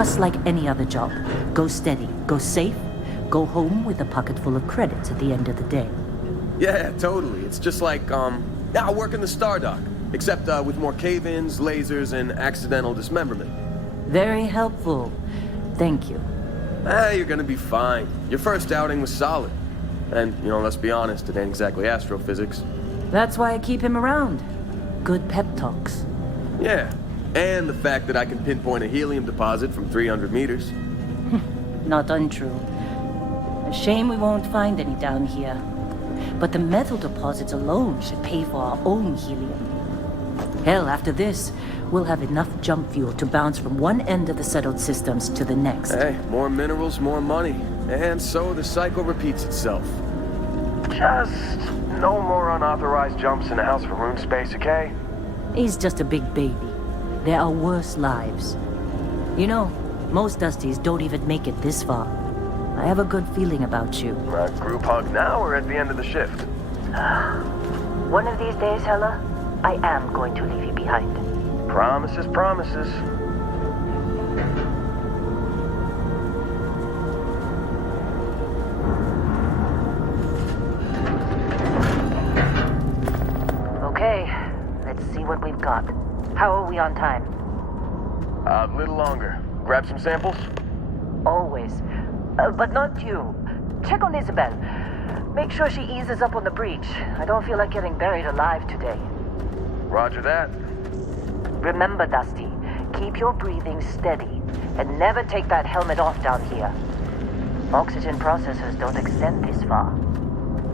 Just like any other job. Go steady, go safe, go home with a pocket full of credits at the end of the day. Yeah, totally. It's just like, yeah, I work in the Star Dock. Except, with more cave-ins, lasers, and accidental dismemberment. Very helpful. Thank you. You're gonna be fine. Your first outing was solid. And, let's be honest, it ain't exactly astrophysics. That's why I keep him around. Good pep talks. Yeah, and the fact that I can pinpoint a helium deposit from 300 meters. Not untrue. A shame we won't find any down here. But the metal deposits alone should pay for our own helium. Hell, after this, we'll have enough jump fuel to bounce from one end of the settled systems to the next. Hey, more minerals, more money. And so the cycle repeats itself. Just no more unauthorized jumps in the house for room space, okay? He's just a big baby. There are worse lives. Most Dusties don't even make it this far. I have a good feeling about you. Group hug now or at the end of the shift? One of these days, Hella, I am going to leave you behind. Promises, promises. Okay, let's see what we've got. How are we on time? A little longer. Grab some samples? Always. But not you. Check on Isabel. Make sure she eases up on the breach. I don't feel like getting buried alive today. Roger that. Remember, Dusty, keep your breathing steady and never take that helmet off down here. Oxygen processors don't extend this far.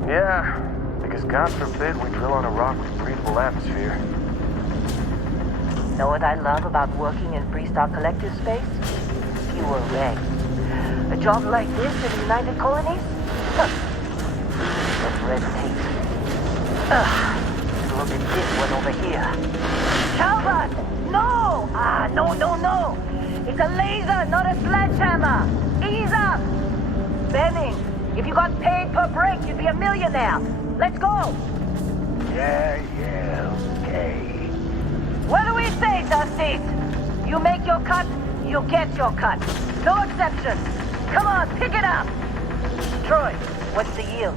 Yeah, because God forbid we drill on a rock with breathable atmosphere. Know what I love about working in Freestar Collective space? Fewer regs. A job like this in the United Colonies? Huh. Just red tape. Look at this one over here. Calvert! No! No. It's a laser, not a sledgehammer. Ease up! Benning, if you got paid per break, you'd be a millionaire. Let's go! Yeah, okay. What do we say, Dusty? You make your cut, you get your cut. No exceptions. Come on, pick it up. Troy, what's the yield?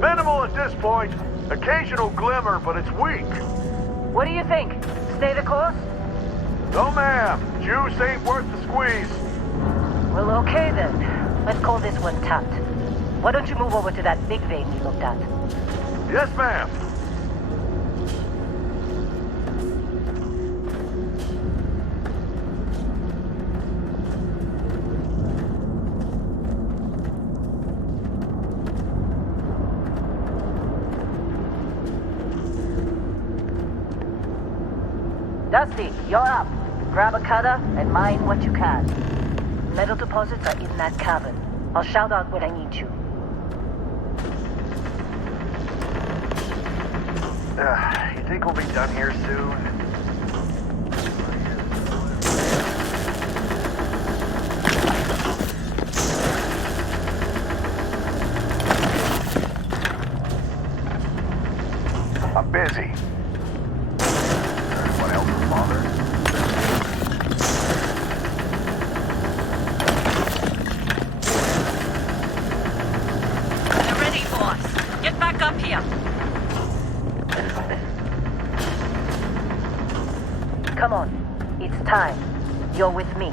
Minimal at this point. Occasional glimmer, but it's weak. What do you think? Stay the course? No, ma'am. Juice ain't worth the squeeze. Well, okay then. Let's call this one tapped. Why don't you move over to that big vein we looked at? Yes, ma'am. Dusty, you're up. Grab a cutter and mine what you can. Metal deposits are in that cavern. I'll shout out when I need you. You think we'll be done here soon? I'm busy. What else will bother? They're ready for us. Get back up here. Come on. It's time. You're with me.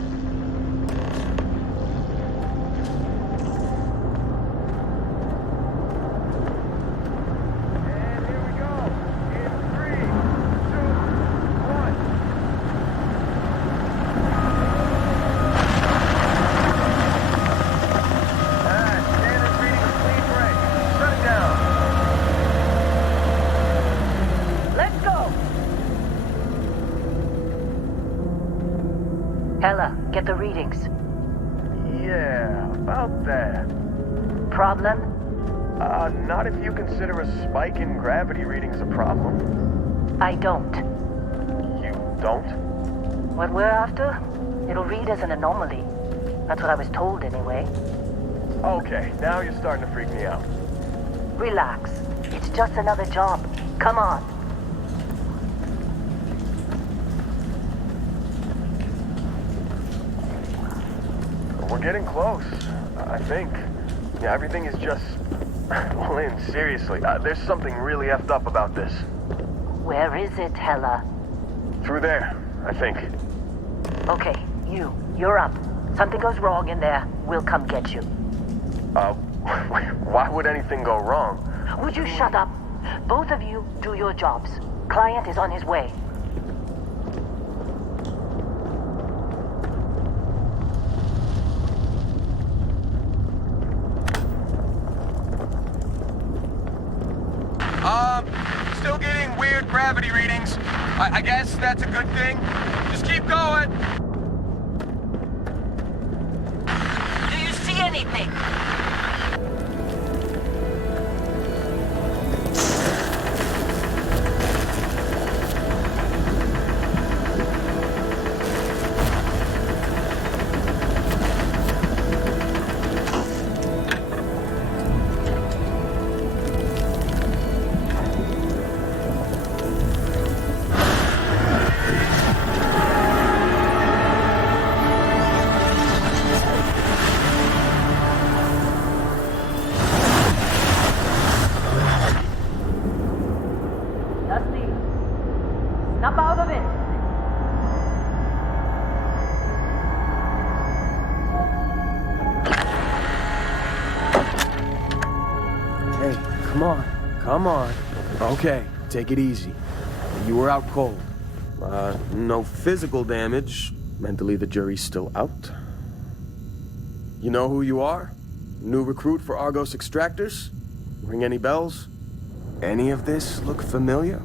Hella, get the readings. Yeah, about that. Problem? Not if you consider a spike in gravity readings a problem. I don't. You don't? What we're after? It'll read as an anomaly. That's what I was told anyway. Okay, now you're starting to freak me out. Relax. It's just another job. Come on. We're getting close, I think. Yeah, everything is just... Well, Lynn, seriously, there's something really effed up about this. Where is it, Hella? Through there, I think. Okay, you're up. Something goes wrong in there, we'll come get you. Why would anything go wrong? Would you shut up? Both of you do your jobs. Client is on his way. Still getting weird gravity readings. I guess that's a good thing. Just keep going. Do you see anything? Snap out of it! Hey, come on. Okay, take it easy. You were out cold. No physical damage. Mentally, the jury's still out. You know who you are? New recruit for Argos Extractors? Ring any bells? Any of this look familiar?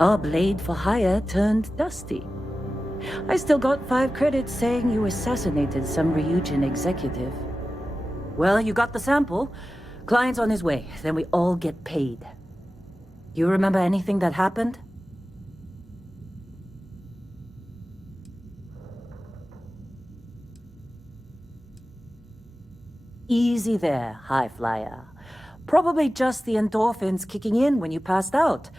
Our blade for hire turned dusty. I still got 5 credits saying you assassinated some Ryujin executive. Well, you got the sample. Client's on his way, then we all get paid. You remember anything that happened? Easy there, high flyer. Probably just the endorphins kicking in when you passed out.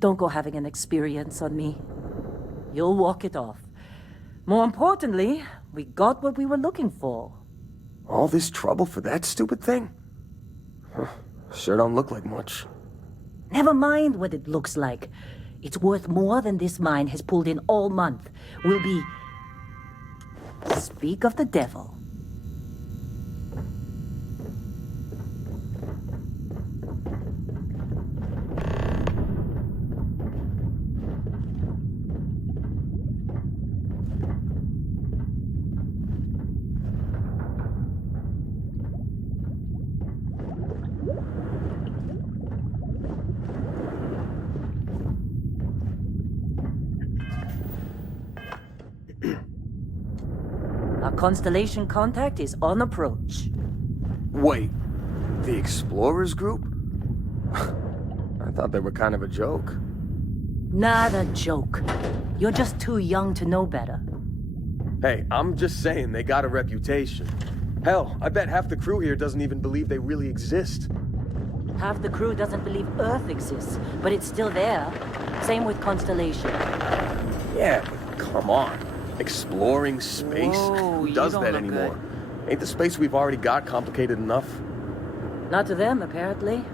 Don't go having an experience on me. You'll walk it off. More importantly, we got what we were looking for. All this trouble for that stupid thing? Huh, sure don't look like much. Never mind what it looks like. It's worth more than this mine has pulled in all month. We'll be... Speak of the devil. Our Constellation contact is on approach. Wait, the Explorers group? I thought they were kind of a joke. Not a joke. You're just too young to know better. Hey, I'm just saying they got a reputation. Hell, I bet half the crew here doesn't even believe they really exist. Half the crew doesn't believe Earth exists, but it's still there. Same with Constellation. Yeah, but come on. Exploring space? Whoa, Who you does don't that look anymore? good. Ain't the space we've already got complicated enough? Not to them, apparently.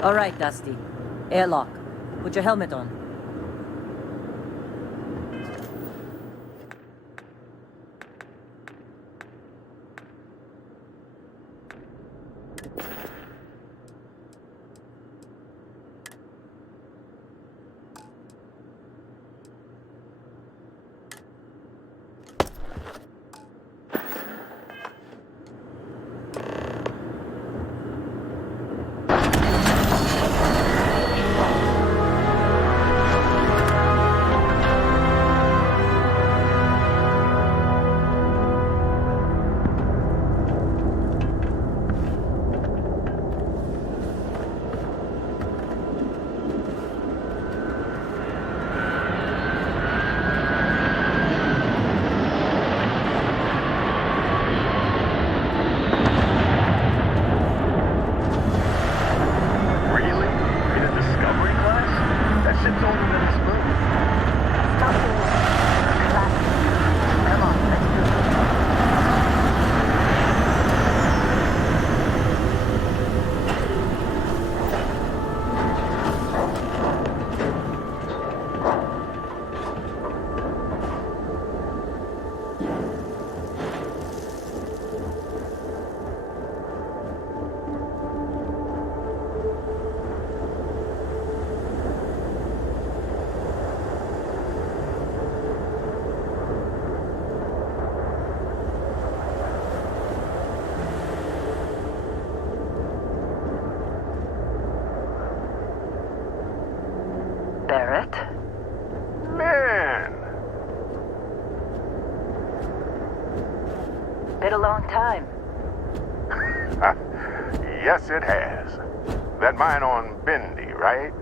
All right, Dusty. Airlock. Put your helmet on. Barrett? Man! Been a long time. Yes, it has. That mine on Bendy, right?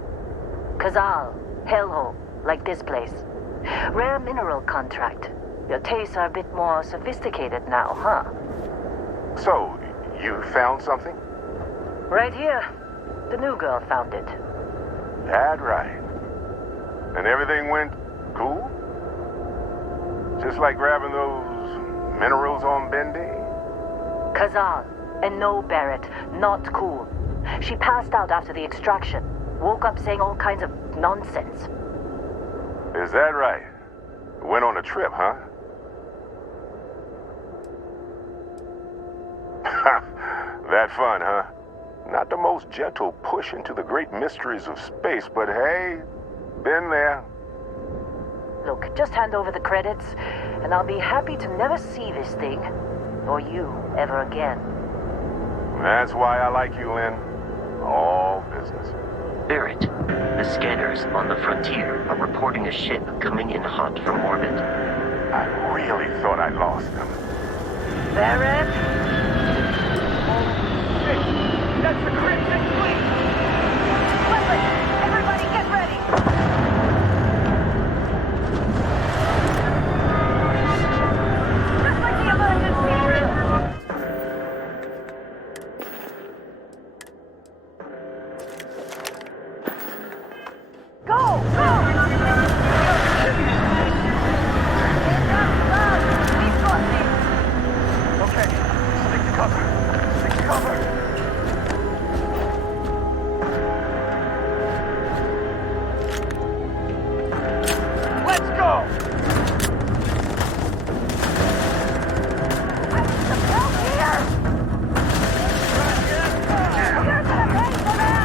Kazal, hellhole, like this place. Rare mineral contract. Your tastes are a bit more sophisticated now, huh? So, you found something? Right here. The new girl found it. That right. And everything went cool? Just like grabbing those minerals on Bendy? Kazal, and no Barrett, not cool. She passed out after the extraction. Woke up saying all kinds of nonsense. Is that right? Went on a trip, huh? That fun, huh? Not the most gentle push into the great mysteries of space, but hey, been there. Look, just hand over the credits, and I'll be happy to never see this thing, or you, ever again. That's why I like you, Lynn. All business. Barrett, the scanners on the frontier are reporting a ship coming in hot from orbit. I really thought I lost them. Barrett? That's the Crimson Fleet! Weapons! Everybody get ready! Just like the emergency drill! Go! Go! Okay, stick to cover. Stick to cover. Let's go! Some help here! You're gonna pay for that!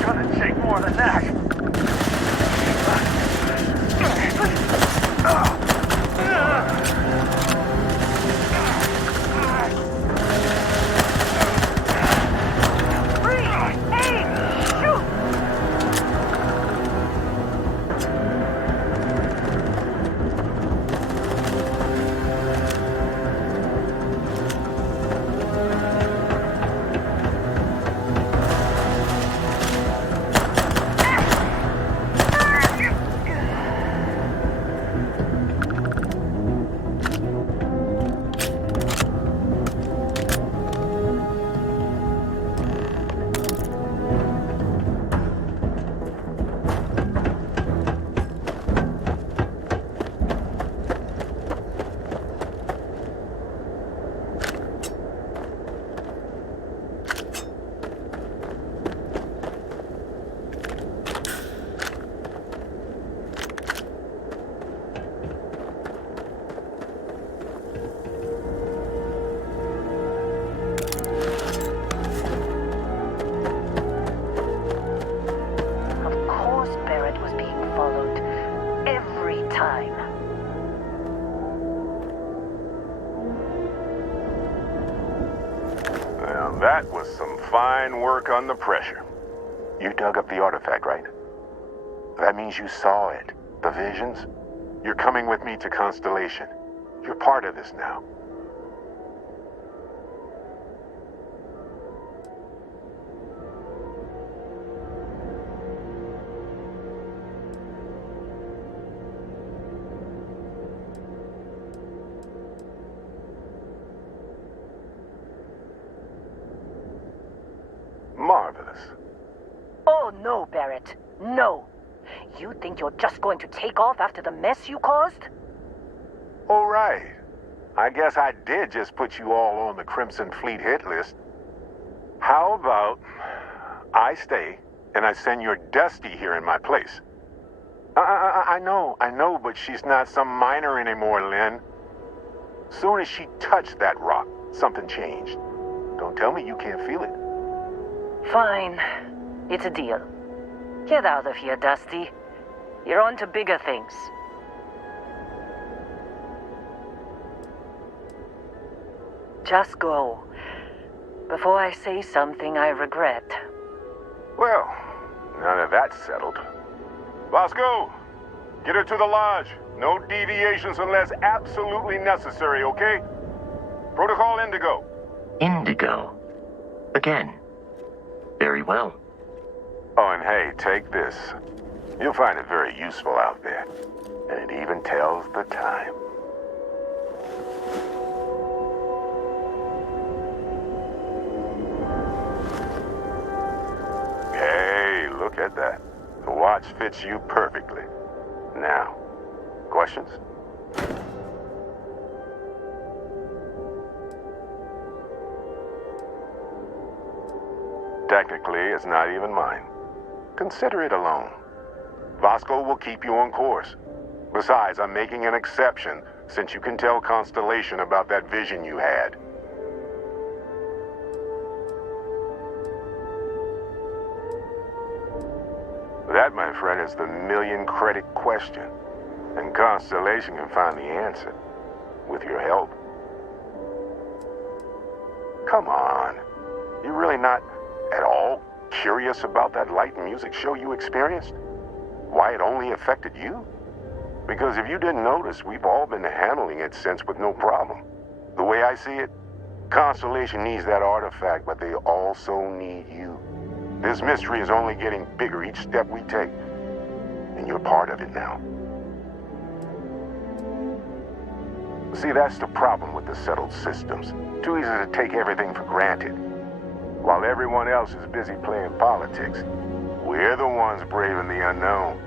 Gonna take more than that. Freeze! Aim! Shoot! Of course Barrett was being followed. Every time. Well, that was some fine work on the pressure. You dug up the artifact, right? That means you saw it. The visions? You're coming with me to Constellation. You're part of this now. Marvelous. Oh no, Barrett. No. You think you're just going to take off after the mess you caused? All right. I guess I did just put you all on the Crimson Fleet hit list. How about I stay and I send your Dusty here in my place? I know, but she's not some miner anymore, Lynn. Soon as she touched that rock, something changed. Don't tell me you can't feel it. Fine. It's a deal. Get out of here, Dusty. You're on to bigger things. Just go. Before I say something I regret. Well, now that that's settled. Vasco, get her to the lodge. No deviations unless absolutely necessary, okay? Protocol Indigo. Indigo. Again. Very well. Oh, and hey, take this. You'll find it very useful out there. And it even tells the time. Hey, look at that. The watch fits you perfectly. Now, questions? Technically, it's not even mine. Consider it a loan. Vasco will keep you on course. Besides, I'm making an exception since you can tell Constellation about that vision you had. That, my friend, is the million-credit question. And Constellation can find the answer. With your help. Come on. You really not at all curious about that light and music show you experienced? Why it only affected you? Because if you didn't notice, we've all been handling it since with no problem. The way I see it, Constellation needs that artifact, but they also need you. This mystery is only getting bigger each step we take. And you're part of it now. See, that's the problem with the settled systems. Too easy to take everything for granted. While everyone else is busy playing politics, we're the ones braving the unknown,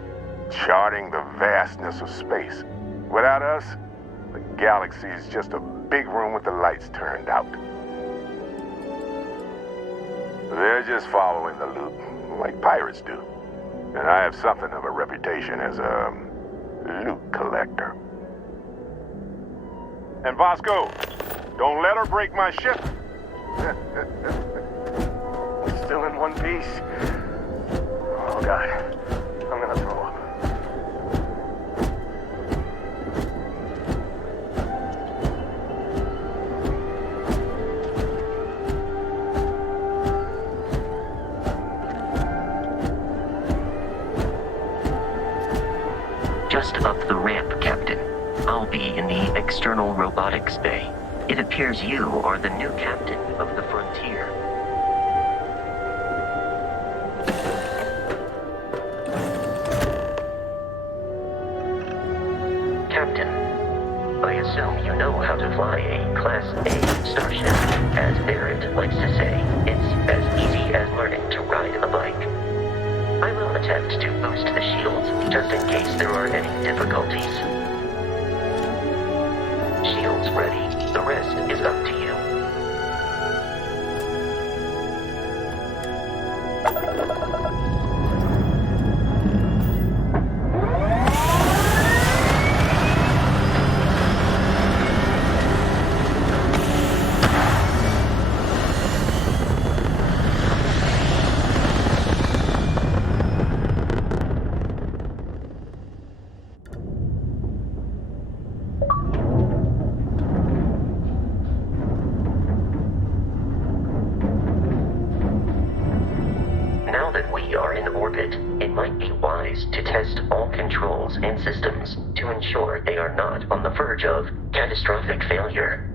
charting the vastness of space. Without us, the galaxy is just a big room with the lights turned out. They're just following the loot, like pirates do. And I have something of a reputation as a loot collector. And Vasco, don't let her break my ship. Still in one piece. Oh, God. I'm gonna throw up. Just up the ramp, Captain. I'll be in the external robotics bay. It appears you are the new captain of the Frontier. Captain, I assume you know how to fly a Class A starship. As Barrett likes to say, it's as easy as learning to ride a bike. I will attempt to boost the shields, just in case there are any difficulties. Shields ready. The rest is up to you. It might be wise to test all controls and systems to ensure they are not on the verge of catastrophic failure.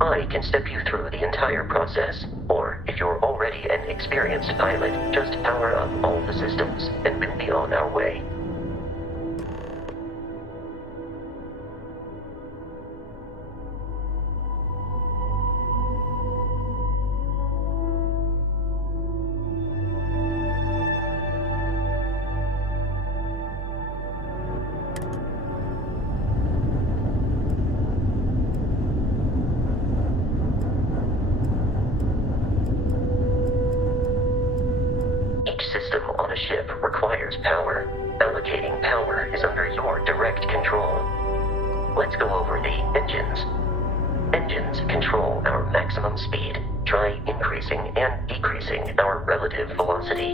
I can step you through the entire process, or if you're already an experienced pilot, just power up all the systems and we'll be on our way. Ship requires power. Allocating power is under your direct control. Let's go over the engines. Engines control our maximum speed. Try increasing and decreasing our relative velocity.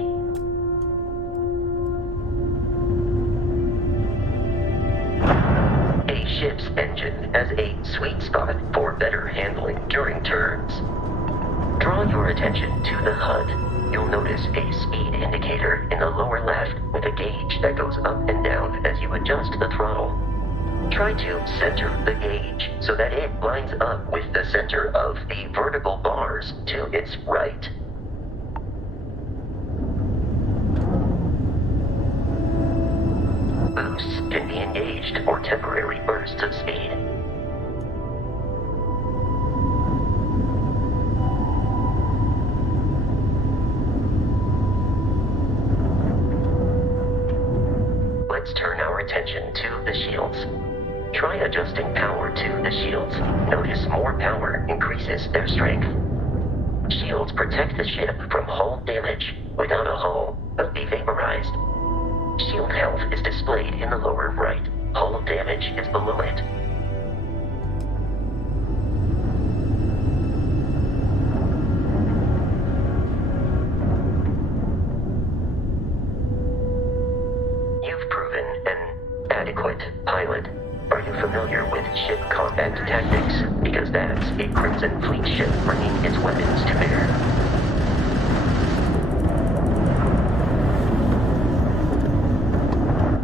A ship's engine has a sweet spot for better handling during turns. Draw your attention to the HUD. You'll notice a speed indicator in the lower left with a gauge that goes up and down as you adjust the throttle. Try to center the gauge so that it lines up with the center of the vertical bars to its right. Boosts can be engaged for temporary bursts of speed. Let's turn our attention to the shields. Try adjusting power to the shields. Notice more power increases their strength. Shields protect the ship from hull damage. Without a hull, they'll be vaporized. Shield health is displayed in the lower right. Hull below it. You've proven an adequate pilot. Are you familiar with ship combat tactics? Because that's a Crimson Fleet ship bringing its weapons to bear.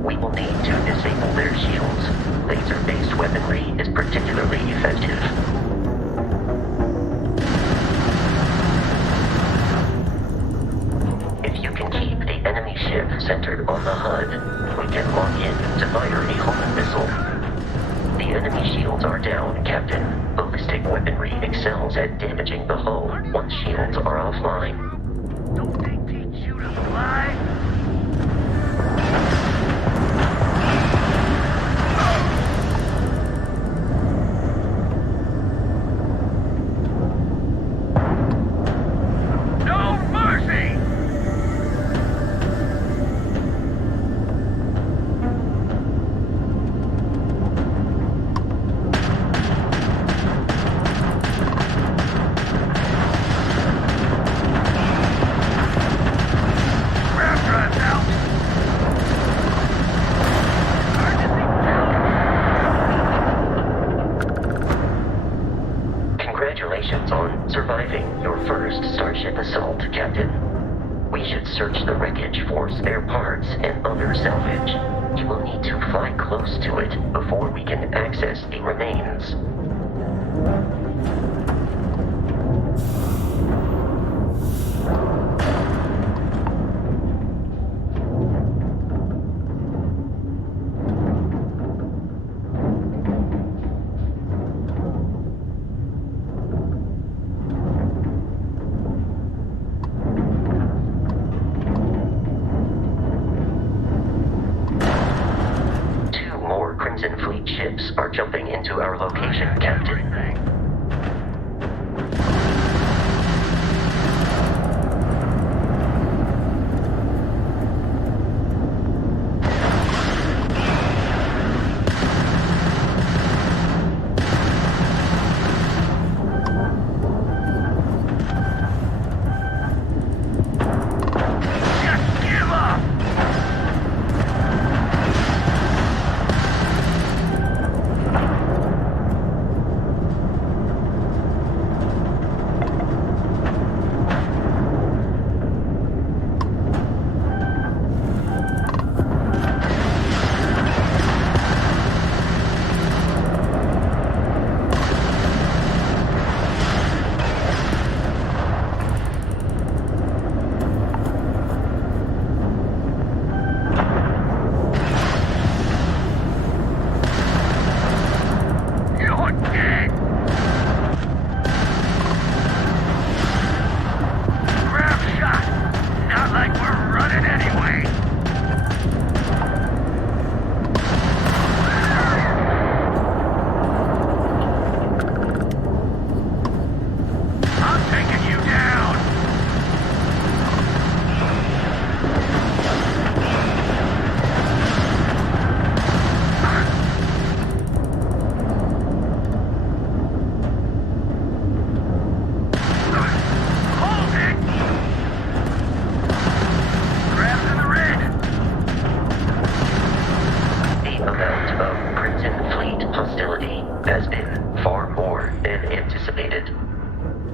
We will need to disable their shields. Laser-based weaponry is particularly effective. If you can keep the enemy ship centered on the HUD, we can lock in to fire a homing missile. The enemy shields are down, Captain. Ballistic weaponry excels at damaging the hull once shields are offline. Don't they teach you to fly? No mercy! Congratulations on surviving your first Starship assault, Captain. We should search the wreckage for spare parts and other salvage. You will need to fly close to it before we can access the remains. Crimson Fleet ships are jumping into our location, Captain.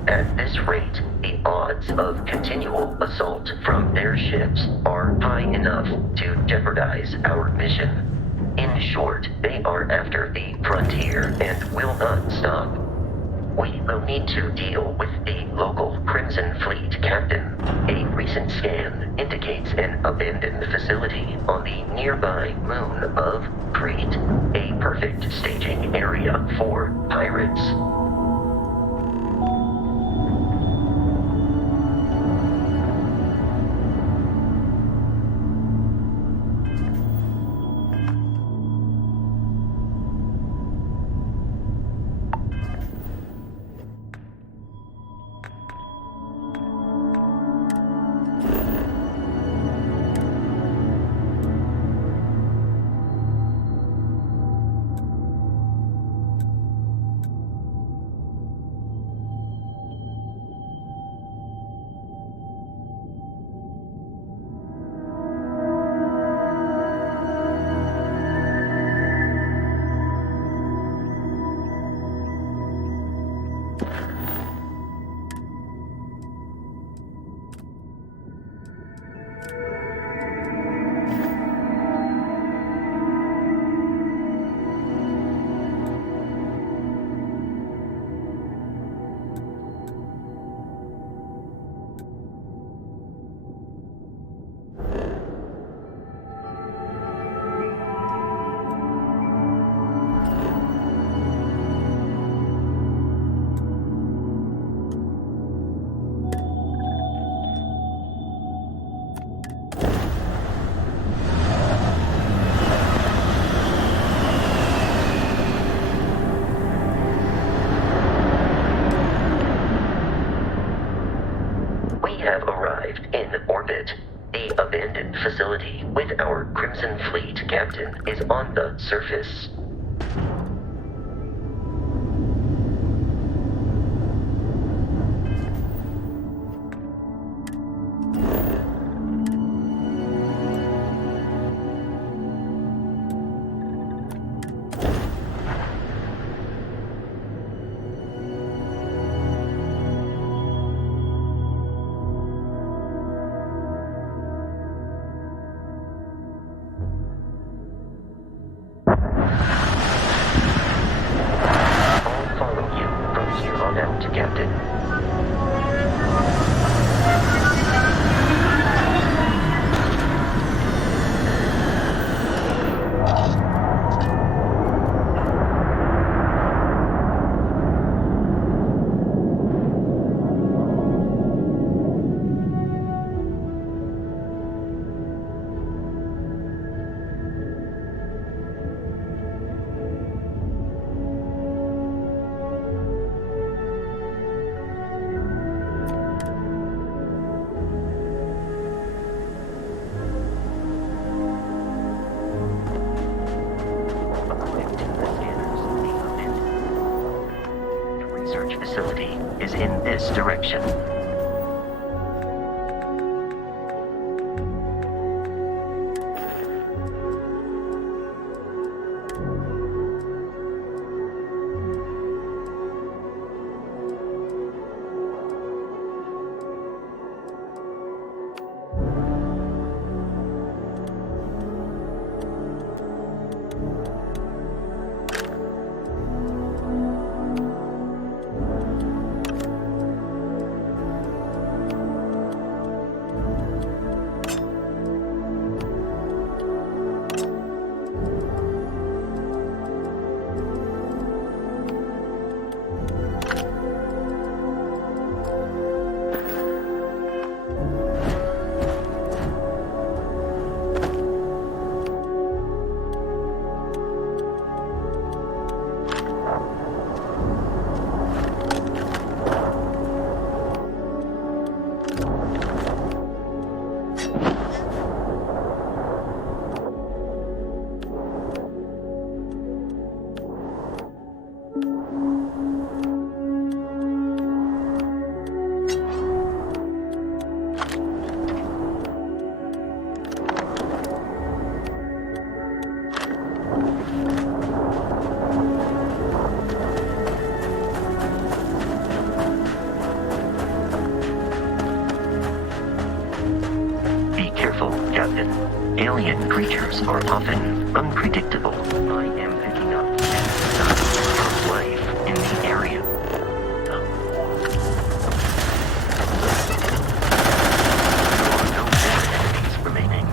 At this rate, the odds of continual assault from their ships are high enough to jeopardize our mission. In short, they are after the frontier and will not stop. We will need to deal with the local Crimson Fleet captain. A recent scan indicates an abandoned facility on the nearby moon of Crete, a perfect staging area for pirates. orbit. The abandoned facility with our Crimson Fleet captain is on the surface. Captain. Facility is in this direction. Alien creatures are often unpredictable. I am picking up signs of life in the area. There are no more enemies remaining.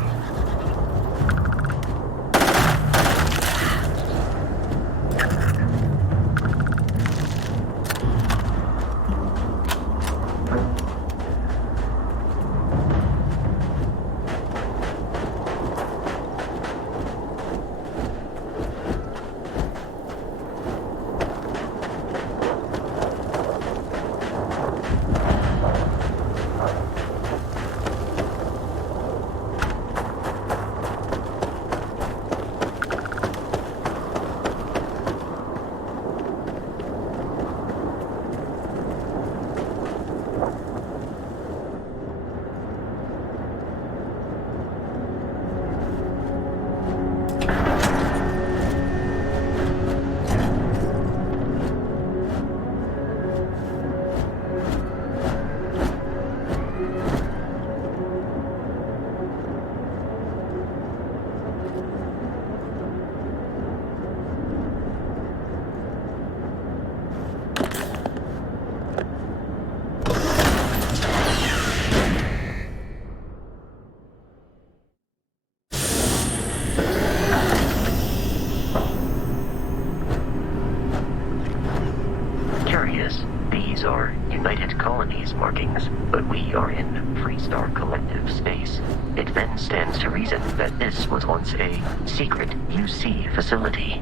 These are United Colonies markings, but we are in Freestar Collective space. It then stands to reason that this was once a secret UC facility.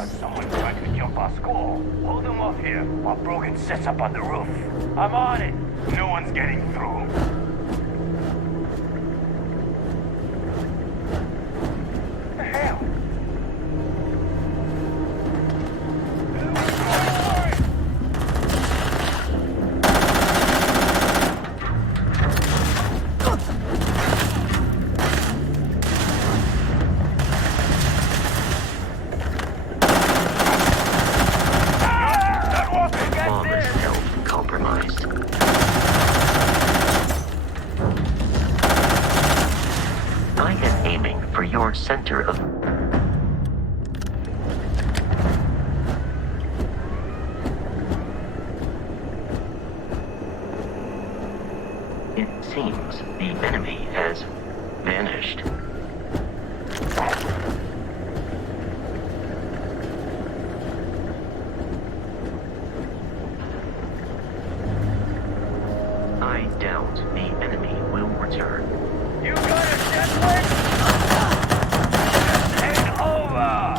got someone trying to jump our school. Hold them off here while Brogan sets up on the roof. I'm on it. No one's getting through. What the hell? Bomb is held compromised. I am aiming for your center of... It seems the enemy has vanished. I doubt the enemy will return. You got it, Jetway? Take over!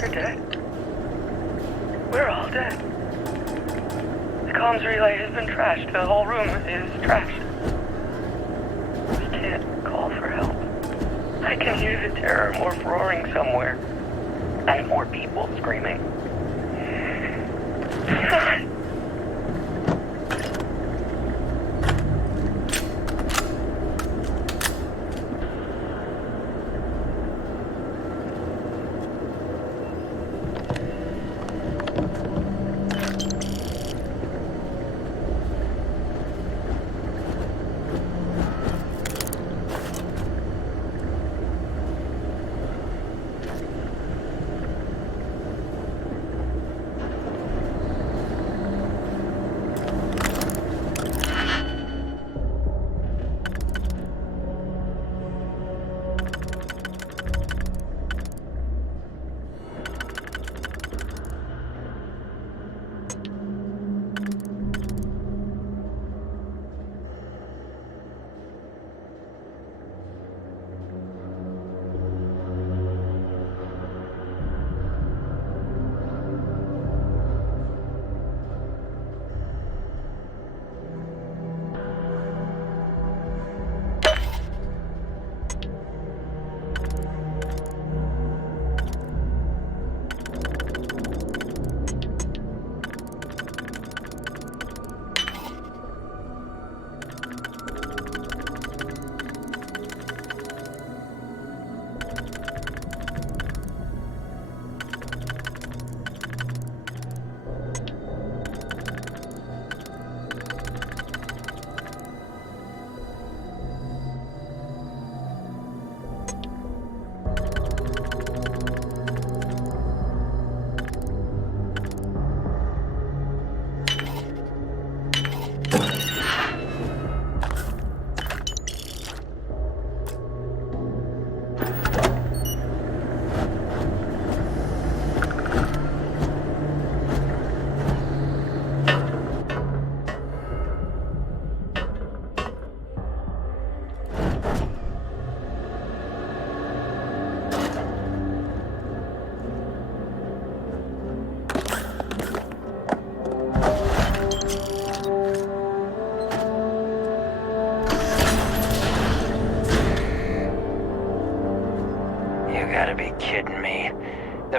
We're dead. We're all dead. The comms relay has been trashed. The whole room is trashed. We can't call for help. I can hear the terror morph roaring somewhere. And more people screaming.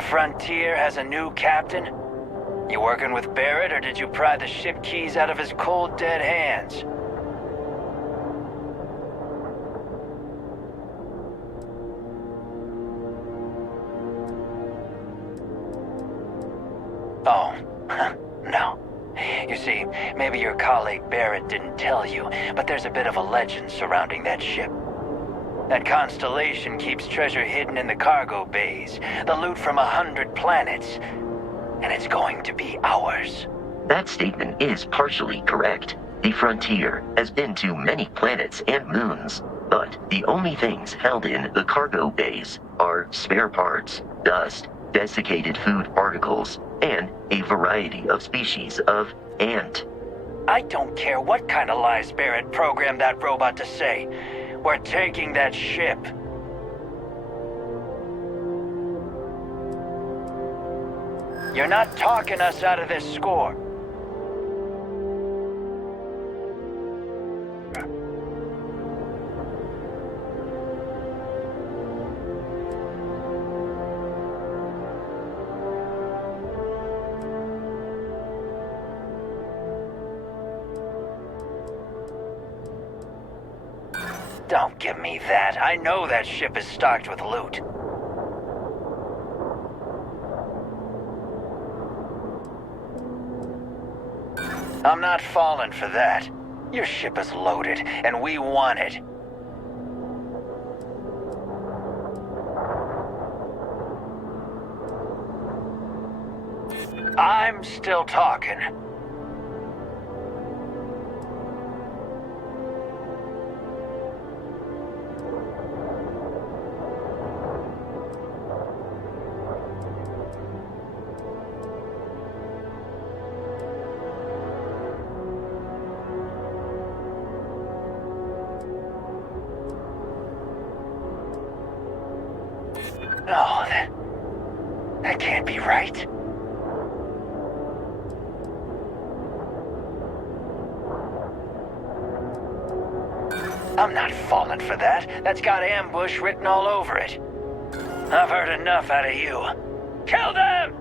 Frontier has a new captain? You working with Barrett, or did you pry the ship keys out of his cold, dead hands? Oh, no. You see, maybe your colleague Barrett didn't tell you, but there's a bit of a legend surrounding that ship. That constellation keeps treasure hidden in the cargo bays, the loot from 100 planets, and it's going to be ours. That statement is partially correct. The Frontier has been to many planets and moons, but the only things held in the cargo bays are spare parts, dust, desiccated food particles, and a variety of species of ant. I don't care what kind of lies Barrett programmed that robot to say. We're taking that ship. You're not talking us out of this score. Don't give me that. I know that ship is stocked with loot. I'm not falling for that. Your ship is loaded, and we want it. I'm still talking. No, that can't be right. I'm not falling for that. That's got ambush written all over it. I've heard enough out of you. Kill them!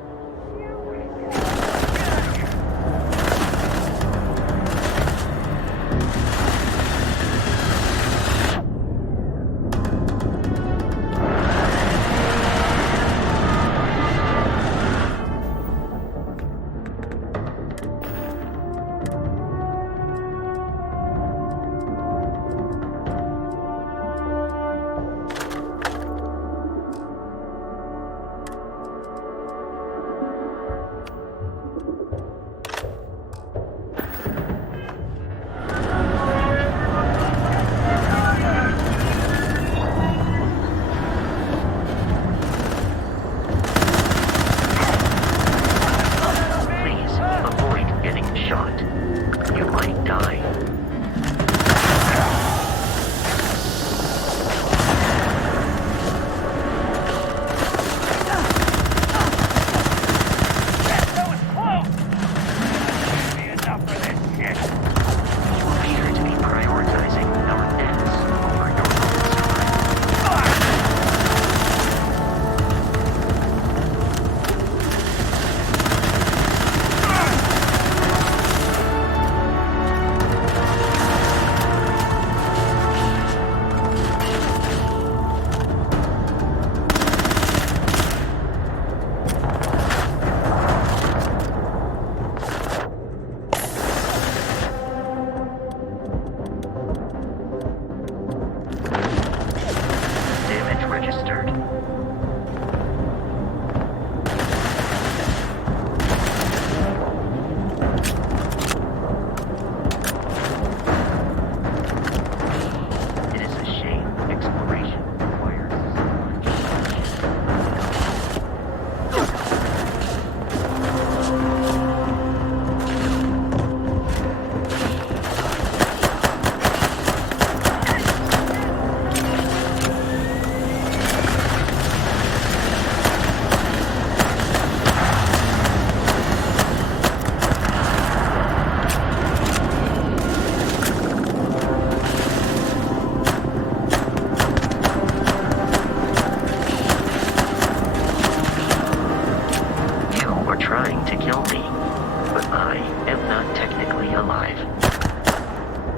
to kill me, but I am not technically alive.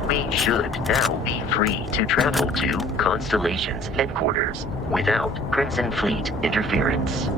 We should now be free to travel to Constellation's headquarters without Crimson Fleet interference.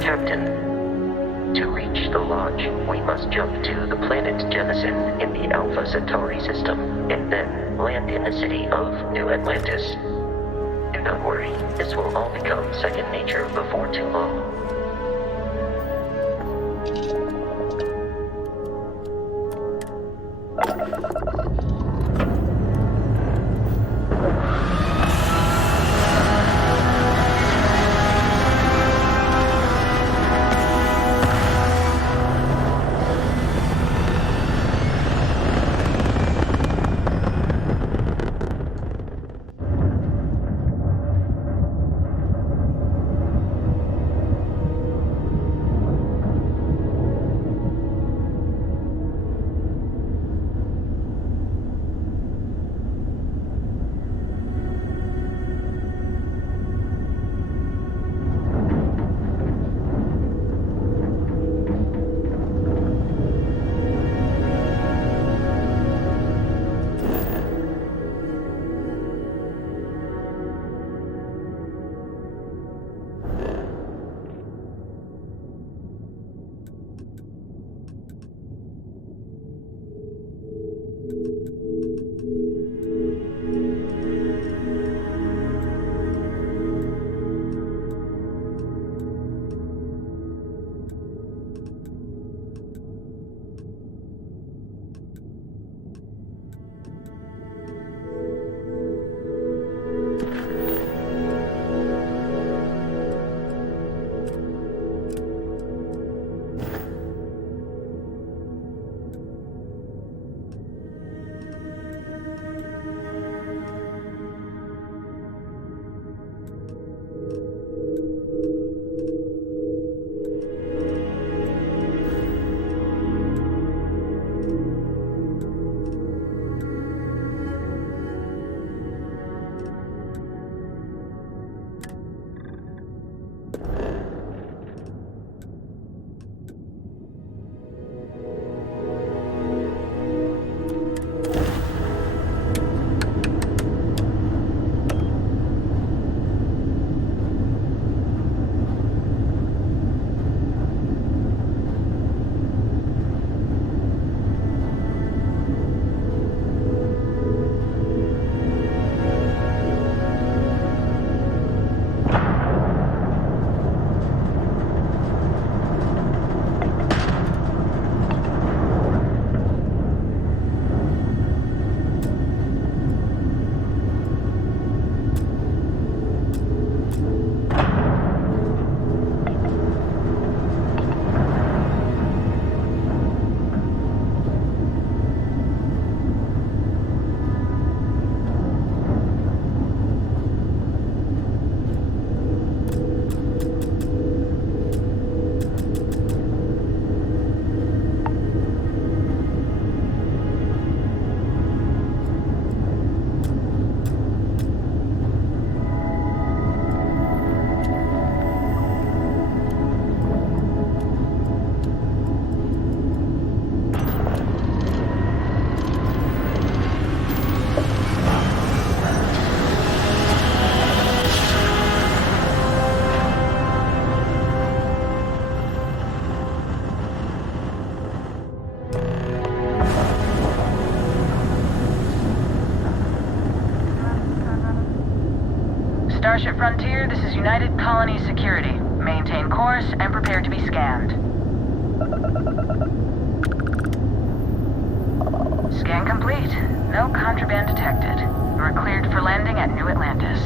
Captain, to reach the launch, we must jump to the planet Jemison in the Alpha Centauri system, and then land in the city of New Atlantis. Do not worry, this will all become second nature before too long. United Colony Security. Maintain course and prepare to be scanned. Scan complete. No contraband detected. You are cleared for landing at New Atlantis.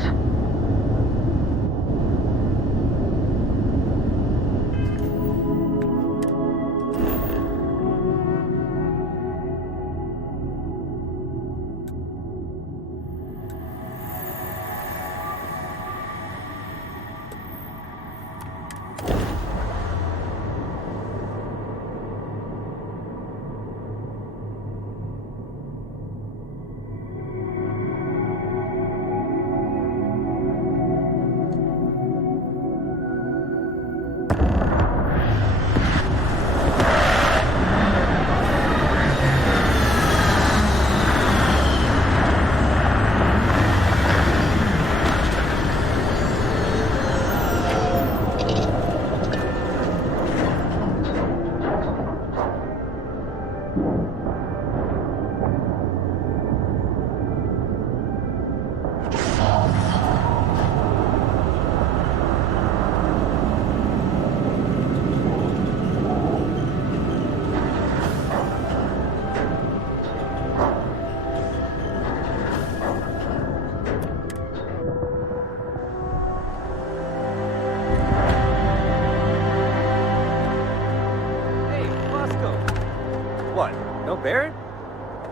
What? No Barrett?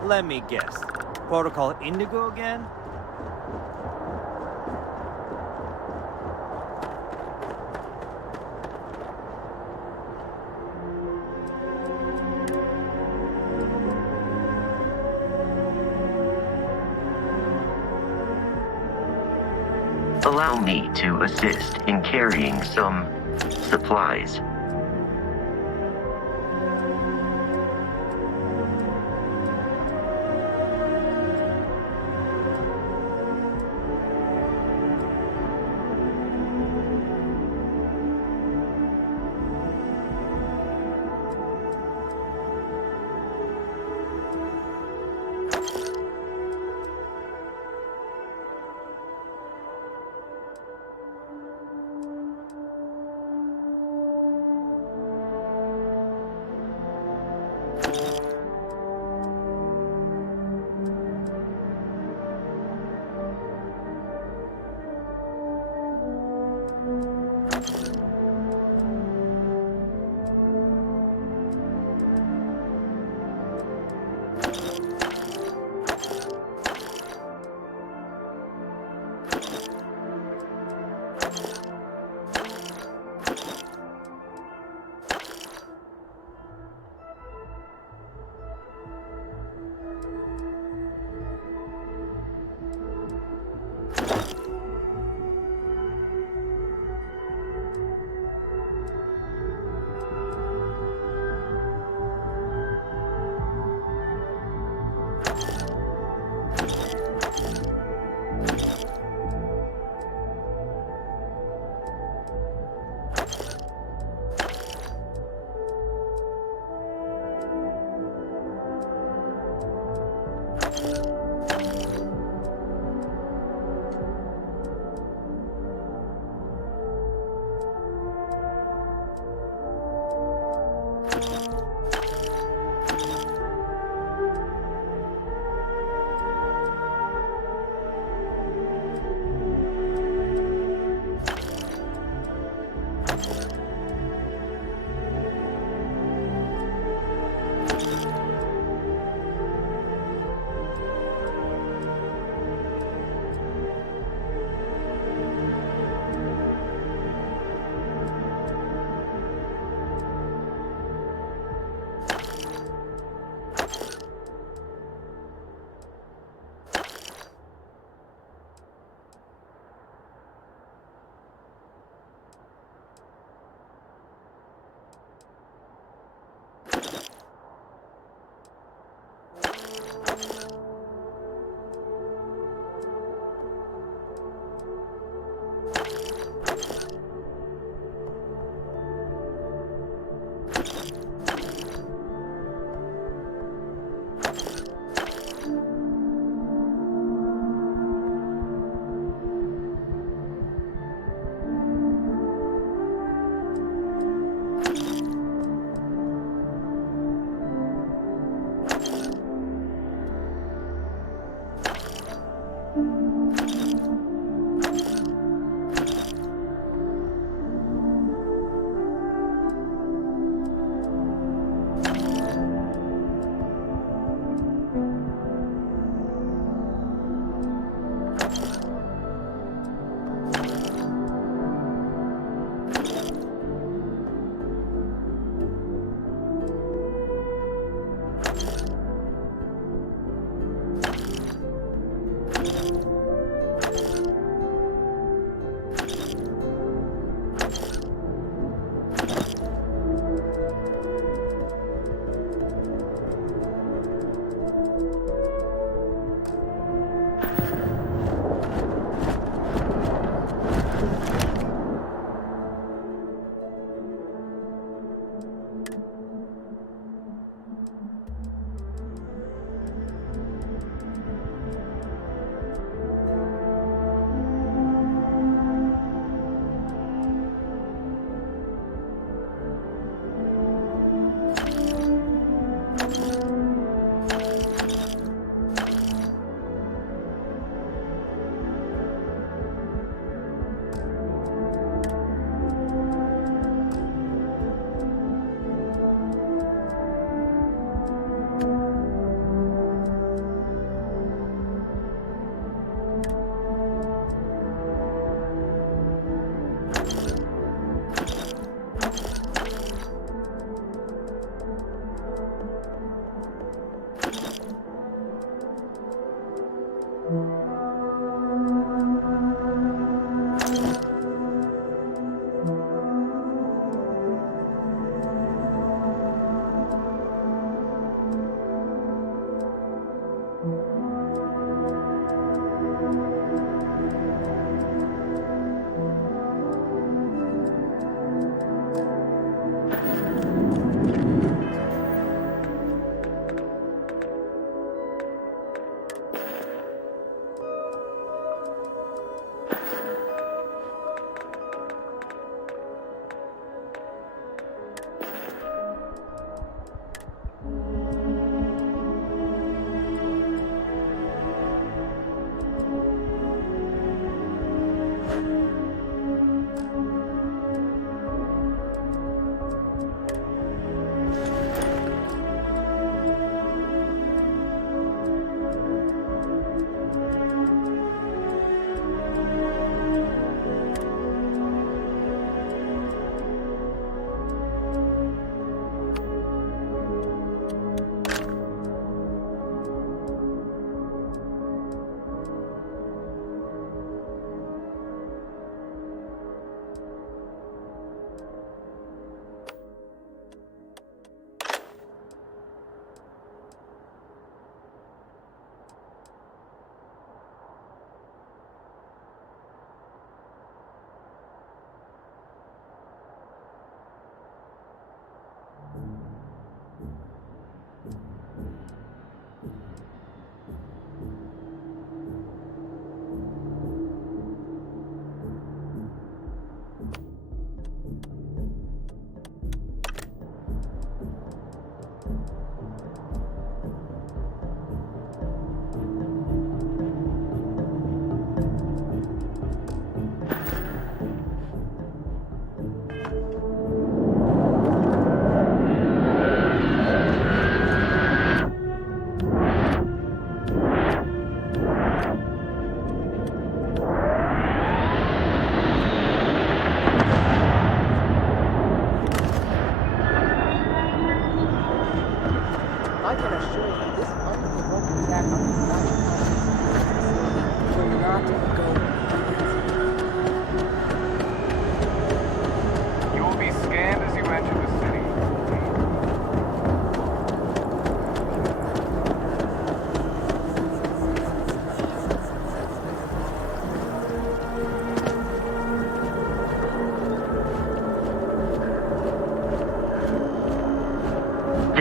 Let me guess. Protocol Indigo again? Allow me to assist in carrying some supplies.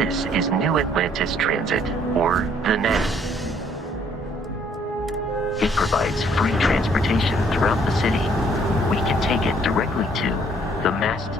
This is New Atlantis Transit, or the NAT. It provides free transportation throughout the city. We can take it directly to the mast.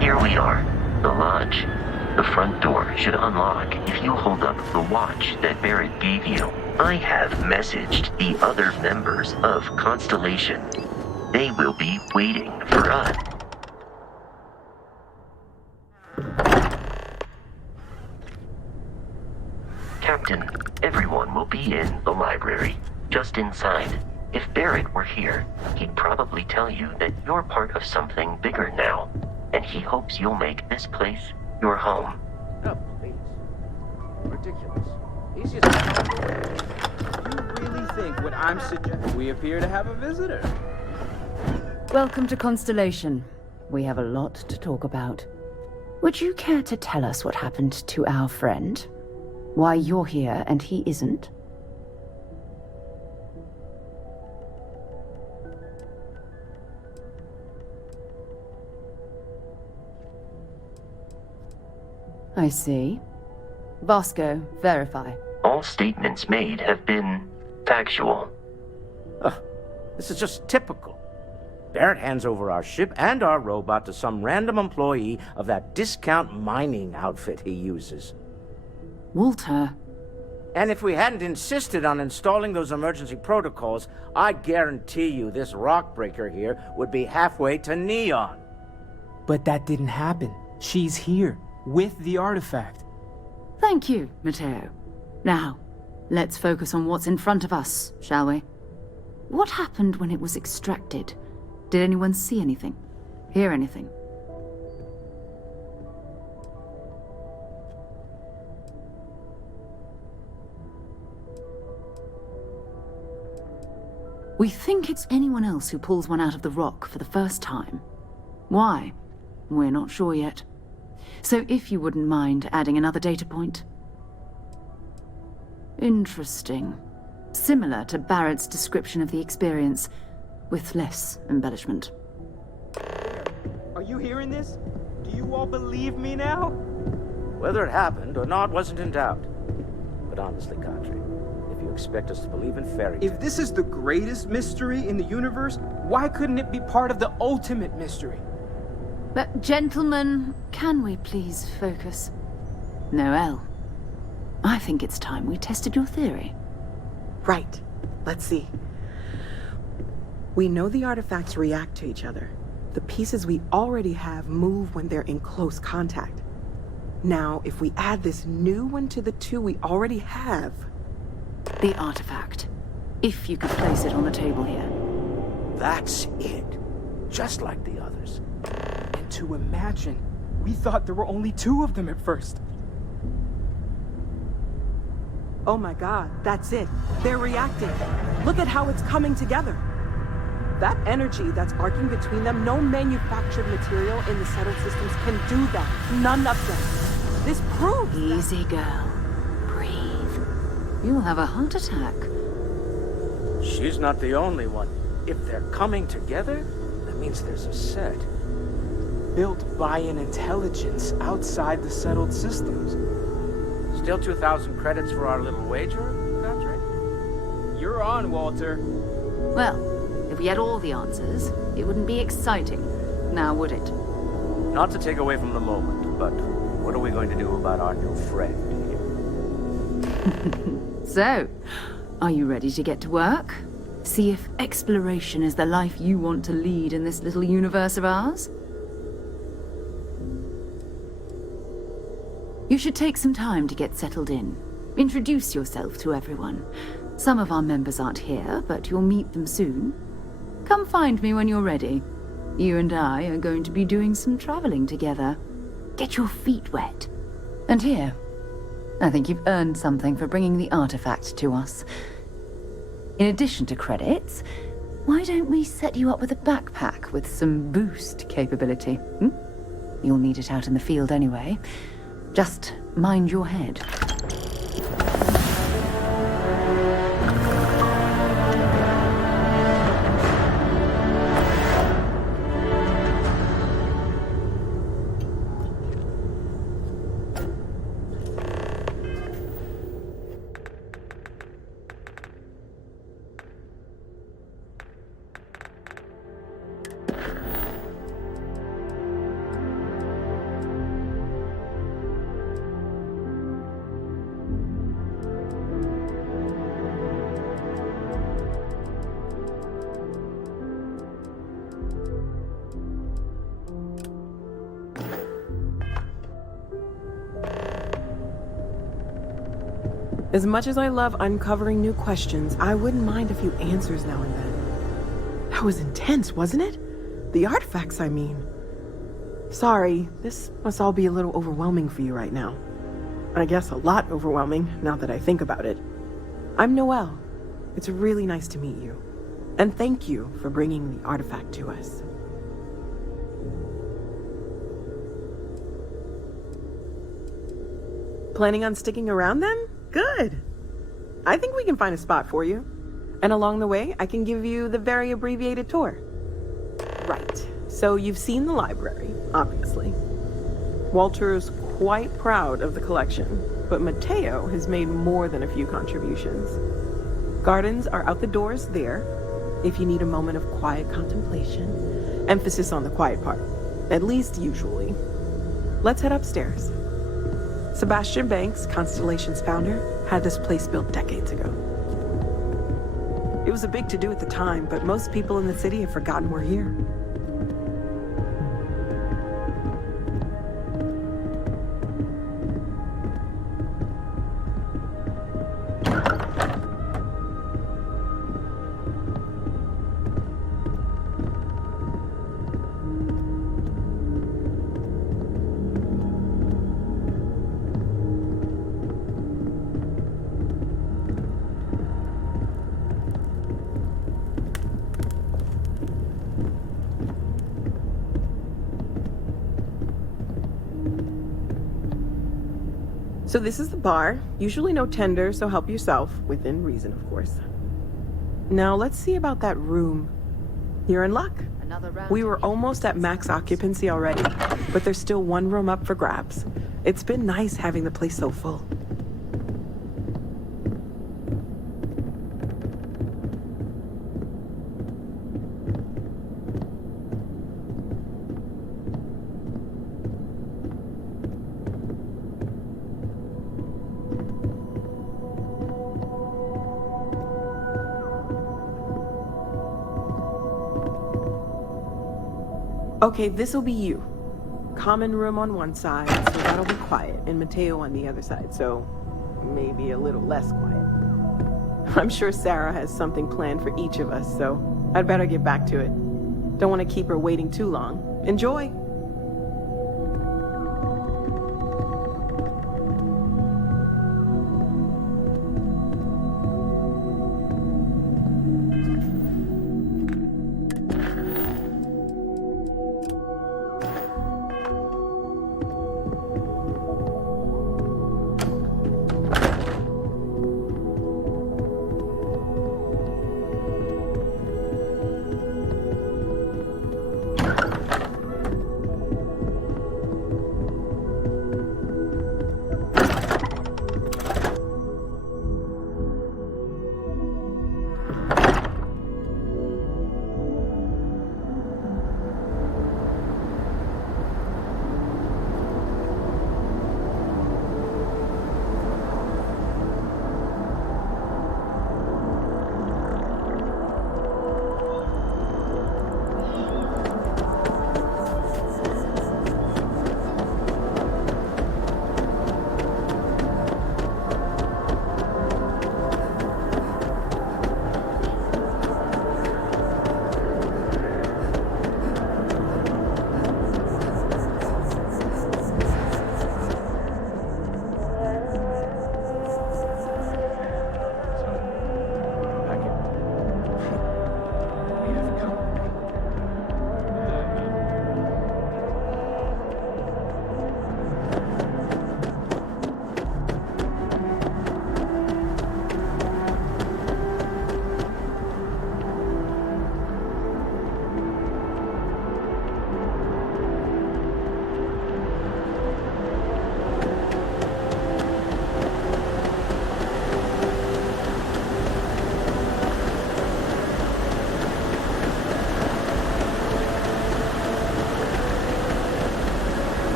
Here we are, the lodge. The front door should unlock if you hold up the watch that Barrett gave you. I have messaged the other members of Constellation. They will be waiting for us. Captain, everyone will be in the library, just inside. If Barrett were here, he'd probably tell you that you're part of something bigger now, and he hopes you'll make this place your home. No, please. Ridiculous. Easiest to You really think what I'm suggesting? We appear to have a visitor. Welcome to Constellation. We have a lot to talk about. Would you care to tell us what happened to our friend? Why you're here and he isn't? I see. Vasco, verify. All statements made have been factual. This is just typical. Barrett hands over our ship and our robot to some random employee of that discount mining outfit he uses. Walter. And if we hadn't insisted on installing those emergency protocols, I guarantee you this rock breaker here would be halfway to Neon. But that didn't happen. She's here, with the artifact. Thank you, Matteo. Now, let's focus on what's in front of us, shall we? What happened when it was extracted? Did anyone see anything? Hear anything? We think it's anyone else who pulls one out of the rock for the first time. Why? We're not sure yet. So if you wouldn't mind adding another data point. Interesting. Similar to Barrett's description of the experience, with less embellishment. Are you hearing this? Do you all believe me now? Whether it happened or not wasn't in doubt. But honestly, Kadri, if you expect us to believe in fairy tales... If this is the greatest mystery in the universe, why couldn't it be part of the ultimate mystery? But gentlemen, can we please focus? Noel, I think it's time we tested your theory. Right. Let's see. We know the artifacts react to each other. The pieces we already have move when they're in close contact. Now, if we add this new one to the two we already have... The artifact. If you could place it on the table here. That's it. Just like the others. And to imagine, we thought there were only 2 of them at first. Oh my god, that's it. They're reacting. Look at how it's coming together. That energy that's arcing between them, no manufactured material in the settled systems can do that. None of them. This proves Easy, girl. Breathe. You'll have a heart attack. She's not the only one. If they're coming together, that means there's a set. Built by an intelligence outside the settled systems. Still 2,000 credits for our little wager, Patrick? You're on, Walter. Well, if we had all the answers, it wouldn't be exciting, now would it? Not to take away from the moment, but what are we going to do about our new friend here? So, are you ready to get to work? See if exploration is the life you want to lead in this little universe of ours? You should take some time to get settled in. Introduce yourself to everyone. Some of our members aren't here, but you'll meet them soon. Come find me when you're ready. You and I are going to be doing some traveling together. Get your feet wet. And here, I think you've earned something for bringing the artifact to us. In addition to credits, why don't we set you up with a backpack with some boost capability? You'll need it out in the field anyway. Just mind your head. As much as I love uncovering new questions, I wouldn't mind a few answers now and then. That was intense, wasn't it? The artifacts, I mean. Sorry, this must all be a little overwhelming for you right now. I guess a lot overwhelming, now that I think about it. I'm Noelle. It's really nice to meet you. And thank you for bringing the artifact to us. Planning on sticking around then? Good. I think we can find a spot for you. And along the way, I can give you the very abbreviated tour. Right. So you've seen the library, obviously. Walter's quite proud of the collection, but Mateo has made more than a few contributions. Gardens are out the doors there, if you need a moment of quiet contemplation. Emphasis on the quiet part, at least usually. Let's head upstairs. Sebastian Banks, Constellation's founder, had this place built decades ago. It was a big to-do at the time, but most people in the city have forgotten we're here. So this is the bar. Usually no tender, so help yourself, within reason, of course. Now let's see about that room. You're in luck. We were almost at max occupancy already, but there's still one room up for grabs. It's been nice having the place so full. Okay, this'll be you. Common room on one side, so that'll be quiet, and Mateo on the other side, so maybe a little less quiet. I'm sure Sarah has something planned for each of us, so I'd better get back to it. Don't want to keep her waiting too long. Enjoy!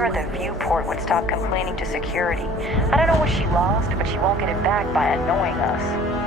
commander at the viewport would stop complaining to security. I don't know what she lost, but she won't get it back by annoying us.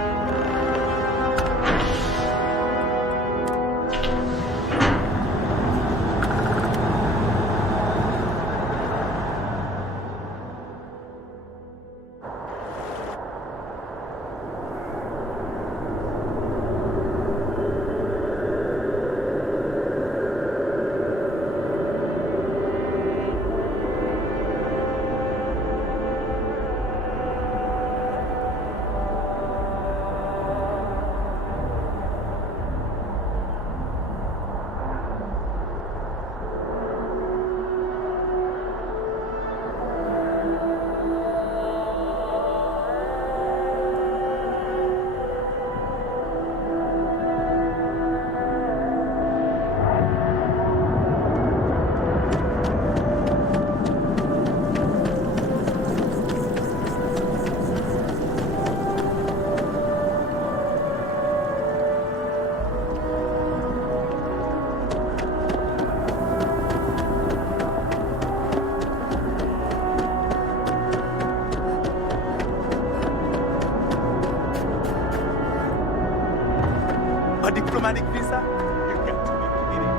A diplomatic visa? You got to be kidding.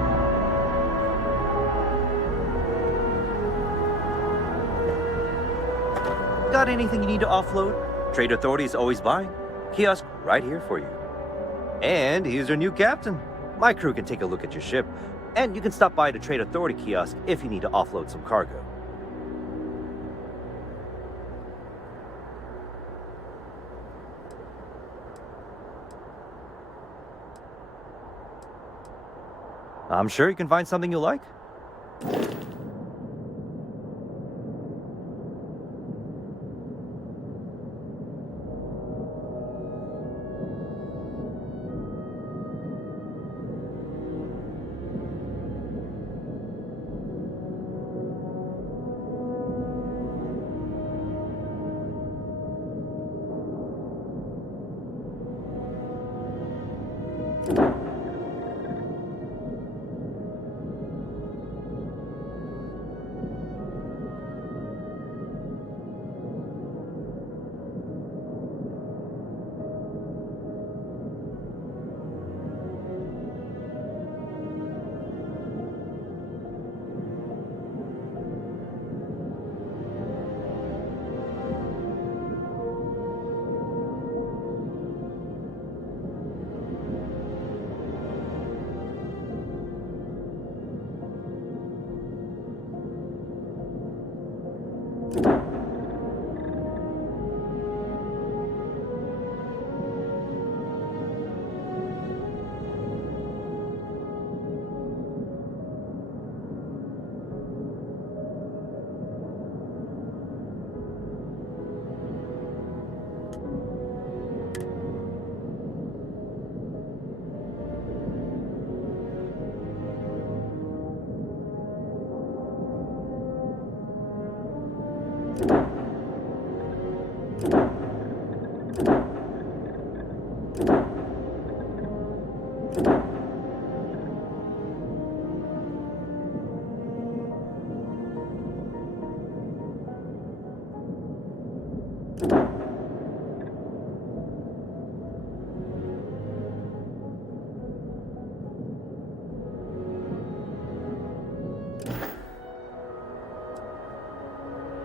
Got anything you need to offload? Trade Authority's always buying. Kiosk right here for you. And here's your new captain. My crew can take a look at your ship, and you can stop by the Trade Authority kiosk if you need to offload some cargo. I'm sure you can find something you like.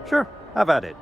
Sure, have at it.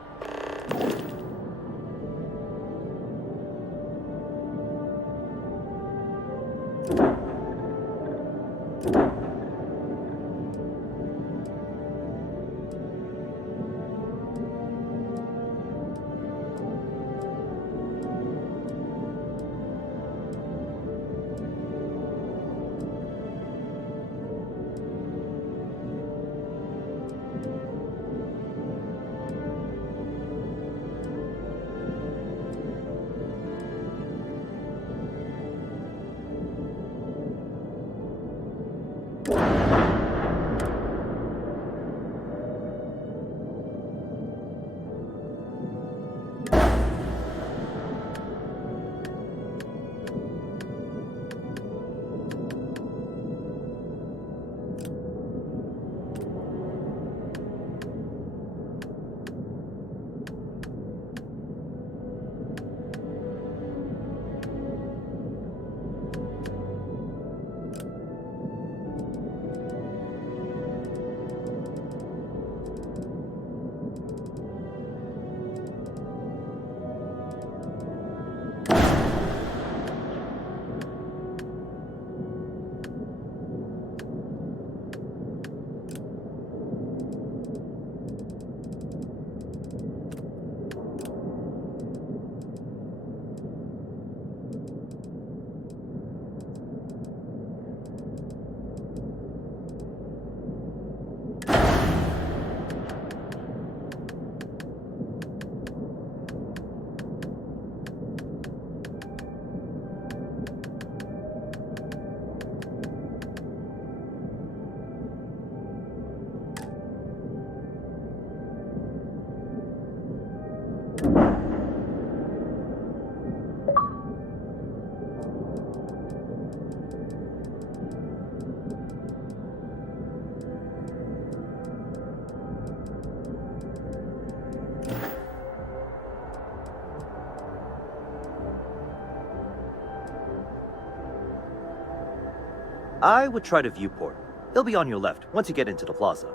I would try the viewport. It'll be on your left once you get into the plaza.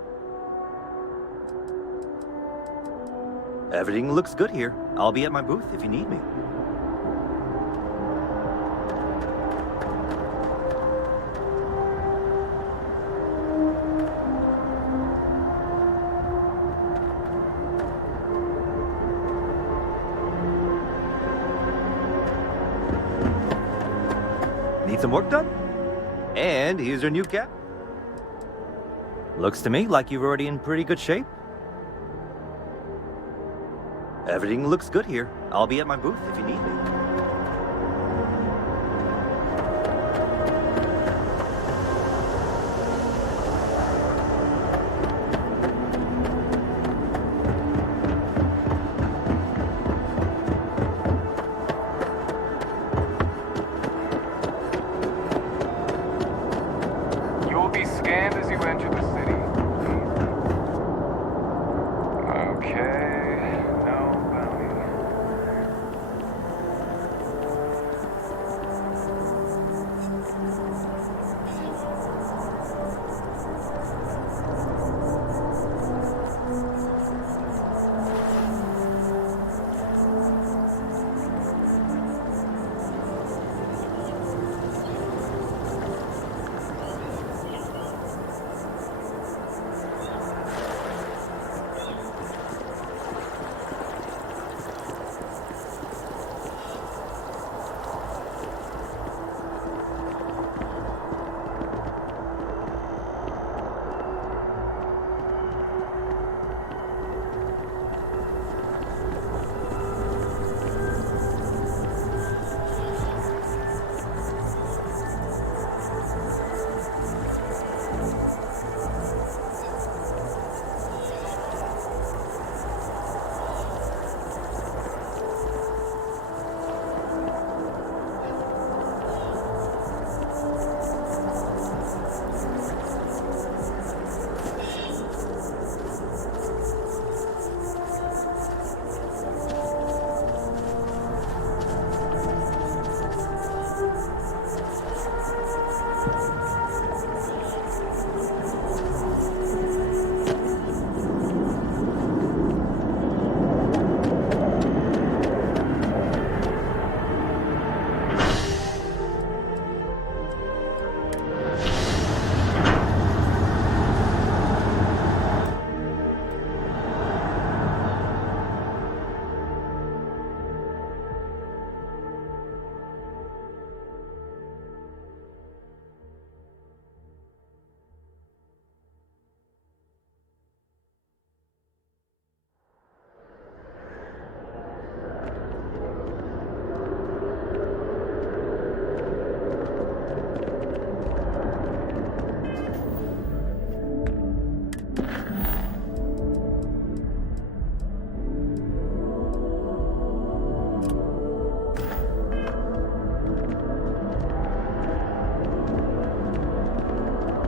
Everything looks good here. I'll be at my booth if you need me. Need some work done? And here's your new cap. Looks to me like you're already in pretty good shape. Everything looks good here. I'll be at my booth if you need me. You will be scanned as you enter the city. Okay, no bounty.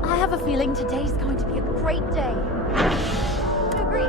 I have a feeling today's going to be a great day. Agree.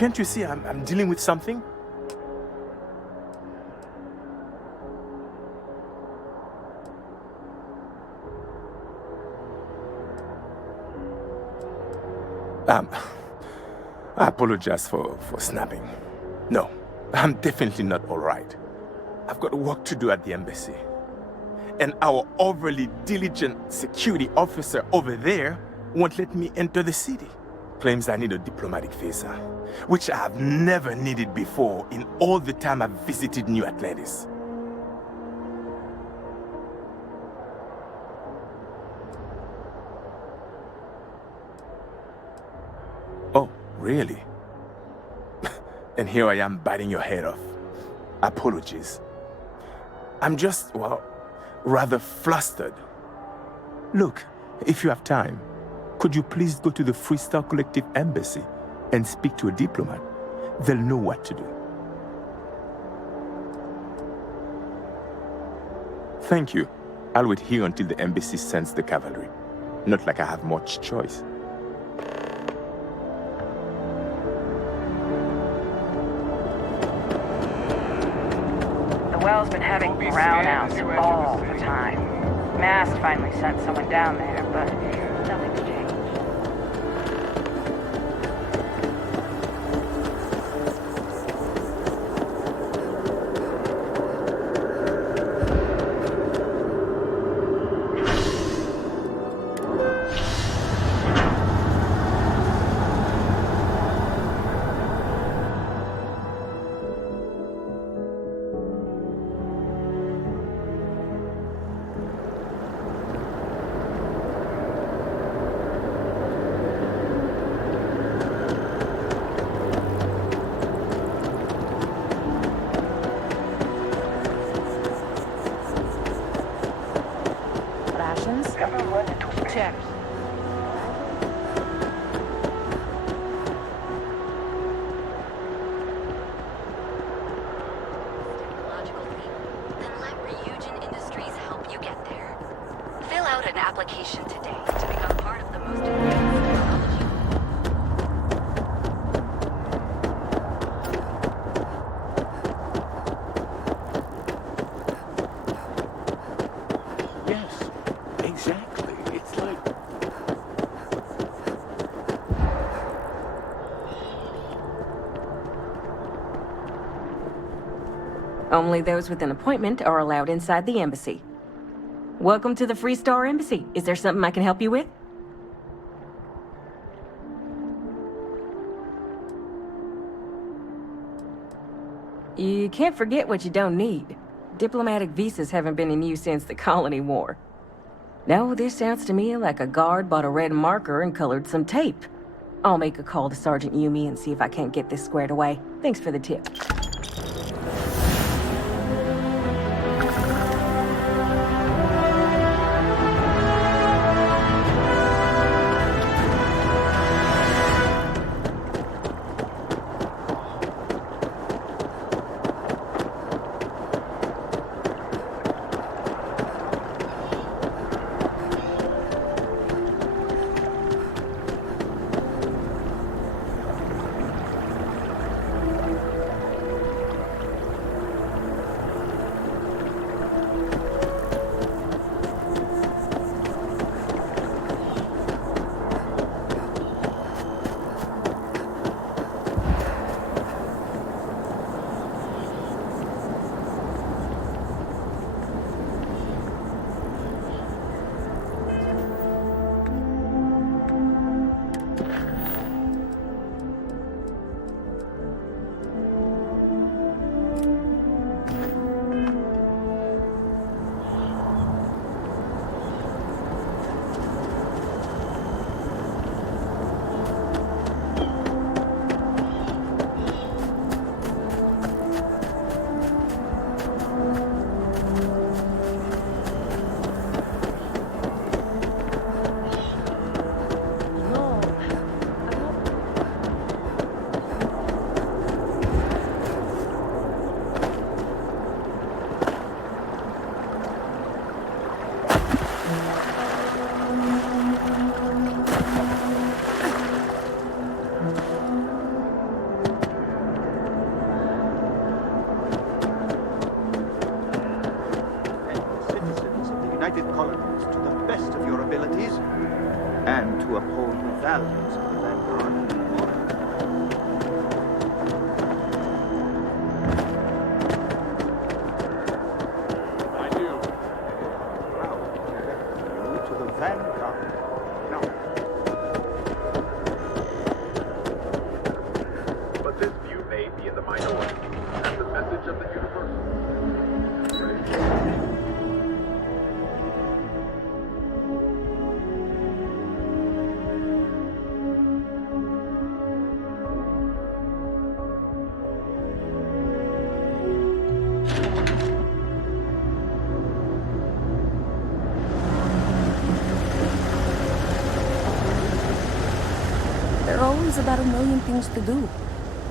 Can't you see I'm dealing with something? I apologize for snapping. No, I'm definitely not all right. I've got work to do at the embassy. And our overly diligent security officer over there won't let me enter the city. Claims I need a diplomatic visa, which I have never needed before in all the time I've visited New Atlantis. Oh, really? And here I am biting your head off. Apologies. I'm just, well, rather flustered. Look, if you have time, could you please go to the Freestar Collective Embassy and speak to a diplomat? They'll know what to do. Thank you. I'll wait here until the embassy sends the cavalry. Not like I have much choice. The well's been having brownouts all the time. Mast finally sent someone down there, but nothing's changed. Check. Then let Ryujin Industries help you get there. Fill out an application today to become part of the most advanced technology. Yes, exactly. It's like... Only those with an appointment are allowed inside the embassy. Welcome to the Freestar Embassy. Is there something I can help you with? You can't forget what you don't need. Diplomatic visas haven't been in use since the Colony War. No, this sounds to me like a guard bought a red marker and colored some tape. I'll make a call to Sergeant Yumi and see if I can't get this squared away. Thanks for the tip. values of the Vanguard. I do. Wow. To the Vanguard. No. But this view may be in the minority. That's the message of the universe. There are always about a million things to do,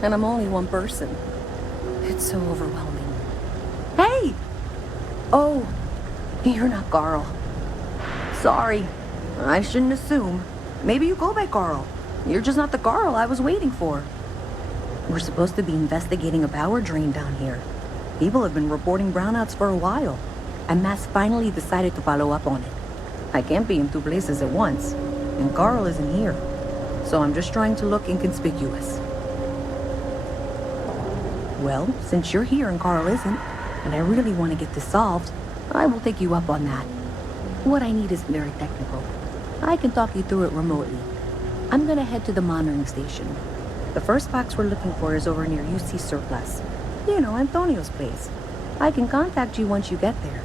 and I'm only one person. It's so overwhelming. Hey! Oh, you're not Carl. Sorry. I shouldn't assume. Maybe you go by Carl. You're just not the Carl I was waiting for. We're supposed to be investigating a power drain down here. People have been reporting brownouts for a while, and Mass finally decided to follow up on it. I can't be in two places at once, and Carl isn't here. So I'm just trying to look inconspicuous. Well, since you're here and Carl isn't, and I really want to get this solved, I will take you up on that. What I need isn't very technical. I can talk you through it remotely. I'm gonna head to the monitoring station. The first box we're looking for is over near UC Surplus. You know, Antonio's place. I can contact you once you get there.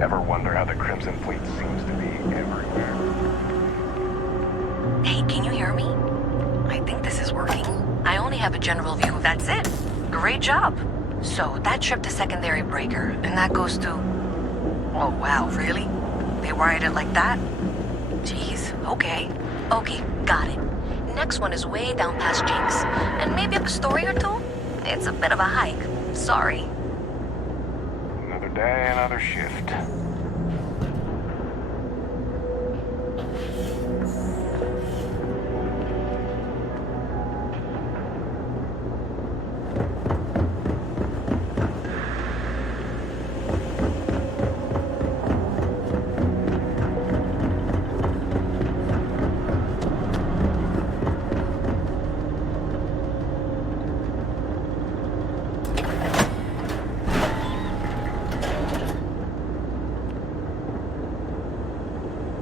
Ever wonder how the Crimson Fleet seems to be everywhere? Hey, can you hear me? I think this is working. I only have a general view. That's it. Great job. So, that trip to secondary breaker, and that goes to... Oh, wow, really? They wired it like that? Jeez, okay. Okay, got it. Next one is way down past Jake's, and maybe up a story or two? It's a bit of a hike. Sorry. Another day, another shift.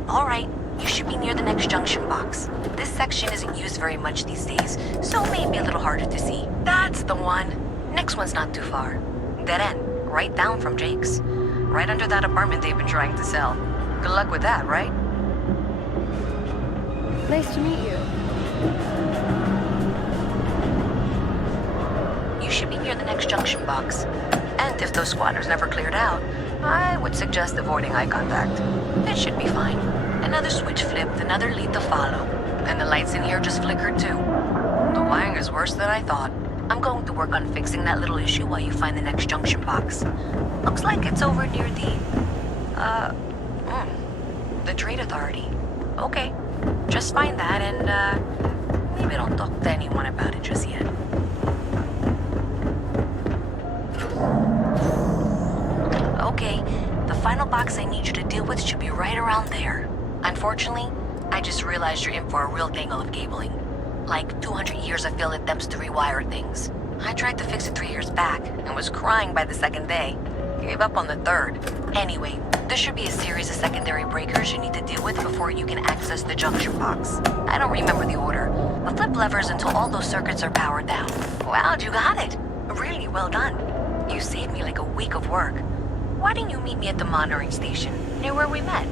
Alright, you should be near the next junction box. This section isn't used very much these days, so it may be a little harder to see. That's the one. Next one's not too far. Dead end, right down from Jake's. Right under that apartment they've been trying to sell. Good luck with that, right? Nice to meet you. You should be near the next junction box. And if those squatters never cleared out, I would suggest avoiding eye contact. It should be fine. Another switch flipped, another lead to follow. And the lights in here just flickered too. The wiring is worse than I thought. I'm going to work on fixing that little issue while you find the next junction box. Looks like it's over near the Trade Authority. Okay, just find that and, maybe don't talk to anyone about it just yet. Okay, the final box I need you to deal with should be right around there. Unfortunately, I just realized you're in for a real tangle of cabling. Like 200 years of failed attempts to rewire things. I tried to fix it 3 years back, and was crying by the second day. Gave up on the third. Anyway, there should be a series of secondary breakers you need to deal with before you can access the junction box. I don't remember the order, but flip levers until all those circuits are powered down. Wow, you got it! Really well done. You saved me like a week of work. Why didn't you meet me at the monitoring station, near where we met?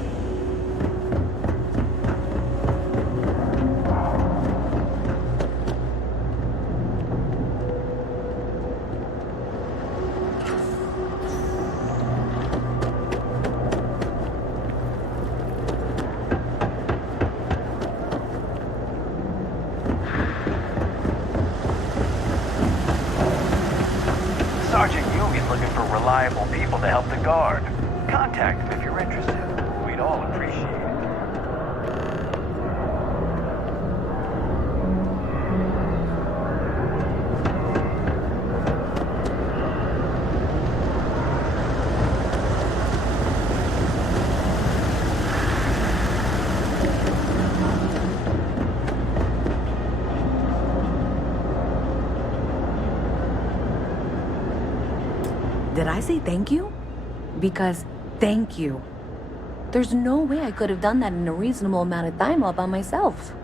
to help the guard. Contact him if you're interested. We'd all appreciate it. Did I say thank you? Because thank you. There's no way I could have done that in a reasonable amount of time all by myself.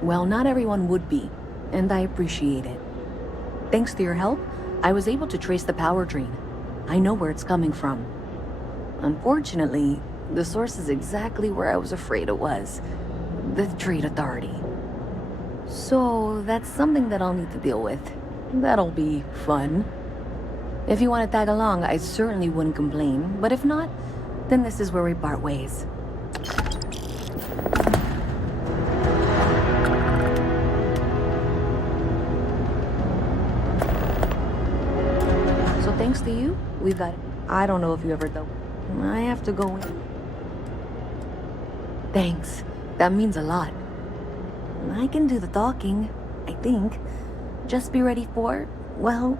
Well, not everyone would be, and I appreciate it. Thanks to your help, I was able to trace the power drain. I know where it's coming from. Unfortunately, the source is exactly where I was afraid it was. The Trade Authority. So, that's something that I'll need to deal with. That'll be fun. If you want to tag along, I certainly wouldn't complain. But if not, then this is where we part ways. So thanks to you, we've got... I don't know if you ever though. I have to go in. Thanks. That means a lot. I can do the talking, I think. Just be ready for, well,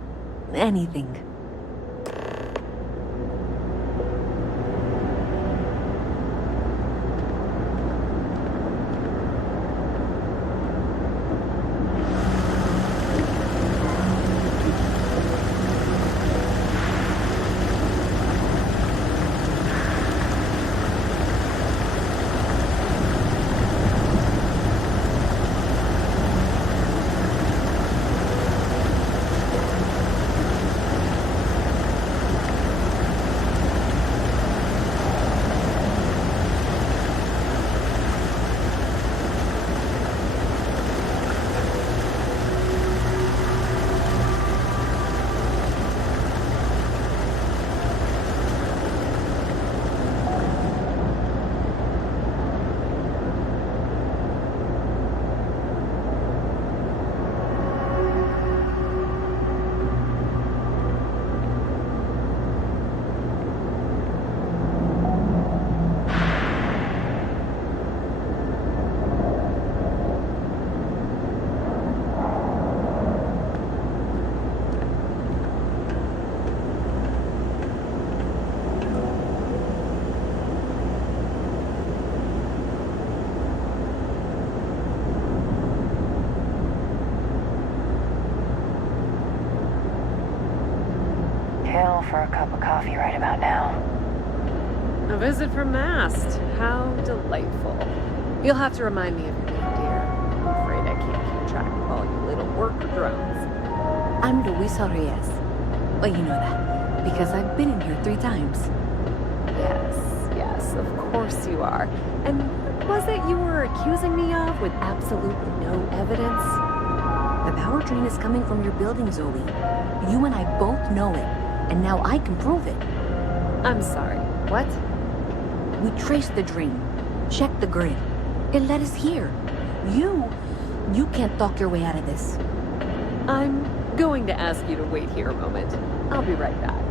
anything. For a cup of coffee right about now. A visit from Mast. How delightful. You'll have to remind me of your name, dear. I'm afraid I can't keep track of all you little worker drones. I'm Luisa Reyes. Well, you know that, because I've been in here 3 times. Yes, of course you are. And what was it you were accusing me of with absolutely no evidence? The power drain is coming from your building, Zoe. You and I both know it. And now I can prove it. I'm sorry, what? We traced the drain, checked the grid. It led us here. You can't talk your way out of this. I'm going to ask you to wait here a moment. I'll be right back.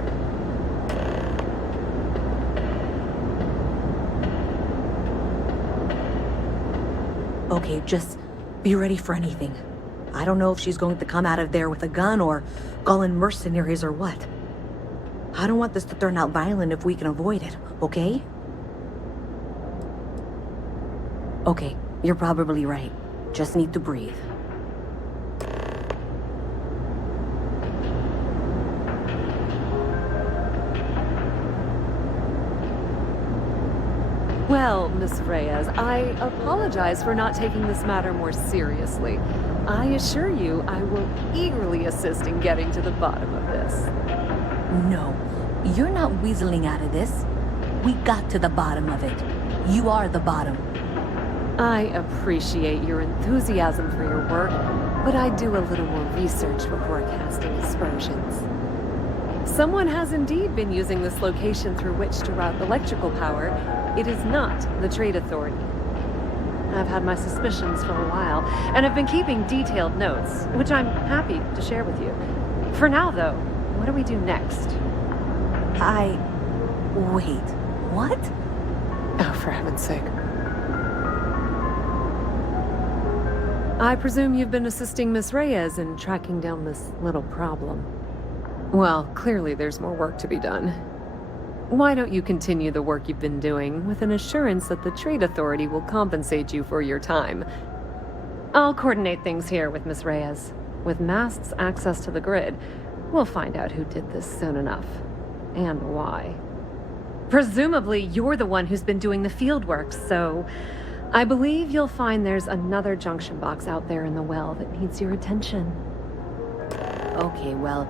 Okay, just be ready for anything. I don't know if she's going to come out of there with a gun or call in mercenaries or what. I don't want this to turn out violent if we can avoid it, okay? Okay, you're probably right. Just need to breathe. Well, Miss Reyes, I apologize for not taking this matter more seriously. I assure you I will eagerly assist in getting to the bottom of this. No, you're not weaseling out of this. We got to the bottom of it. You are the bottom. I appreciate your enthusiasm for your work, but I do a little more research before casting aspersions. Someone has indeed been using this location through which to route electrical power. It is not the Trade Authority. I've had my suspicions for a while, and have been keeping detailed notes, which I'm happy to share with you. For now, though, What do we do next? Wait, what? Oh, for heaven's sake. I presume you've been assisting Miss Reyes in tracking down this little problem. Well, clearly there's more work to be done. Why don't you continue the work you've been doing with an assurance that the Trade Authority will compensate you for your time? I'll coordinate things here with Miss Reyes. With Mast's access to the grid, we'll find out who did this soon enough. And why. Presumably, you're the one who's been doing the field work, so I believe you'll find there's another junction box out there in the well that needs your attention. Okay, well,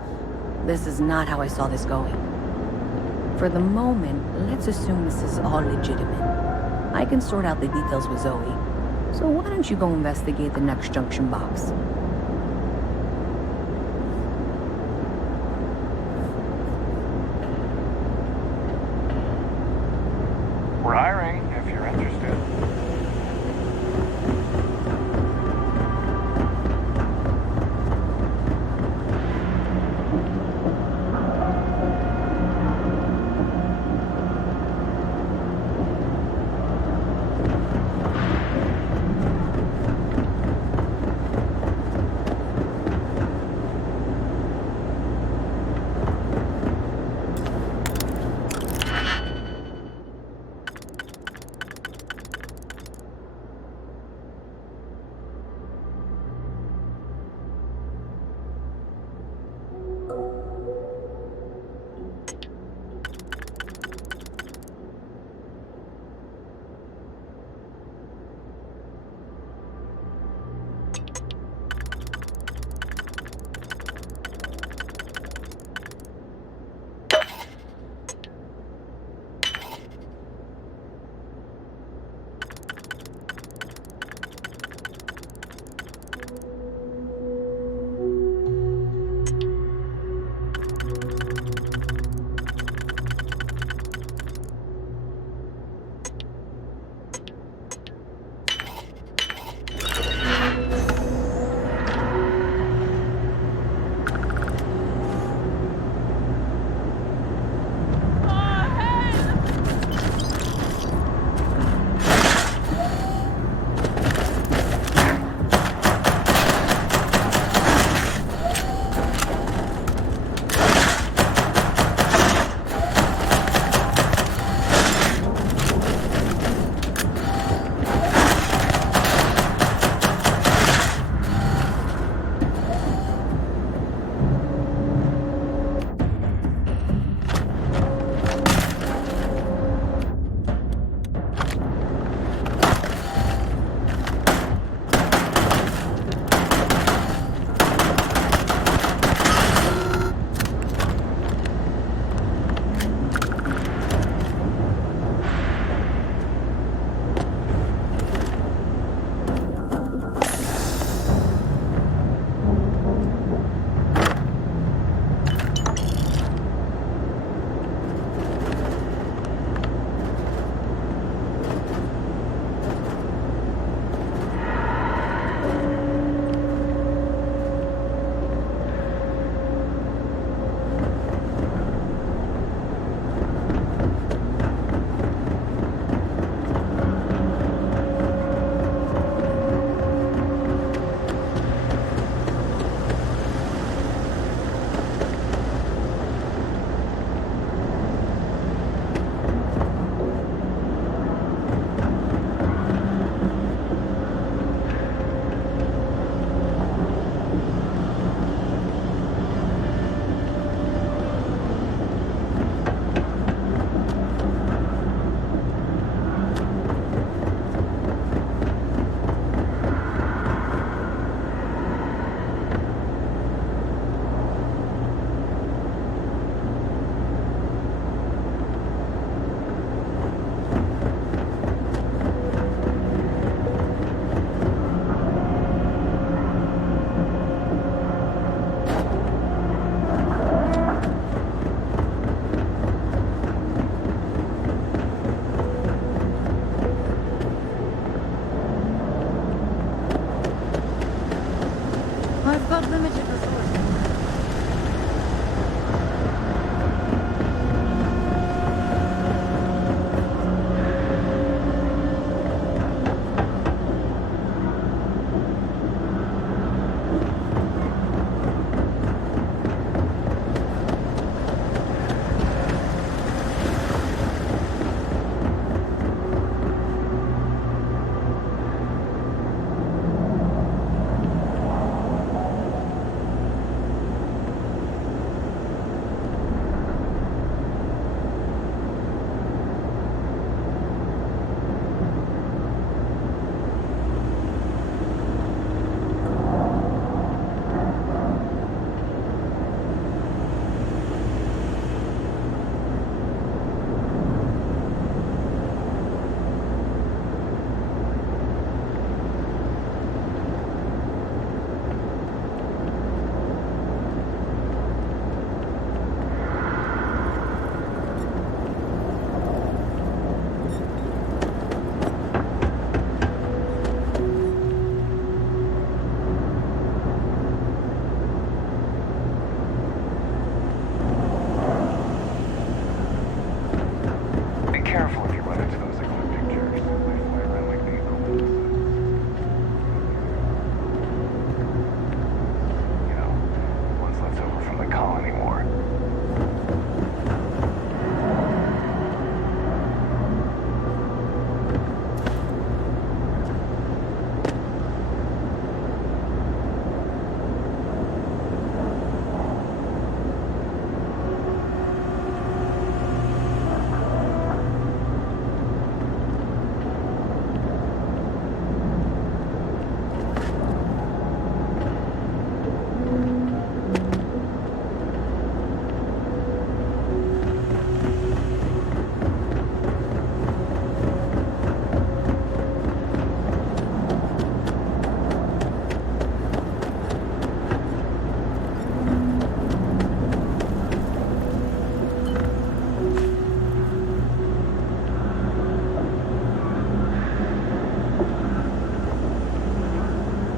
this is not how I saw this going. For the moment, let's assume this is all legitimate. I can sort out the details with Zoe. So why don't you go investigate the next junction box? We're hiring, if you're interested.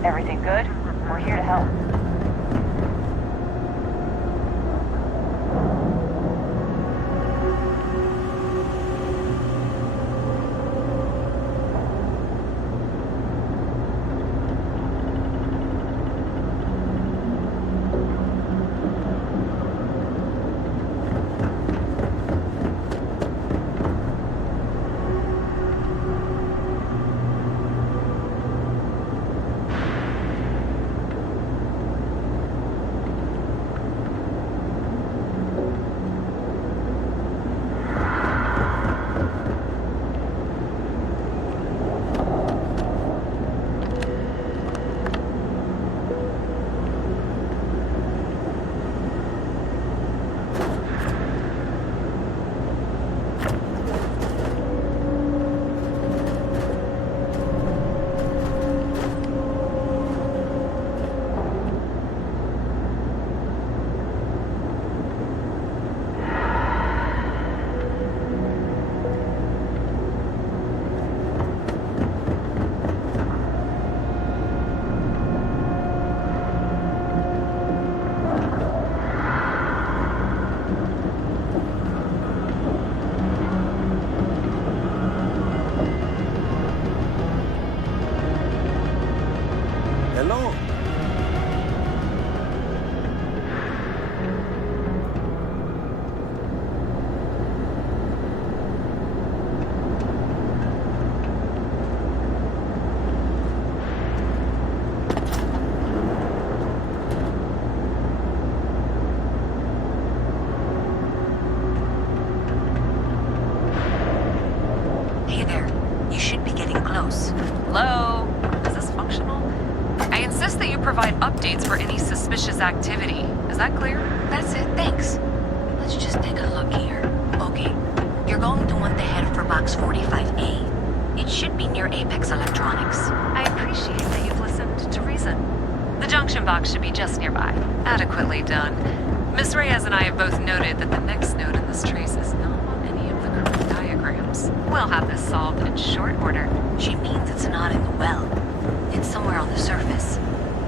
Everything good? We're here to help. Hello. Hey there. You should be getting close. Hello? Is this functional? I insist that you provide updates for any suspicious activity. Is that clear? That's it, thanks. Let's just take a look here. Okay. You're going to want to head for box 45A. It should be near Apex Electronics. I appreciate that you've listened to reason. The junction box should be just nearby. Adequately done. Miss Reyes and I have both noted that the next node in this trace is not on any of the current diagrams. We'll have this solved in short order. She means it's not in the well. It's somewhere on the surface.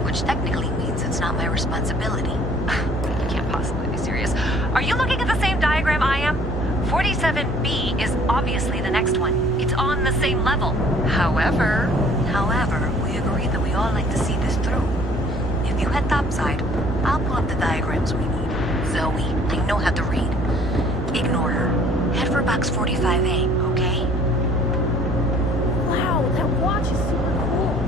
Which technically means it's not my responsibility. You can't possibly be serious. Are you looking at the same diagram I am? 47B is obviously the next one. It's on the same level. However, we agreed that we all like to see this through. If you head topside, I'll pull up the diagrams we need. Zoe, I know how to read. Ignore her. Head for box 45A, okay? Wow, that watch is super cool.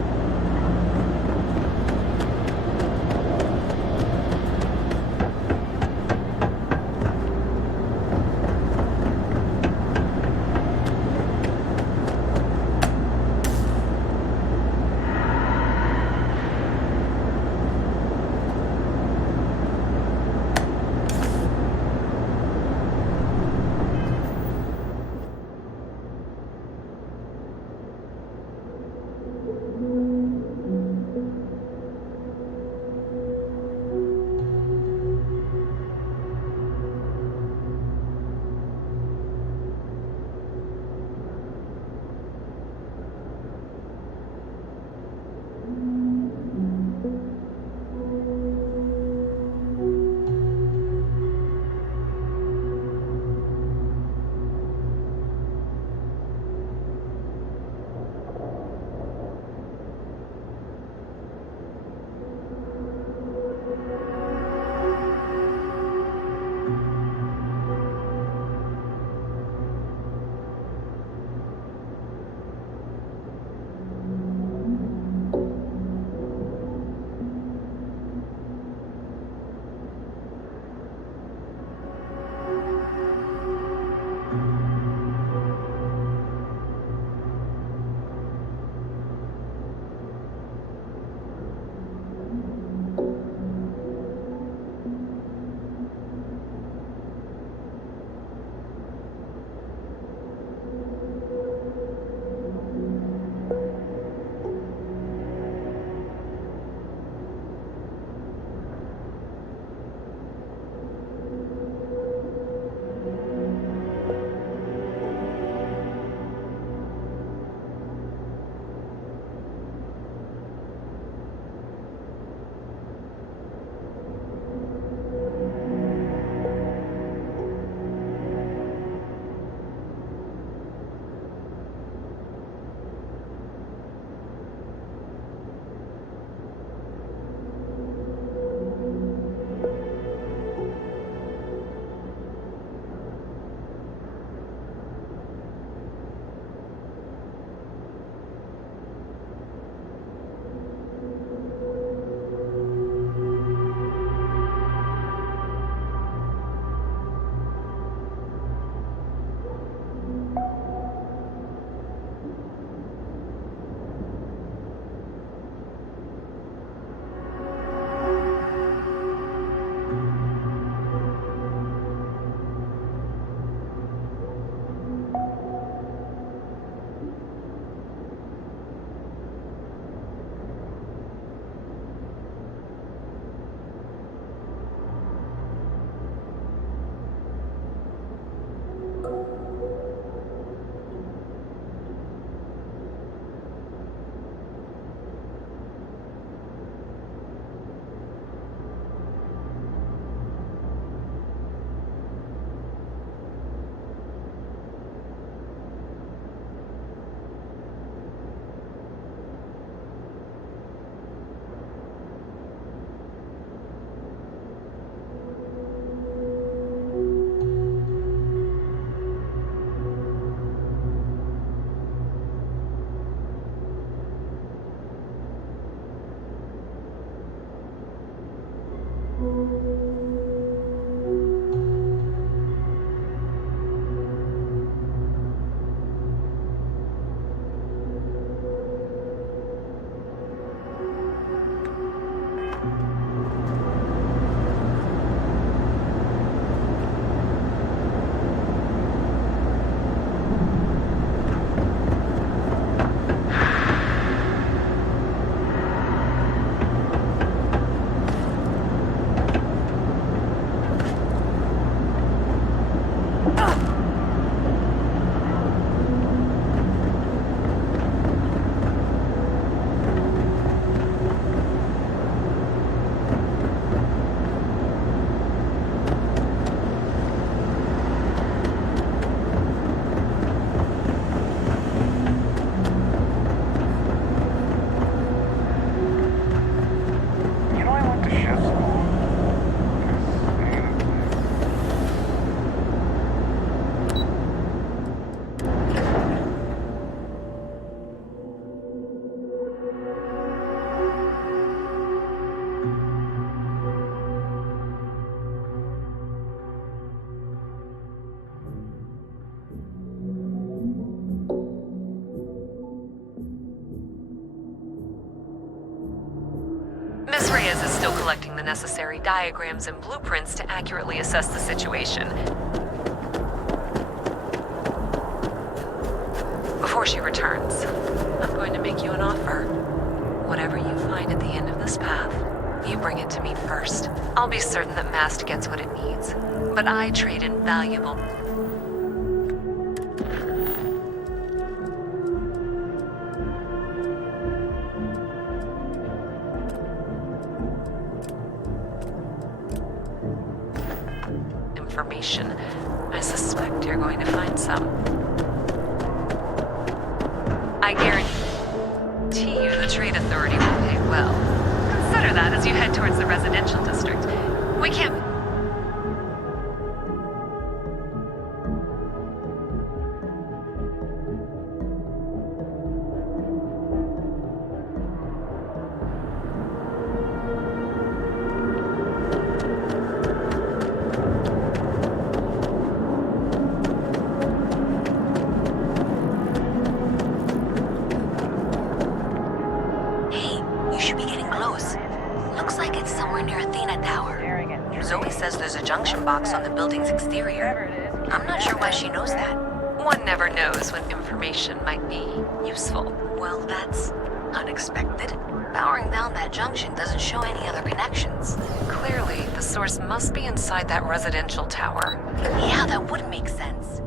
still collecting the necessary diagrams and blueprints to accurately assess the situation. Before she returns, I'm going to make you an offer. Whatever you find at the end of this path, you bring it to me first. I'll be certain that Mast gets what it needs, but I trade in valuable... information. I suspect you're going to find some. I guarantee you the Trade Authority will pay well. Consider that as you head towards the residential district. We can't... Zoe says there's a junction box on the building's exterior. I'm not sure why she knows that. One never knows when information might be useful. Well, that's unexpected. Powering down that junction doesn't show any other connections. Clearly, the source must be inside that residential tower. Yeah, that would make sense.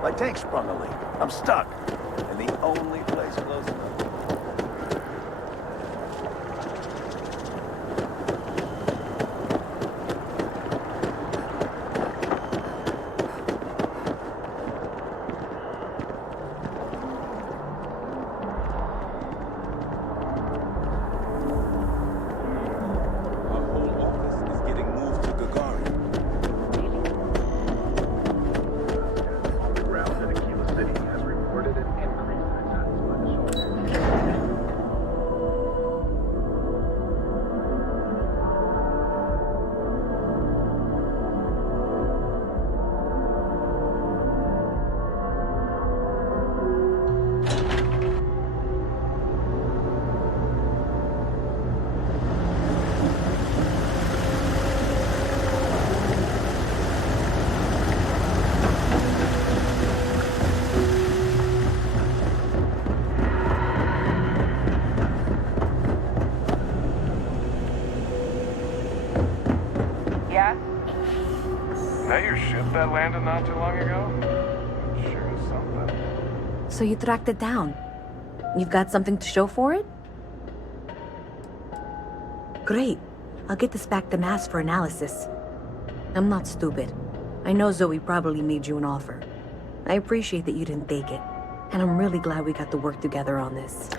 My tank sprung a leak. I'm stuck. And the only place close enough. That your ship that landed not too long ago? Sure is something. So you tracked it down. You've got something to show for it? Great. I'll get this back to Mass for analysis. I'm not stupid. I know Zoe probably made you an offer. I appreciate that you didn't take it. And I'm really glad we got to work together on this.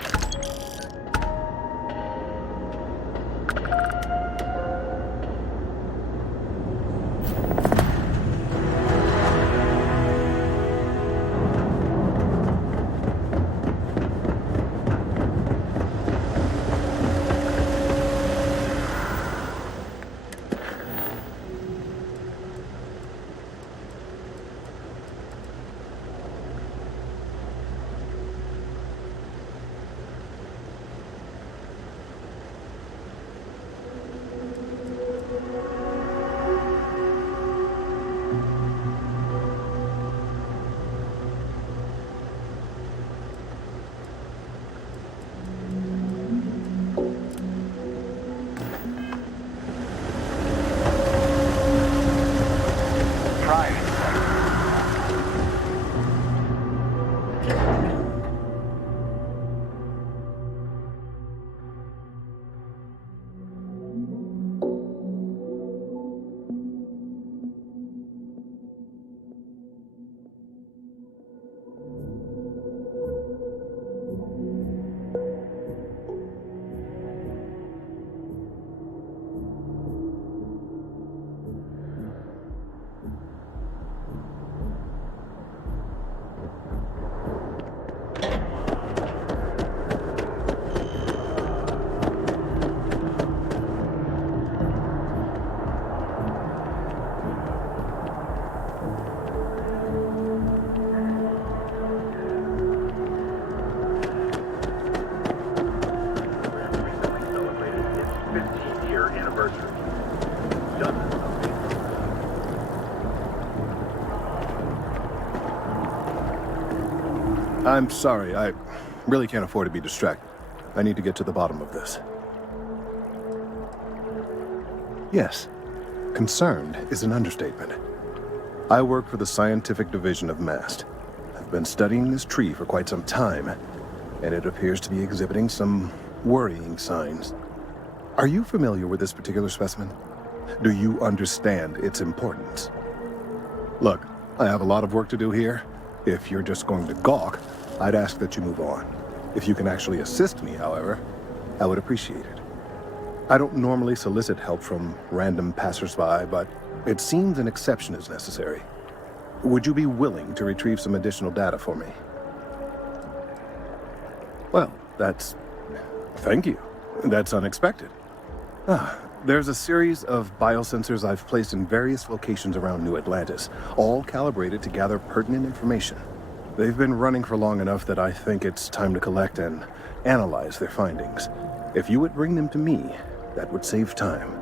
I'm sorry, I really can't afford to be distracted. I need to get to the bottom of this. Yes, concerned is an understatement. I work for the scientific division of MAST. I've been studying this tree for quite some time, and it appears to be exhibiting some worrying signs. Are you familiar with this particular specimen? Do you understand its importance? Look, I have a lot of work to do here. If you're just going to gawk, I'd ask that you move on. If you can actually assist me, however, I would appreciate it. I don't normally solicit help from random passersby, but it seems an exception is necessary. Would you be willing to retrieve some additional data for me? Well, thank you. That's unexpected. There's a series of biosensors I've placed in various locations around New Atlantis, all calibrated to gather pertinent information. They've been running for long enough that I think it's time to collect and analyze their findings. If you would bring them to me, that would save time.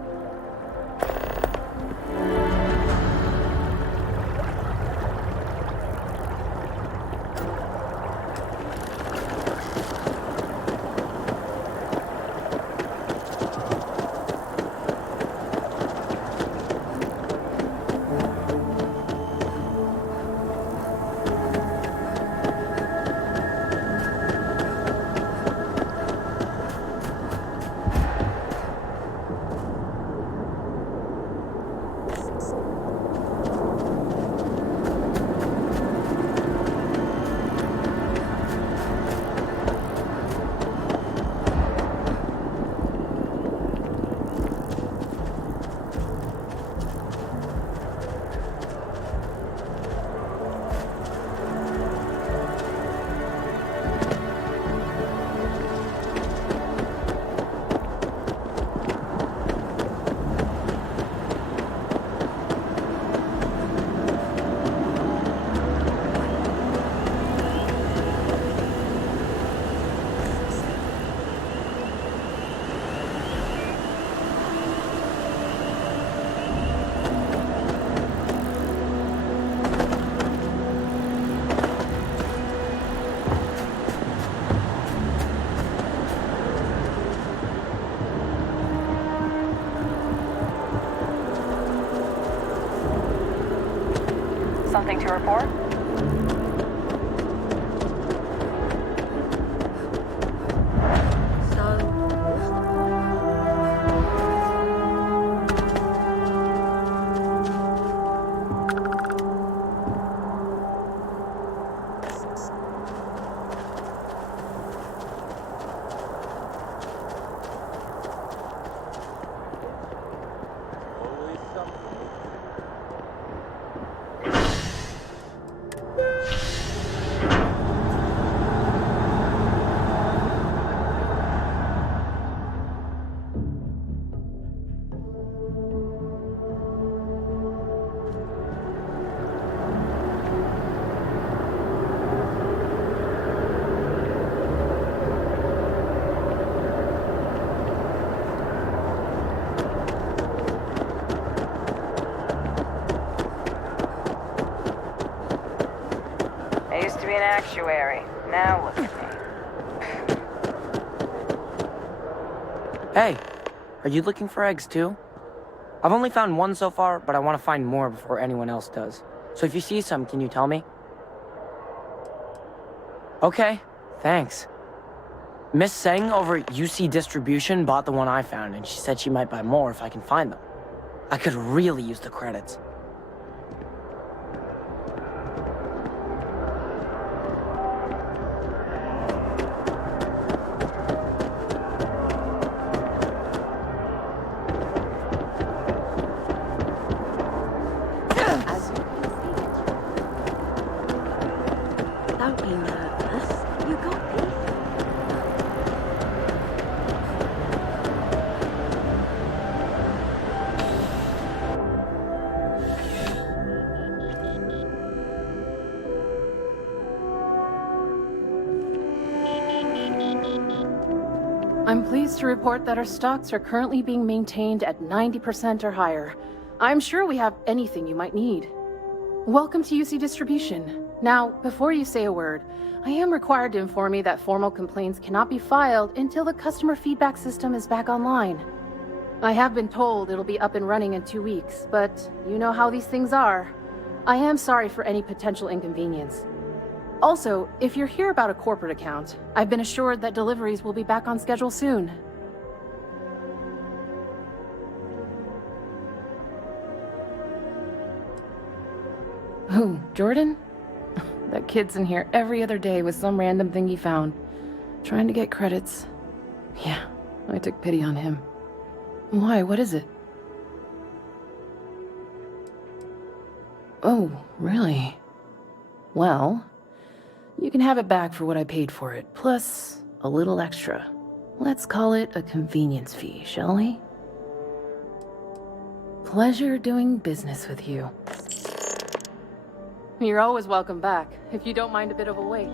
Something to report? I used to be an actuary. Now look at me. Hey, are you looking for eggs too? I've only found one so far, but I want to find more before anyone else does. So if you see some, can you tell me? Okay, thanks. Miss Seng over at UC Distribution bought the one I found, and she said she might buy more if I can find them. I could really use the credits. Don't be nervous. You got this. I'm pleased to report that our stocks are currently being maintained at 90% or higher. I'm sure we have anything you might need. Welcome to UC Distribution. Now, before you say a word, I am required to inform you that formal complaints cannot be filed until the customer feedback system is back online. I have been told it'll be up and running in 2 weeks, but you know how these things are. I am sorry for any potential inconvenience. Also, if you're here about a corporate account, I've been assured that deliveries will be back on schedule soon. Who, Jordan? That kid's in here every other day with some random thing he found, trying to get credits. Yeah, I took pity on him. Why, what is it? Oh, really? Well, you can have it back for what I paid for it, plus a little extra. Let's call it a convenience fee, shall we? Pleasure doing business with you. You're always welcome back, if you don't mind a bit of a wait.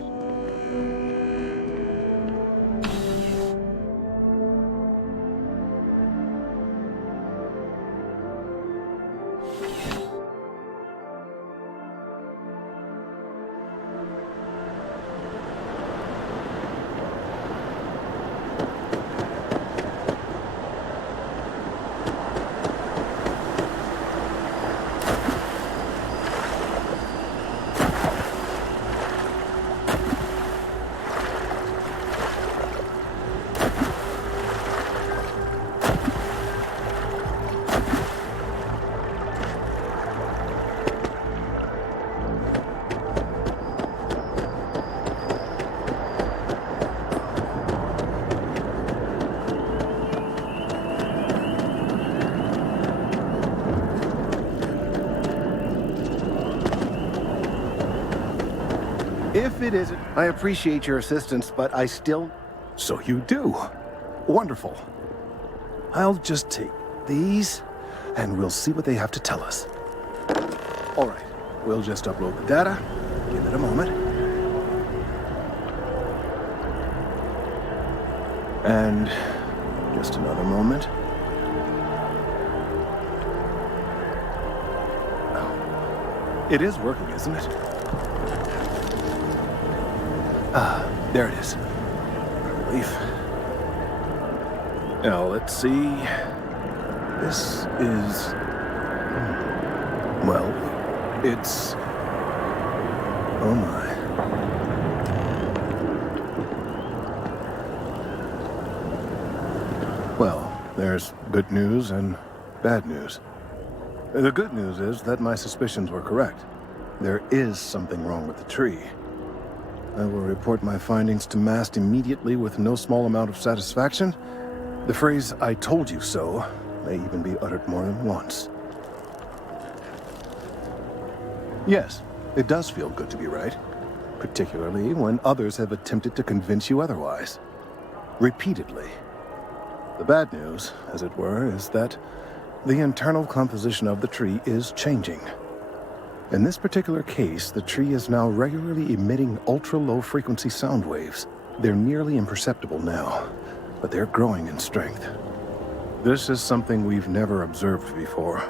If it isn't, I appreciate your assistance, but I still... So you do. Wonderful. I'll just take these, and we'll see what they have to tell us. All right, we'll just upload the data. Give it a moment. And just another moment. It is working, isn't it? Ah, there it is. Relief. Now, let's see. This is... Well, it's Oh my. Well, there's good news and bad news. The good news is that my suspicions were correct. There is something wrong with the tree. I will report my findings to Mast immediately with no small amount of satisfaction. The phrase, "I told you so," may even be uttered more than once. Yes, it does feel good to be right, particularly when others have attempted to convince you otherwise. Repeatedly. The bad news, as it were, is that the internal composition of the tree is changing. In this particular case, the tree is now regularly emitting ultra-low frequency sound waves. They're nearly imperceptible now, but they're growing in strength. This is something we've never observed before.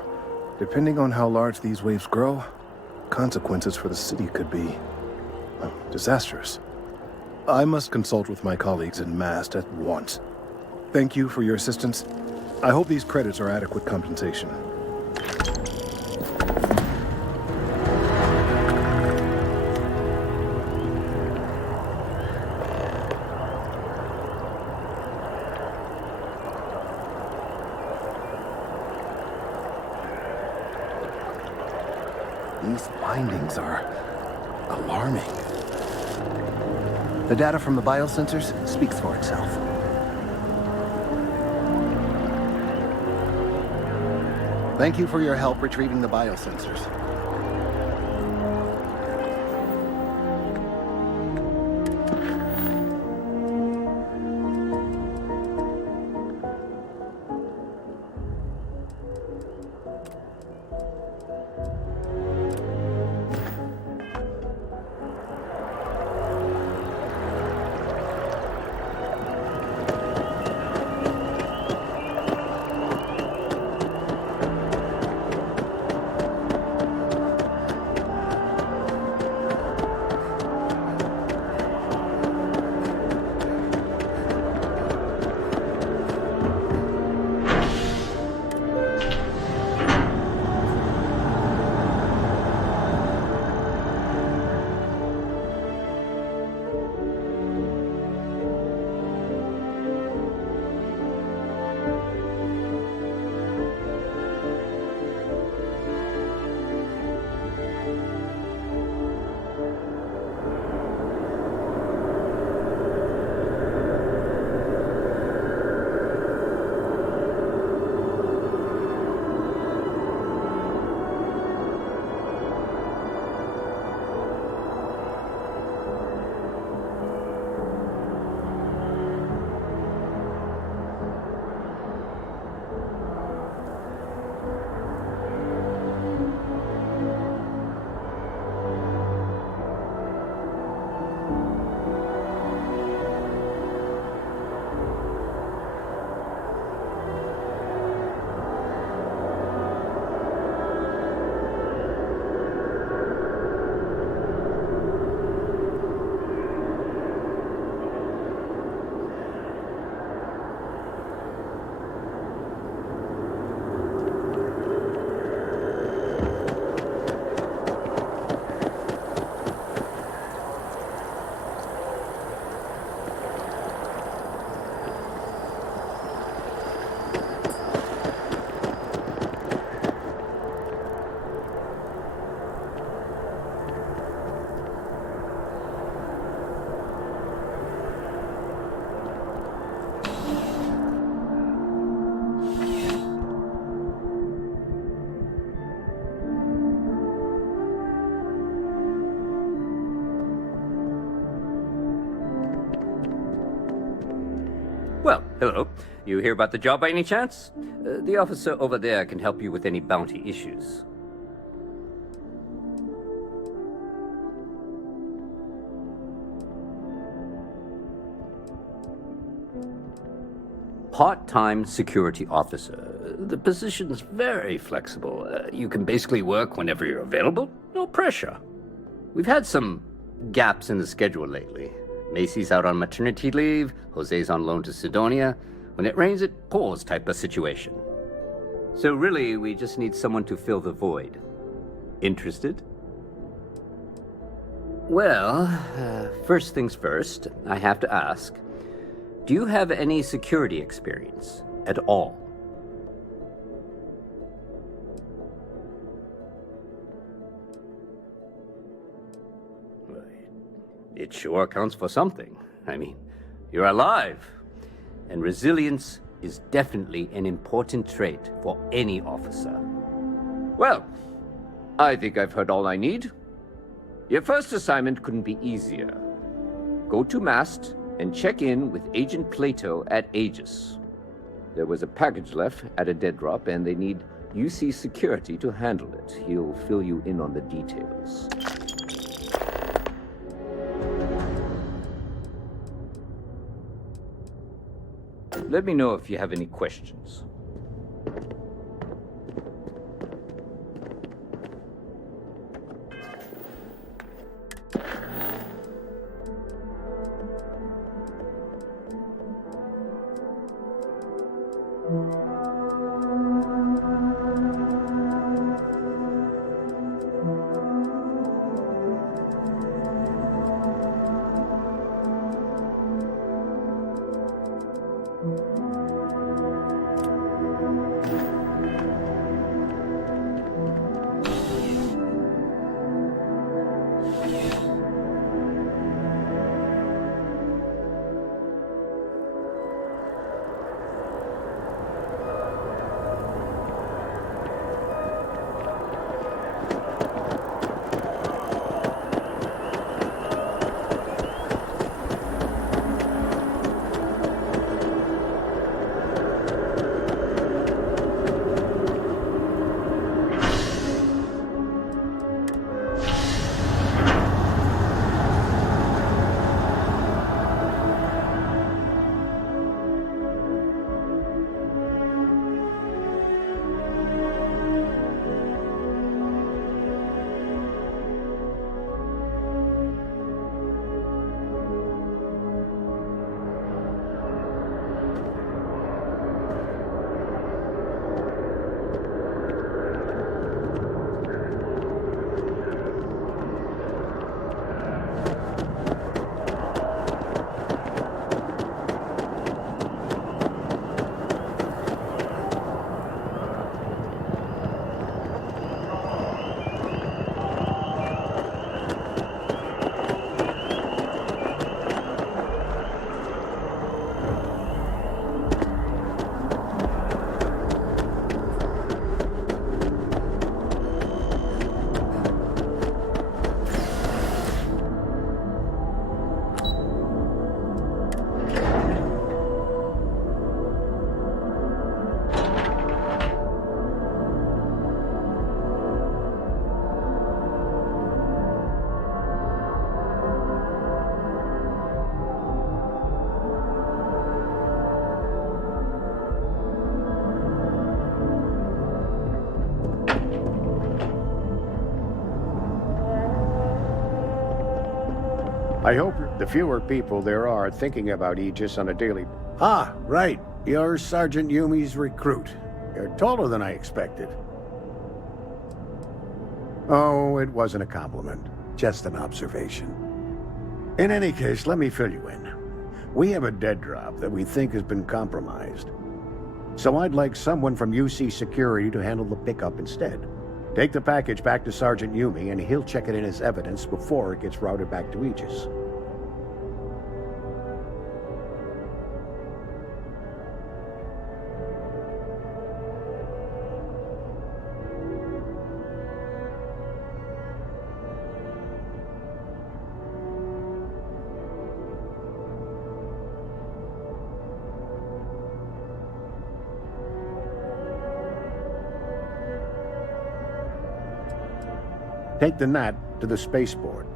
Depending on how large these waves grow, consequences for the city could be, well, disastrous. I must consult with my colleagues in Mast at once. Thank you for your assistance. I hope these credits are adequate compensation. These findings are alarming. The data from the biosensors speaks for itself. Thank you for your help retrieving the biosensors. Well, hello. You hear about the job by any chance? The officer over there can help you with any bounty issues. Part-time security officer. The position's very flexible. You can basically work whenever you're available. No pressure. We've had some gaps in the schedule lately. Macy's out on maternity leave, Jose's on loan to Sidonia. When it rains, it pours type of situation. So really, we just need someone to fill the void. Interested? Well, first things first, I have to ask, do you have any security experience at all? It sure counts for something. I mean, you're alive. And resilience is definitely an important trait for any officer. Well, I think I've heard all I need. Your first assignment couldn't be easier. Go to Mast and check in with Agent Plato at Aegis. There was a package left at a dead drop, and they need UC security to handle it. He'll fill you in on the details. Let me know if you have any questions. I hope the fewer people there are thinking about Aegis on a daily... Ah, right. You're Sergeant Yumi's recruit. You're taller than I expected. Oh, it wasn't a compliment. Just an observation. In any case, let me fill you in. We have a dead drop that we think has been compromised. So I'd like someone from UC Security to handle the pickup instead. Take the package back to Sergeant Yumi, and he'll check it in as evidence before it gets routed back to Aegis. Take the NAT to the spaceport.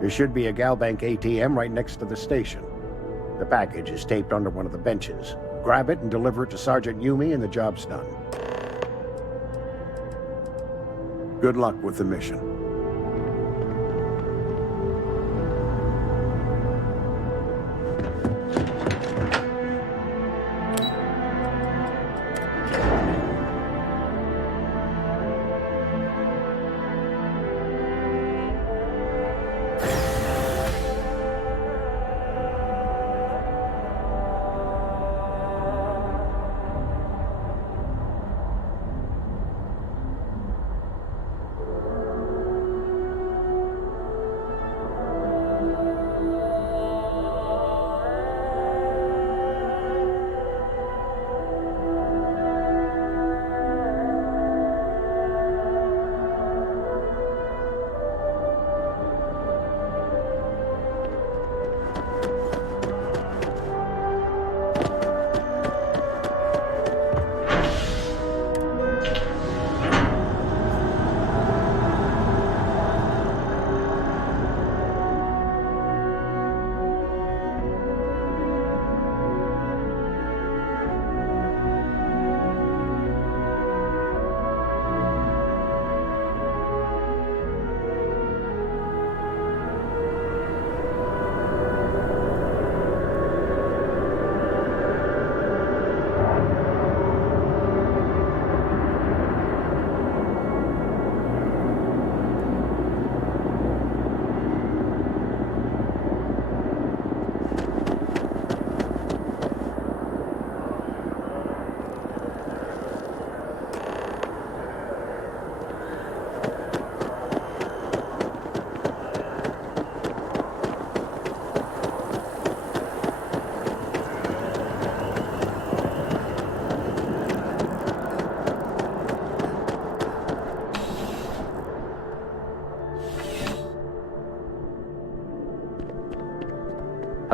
There should be a Galbank ATM right next to the station. The package is taped under one of the benches. Grab it and deliver it to Sergeant Yumi and the job's done. Good luck with the mission.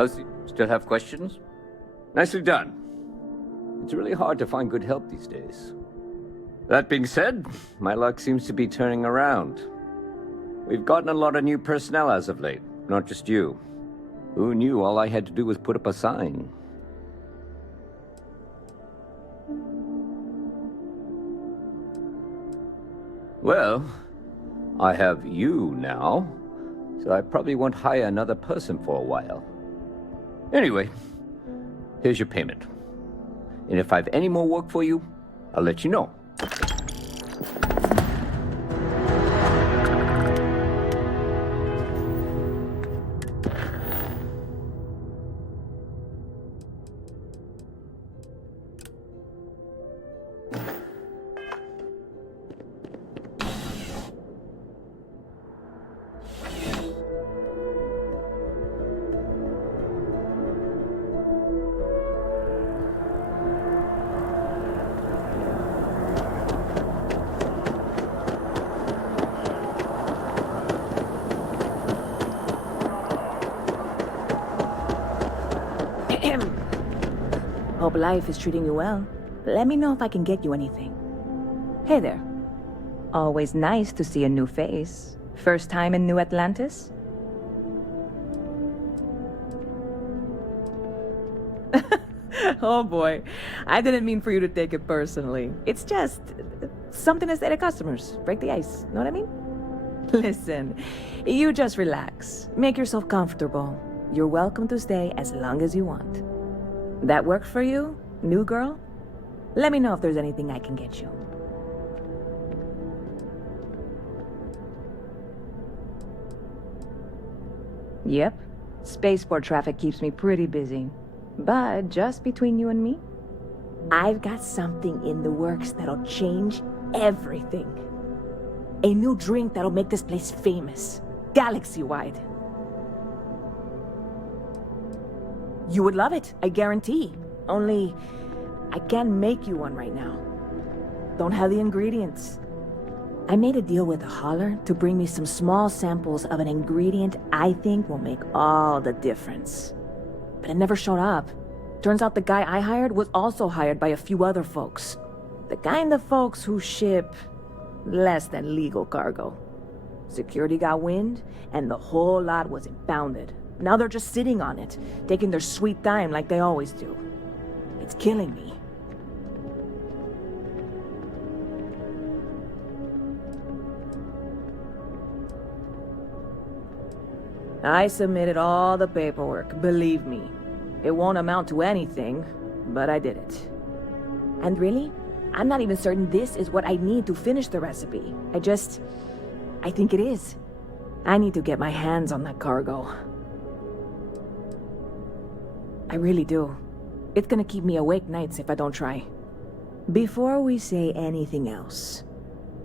Still have questions? Nicely done. It's really hard to find good help these days. That being said, my luck seems to be turning around. We've gotten a lot of new personnel as of late, not just you. Who knew all I had to do was put up a sign? Well, I have you now, so I probably won't hire another person for a while. Anyway, here's your payment. And if I have any more work for you, I'll let you know. Hope life is treating you well. Let me know if I can get you anything. Hey there. Always nice to see a new face. First time in New Atlantis? Oh boy. I didn't mean for you to take it personally. It's just something to say to customers. Break the ice. Know what I mean? Listen, you just relax. Make yourself comfortable. You're welcome to stay as long as you want. That work for you, new girl? Let me know if there's anything I can get you. Yep. Spaceport traffic keeps me pretty busy. But just between you and me, I've got something in the works that'll change everything. A new drink that'll make this place famous, galaxy-wide. You would love it, I guarantee. Only, I can't make you one right now. Don't have the ingredients. I made a deal with a hauler to bring me some small samples of an ingredient I think will make all the difference. But it never showed up. Turns out the guy I hired was also hired by a few other folks. The kind of folks who ship less than legal cargo. Security got wind, and the whole lot was impounded. Now they're just sitting on it, taking their sweet time like they always do. It's killing me. I submitted all the paperwork, believe me. It won't amount to anything, but I did it. And really, I'm not even certain this is what I need to finish the recipe. I think it is. I need to get my hands on that cargo. I really do. It's gonna keep me awake nights if I don't try. Before we say anything else,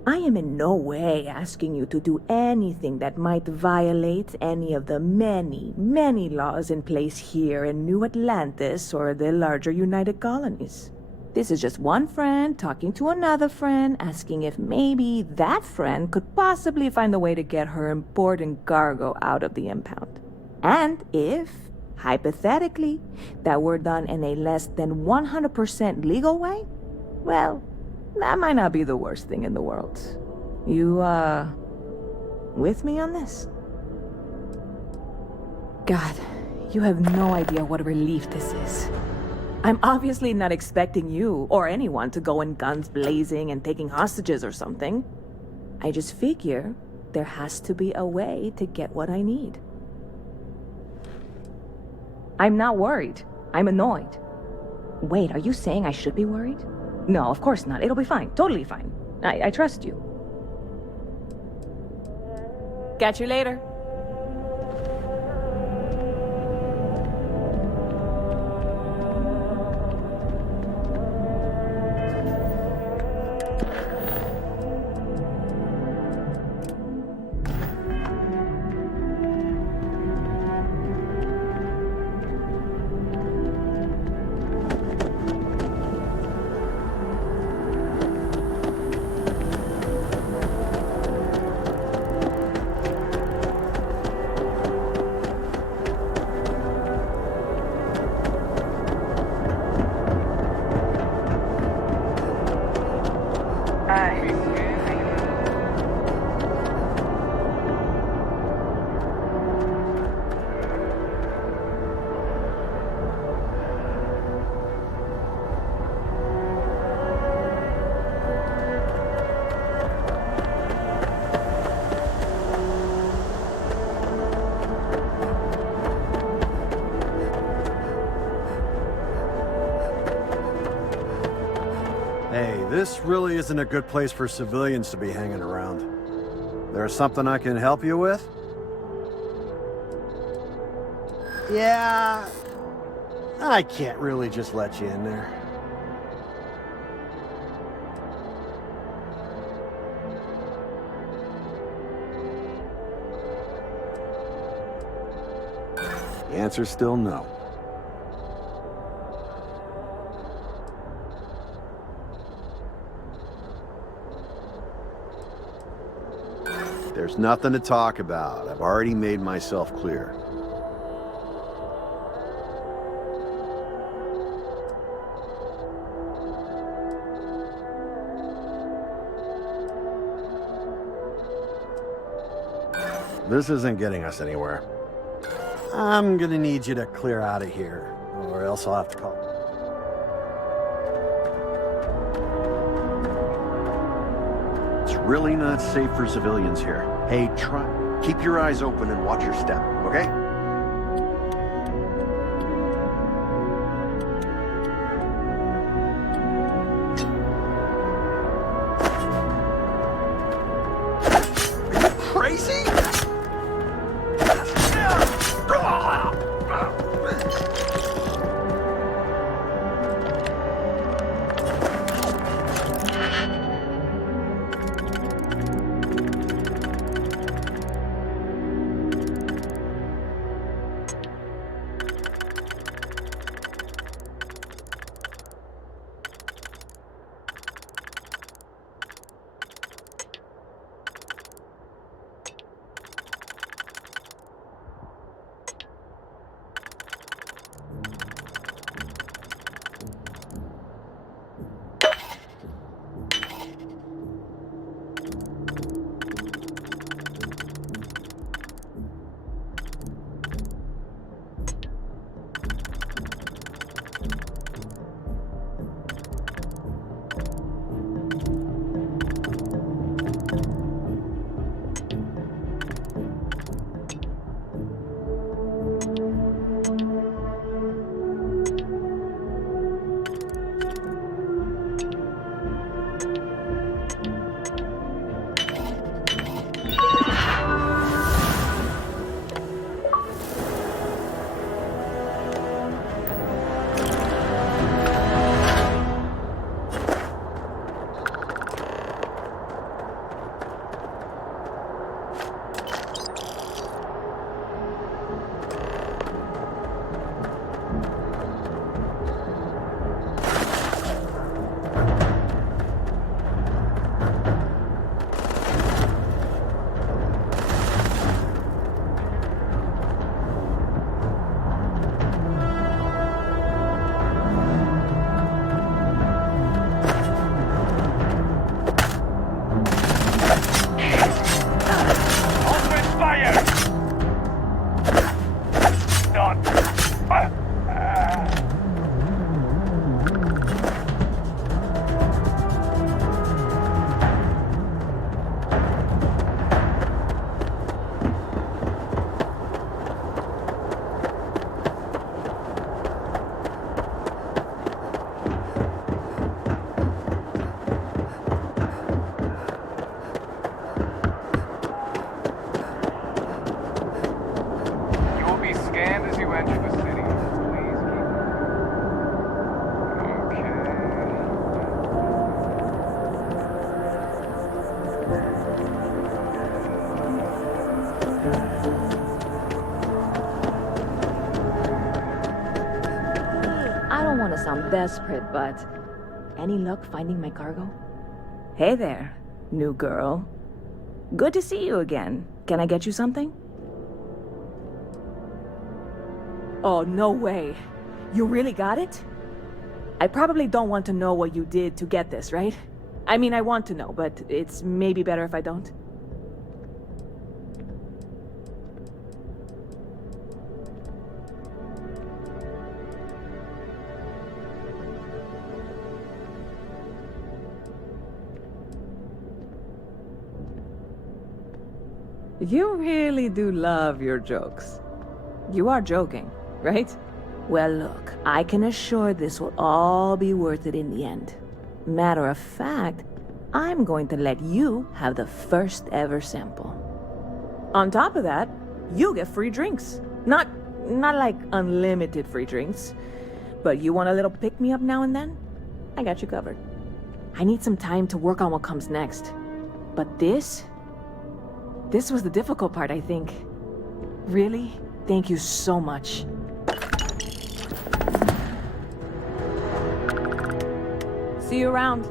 I am in no way asking you to do anything that might violate any of the many, many laws in place here in New Atlantis or the larger United Colonies. This is just one friend talking to another friend, asking if maybe that friend could possibly find a way to get her important cargo out of the impound. And if, hypothetically, that were done in a less than 100% legal way, well, that might not be the worst thing in the world. You, with me on this? God, you have no idea what a relief this is. I'm obviously not expecting you or anyone to go in guns blazing and taking hostages or something. I just figure there has to be a way to get what I need. I'm not worried. I'm annoyed. Wait, are you saying I should be worried? No, of course not. It'll be fine. Totally fine. I trust you. Catch you later. Right. Hey, this really isn't a good place for civilians to be hanging around. There's something I can help you with? Yeah, I can't really just let you in there. The answer's still no. There's nothing to talk about. I've already made myself clear. This isn't getting us anywhere. I'm gonna need you to clear out of here, or else I'll have to call. It's really not safe for civilians here. Hey, keep your eyes open and watch your step, okay? Crazy? Sound desperate, but any luck finding my cargo? Hey there, new girl. Good to see you again. Can I get you something? Oh, no way. You really got it? I probably don't want to know what you did to get this, right? I mean, I want to know, but it's maybe better if I don't. You really do love your jokes. You are joking, right? Well, look, I can assure this will all be worth it in the end. Matter of fact, I'm going to let you have the first ever sample. On top of that, you get free drinks. Not like unlimited free drinks, but you want a little pick-me-up now and then? I got you covered. I need some time to work on what comes next. But this was the difficult part, I think. Really, thank you so much. See you around.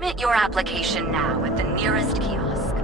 Submit your application now at the nearest kiosk.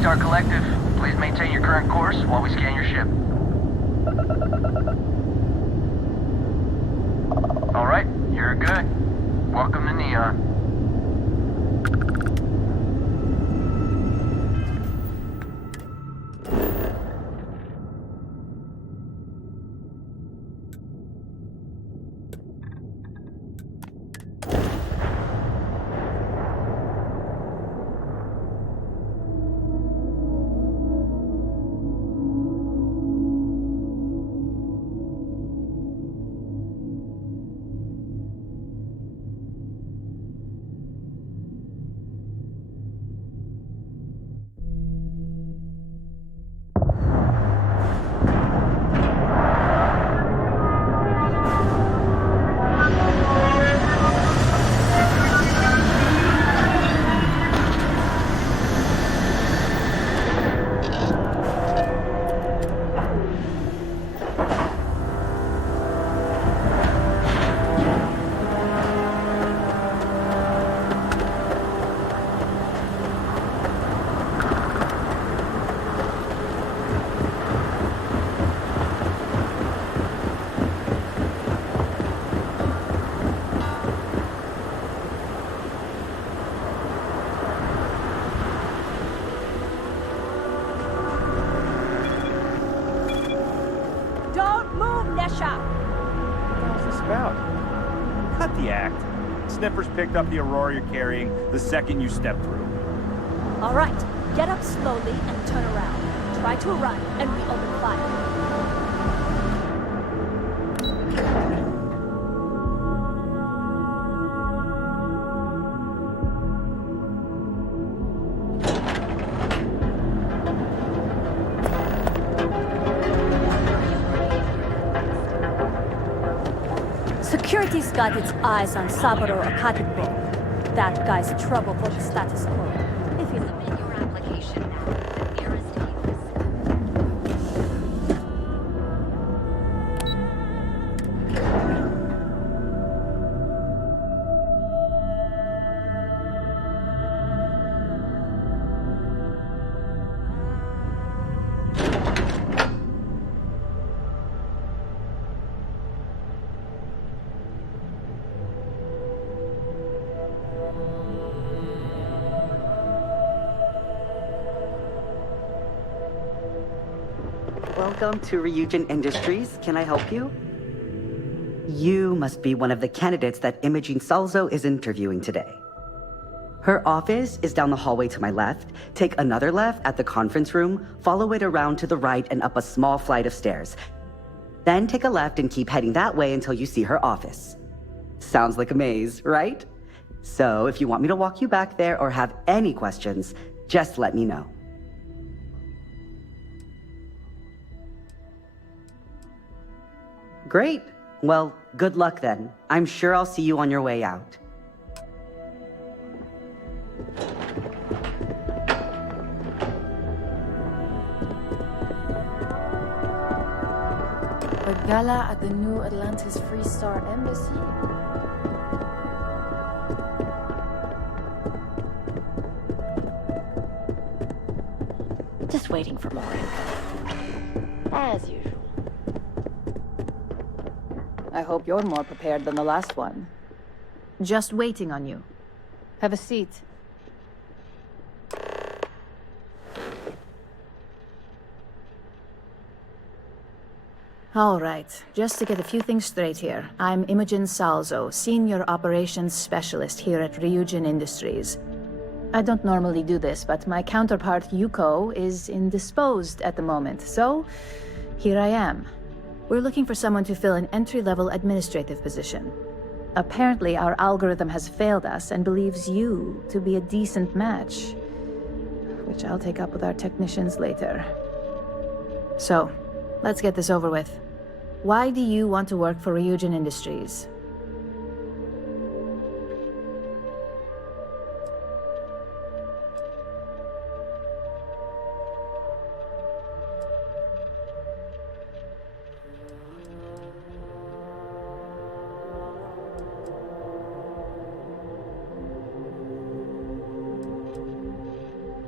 Star Collective. Please maintain your current course while we scan your ship. Alright, you're good. Welcome to Neon. Cut the act. Sniffers picked up the Aurora you're carrying the second you step through. All right, get up slowly and turn around. Try to run, and we open fire. Security's got its eyes on Saburo Akatipo. That guy's trouble for the status quo. If you submit your application now, the nearest Welcome to Ryujin Industries. Can I help you? You must be one of the candidates that Imogene Salzo is interviewing today. Her office is down the hallway to my left. Take another left at the conference room, follow it around to the right and up a small flight of stairs. Then take a left and keep heading that way until you see her office. Sounds like a maze, right? So if you want me to walk you back there or have any questions, just let me know. Great. Well, good luck then. I'm sure I'll see you on your way out. A gala at the New Atlantis Free Star Embassy? Just waiting for more info. As usual. I hope you're more prepared than the last one. Just waiting on you. Have a seat. All right, just to get a few things straight here. I'm Imogen Salzo, Senior Operations Specialist here at Ryujin Industries. I don't normally do this, but my counterpart Yuko is indisposed at the moment, so here I am. We're looking for someone to fill an entry-level administrative position. Apparently, our algorithm has failed us and believes you to be a decent match, which I'll take up with our technicians later. So, let's get this over with. Why do you want to work for Ryujin Industries?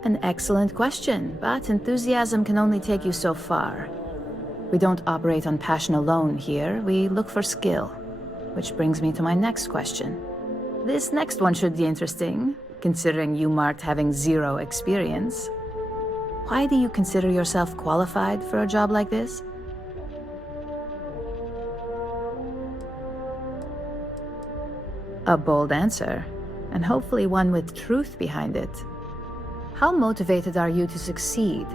An excellent question, but enthusiasm can only take you so far. We don't operate on passion alone here, we look for skill. Which brings me to my next question. This next one should be interesting, considering you marked having 0 experience. Why do you consider yourself qualified for a job like this? A bold answer, and hopefully one with truth behind it. How motivated are you to succeed?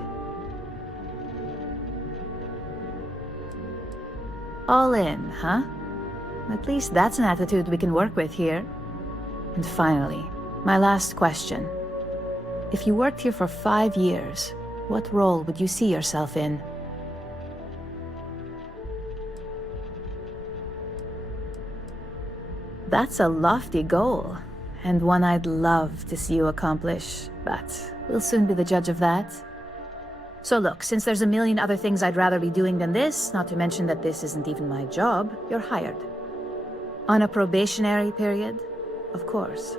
All in, huh? At least that's an attitude we can work with here. And finally, my last question. If you worked here for 5 years, what role would you see yourself in? That's a lofty goal, and one I'd love to see you accomplish, but we'll soon be the judge of that. So look, since there's a million other things I'd rather be doing than this, not to mention that this isn't even my job, you're hired. On a probationary period, of course.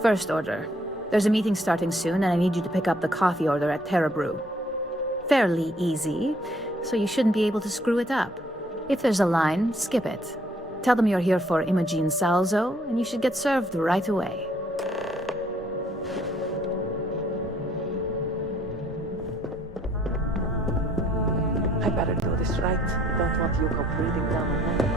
First order. There's a meeting starting soon, and I need you to pick up the coffee order at Terra Brew. Fairly easy, so you shouldn't be able to screw it up. If there's a line, skip it. Tell them you're here for Imogen Salzo, and you should get served right away. I better do this right. Don't want Yuko breathing down my neck.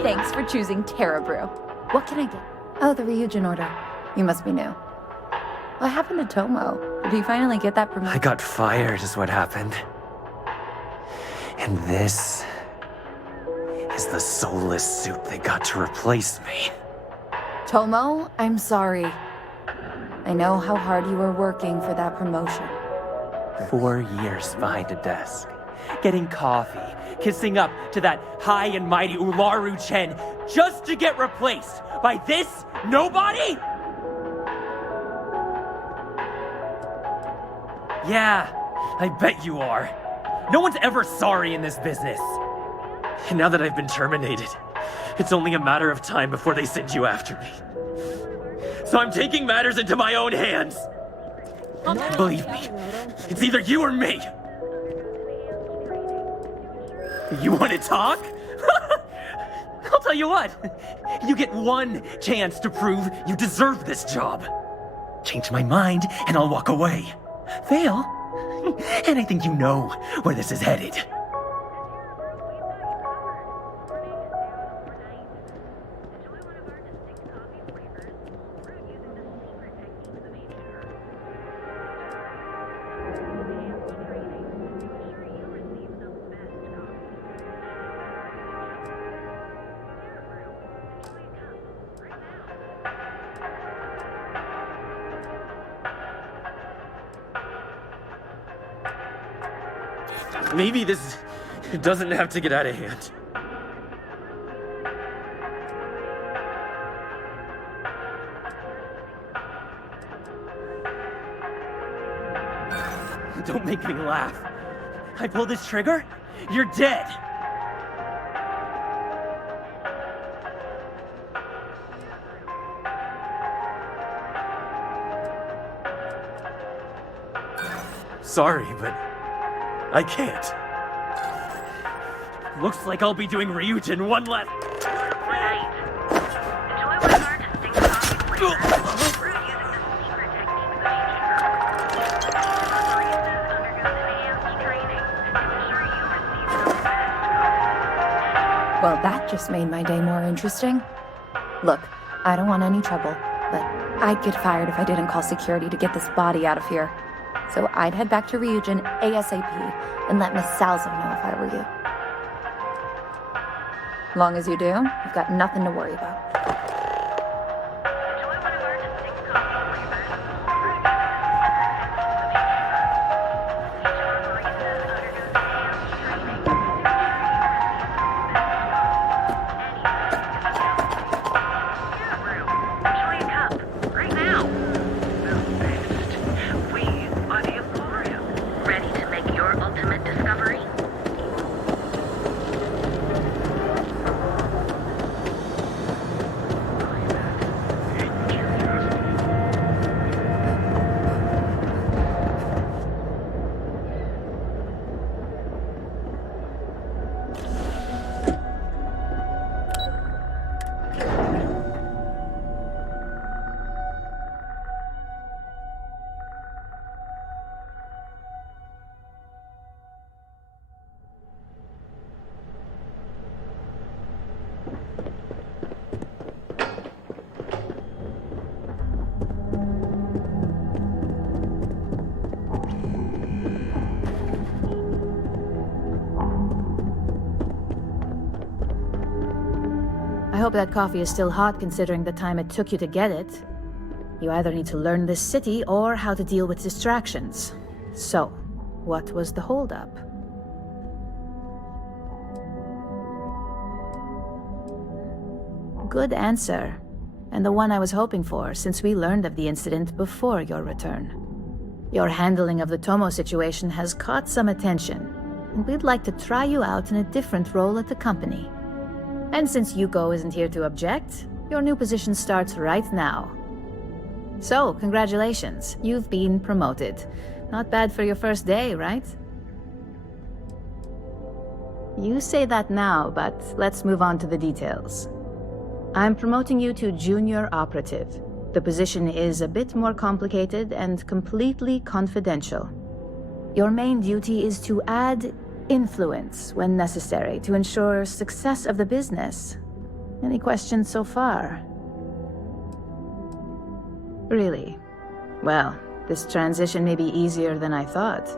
Thanks for choosing Terra Brew. What can I get? Oh, the Ryujin order. You must be new. What happened to Tomo? Did he finally get that promotion? I got fired is what happened. And this is the soulless suit they got to replace me. Tomo, I'm sorry. I know how hard you were working for that promotion. 4 years behind a desk, getting coffee, kissing up to that high and mighty Ularu Chen, just to get replaced by this nobody? Yeah, I bet you are. No one's ever sorry in this business. And now that I've been terminated, it's only a matter of time before they send you after me. So I'm taking matters into my own hands. Believe me, it's either you or me. You want to talk? I'll tell you what. You get one chance to prove you deserve this job. Change my mind and I'll walk away. Fail, and I think you know where this is headed. Maybe this doesn't have to get out of hand. Don't make me laugh. I pull this trigger, you're dead. Sorry, but I can't. Looks like I'll be doing Ryujin one last Well, that just made my day more interesting. Look, I don't want any trouble, but I'd get fired if I didn't call security to get this body out of here. So I'd head back to Ryujin ASAP and let Miss Salzo know if I were you. Long as you do, you've got nothing to worry about. I hope that coffee is still hot considering the time it took you to get it. You either need to learn this city or how to deal with distractions. So, what was the holdup? Good answer. And the one I was hoping for, since we learned of the incident before your return. Your handling of the Tomo situation has caught some attention, and we'd like to try you out in a different role at the company. And since Yuko isn't here to object, your new position starts right now. So, congratulations, you've been promoted. Not bad for your first day, right? You say that now, but let's move on to the details. I'm promoting you to junior operative. The position is a bit more complicated and completely confidential. Your main duty is to add influence when necessary to ensure success of the business. Any questions so far? Really? Well, this transition may be easier than I thought.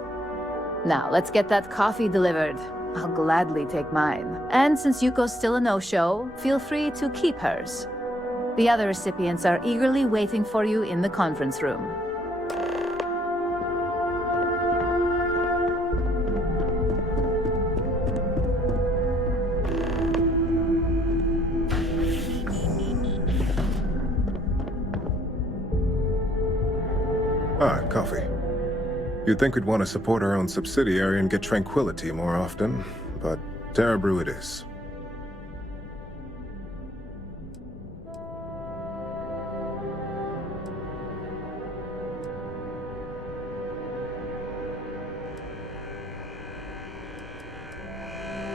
Now, let's get that coffee delivered. I'll gladly take mine. And since Yuko's still a no-show, feel free to keep hers. The other recipients are eagerly waiting for you in the conference room. Ah, coffee. You'd think we'd want to support our own subsidiary and get tranquility more often, but Terra Brew it is.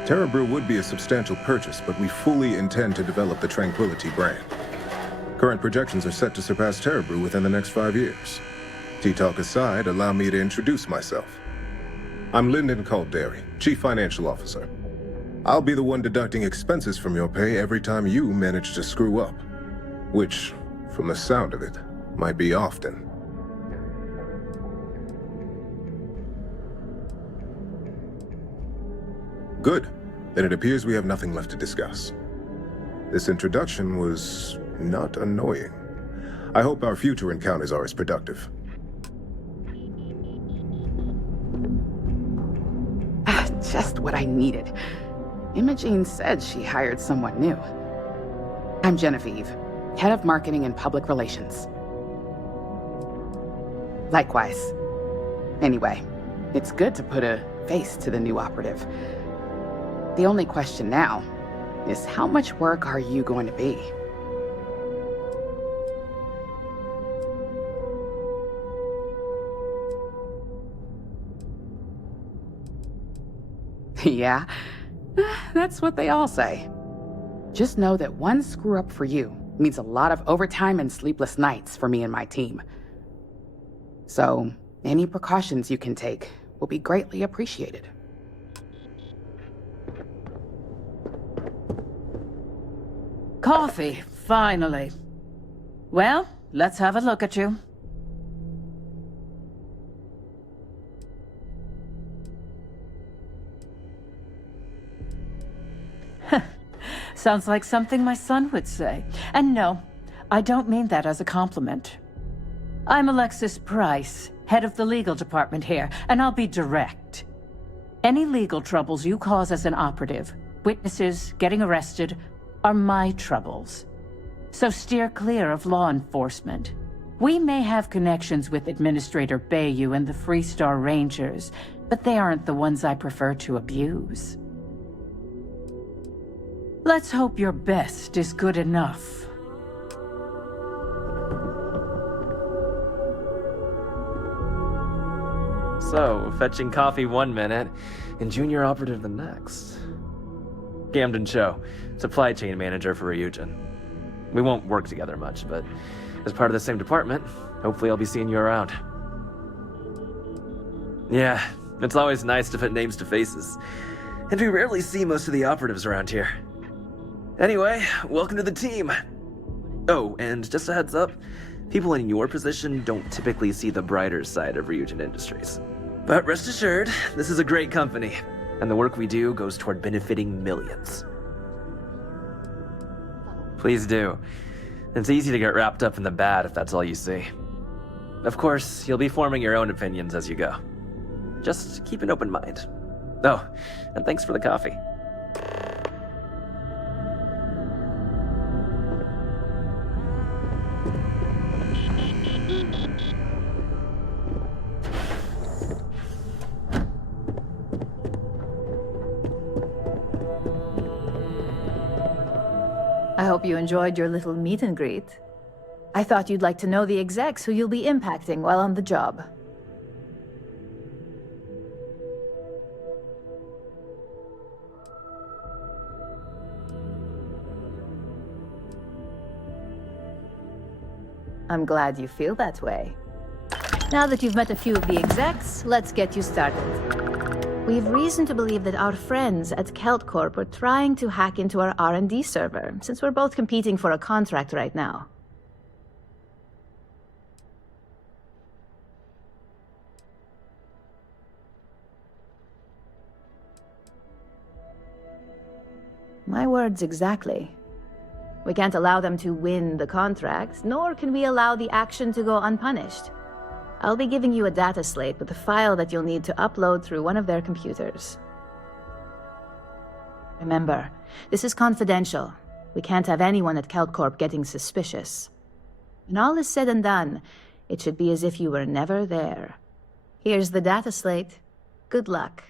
Terra Brew would be a substantial purchase, but we fully intend to develop the Tranquility brand. Current projections are set to surpass Terra Brew within the next 5 years. Tea-talk aside, allow me to introduce myself. I'm Lyndon Calderi, Chief Financial Officer. I'll be the one deducting expenses from your pay every time you manage to screw up. Which, from the sound of it, might be often. Good. Then it appears we have nothing left to discuss. This introduction was not annoying. I hope our future encounters are as productive. Just what I needed. Imogene said she hired someone new. I'm Genevieve, Head of Marketing and Public Relations. Likewise. Anyway, it's good to put a face to the new operative. The only question now is how much work are you going to be? Yeah, that's what they all say. Just know that one screw up for you means a lot of overtime and sleepless nights for me and my team. So, any precautions you can take will be greatly appreciated. Coffee, finally. Well, let's have a look at you. Sounds like something my son would say. And no, I don't mean that as a compliment. I'm Alexis Price, head of the legal department here, and I'll be direct. Any legal troubles you cause as an operative, witnesses, getting arrested, are my troubles. So steer clear of law enforcement. We may have connections with Administrator Bayou and the Freestar Rangers, but they aren't the ones I prefer to abuse. Let's hope your best is good enough. So, fetching coffee one minute, and junior operative the next. Camden Cho, supply chain manager for Ryujin. We won't work together much, but as part of the same department, hopefully I'll be seeing you around. Yeah, it's always nice to put names to faces. And we rarely see most of the operatives around here. Anyway, welcome to the team. Oh, and just a heads up, people in your position don't typically see the brighter side of Ryujin Industries. But rest assured, this is a great company, and the work we do goes toward benefiting millions. Please do. It's easy to get wrapped up in the bad if that's all you see. Of course, you'll be forming your own opinions as you go. Just keep an open mind. Oh, and thanks for the coffee. I hope you enjoyed your little meet and greet. I thought you'd like to know the execs who you'll be impacting while on the job. I'm glad you feel that way. Now that you've met a few of the execs, let's get you started. We've reason to believe that our friends at Kelt Corp are trying to hack into our R&D server, since we're both competing for a contract right now. My words exactly. We can't allow them to win the contract, nor can we allow the action to go unpunished. I'll be giving you a data slate with a file that you'll need to upload through one of their computers. Remember, this is confidential. We can't have anyone at KeltCorp getting suspicious. When all is said and done, it should be as if you were never there. Here's the data slate. Good luck.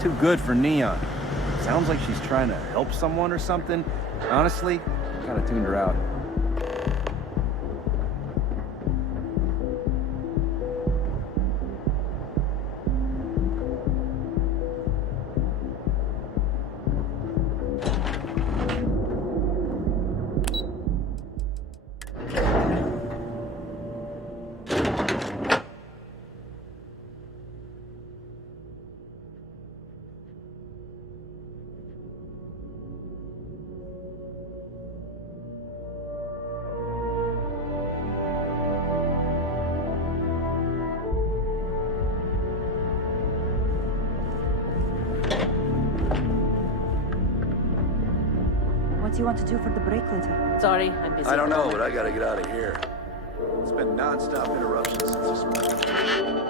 Too good for Neon. Sounds like she's trying to help someone or something. Honestly, kind of tuned her out. you want to do for the break later? Sorry, I'm busy. I don't know, but I gotta get out of here. It's been non-stop interruptions since this morning.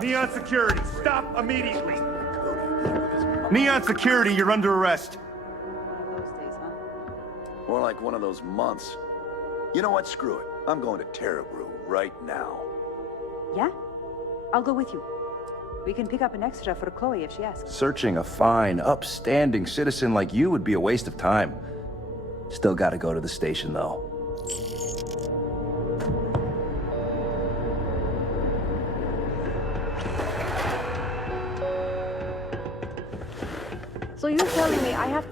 Neon Security, stop immediately! Neon Security, you're under arrest. More like one of those months. You know what? Screw it. I'm going to Terrabrew right now. Yeah? I'll go with you. We can pick up an extra for Chloe if she asks. Searching a fine, upstanding citizen like you would be a waste of time. Still gotta go to the station, though. So you're telling me I have...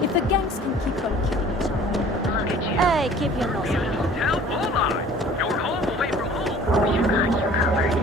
If the gangs can keep on killing each other. Hey, keep your nose on. Tell Bullseye, you're home away from home. You got you covered.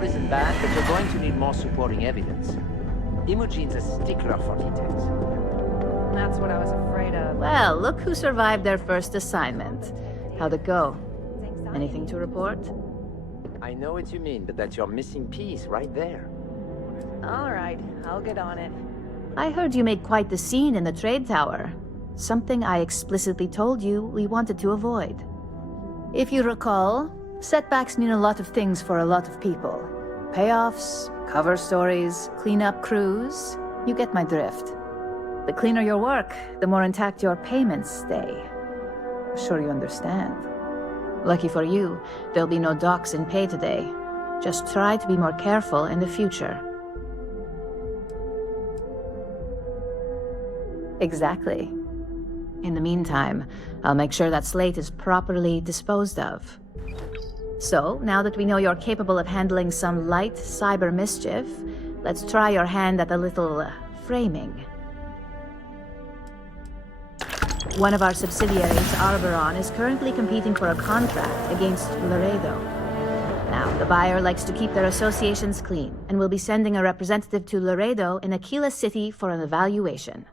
Isn't bad, but you're going to need more supporting evidence. Imogene's a stickler for details. That's what I was afraid of. Well, look who survived their first assignment. How'd it go? Anything to report? I know what you mean, but that's your missing piece right there. All right, I'll get on it. I heard you made quite the scene in the trade tower. Something I explicitly told you we wanted to avoid. If you recall, setbacks mean a lot of things for a lot of people. Payoffs, cover stories, cleanup crews. You get my drift. The cleaner your work, the more intact your payments stay. I'm sure you understand. Lucky for you, there'll be no docks in pay today. Just try to be more careful in the future. Exactly. In the meantime, I'll make sure that slate is properly disposed of. So, now that we know you're capable of handling some light cyber mischief, let's try your hand at a little framing. One of our subsidiaries, Arboron, is currently competing for a contract against Laredo. Now, the buyer likes to keep their associations clean, and will be sending a representative to Laredo in Aquila City for an evaluation.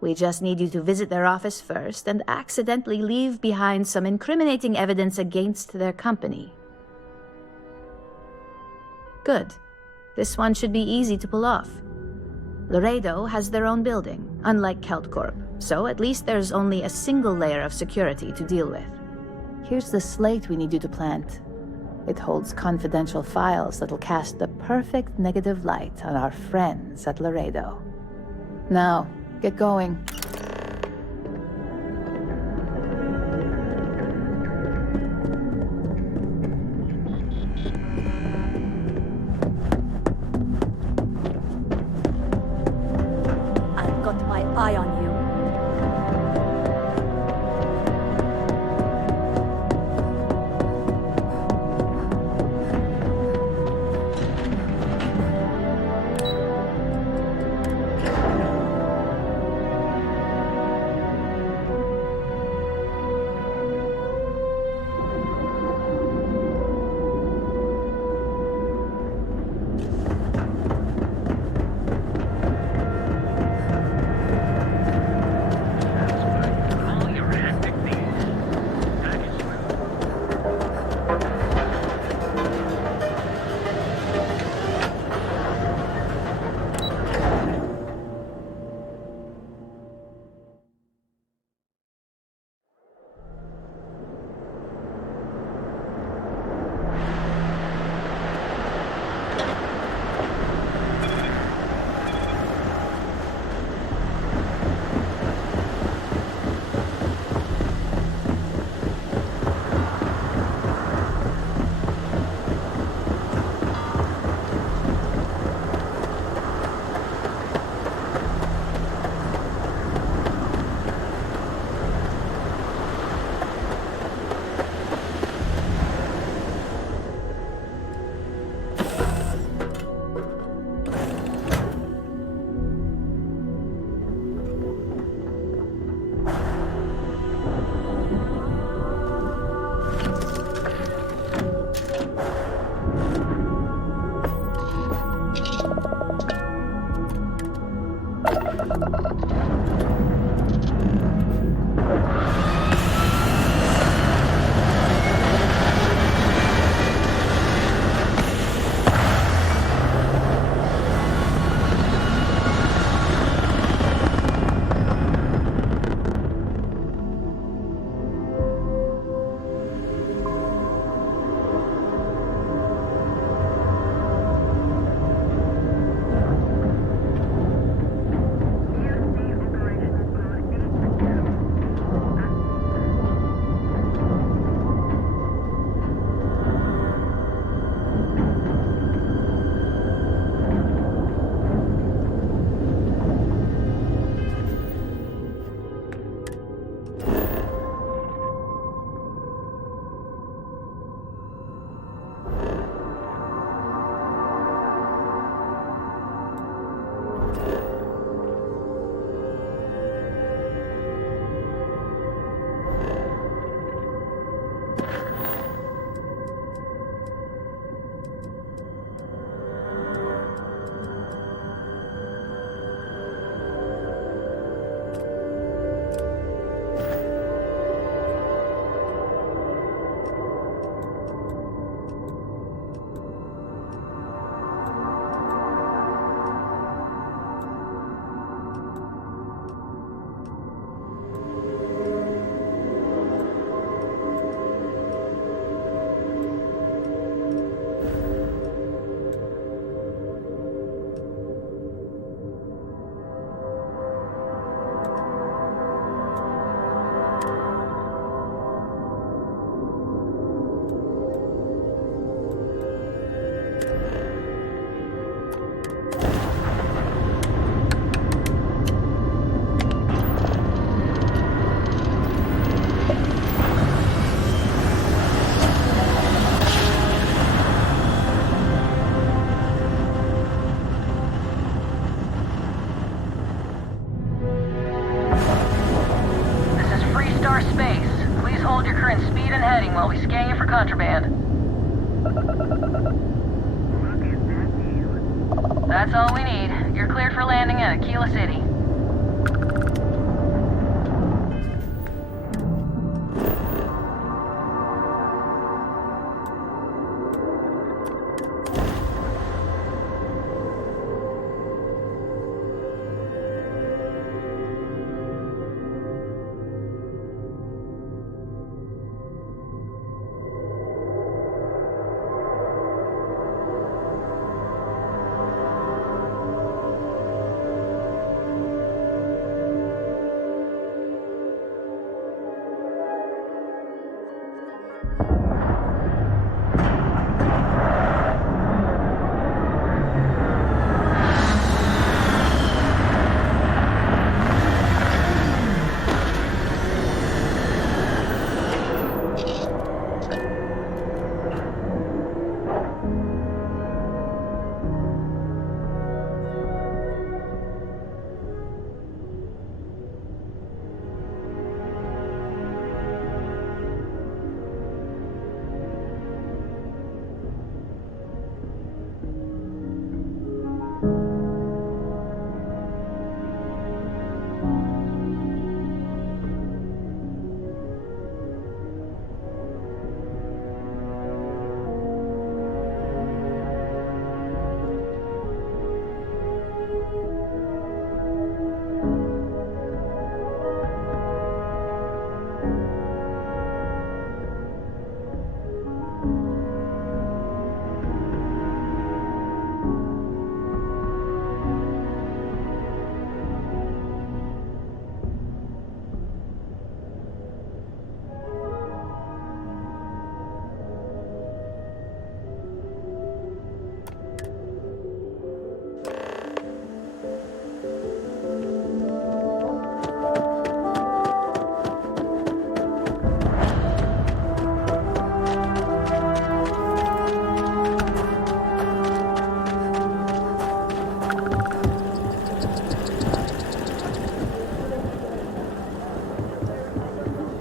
We just need you to visit their office first and accidentally leave behind some incriminating evidence against their company. Good. This one should be easy to pull off. Laredo has their own building, unlike KeltCorp, so at least there's only a single layer of security to deal with. Here's the slate we need you to plant. It holds confidential files that'll cast the perfect negative light on our friends at Laredo. Now, get going. I've got my eye on you. hold your current speed and heading while we scan you for contraband. That's all we need. You're cleared for landing at Aquila City.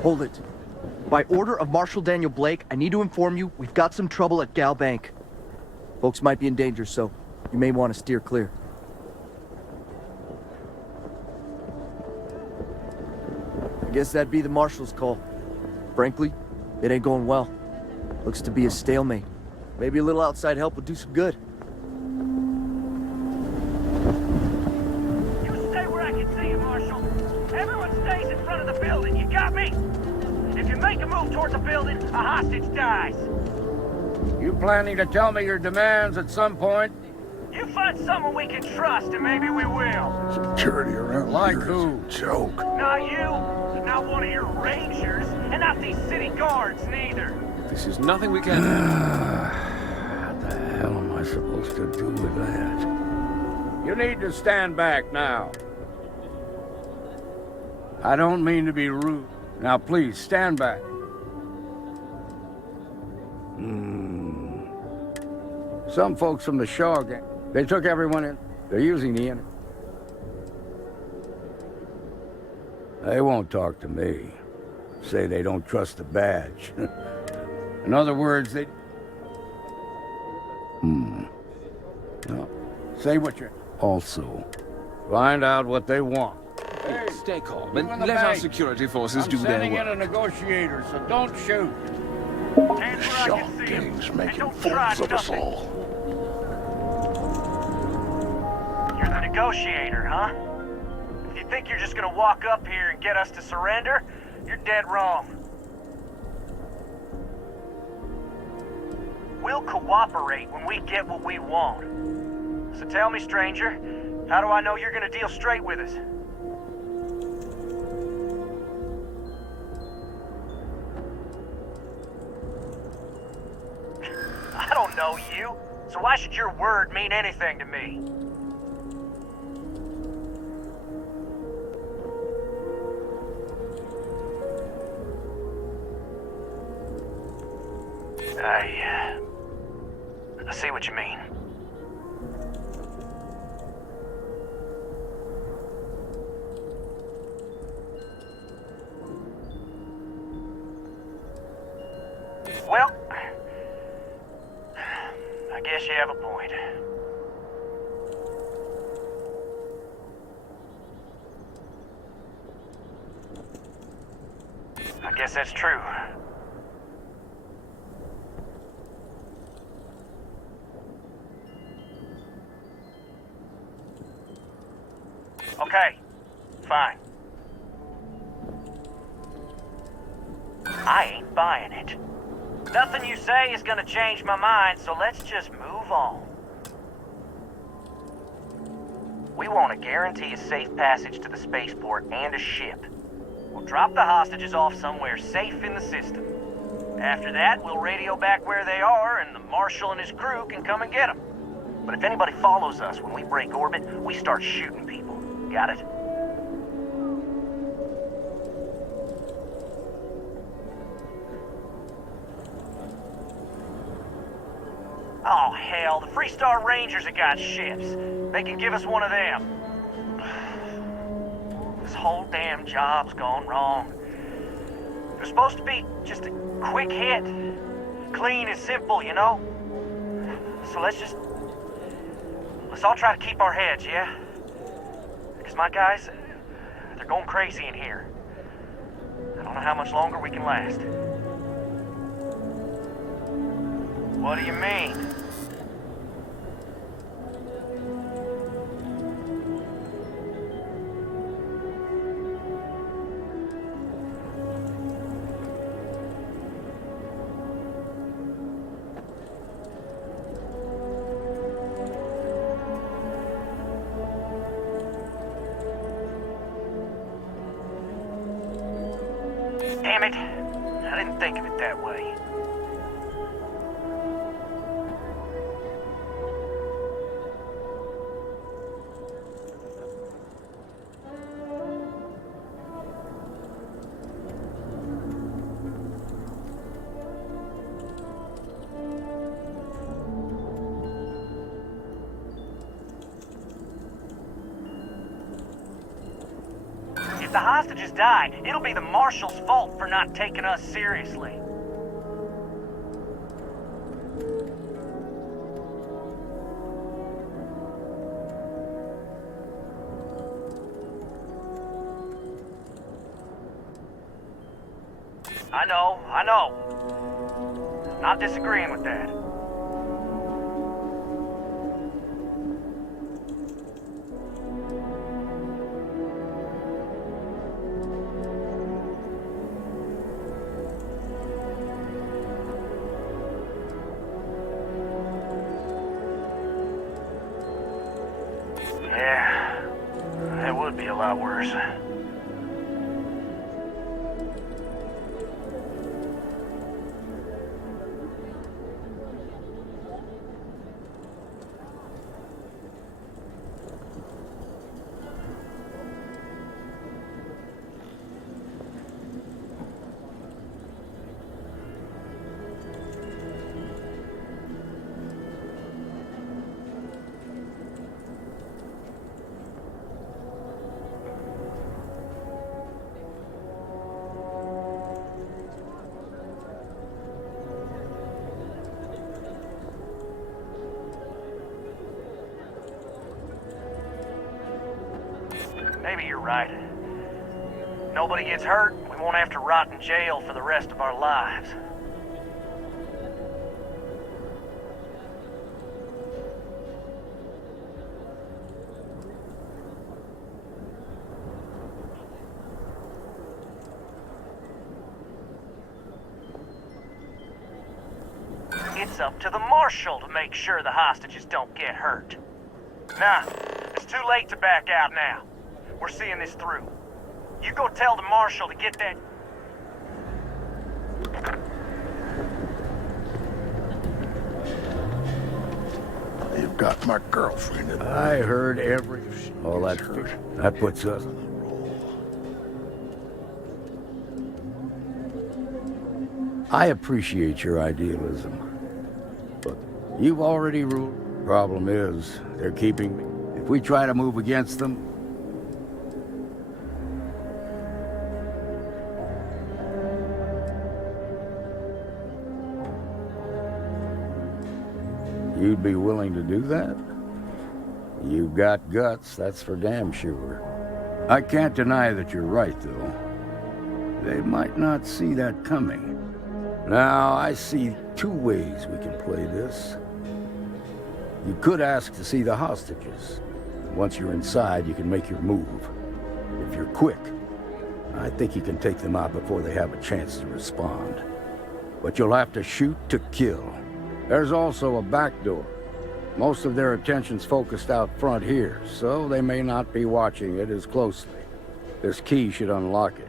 Hold it. By order of Marshal Daniel Blake, I need to inform you we've got some trouble at Gal Bank. Folks might be in danger, so you may want to steer clear. I guess that'd be the Marshal's call. Frankly, it ain't going well. Looks to be a stalemate. Maybe a little outside help would do some good. You stay where I can see you, Marshal. Everyone stays in front of the building, you got me? If you make a move towards the building, a hostage dies. You planning to tell me your demands at some point? You find someone we can trust, and maybe we will. Security around like who? Joke. Not you, not one of your rangers, and not these city guards, neither. This is nothing we can do. What the hell am I supposed to do with that? You need to stand back now. I don't mean to be rude. Now please, stand back. Some folks from the Shaw gang, they took everyone in. They're using the internet. They won't talk to me. Say they don't trust the badge. In other words, they... No. Say what you're... Also, find out what they want. Hey, stay calm and let our security forces do their work. I'm sending in a negotiator, so don't shoot. The Shaw gang's making fools of us all. You're the negotiator, huh? If you think you're just gonna walk up here and get us to surrender, you're dead wrong. We'll cooperate when we get what we want. So tell me, stranger, how do I know you're gonna deal straight with us? I don't know you, so why should your word mean anything to me? I see what you mean. Well, I guess you have a point. I guess that's true. Okay, fine. I ain't buying it. Nothing you say is gonna change my mind, so let's just move on. We want to guarantee a safe passage to the spaceport and a ship. We'll drop the hostages off somewhere safe in the system. After that, we'll radio back where they are, and the Marshal and his crew can come and get them. But if anybody follows us when we break orbit, we start shooting people. Got it? Oh, hell, the Freestar Rangers have got ships. They can give us one of them. This whole damn job's gone wrong. It was supposed to be just a quick hit. Clean and simple, you know? So let's all try to keep our heads, yeah? Because my guys, they're going crazy in here. I don't know how much longer we can last. What do you mean? Damn it. I didn't think of it that way. If the hostages die, it'll be the Marshal's fault for not taking us seriously. I know. Not disagreeing with that. Yeah, that would be a lot worse. Maybe you're right. Nobody gets hurt, we won't have to rot in jail for the rest of our lives. It's up to the Marshal to make sure the hostages don't get hurt. Nah, it's too late to back out now. We're seeing this through. You go tell the Marshal to get that... You've got my girlfriend in there. I heard every... Oh, that's hurt. That puts us... I appreciate your idealism. But you've already ruled. Problem is, they're keeping me. If we try to move against them... You'd be willing to do that? You've got guts, that's for damn sure. I can't deny that you're right, though. They might not see that coming. Now, I see two ways we can play this. You could ask to see the hostages. Once you're inside, you can make your move. If you're quick, I think you can take them out before they have a chance to respond. But you'll have to shoot to kill. There's also a back door. Most of their attention's focused out front here, so they may not be watching it as closely. This key should unlock it.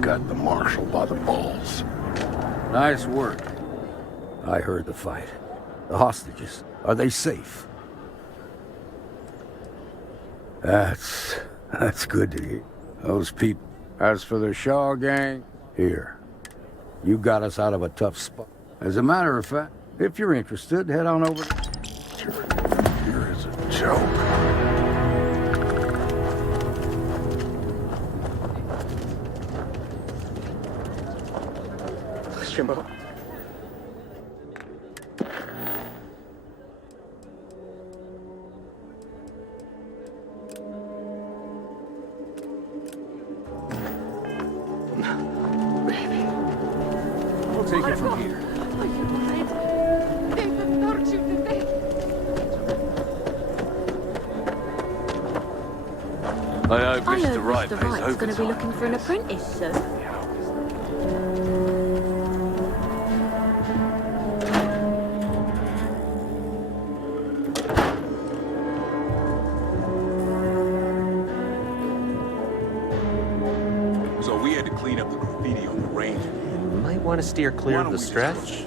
Got the marshal by the balls. Nice work. I heard the fight. The hostages, are they safe? That's good to hear. Those people. As for the Shaw gang, here. You got us out of a tough spot. As a matter of fact, if you're interested, head on over to... Here is a joke. Jimbo. Baby. We'll take it from here. Are you alright? They hurt you, did they? I hope Mr. Wright Mr. pays Wright's going to be overtime. looking for an apprentice, sir. So we had to clean up the graffiti on the range. You might want to steer clear of the stretch.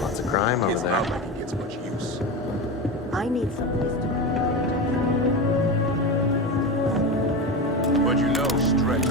Lots of crime over It's there. not like it gets much use. I need some wisdom. But you know, stretch.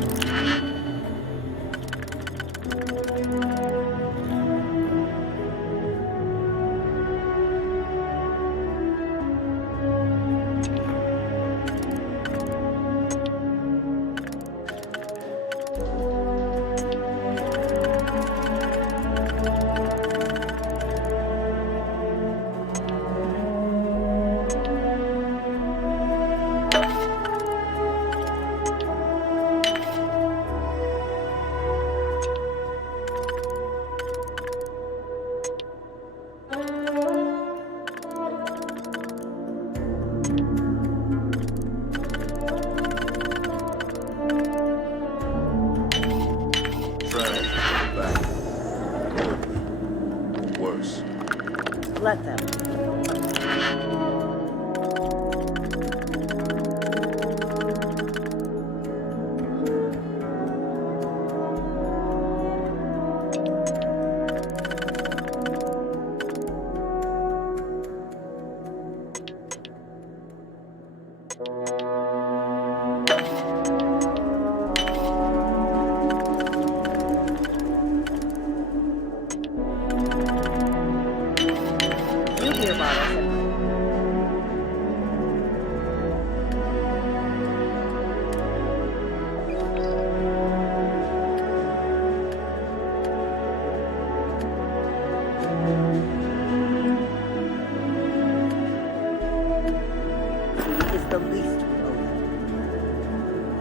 let them.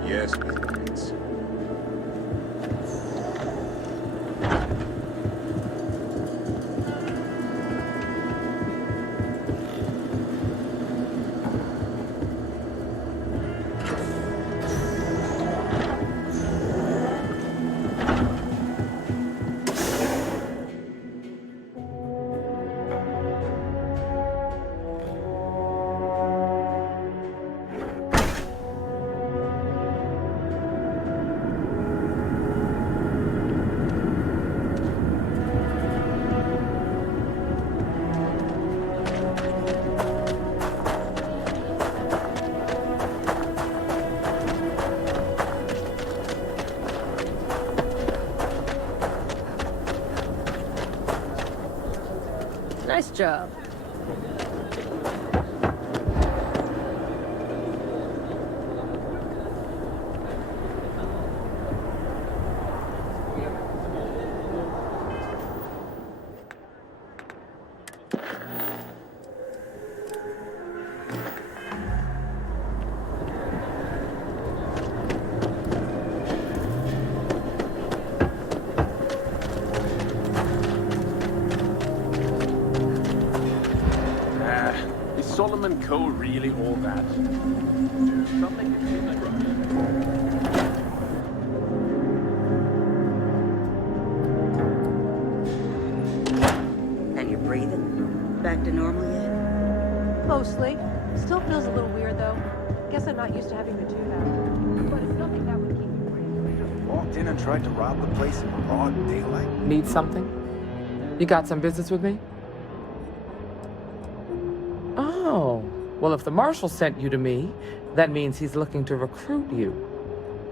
Yes, Miss. Nice job. Is Solomon Co. really all that? Some make it seem like And you're breathing? Back to normal yet? Mostly. Still feels a little weird, though. Guess I'm not used to having to do that. But it's nothing that would keep me breathing. Walked in and tried to rob the place in broad daylight. Need something? You got some business with me? Oh, well, if the marshal sent you to me, that means he's looking to recruit you.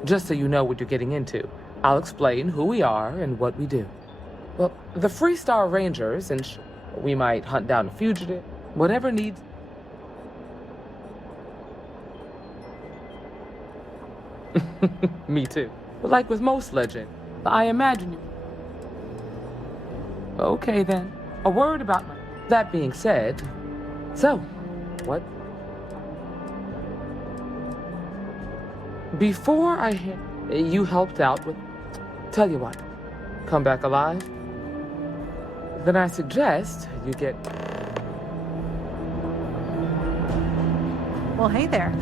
Just so you know what you're getting into, I'll explain who we are and what we do. Well, the Freestar Rangers, and we might hunt down a fugitive, whatever needs. Me too. But like with most legend, I imagine you. Okay then, a word about my. That being said, so, what? Before I hit, you helped out with. Tell you what, come back alive. Then I suggest you get. Well, hey there.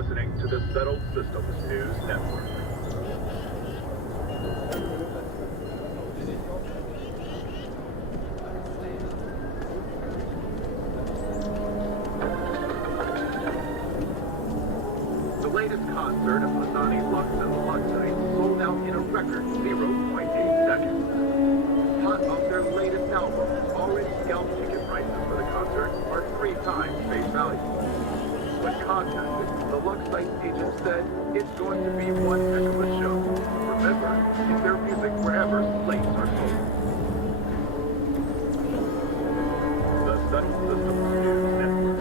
listening to the Settled Systems News Network. The latest concert of Masani Lux and Luxite sold out in a record 0.8 seconds. Hot off their latest album, already scalped ticket prices for the concert are 3 times face value. When contacted, the Luxite agent said it's going to be one heck of a show. Remember, get their music wherever slates are sold. The Settled Systems News Network.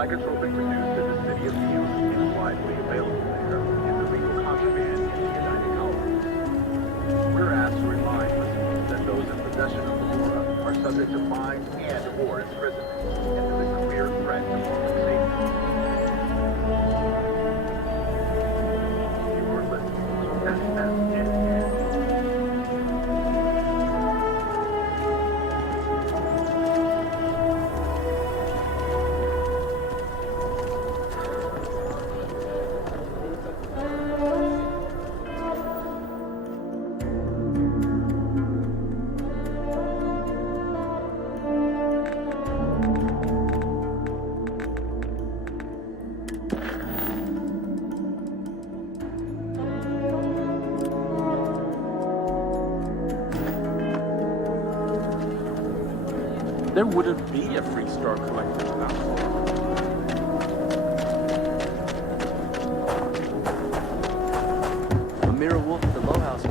psychotropic produced in the city of New York is widely available there in the legal contraband in the United Colonies. We're asked to remind listeners that those in possession of the Laura are subject to fines and/or imprisonment if there is a clear threat to public safety. You are listening to SSN. There wouldn't be a Freestar collector without Laura. Amira Wolf at the Low House.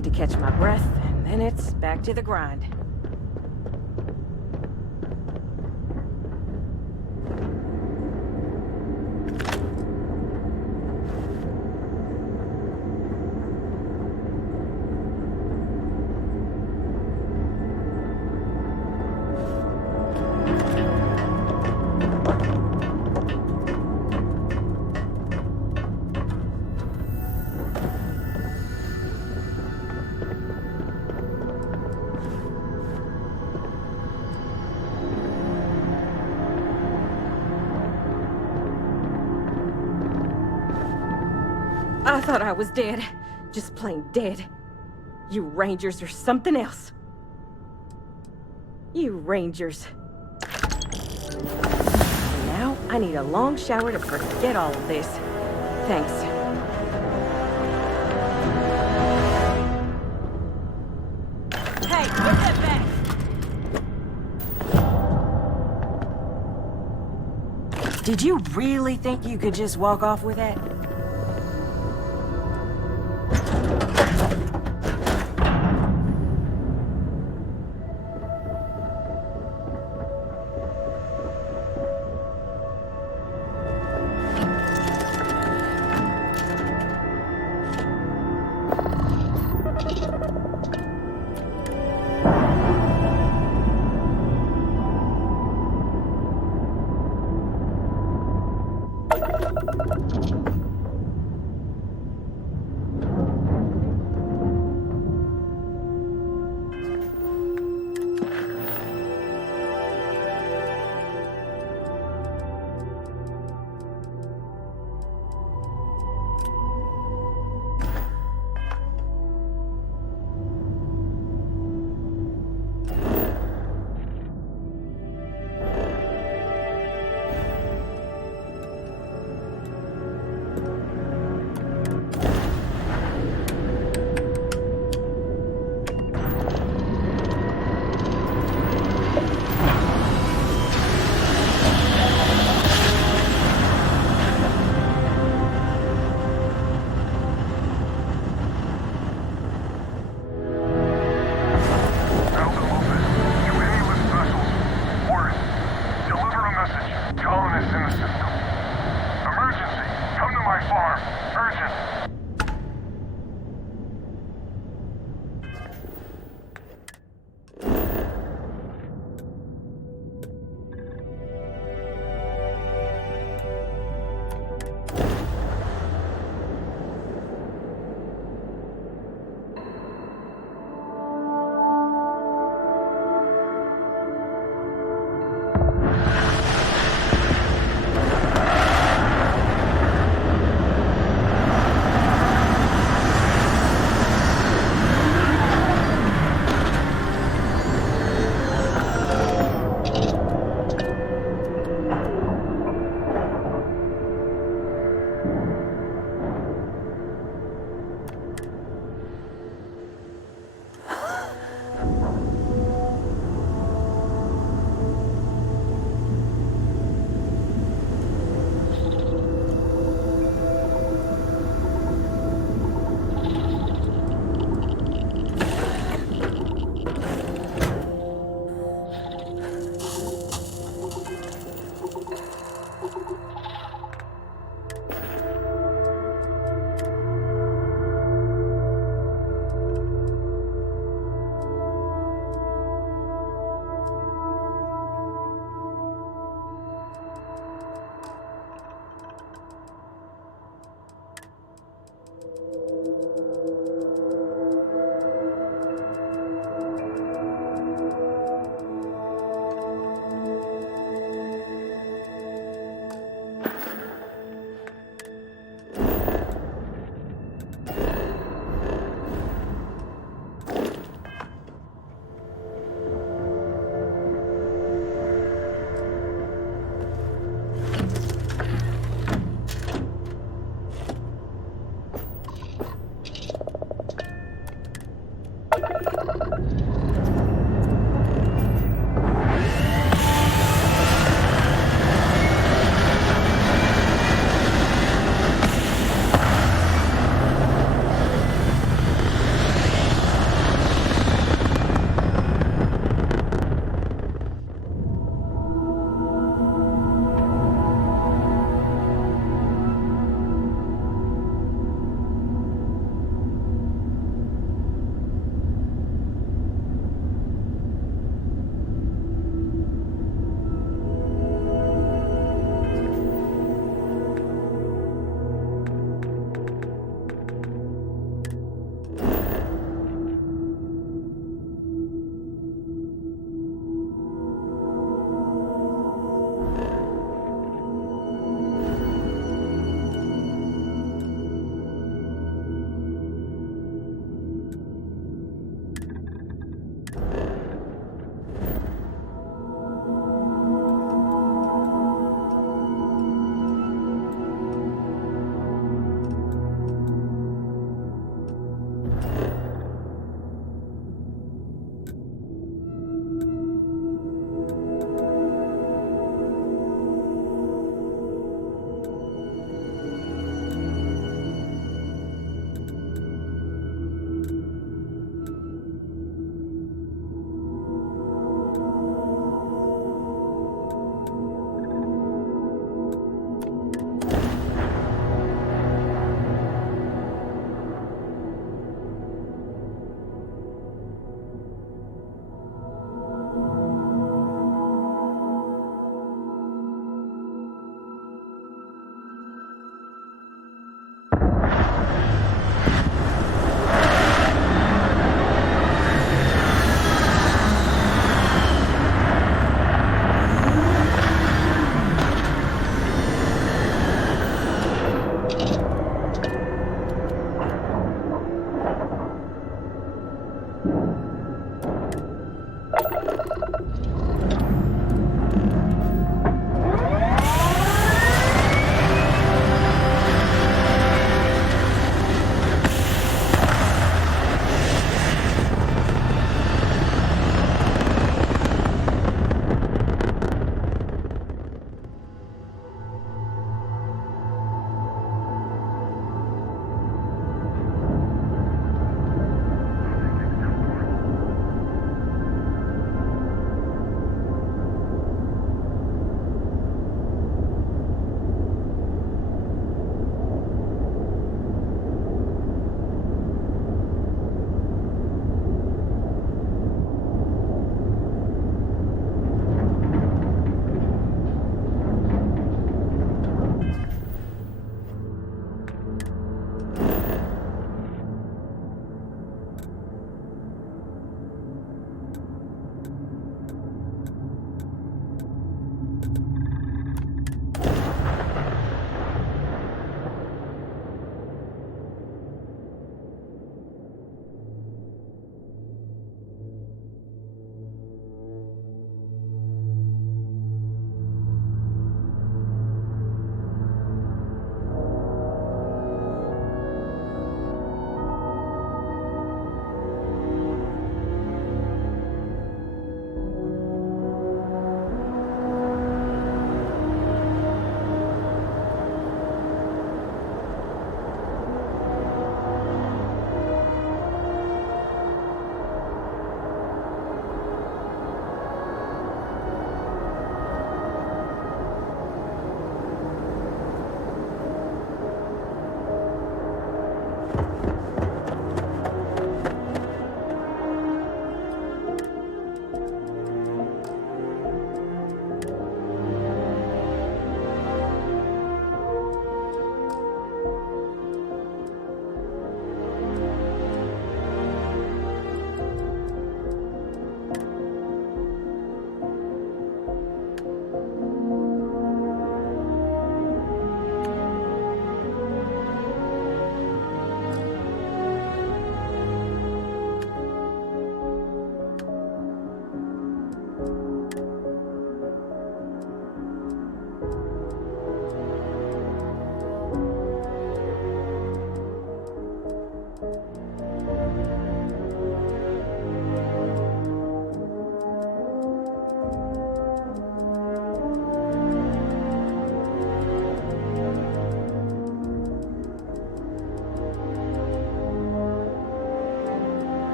need to catch my breath, and then it's back to the grind. I thought I was dead. Just plain dead. You Rangers are something else. You Rangers. Now, I need a long shower to forget all of this. Thanks. Hey, get that back! Did you really think you could just walk off with that?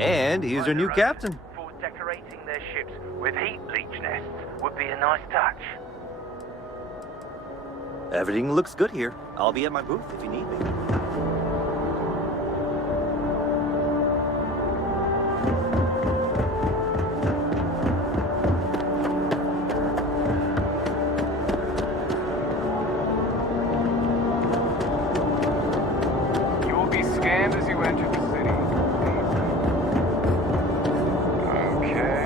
And he's our new captain. Thought decorating their ships with heat leech nests would be a nice touch. Everything looks good here. I'll be at my booth if you need me. You will be scanned as you enter the city. Okay.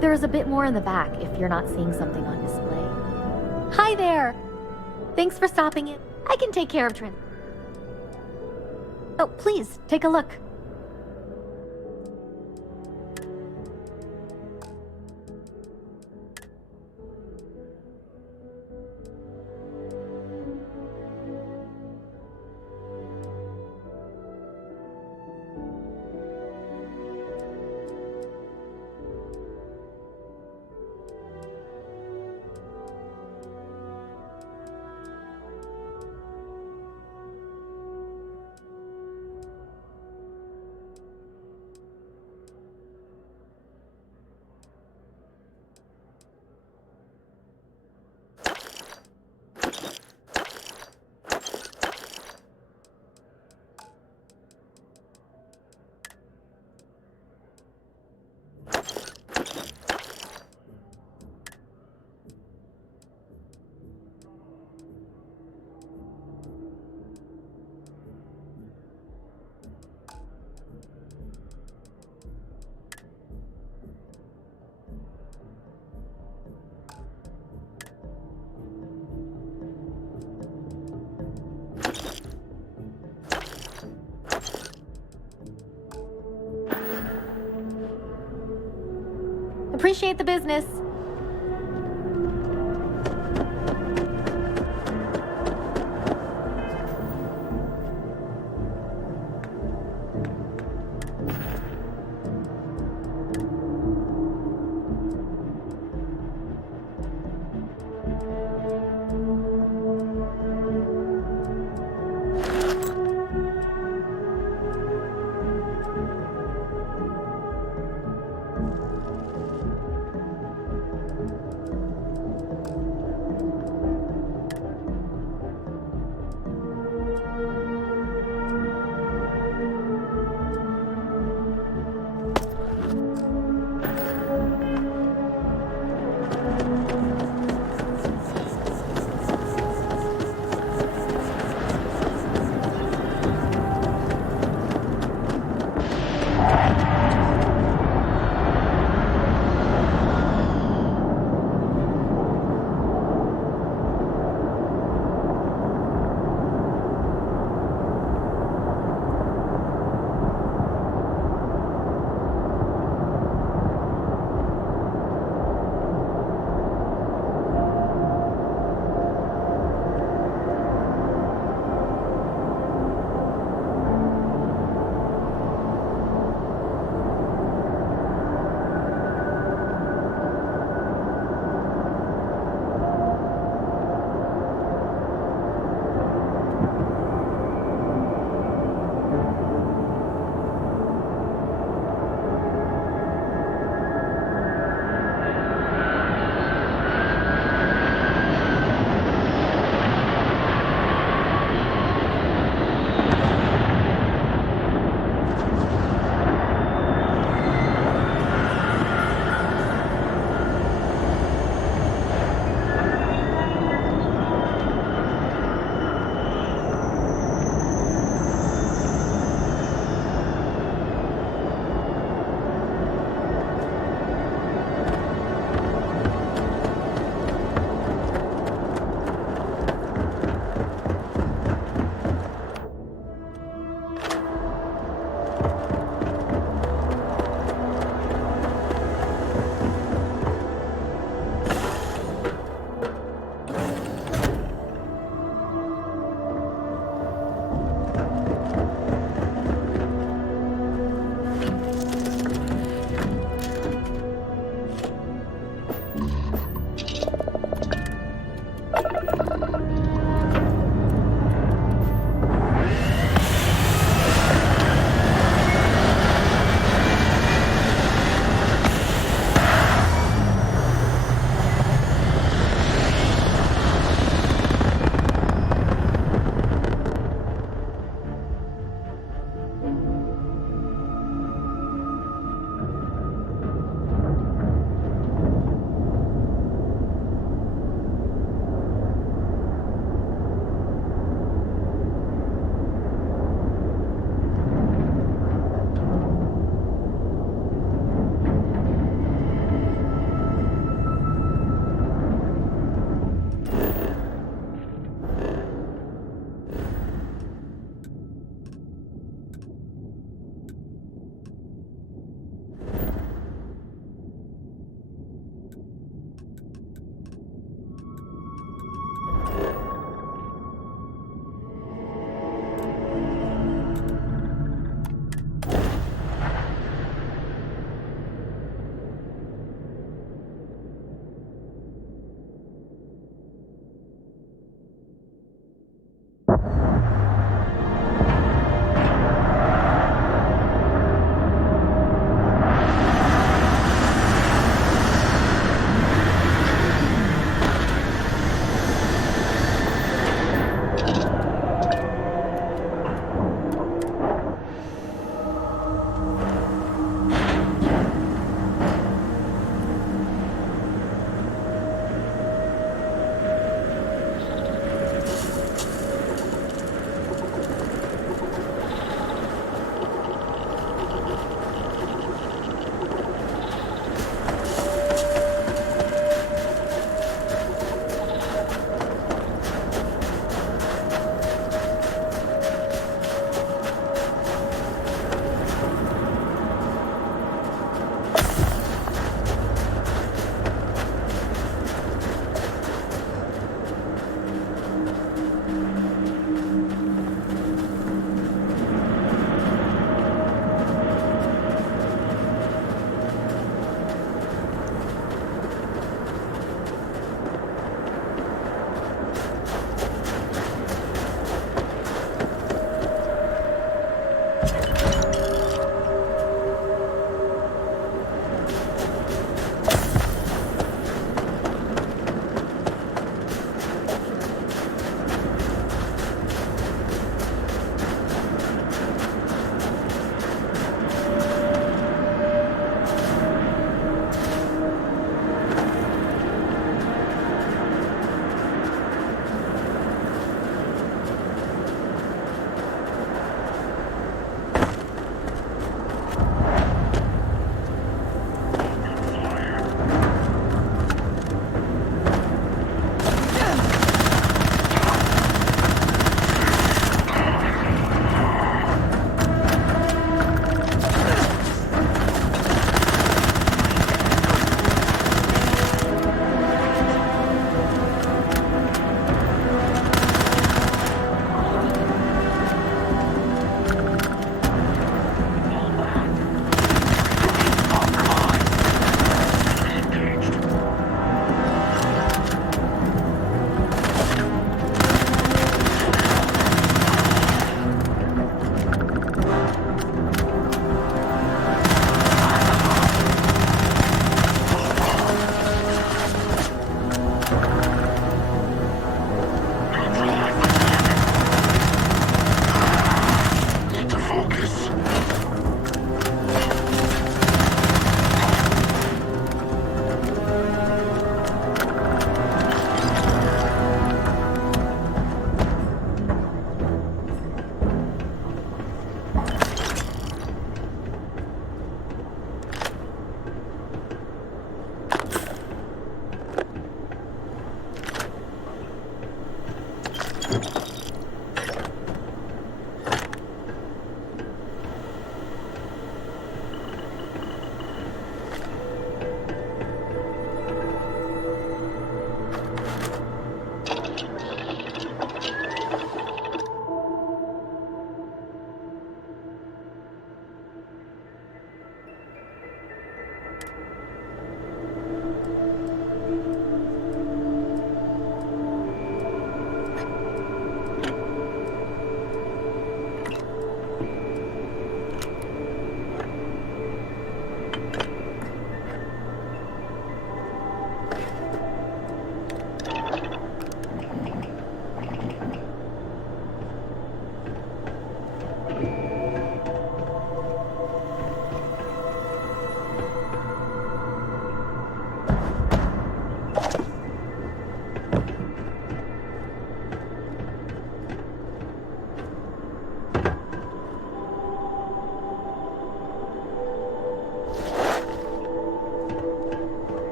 There's a bit more in the back if you're not seeing something on display. Hi there! Thanks for stopping in. I can take care of Trent. Oh, please, take a look. Appreciate the business.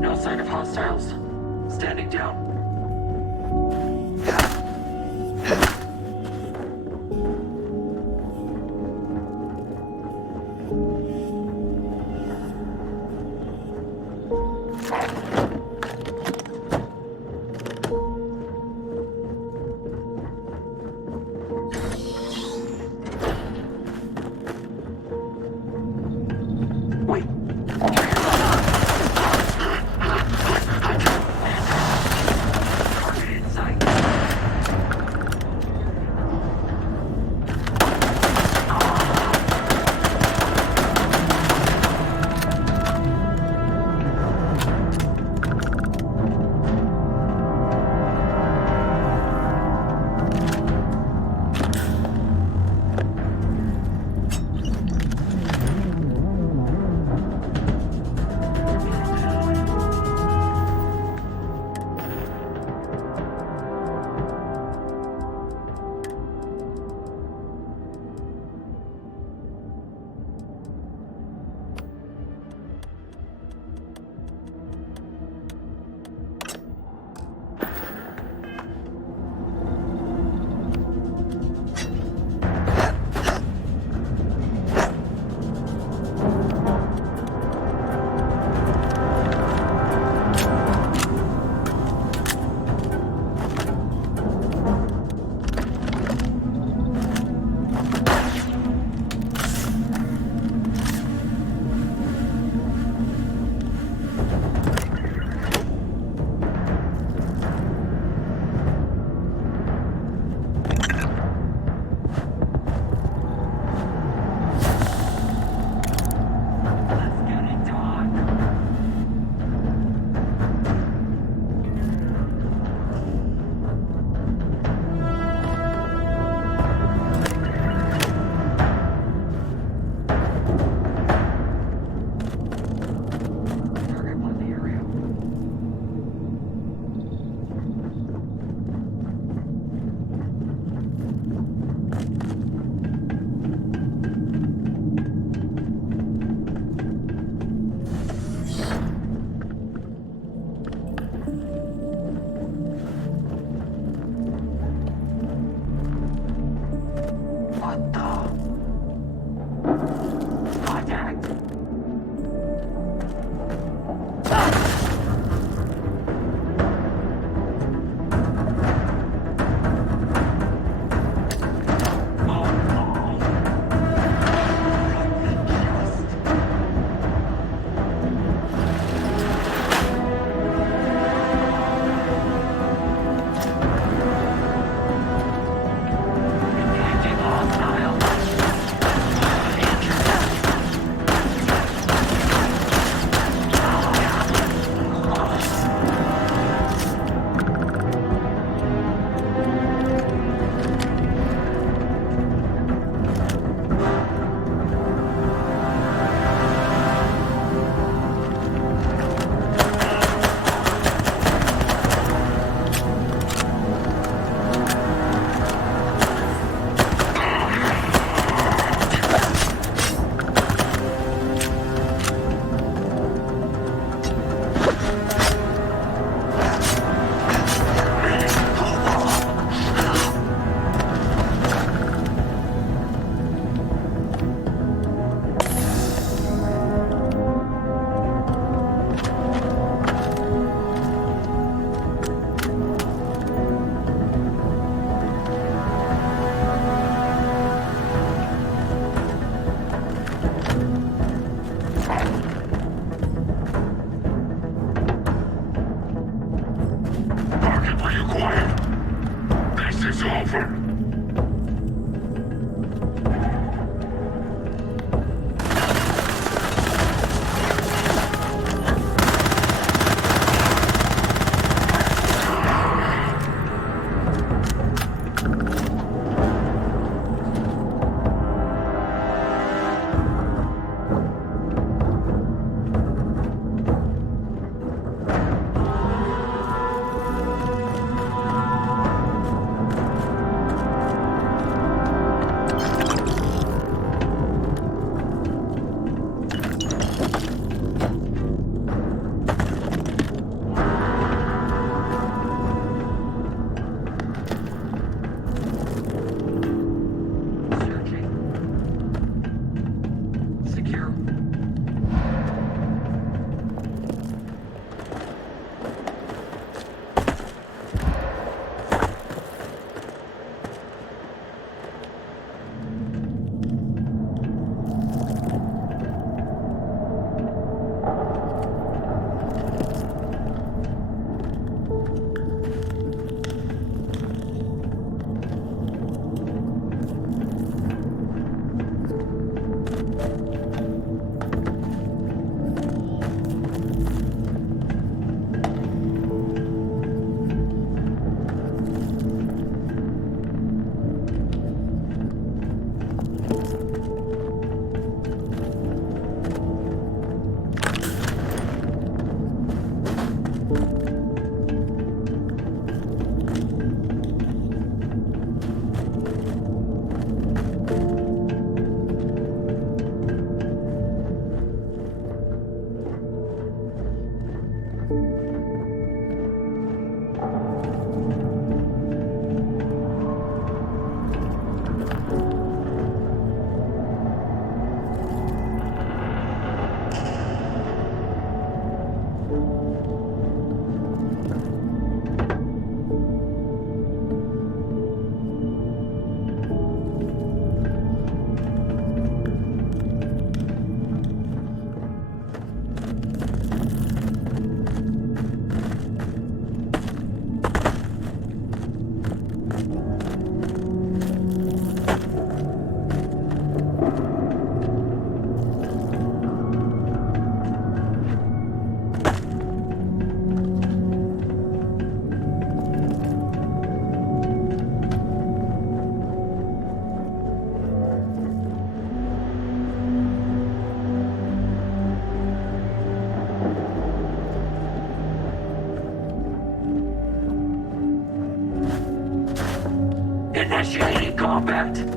No sign of hostiles. Standing down. Thank you. Initiating combat.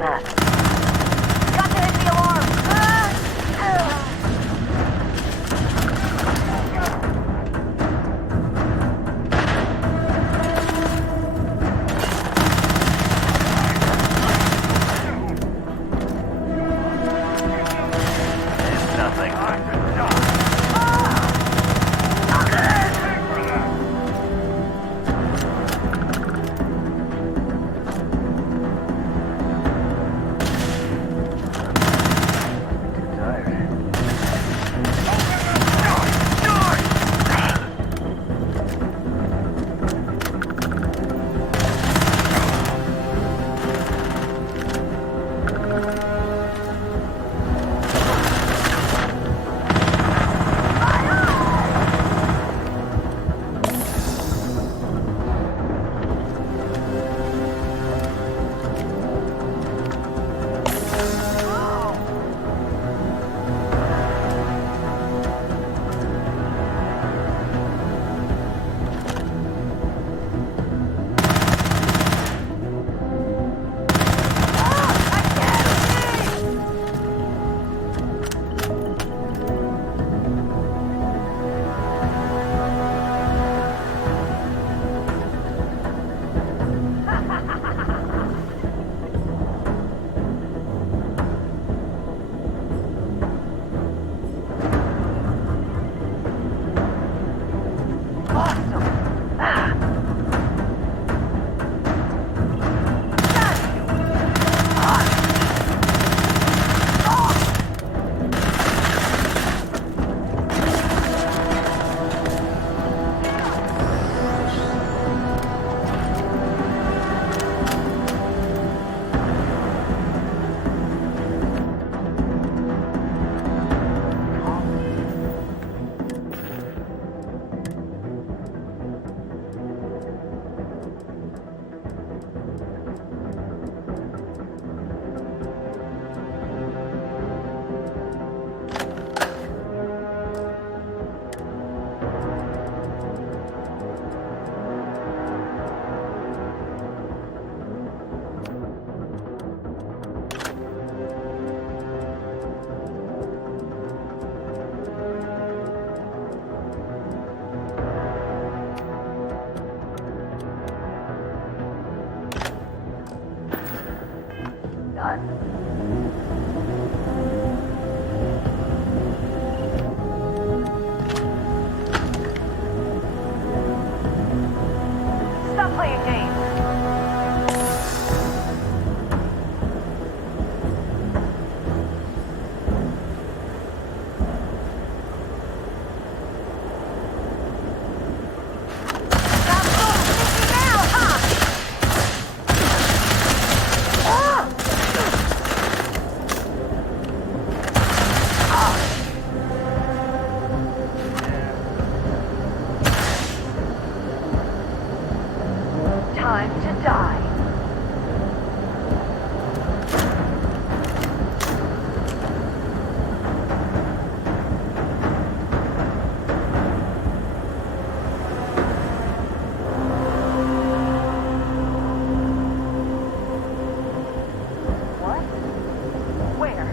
that. Got to hit the alarm! Stop playing games. Time to die. What? Where?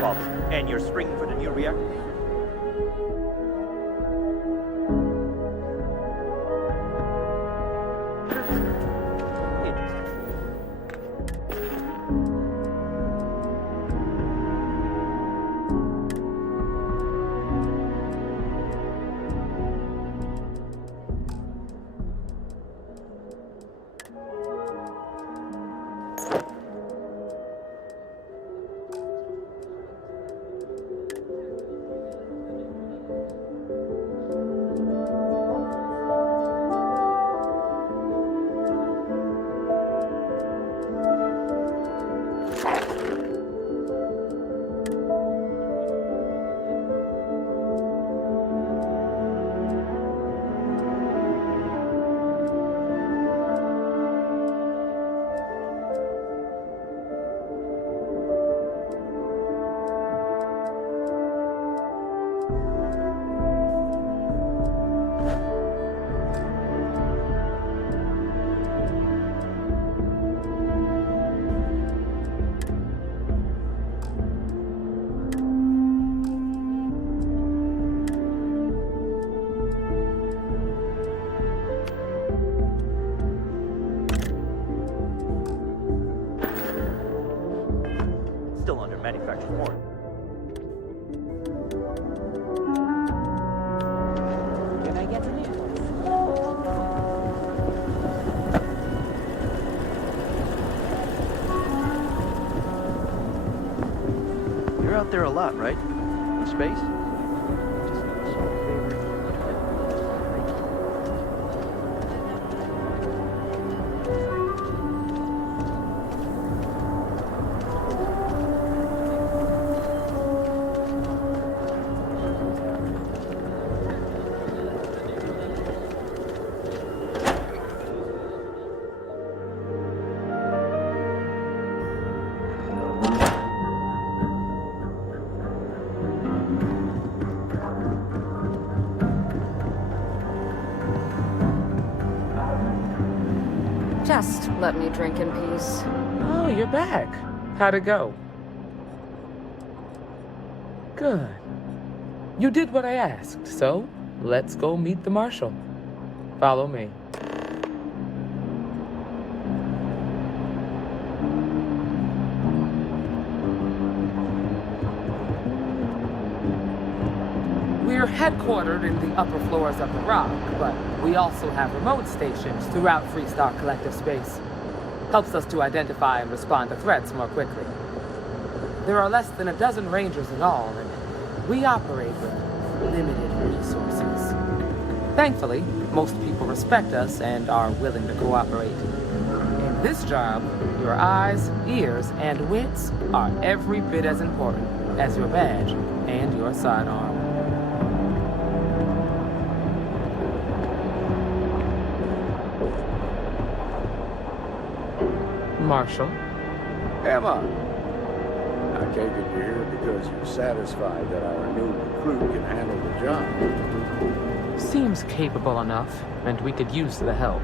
problem. And you're springing for the new reactor? Still under manufactured warrant. Can I get an invoice? You're out there a lot, right? In space? Just let me drink in peace. Oh, you're back. How'd it go? Good. You did what I asked, so let's go meet the marshal. Follow me. We're headquartered in the upper floors of the Rock, but we also have remote stations throughout Freestar Collective space. Helps us to identify and respond to threats more quickly. There are less than a dozen Rangers in all, and we operate with limited resources. Thankfully, most people respect us and are willing to cooperate. In this job, your eyes, ears, and wits are every bit as important as your badge and your sidearm. Marshal. Emma! I take it you're here because you're satisfied that our new recruit can handle the job. Seems capable enough, and we could use the help.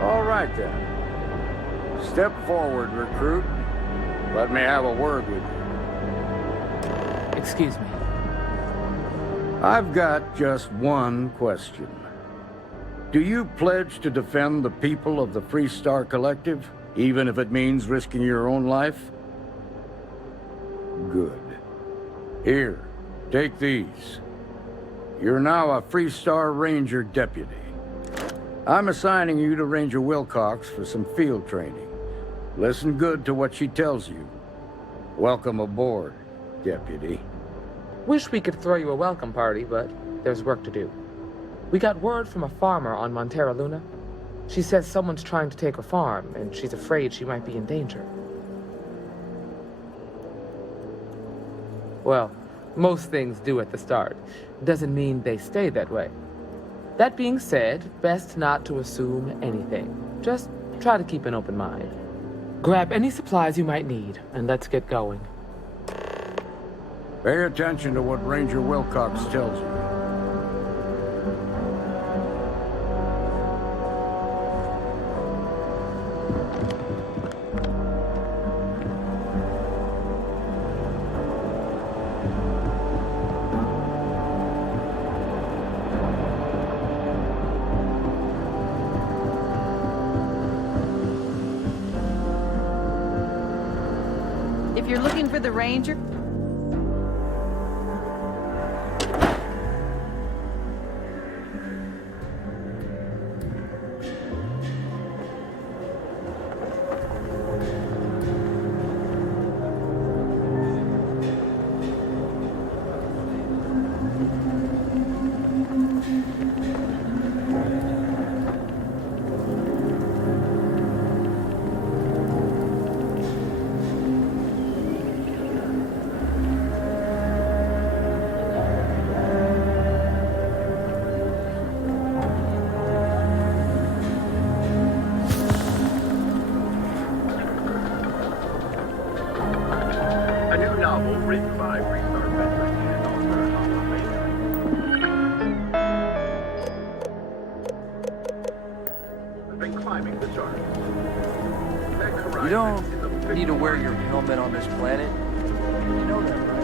All right, then. Step forward, recruit. Let me have a word with you. Excuse me. I've got just one question. Do you pledge to defend the people of the Freestar Collective, even if it means risking your own life? Good. Here, take these. You're now a Freestar Ranger deputy. I'm assigning you to Ranger Wilcox for some field training. Listen good to what she tells you. Welcome aboard, deputy. Wish we could throw you a welcome party, but there's work to do. We got word from a farmer on Montera Luna. She says someone's trying to take her farm, and she's afraid she might be in danger. Well, most things do at the start. Doesn't mean they stay that way. That being said, best not to assume anything. Just try to keep an open mind. Grab any supplies you might need, and let's get going. Pay attention to what Ranger Wilcox tells you. If you're looking for the Ranger... A new novel written by Restart veteran and author has been climbing the charts. You don't need to wear your helmet on this planet. You know that, right?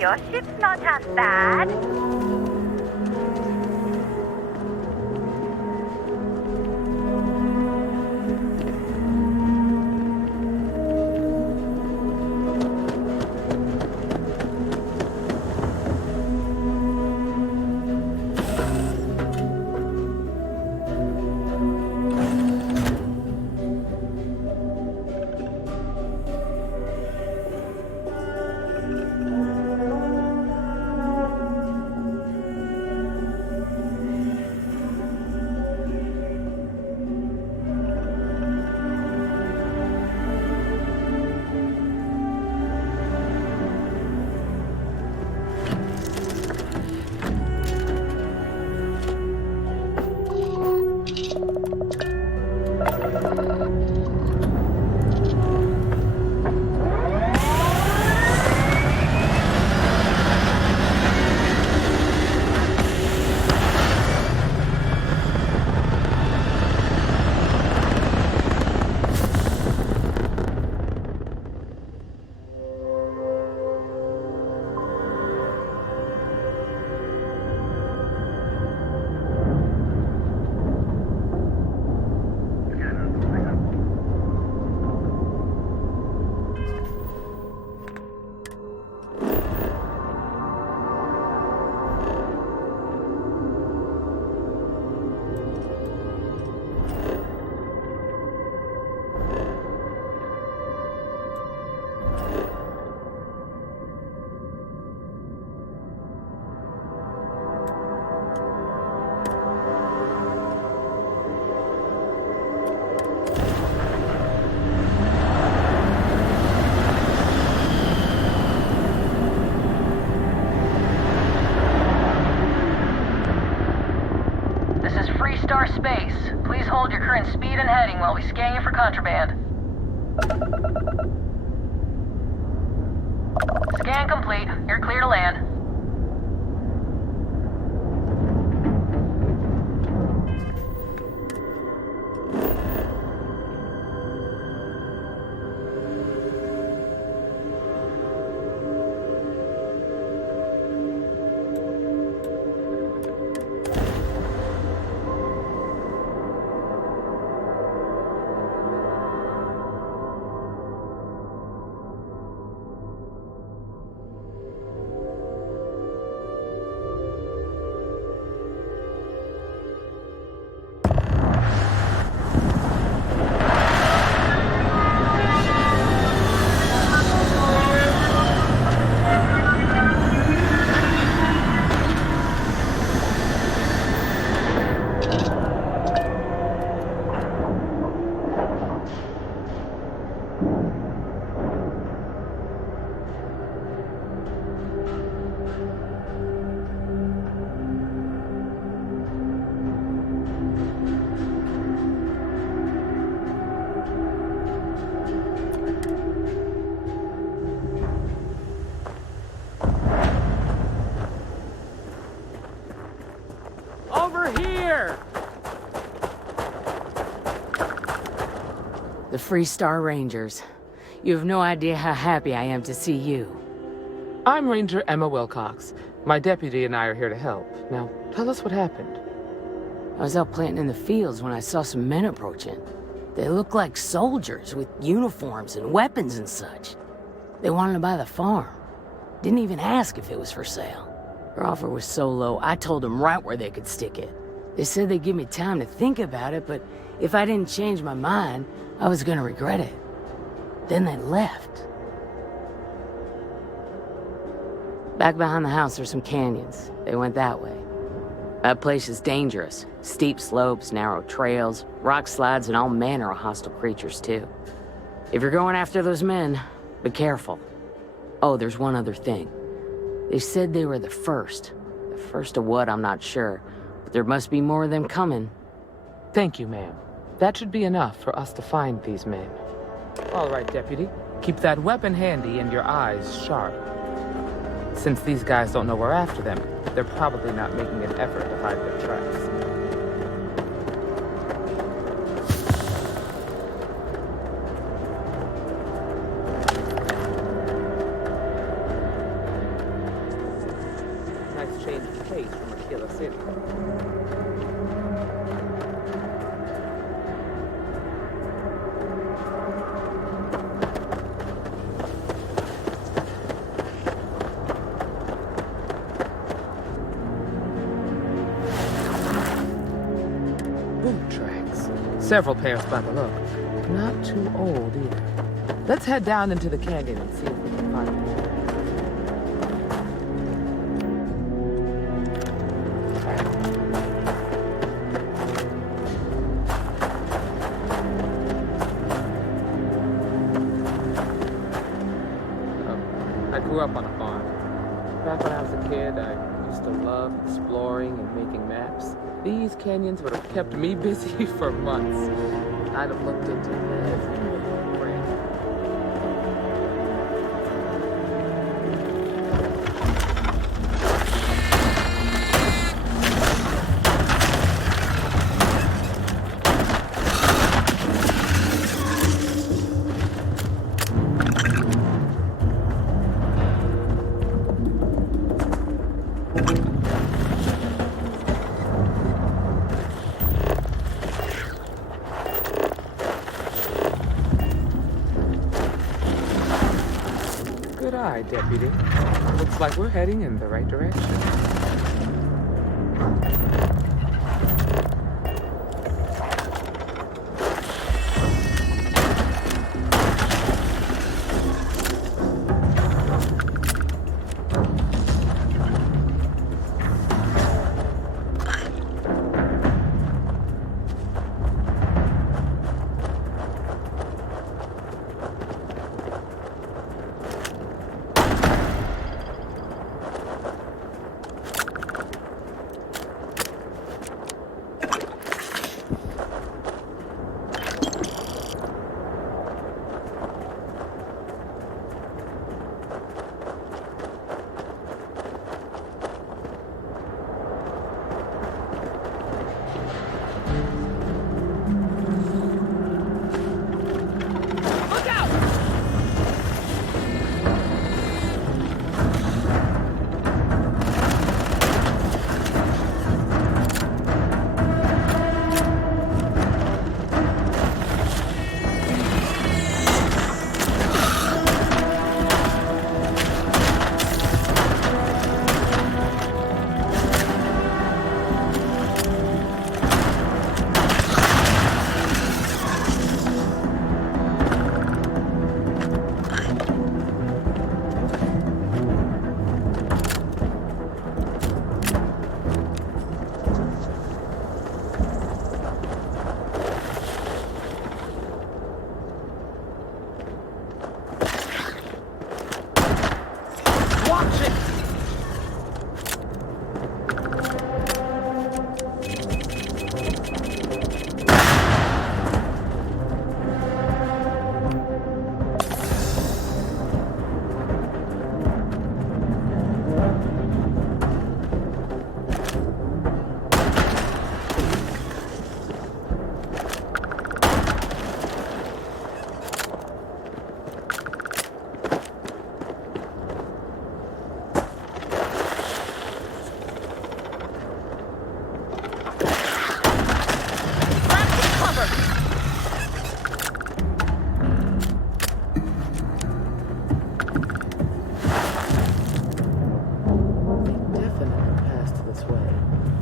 Your ship's not half bad. Star Space. Please hold your current speed and heading while we scan you for contraband. Scan complete. You're clear to land. The Free Star Rangers. You have no idea how happy I am to see you. I'm Ranger Emma Wilcox. My deputy and I are here to help. Now, tell us what happened. I was out planting in the fields when I saw some men approaching. They looked like soldiers with uniforms and weapons and such. They wanted to buy the farm. Didn't even ask if it was for sale. Their offer was so low, I told them right where they could stick it. They said they'd give me time to think about it, but if I didn't change my mind, I was gonna regret it. Then they left. Back behind the house there's some canyons. They went that way. That place is dangerous. Steep slopes, narrow trails, rock slides, and all manner of hostile creatures, too. If you're going after those men, be careful. Oh, there's one other thing. They said they were the first. The first of what, I'm not sure. But there must be more of them coming. Thank you, ma'am. That should be enough for us to find these men. All right, Deputy. Keep that weapon handy and your eyes sharp. Since these guys don't know we're after them, they're probably not making an effort to hide their tracks. pace from a killer city. Boot tracks. Several pairs by the look. Not too old either. Let's head down into the canyon and see if we can find them. I grew up on a farm. Back when I was a kid, I used to love exploring and making maps. These canyons would have kept me busy for months. I'd have looked into every little branch. Good eye, Deputy. Looks like we're heading in the right direction.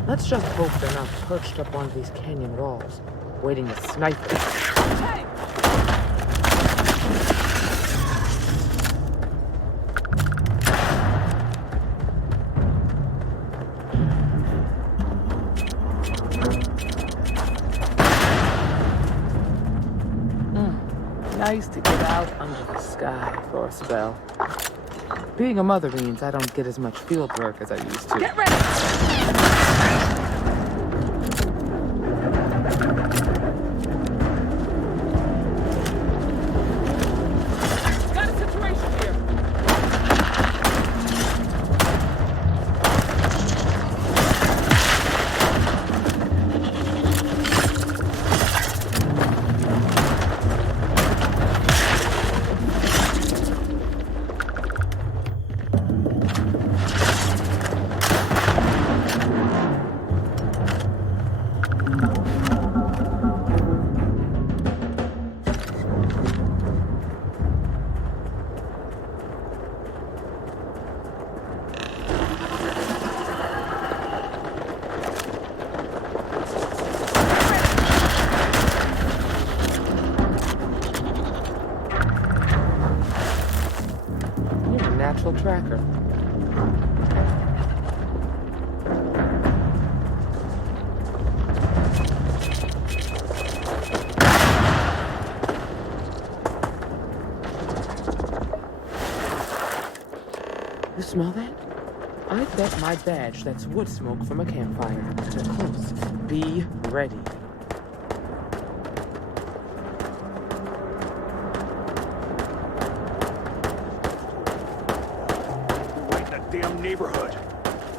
Let's just hope they're not perched up on these canyon walls, waiting to snipe us. Hey! Nice to get out under the sky for a spell. Being a mother means I don't get as much field work as I used to. Get ready! Got a situation here. smell that? I bet my badge that's wood smoke from a campfire. They're close. Be ready. Right in the damn neighborhood.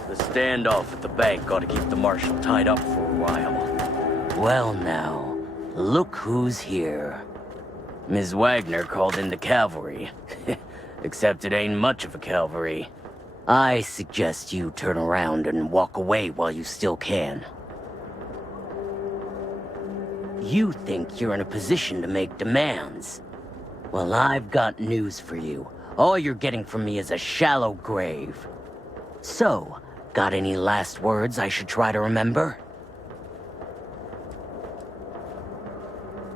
The standoff at the bank ought to keep the marshal tied up for a while. Well now, look who's here. Ms. Wagner called in the cavalry. Except it ain't much of a cavalry. I suggest you turn around and walk away while you still can. You think you're in a position to make demands. Well, I've got news for you. All you're getting from me is a shallow grave. So, got any last words I should try to remember?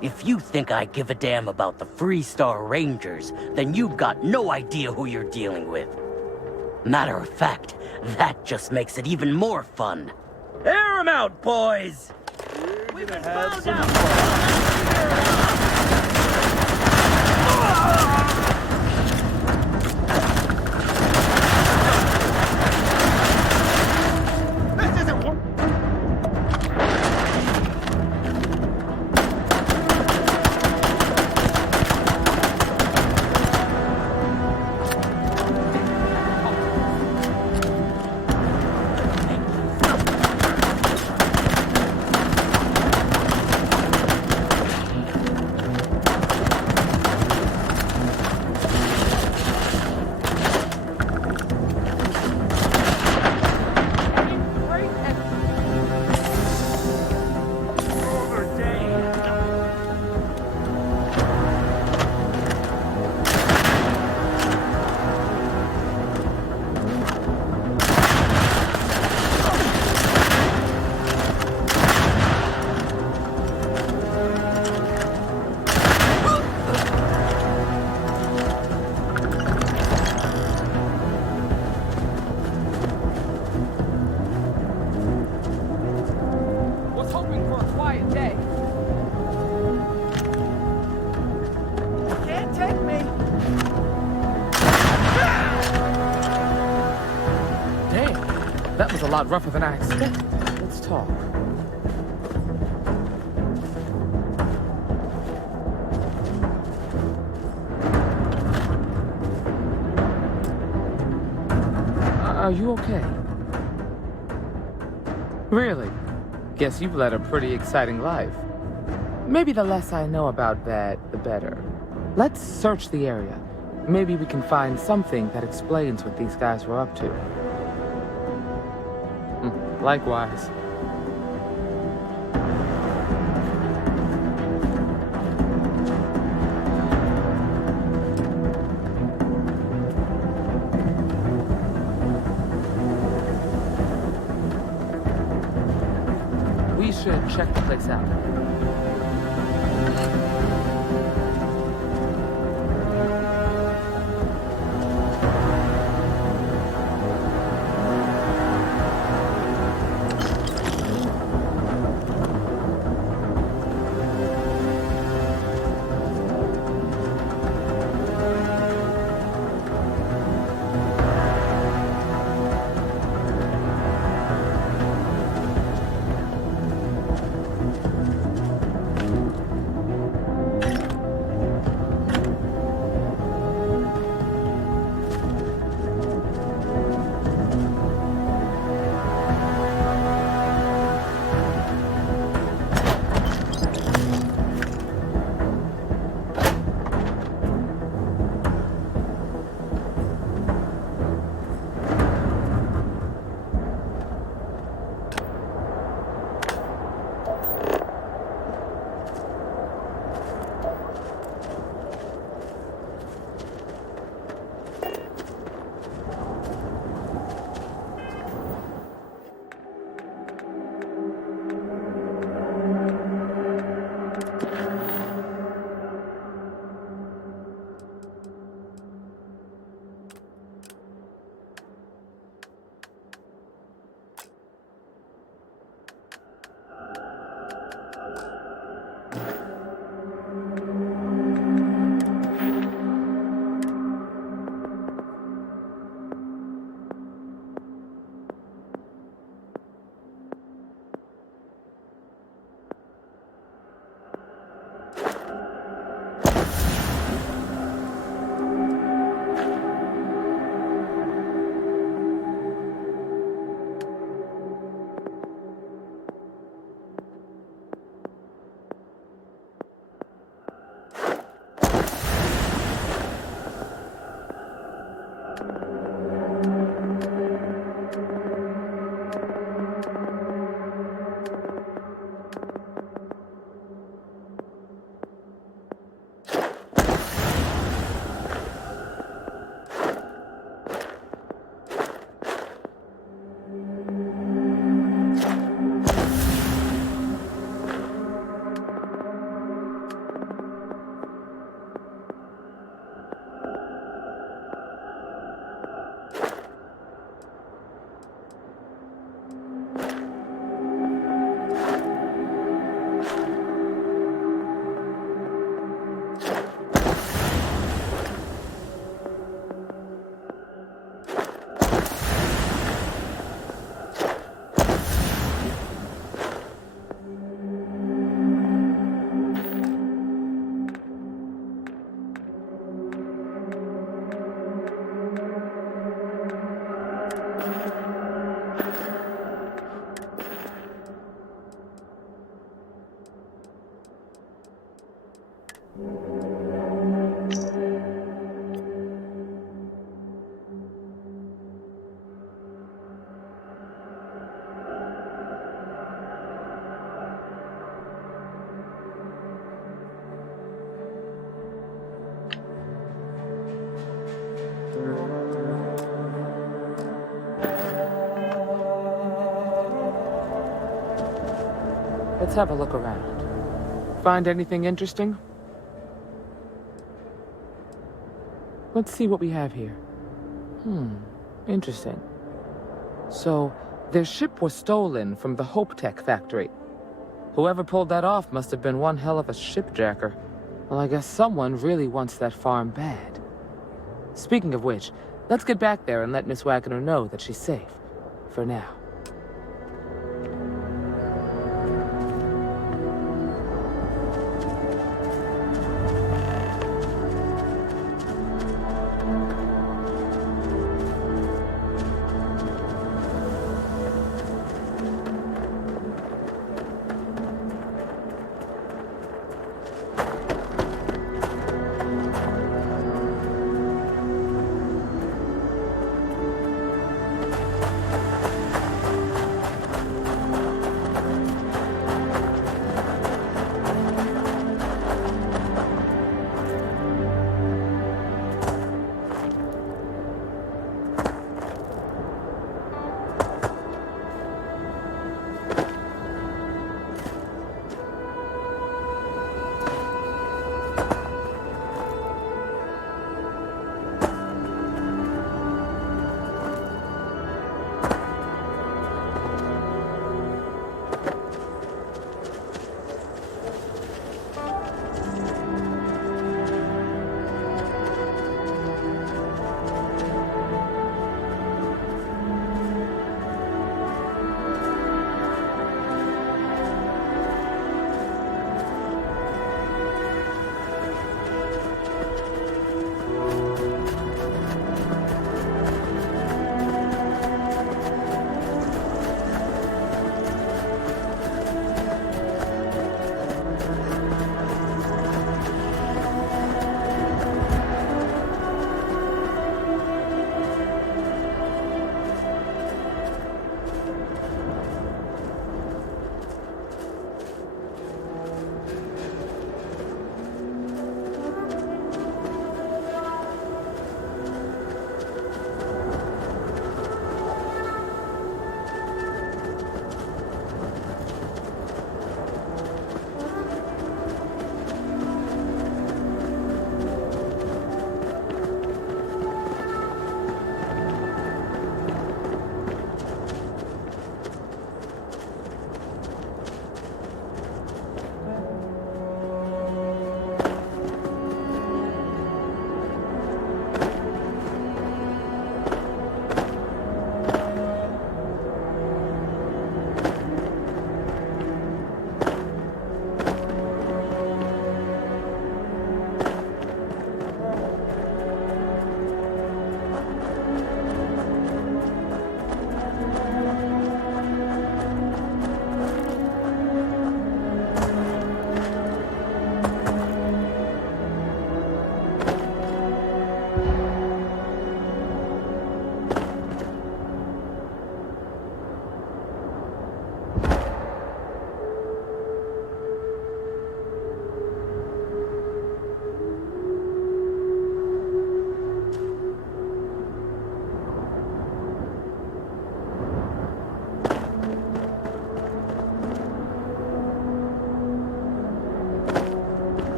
If you think I give a damn about the Freestar Rangers, then you've got no idea who you're dealing with. Matter of fact, that just makes it even more fun. Air 'em out, boys! We've been found out! A lot rougher than I expected. Let's talk. Are you okay? Really? Guess you've led a pretty exciting life. Maybe the less I know about that, the better. Let's search the area. Maybe we can find something that explains what these guys were up to. Likewise. We should check the place out. Let's have a look around. Find anything interesting? Let's see what we have here. Interesting. So, their ship was stolen from the Hope Tech factory. Whoever pulled that off must have been one hell of a shipjacker. Well, I guess someone really wants that farm bad. Speaking of which, let's get back there and let Miss Wagner know that she's safe. For now.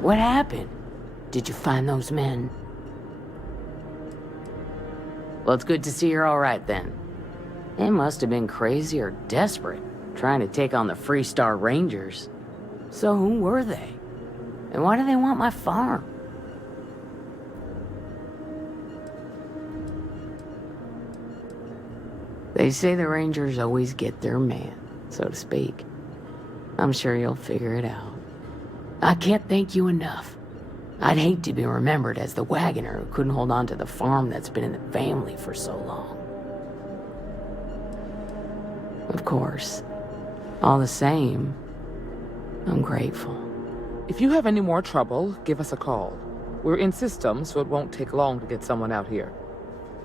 What happened? Did you find those men? Well, it's good to see you're all right then. They must have been crazy or desperate, trying to take on the Freestar Rangers. So who were they? And why do they want my farm? They say the Rangers always get their man, so to speak. I'm sure you'll figure it out. I can't thank you enough. I'd hate to be remembered as the wagoner who couldn't hold on to the farm that's been in the family for so long. Of course, all the same, I'm grateful. If you have any more trouble, give us a call. We're in system, so it won't take long to get someone out here.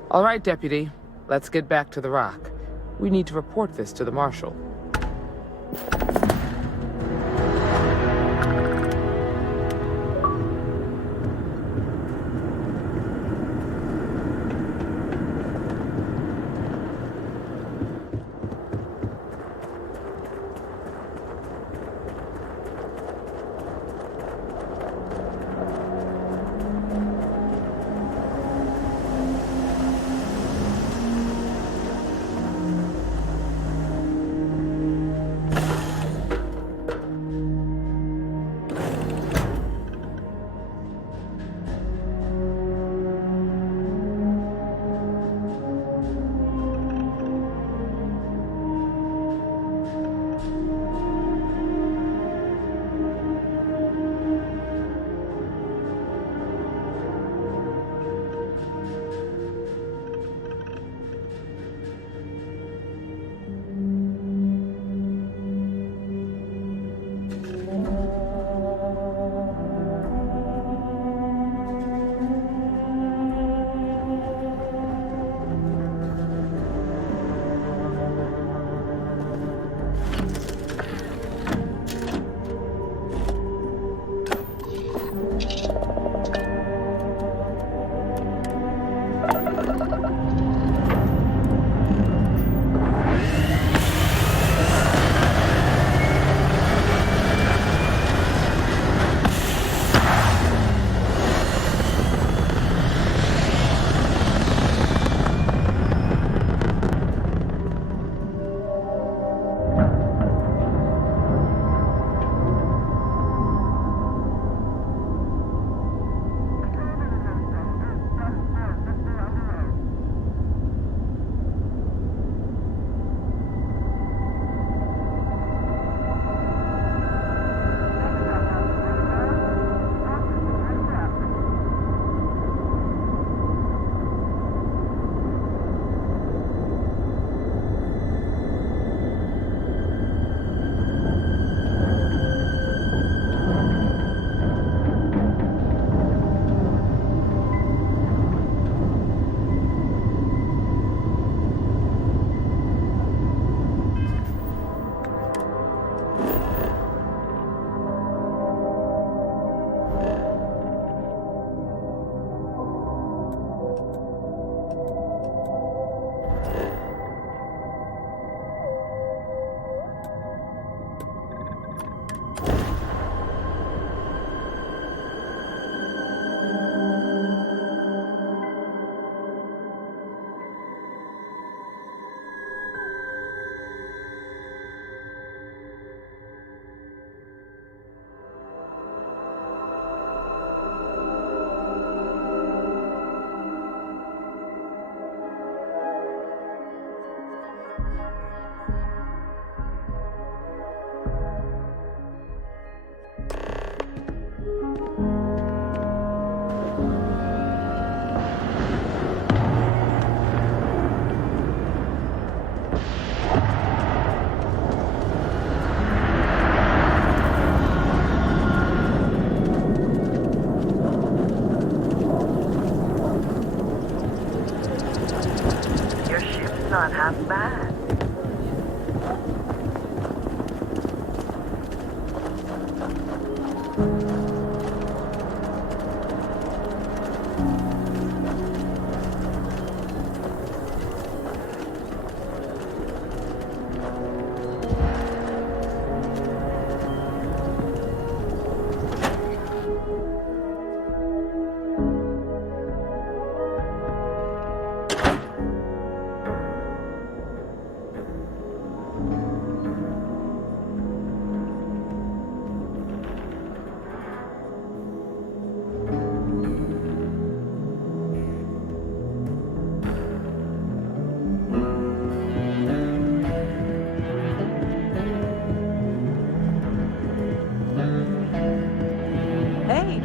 All right, Deputy. Let's get back to the rock. We need to report this to the Marshal.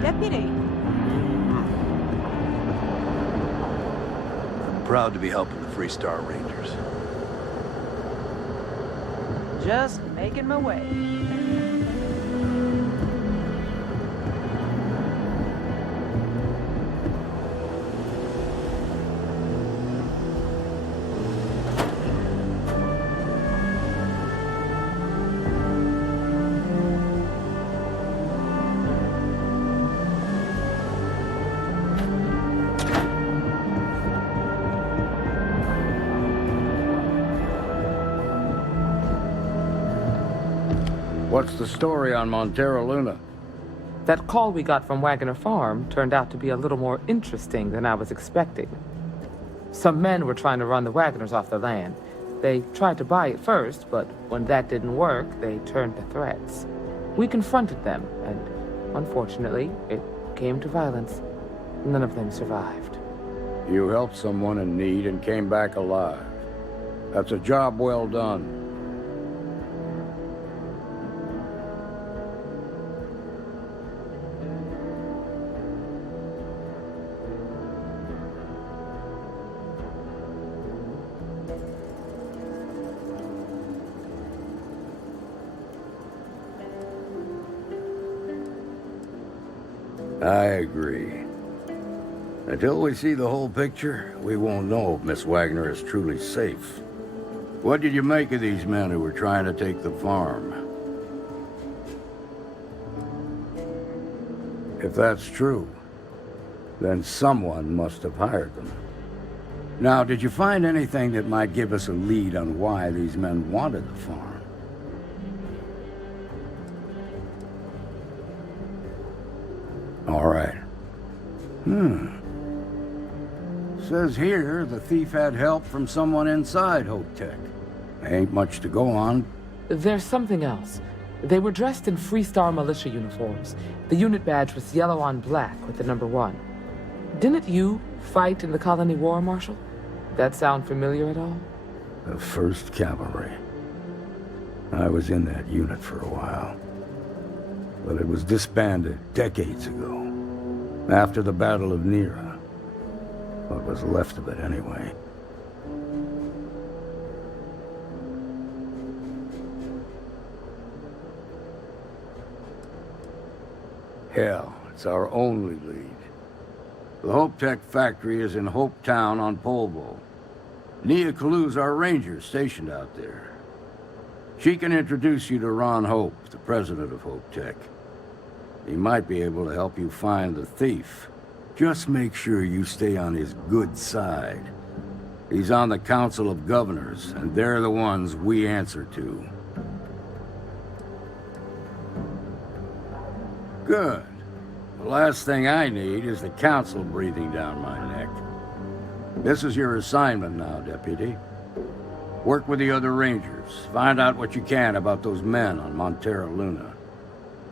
Deputy. Proud to be helping the Freestar Rangers. Just making my way. What's the story on Montero Luna? That call we got from Wagner Farm turned out to be a little more interesting than I was expecting. Some men were trying to run the Wagners off the land. They tried to buy it first, but when that didn't work, they turned to threats. We confronted them, and unfortunately, it came to violence. None of them survived. You helped someone in need and came back alive. That's a job well done. I agree. Until we see the whole picture, we won't know if Miss Wagner is truly safe. What did you make of these men who were trying to take the farm? If that's true, then someone must have hired them. Now, did you find anything that might give us a lead on why these men wanted the farm? All right. Says here the thief had help from someone inside Hope Tech. Ain't much to go on. There's something else. They were dressed in Freestar militia uniforms. The unit badge was yellow on black with the number 1. Didn't you fight in the Colony War, Marshal? That sound familiar at all? The 1st Cavalry. I was in that unit for a while. But it was disbanded decades ago. After the Battle of Nera. What was left of it, anyway. Hell, it's our only lead. The Hope Tech factory is in Hope Town on Polvo. Nia Kalu's our ranger stationed out there. She can introduce you to Ron Hope, the president of Hope Tech. He might be able to help you find the thief. Just make sure you stay on his good side. He's on the Council of Governors, and they're the ones we answer to. Good. The last thing I need is the Council breathing down my neck. This is your assignment now, Deputy. Work with the other Rangers. Find out what you can about those men on Montero Luna.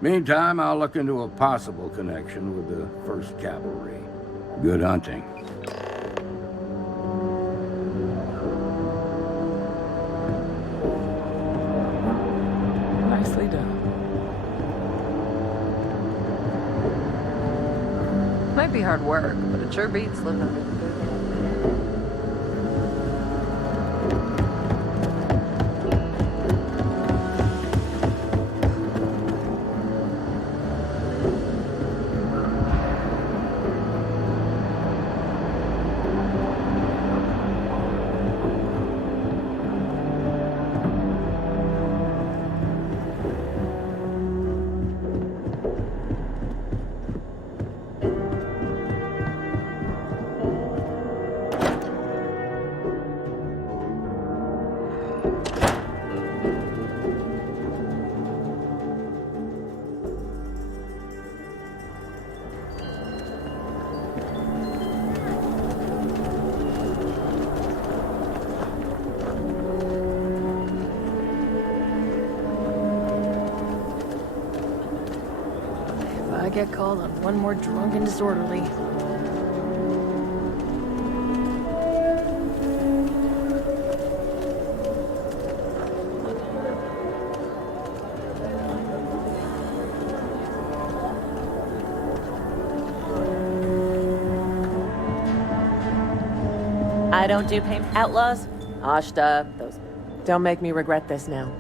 Meantime, I'll look into a possible connection with the 1st Cavalry. Good hunting. Nicely done. Might be hard work, but it sure beats living under the boot. I get called on one more drunk and disorderly. I don't do payment. Outlaws? Ashta, those. Don't make me regret this now.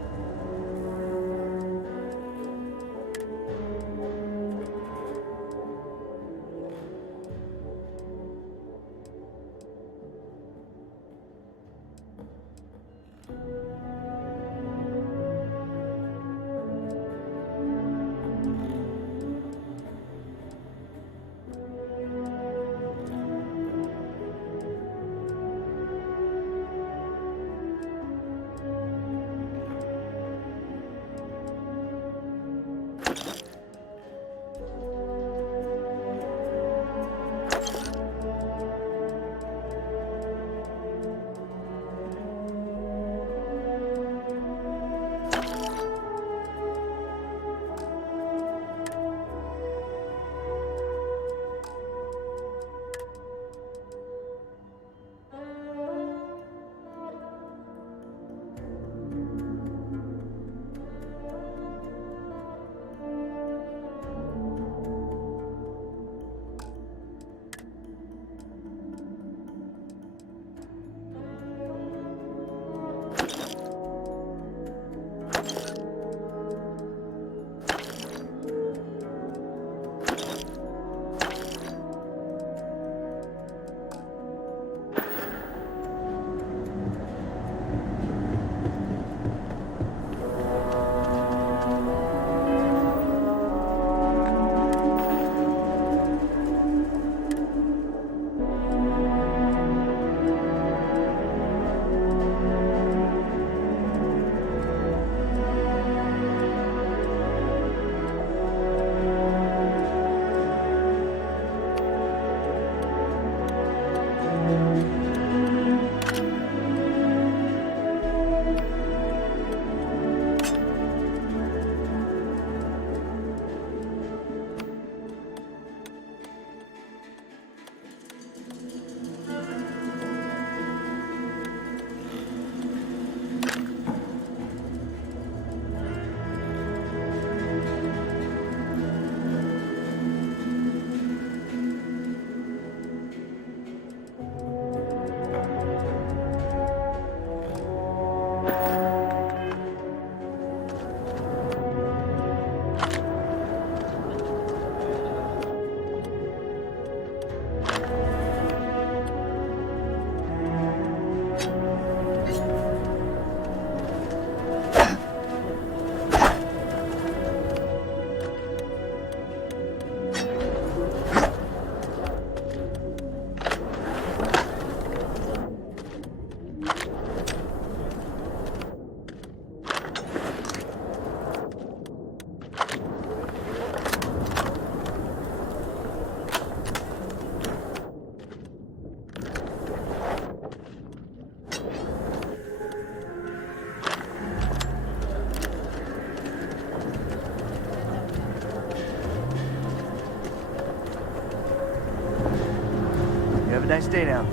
Have a nice day now.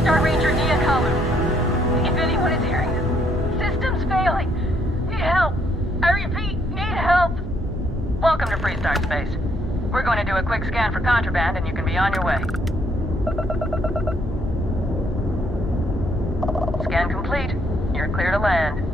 Freestar Ranger Nia Kalu. If anyone is hearing this, system's failing. Need help. I repeat, need help. Welcome to Freestar Space. We're going to do a quick scan for contraband and you can be on your way. Scan complete. You're clear to land.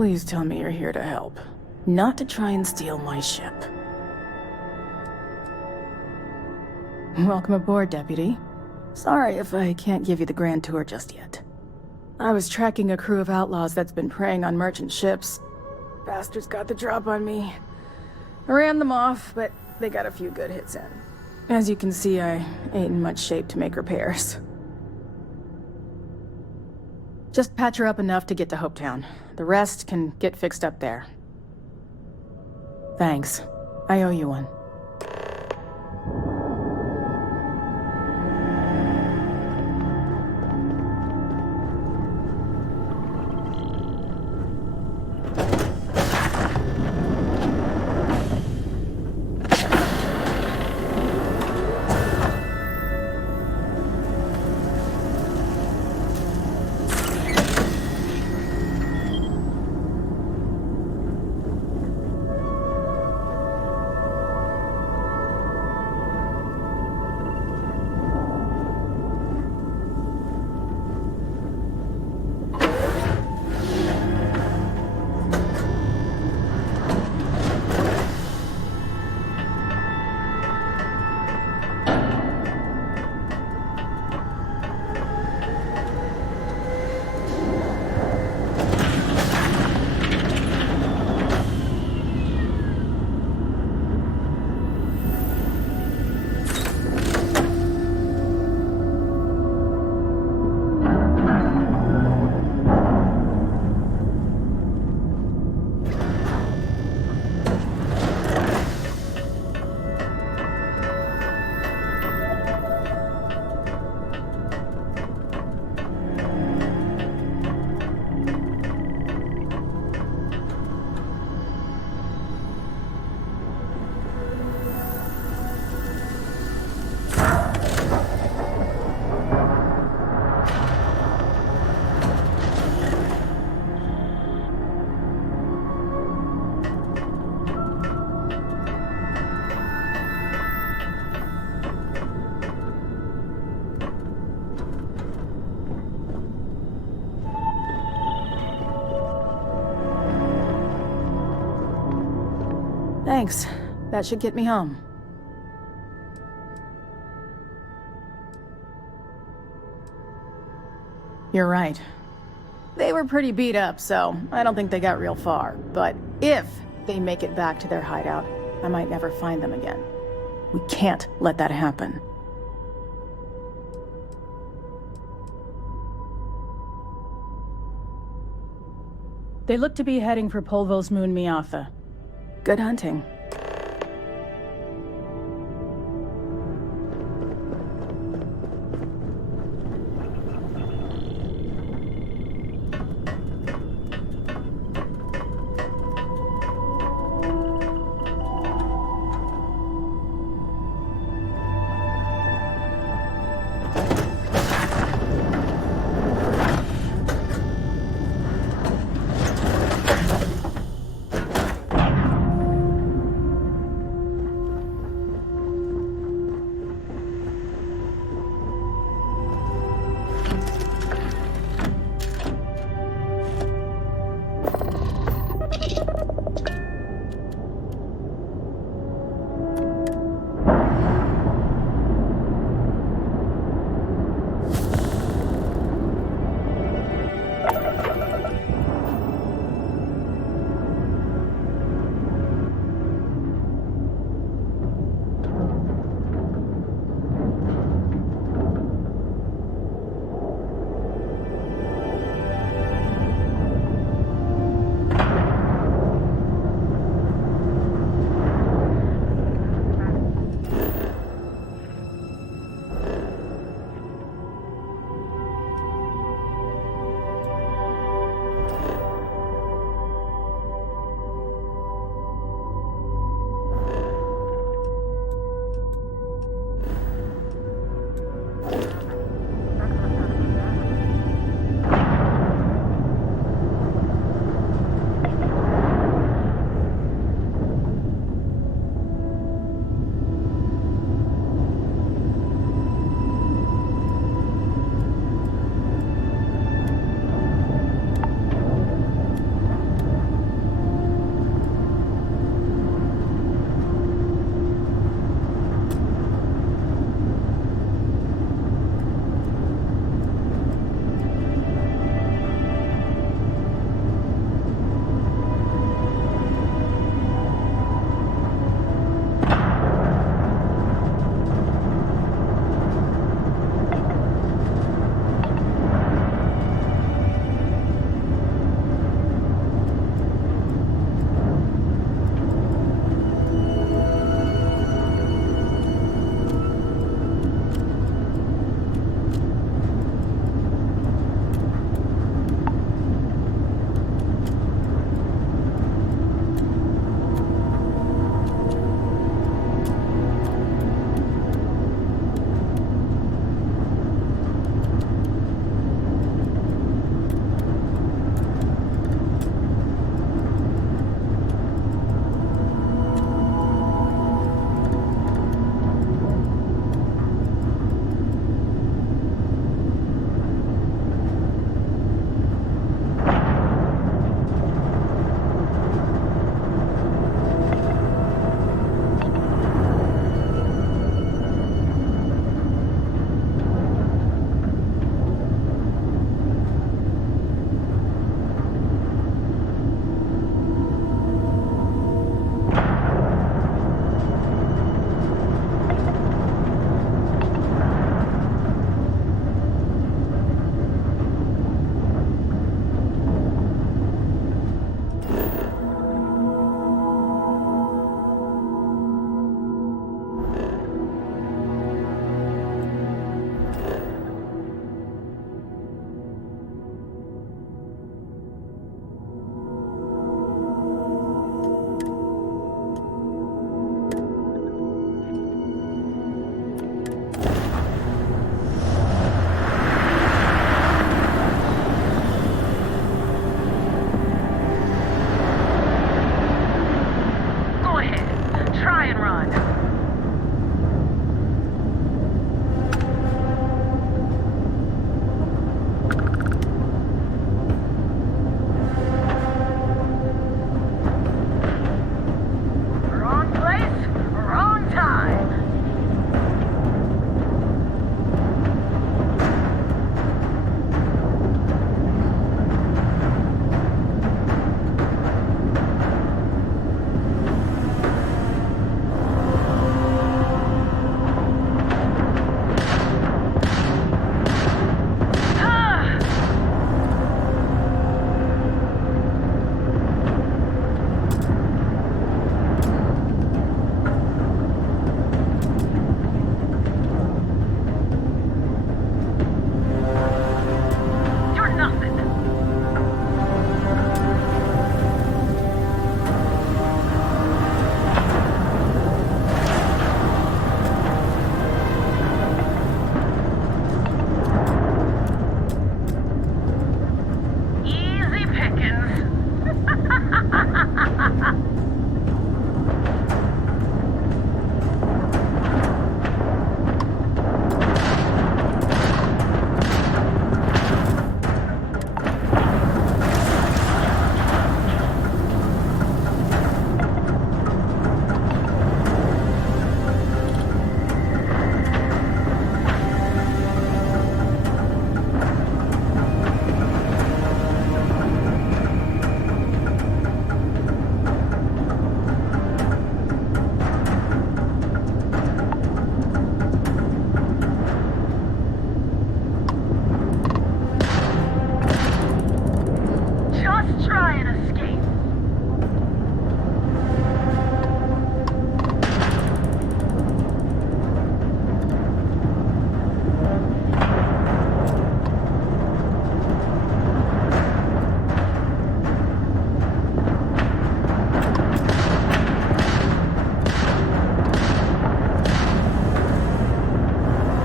Please tell me you're here to help, not to try and steal my ship. Welcome aboard, Deputy. Sorry if I can't give you the grand tour just yet. I was tracking a crew of outlaws that's been preying on merchant ships. Bastards got the drop on me. I ran them off, but they got a few good hits in. As you can see, I ain't in much shape to make repairs. Just patch her up enough to get to Hopetown. The rest can get fixed up there. Thanks. I owe you one. Thanks. That should get me home. You're right. They were pretty beat up, so I don't think they got real far. But if they make it back to their hideout, I might never find them again. We can't let that happen. They look to be heading for Polvo's moon Miatha. Good hunting. Just try and escape.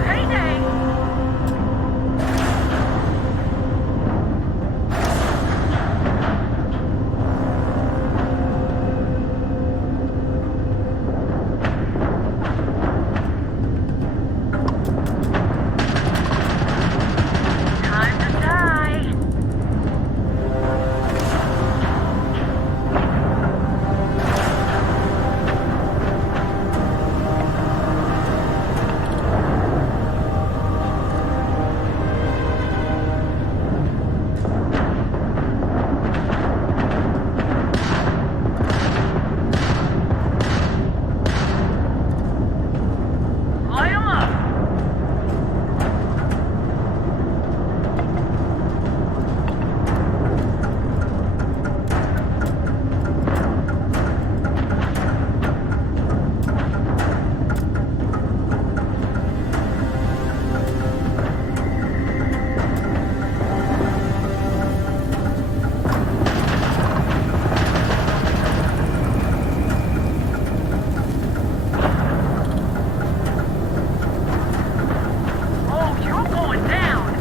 Payday! Time to die. Light 'em up. Oh, you're going down.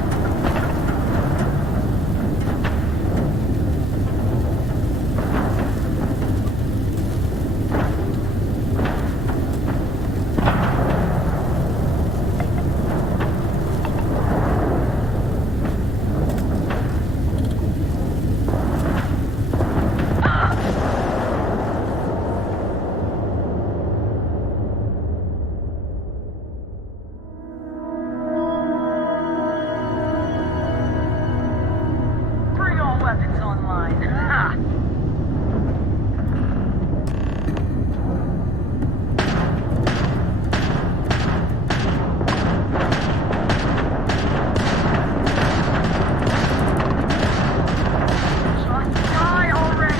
Bring all weapons online. Ha! Just die already.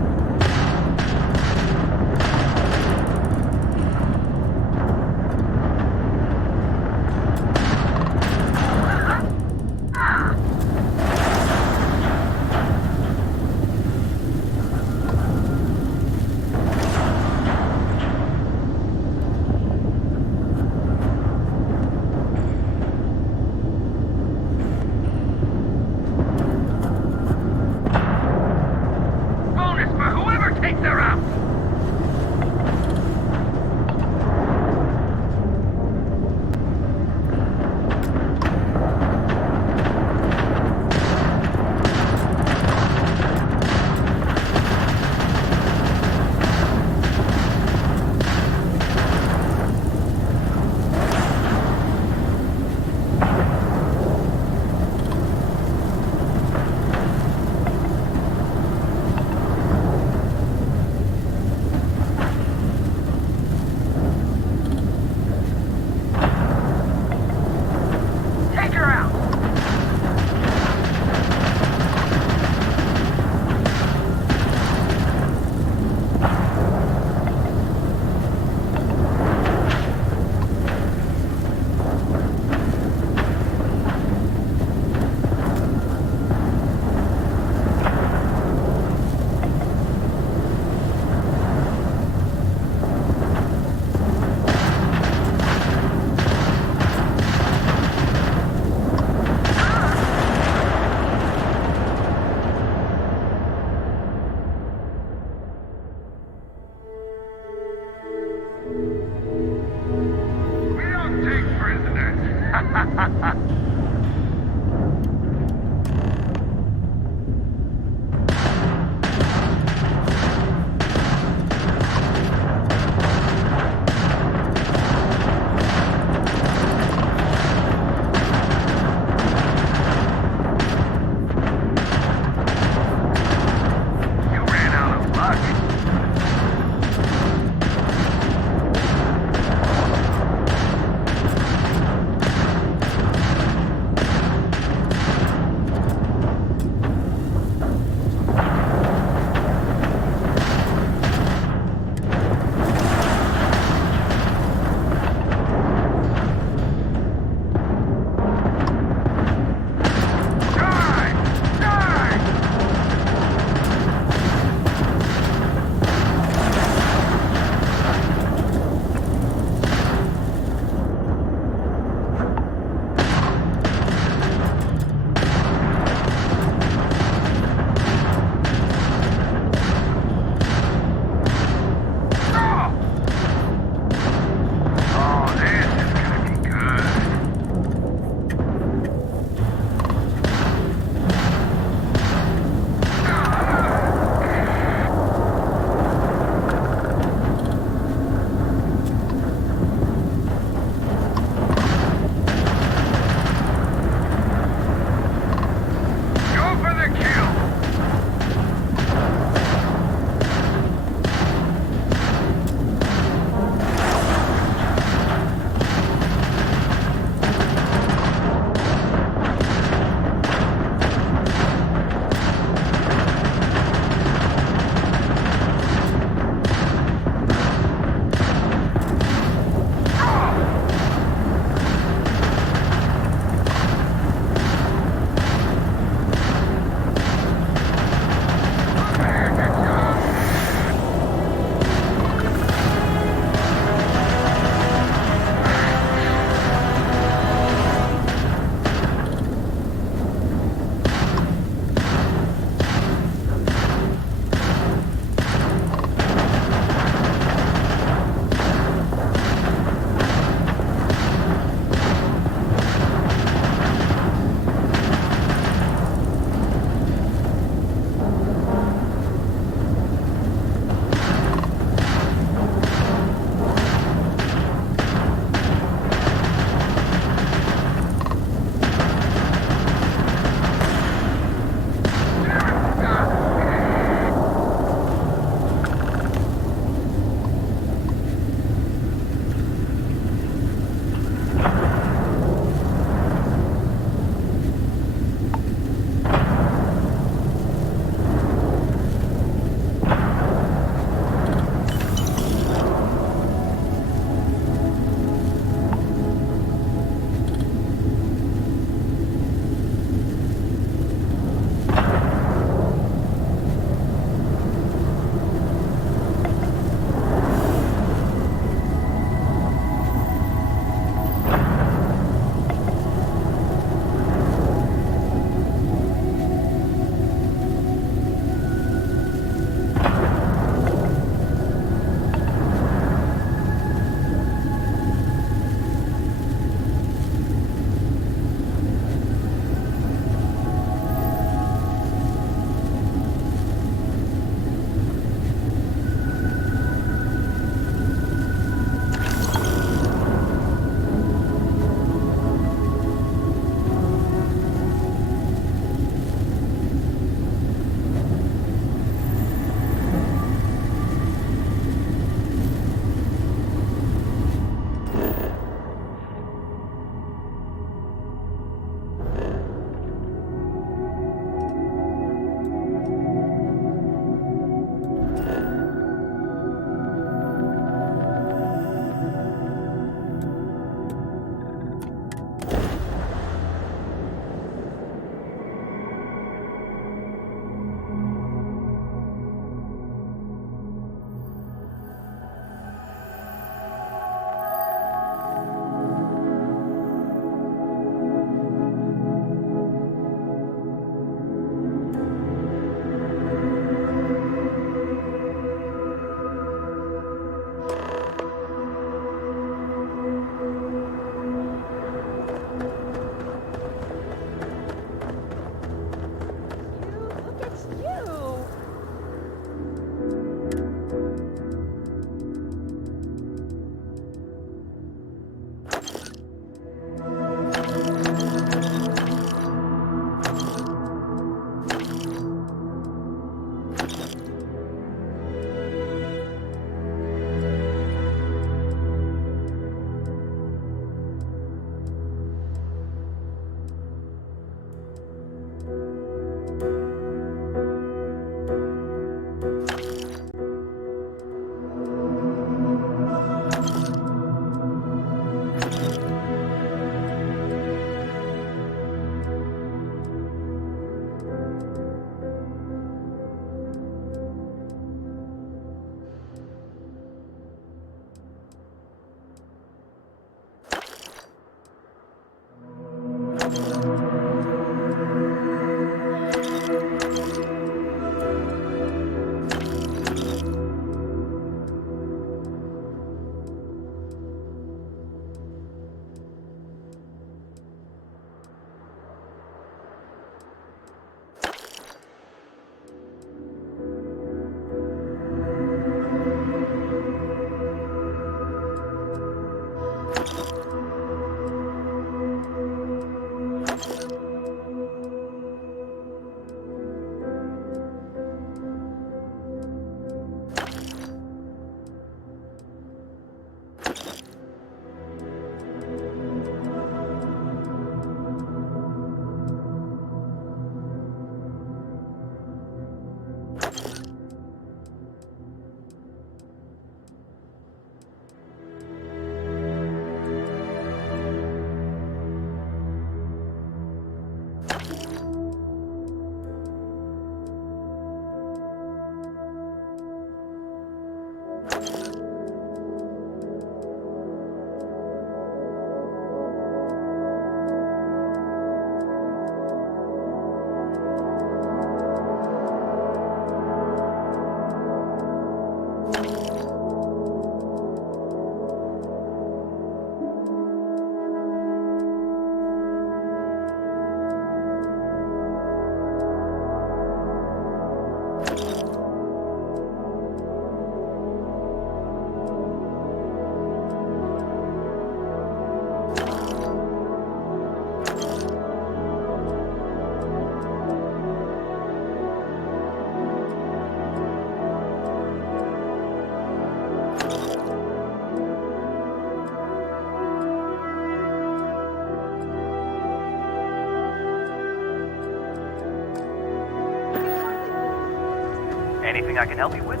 Anything I can help you with?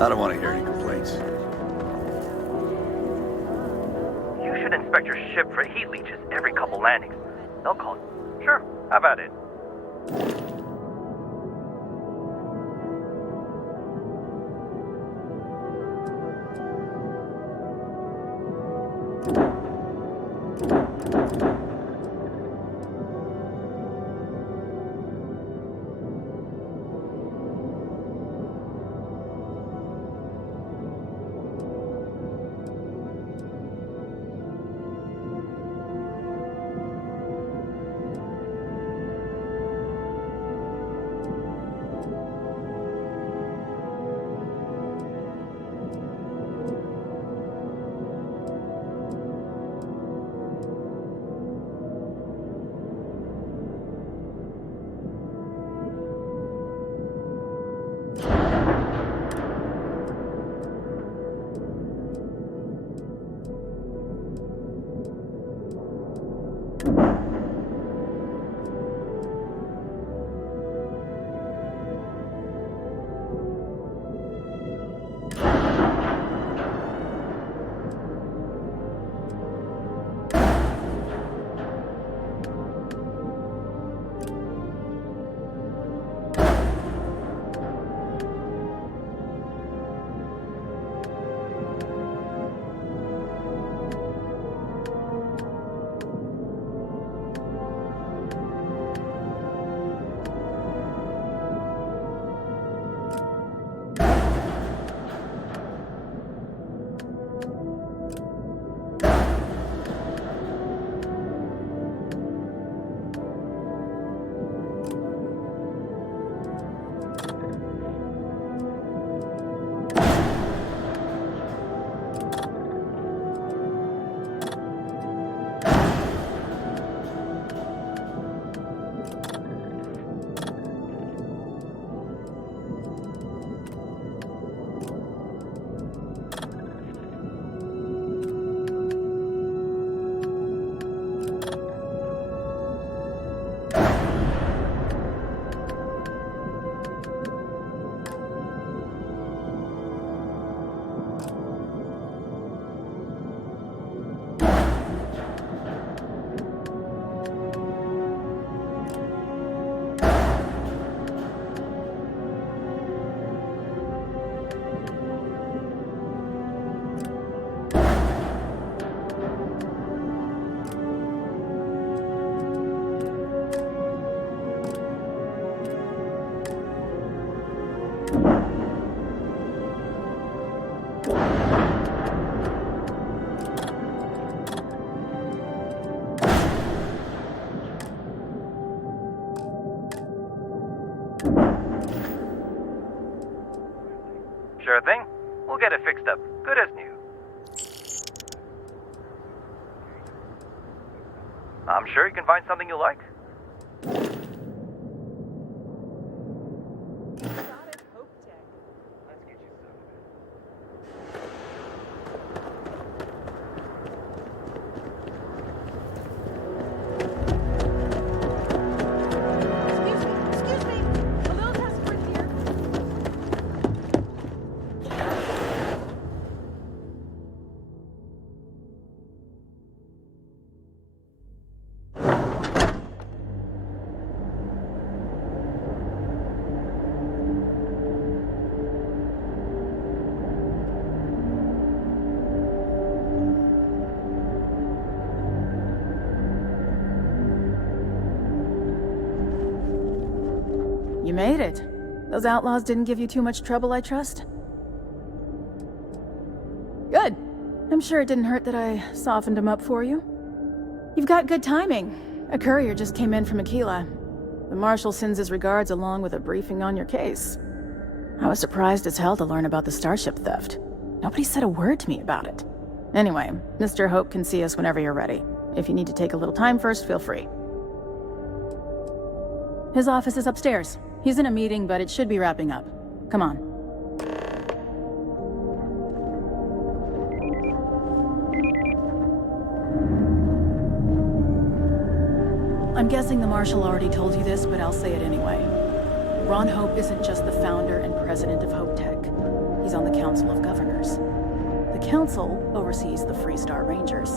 I don't want to hear any complaints. You should inspect your ship for heat leeches every couple landings. They'll call you. Sure, how about it? Sure thing. We'll get it fixed up. Good as new. I'm sure you can find something you like. You made it. Those outlaws didn't give you too much trouble, I trust? Good. I'm sure it didn't hurt that I softened them up for you. You've got good timing. A courier just came in from Aquila. The Marshal sends his regards along with a briefing on your case. I was surprised as hell to learn about the starship theft. Nobody said a word to me about it. Anyway, Mr. Hope can see us whenever you're ready. If you need to take a little time first, feel free. His office is upstairs. He's in a meeting, but it should be wrapping up. Come on. I'm guessing the Marshal already told you this, but I'll say it anyway. Ron Hope isn't just the founder and president of Hope Tech. He's on the Council of Governors. The Council oversees the Freestar Rangers,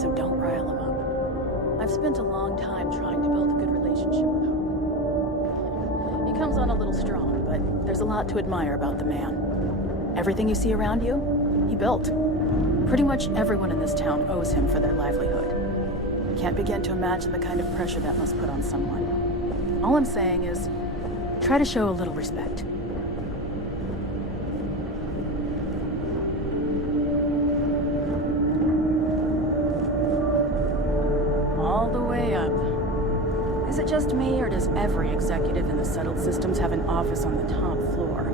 so don't rile him up. I've spent a long time trying to build a good relationship with Hope. He comes on a little strong, but there's a lot to admire about the man. Everything you see around you, he built. Pretty much everyone in this town owes him for their livelihood. Can't begin to imagine the kind of pressure that must put on someone. All I'm saying is, try to show a little respect. All the way up. Is it just me, or does every executive in the settled systems have an office on the top floor?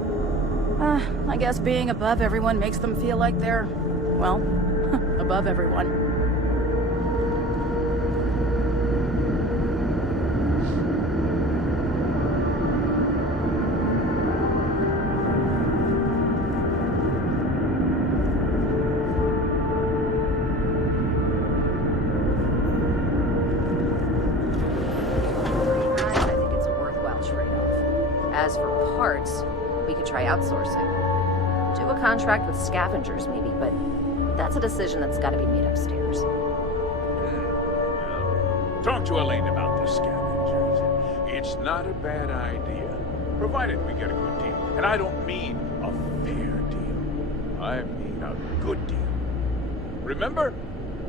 I guess being above everyone makes them feel like they're, well, above everyone. As for parts, we could try outsourcing. Do a contract with scavengers, maybe, but that's a decision that's got to be made upstairs. Talk to Elaine about the scavengers. It's not a bad idea, provided we get a good deal. And I don't mean a fair deal. I mean a good deal. Remember,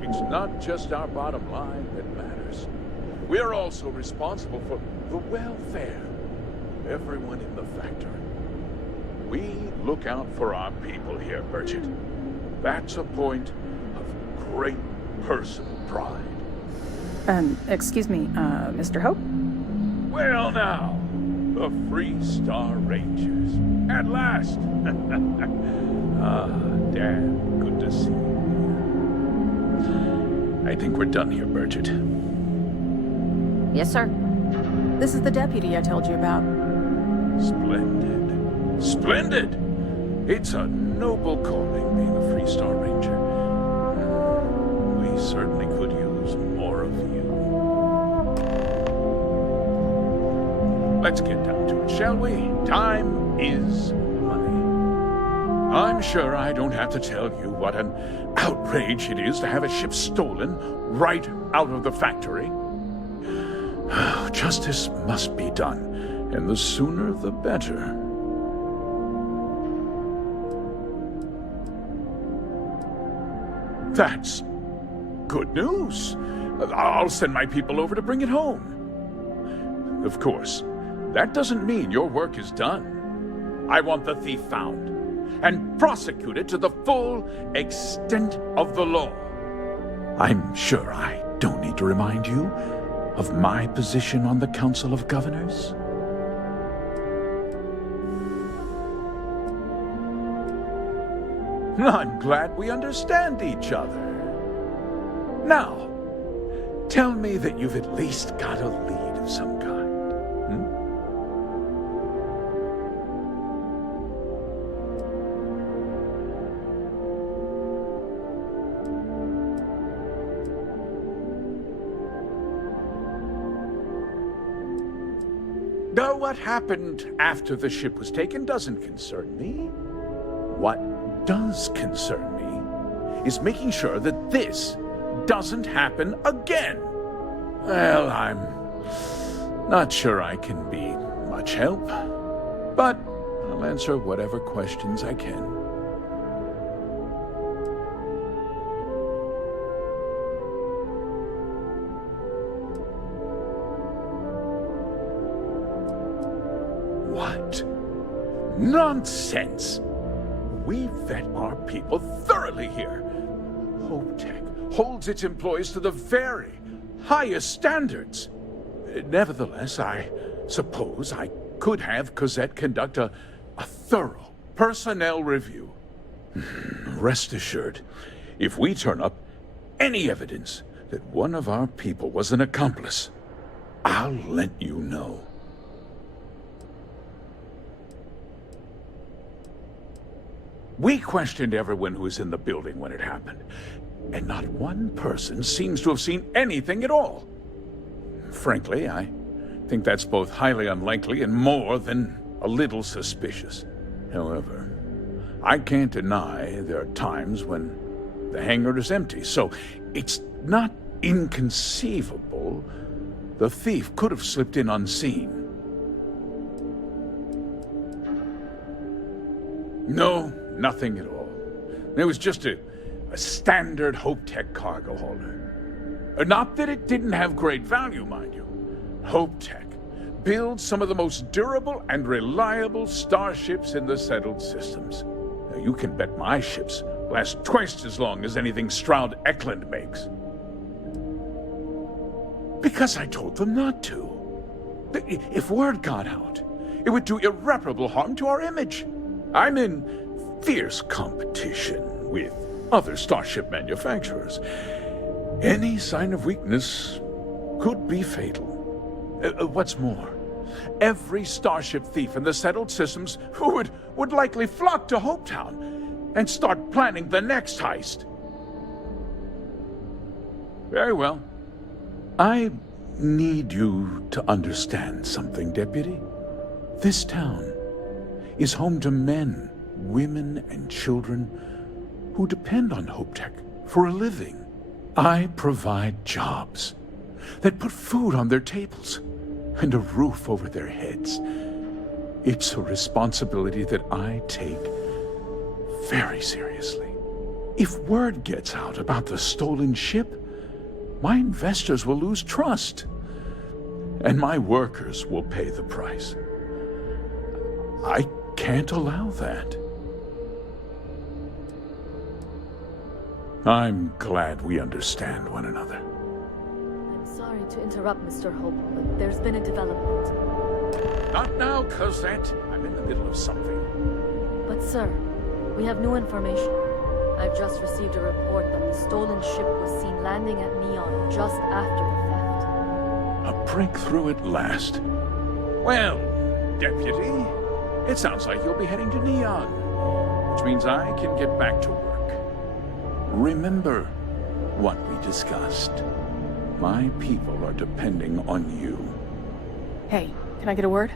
it's not just our bottom line that matters. We're also responsible for the welfare of everyone in the factory. We look out for our people here, Bridget. That's a point of great personal pride. Excuse me, Mr. Hope? Well now, the Freestar Rangers. At last! Dad, good to see you. I think we're done here, Bridget. Yes, sir. This is the deputy I told you about. Splendid. Splendid! It's a noble calling being a Freestar Ranger. We certainly could use more of you. Let's get down to it, shall we? Time is money. I'm sure I don't have to tell you what an outrage it is to have a ship stolen right out of the factory. Justice must be done, and the sooner the better. That's good news. I'll send my people over to bring it home. Of course, that doesn't mean your work is done. I want the thief found and prosecuted to the full extent of the law. I'm sure I don't need to remind you of my position on the Council of Governors. I'm glad we understand each other. Now, tell me that you've at least got a lead of some kind. Though what happened after the ship was taken doesn't concern me. What does concern me is making sure that this doesn't happen again. Well, I'm not sure I can be much help, but I'll answer whatever questions I can. What? Nonsense! We vet our people thoroughly here. HopeTech holds its employees to the very highest standards. Nevertheless, I suppose I could have Cosette conduct a thorough personnel review. Rest assured, if we turn up any evidence that one of our people was an accomplice, I'll let you know. We questioned everyone who was in the building when it happened, and not one person seems to have seen anything at all. Frankly, I think that's both highly unlikely and more than a little suspicious. However, I can't deny there are times when the hangar is empty, so it's not inconceivable the thief could have slipped in unseen. No, nothing at all. It was just a standard HopeTech cargo holder. Not that it didn't have great value, mind you. HopeTech builds some of the most durable and reliable starships in the settled systems. Now, you can bet my ships last twice as long as anything Stroud Eklund makes. Because I told them not to. If word got out, it would do irreparable harm to our image. I'm in fierce competition with other starship manufacturers. Any sign of weakness could be fatal. What's more, every starship thief in the settled systems would likely flock to Hopetown and start planning the next heist. Very well. I need you to understand something, Deputy. This town is home to men, women, and children who depend on HopeTech for a living. I provide jobs that put food on their tables and a roof over their heads. It's a responsibility that I take very seriously. If word gets out about the stolen ship, my investors will lose trust, and my workers will pay the price. I can't allow that. I'm glad we understand one another. I'm sorry to interrupt, Mr. Hope, but there's been a development. Not now, Cosette. I'm in the middle of something. But sir, we have new information. I've just received a report that the stolen ship was seen landing at Neon just after the theft. A breakthrough at last. Well, Deputy, it sounds like you'll be heading to Neon, which means I can get back to work. Remember what we discussed. My people are depending on you. Hey, can I get a word?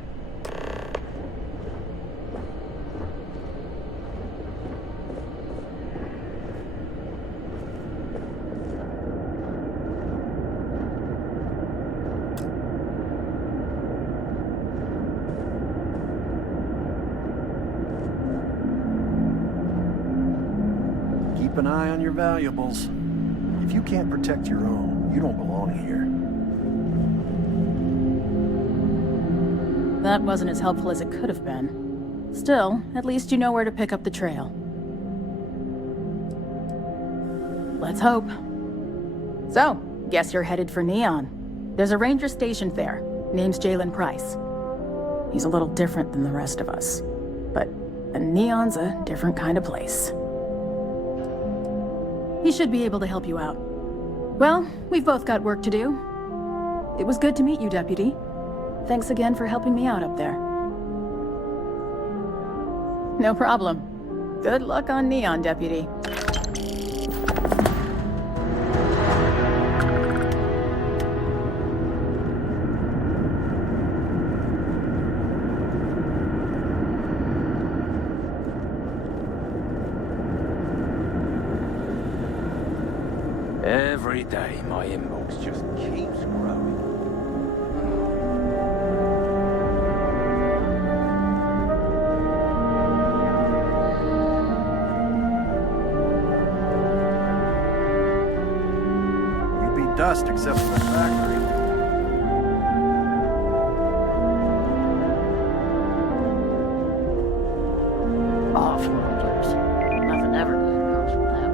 Keep an eye on your valuables. If you can't protect your own, you don't belong here. That wasn't as helpful as it could have been. Still, at least you know where to pick up the trail. Let's hope. So, guess you're headed for Neon. There's a ranger stationed there. Name's Jalen Price. He's a little different than the rest of us. But Neon's a different kind of place. He should be able to help you out. Well, we've both got work to do. It was good to meet you, Deputy. Thanks again for helping me out up there. No problem. Good luck on Neon, Deputy. Every day, my inbox just keeps growing. We'd be dust except for the factory. Off-worlders. Nothing ever good comes from them.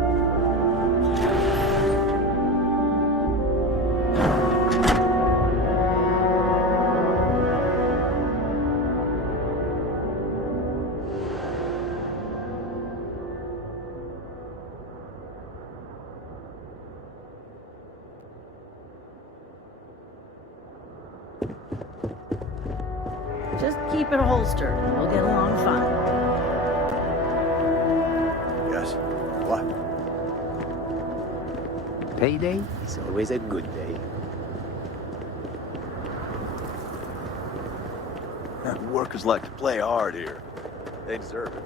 Just keep it holstered and we'll get along fine. Yes. What? Payday is always a good day. Workers like to play hard here. They deserve it.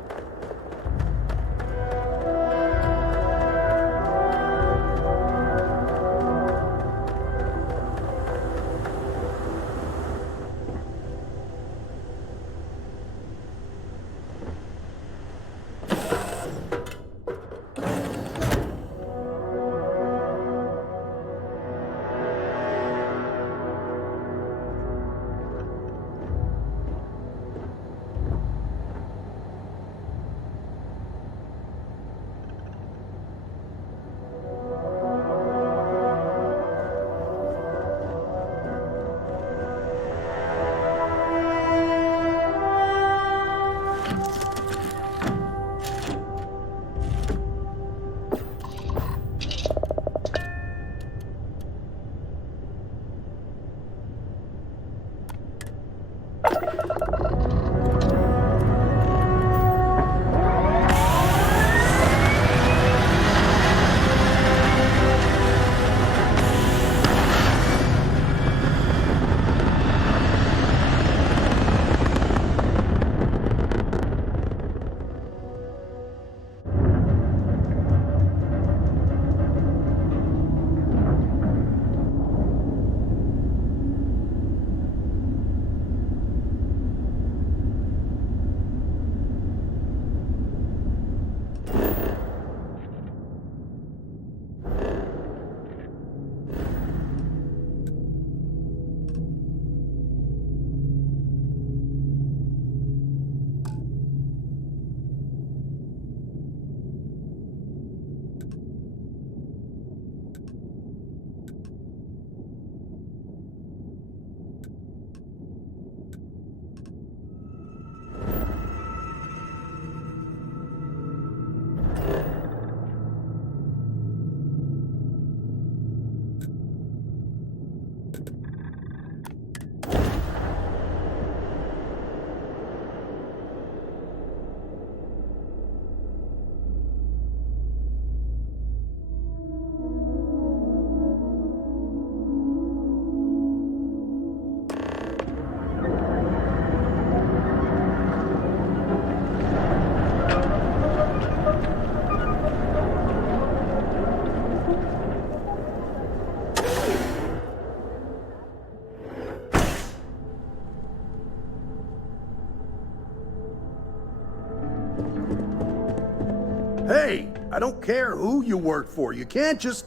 Hey, I don't care who you work for. You can't just...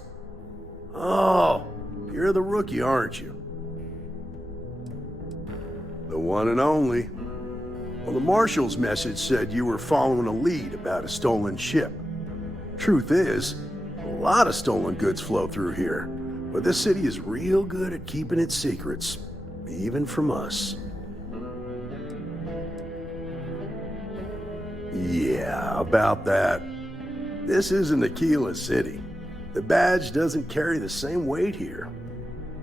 Oh, you're the rookie, aren't you? The one and only. Well, the Marshal's message said you were following a lead about a stolen ship. Truth is, a lot of stolen goods flow through here, but this city is real good at keeping its secrets, even from us. Yeah, about that. This isn't Aquila City. The badge doesn't carry the same weight here.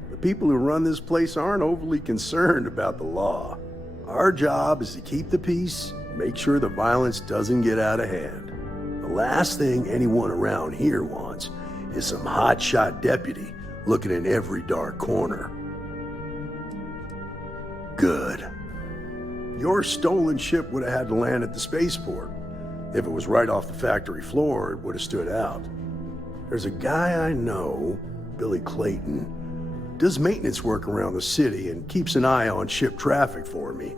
The people who run this place aren't overly concerned about the law. Our job is to keep the peace, make sure the violence doesn't get out of hand. The last thing anyone around here wants is some hotshot deputy looking in every dark corner. Good. Your stolen ship would have had to land at the spaceport. If it was right off the factory floor, it would have stood out. There's a guy I know, Billy Clayton, does maintenance work around the city and keeps an eye on ship traffic for me.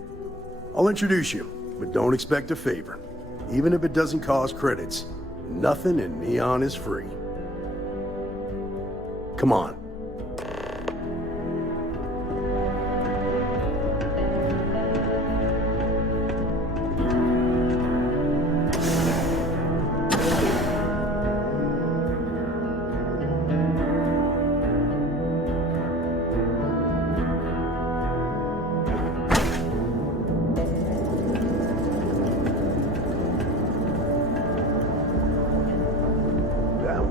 I'll introduce you, but don't expect a favor. Even if it doesn't cost credits, nothing in Neon is free. Come on.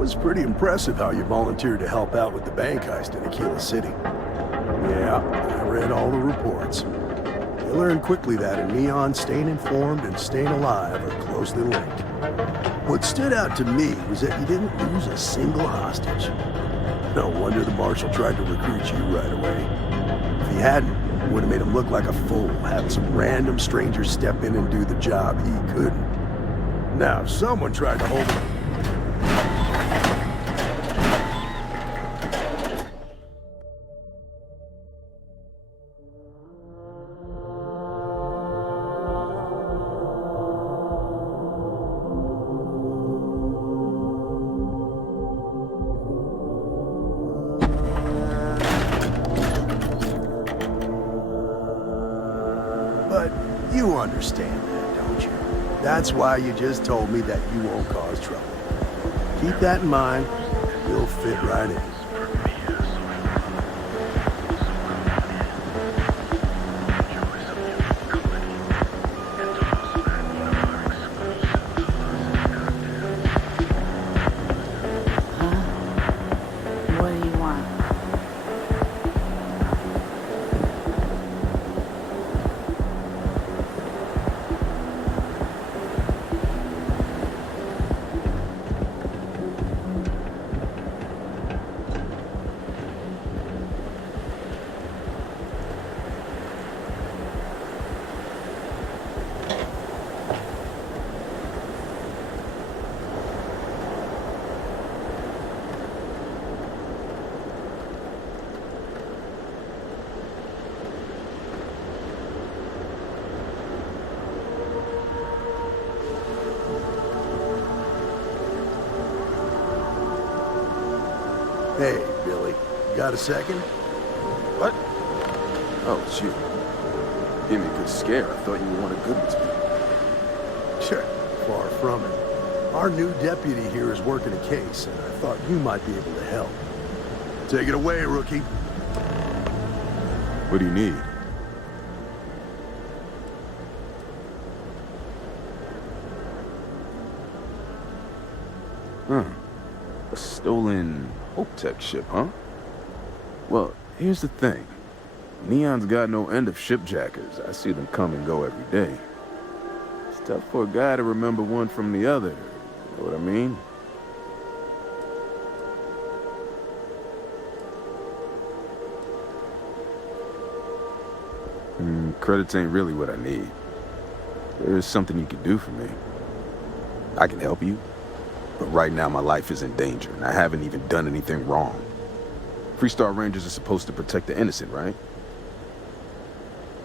It's pretty impressive how you volunteered to help out with the bank heist in Aquila City. Yeah, I read all the reports. You learned quickly that in Neon, staying informed and staying alive are closely linked. What stood out to me was that you didn't lose a single hostage. No wonder the Marshal tried to recruit you right away. If he hadn't, it would have made him look like a fool, having some random stranger step in and do the job he couldn't. Now, if someone tried to hold him... You understand that, don't you? That's why you just told me that you won't cause trouble. Keep that in mind. You'll fit right in. Hey, Billy, got a second? What? Oh, it's you. Gave me a good scare. I thought you were one of Goodman's people. Sure, far from it. Our new deputy here is working a case, and I thought you might be able to help. Take it away, rookie. What do you need? A stolen Hope Tech ship, huh? Well, here's the thing. Neon's got no end of shipjackers. I see them come and go every day. It's tough for a guy to remember one from the other. You know what I mean? Credits ain't really what I need. There is something you can do for me. I can help you. But right now, my life is in danger, and I haven't even done anything wrong. Freestar Rangers are supposed to protect the innocent, right?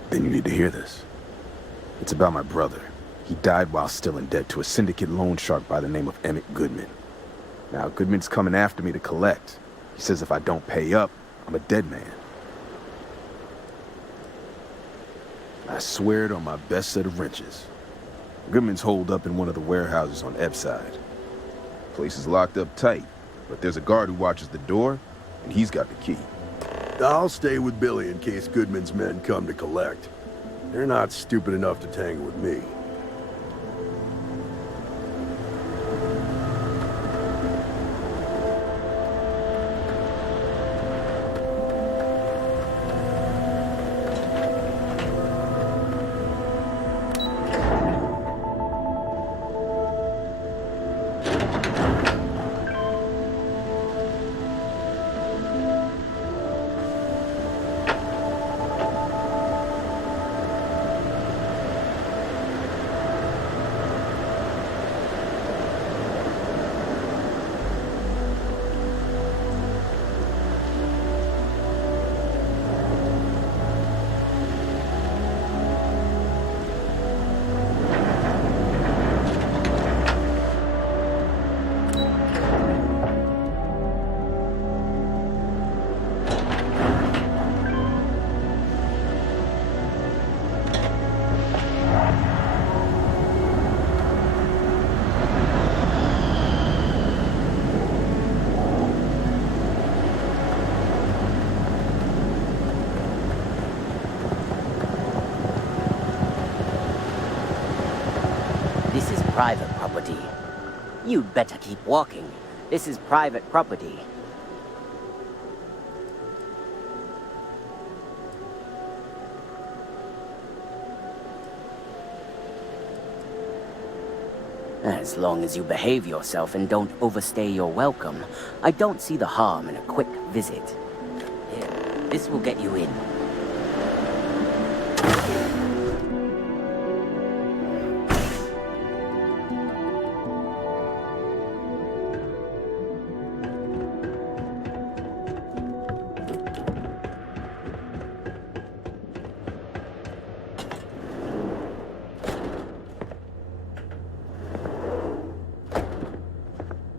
Then you need to hear this. It's about my brother. He died while still in debt to a syndicate loan shark by the name of Emmett Goodman. Now, Goodman's coming after me to collect. He says if I don't pay up, I'm a dead man. I swear it on my best set of wrenches. Goodman's holed up in one of the warehouses on Epside. Place is locked up tight, but there's a guard who watches the door, and he's got the key. I'll stay with Billy in case Goodman's men come to collect. They're not stupid enough to tangle with me. private property. You'd better keep walking. This is private property. As long as you behave yourself and don't overstay your welcome, I don't see the harm in a quick visit. Here, this will get you in.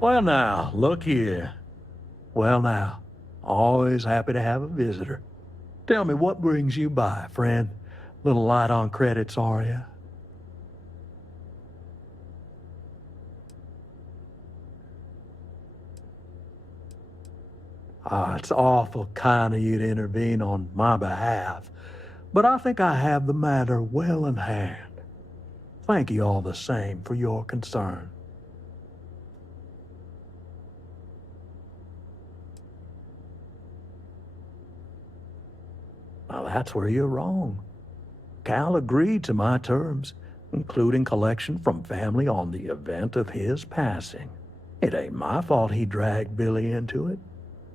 Well now, look here. Well now, always happy to have a visitor. Tell me, what brings you by, friend? Little light on credits, are you? It's awful kind of you to intervene on my behalf, but I think I have the matter well in hand. Thank you all the same for your concern. Now that's where you're wrong. Cal agreed to my terms, including collection from family on the event of his passing. It ain't my fault he dragged Billy into it,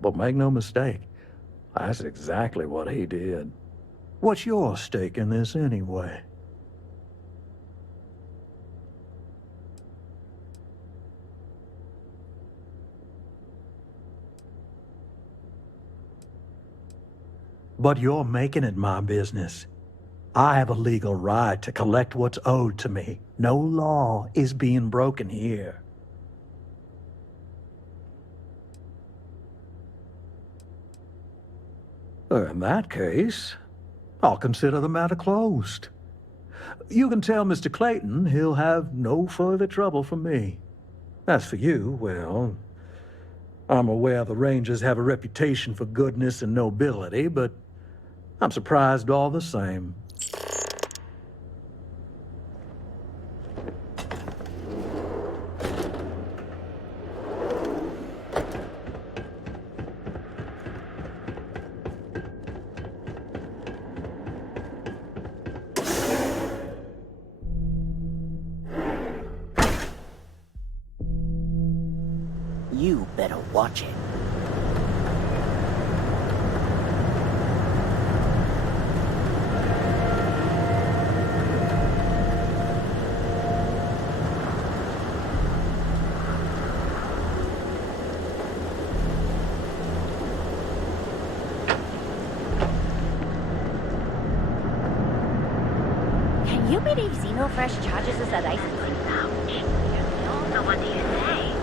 but make no mistake, that's exactly what he did. What's your stake in this anyway? But you're making it my business. I have a legal right to collect what's owed to me. No law is being broken here. In that case, I'll consider the matter closed. You can tell Mr. Clayton he'll have no further trouble from me. As for you, well, I'm aware the Rangers have a reputation for goodness and nobility, but I'm surprised all the same. You better watch it. Can you believe Xenofresh charges us a licensing pouch? So what do you say?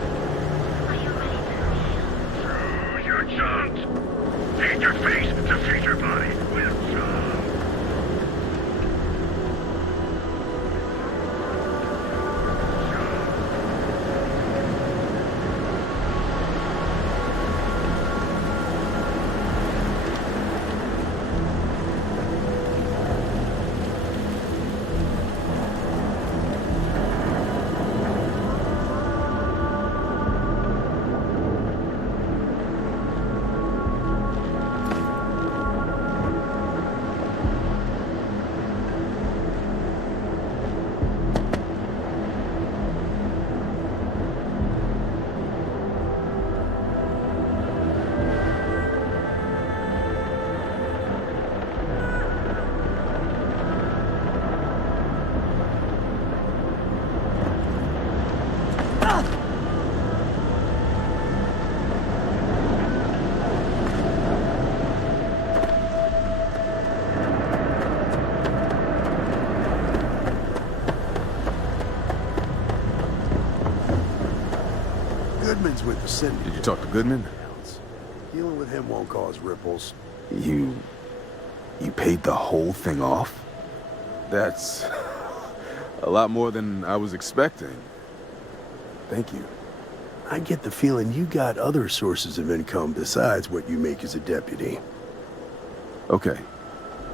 Your chance! Feed your face to feed your body with some. Goodman's with the city. Did you talk to Goodman? Dealing with him won't cause ripples. You paid the whole thing off? That's a lot more than I was expecting. Thank you. I get the feeling you got other sources of income besides what you make as a deputy. Okay.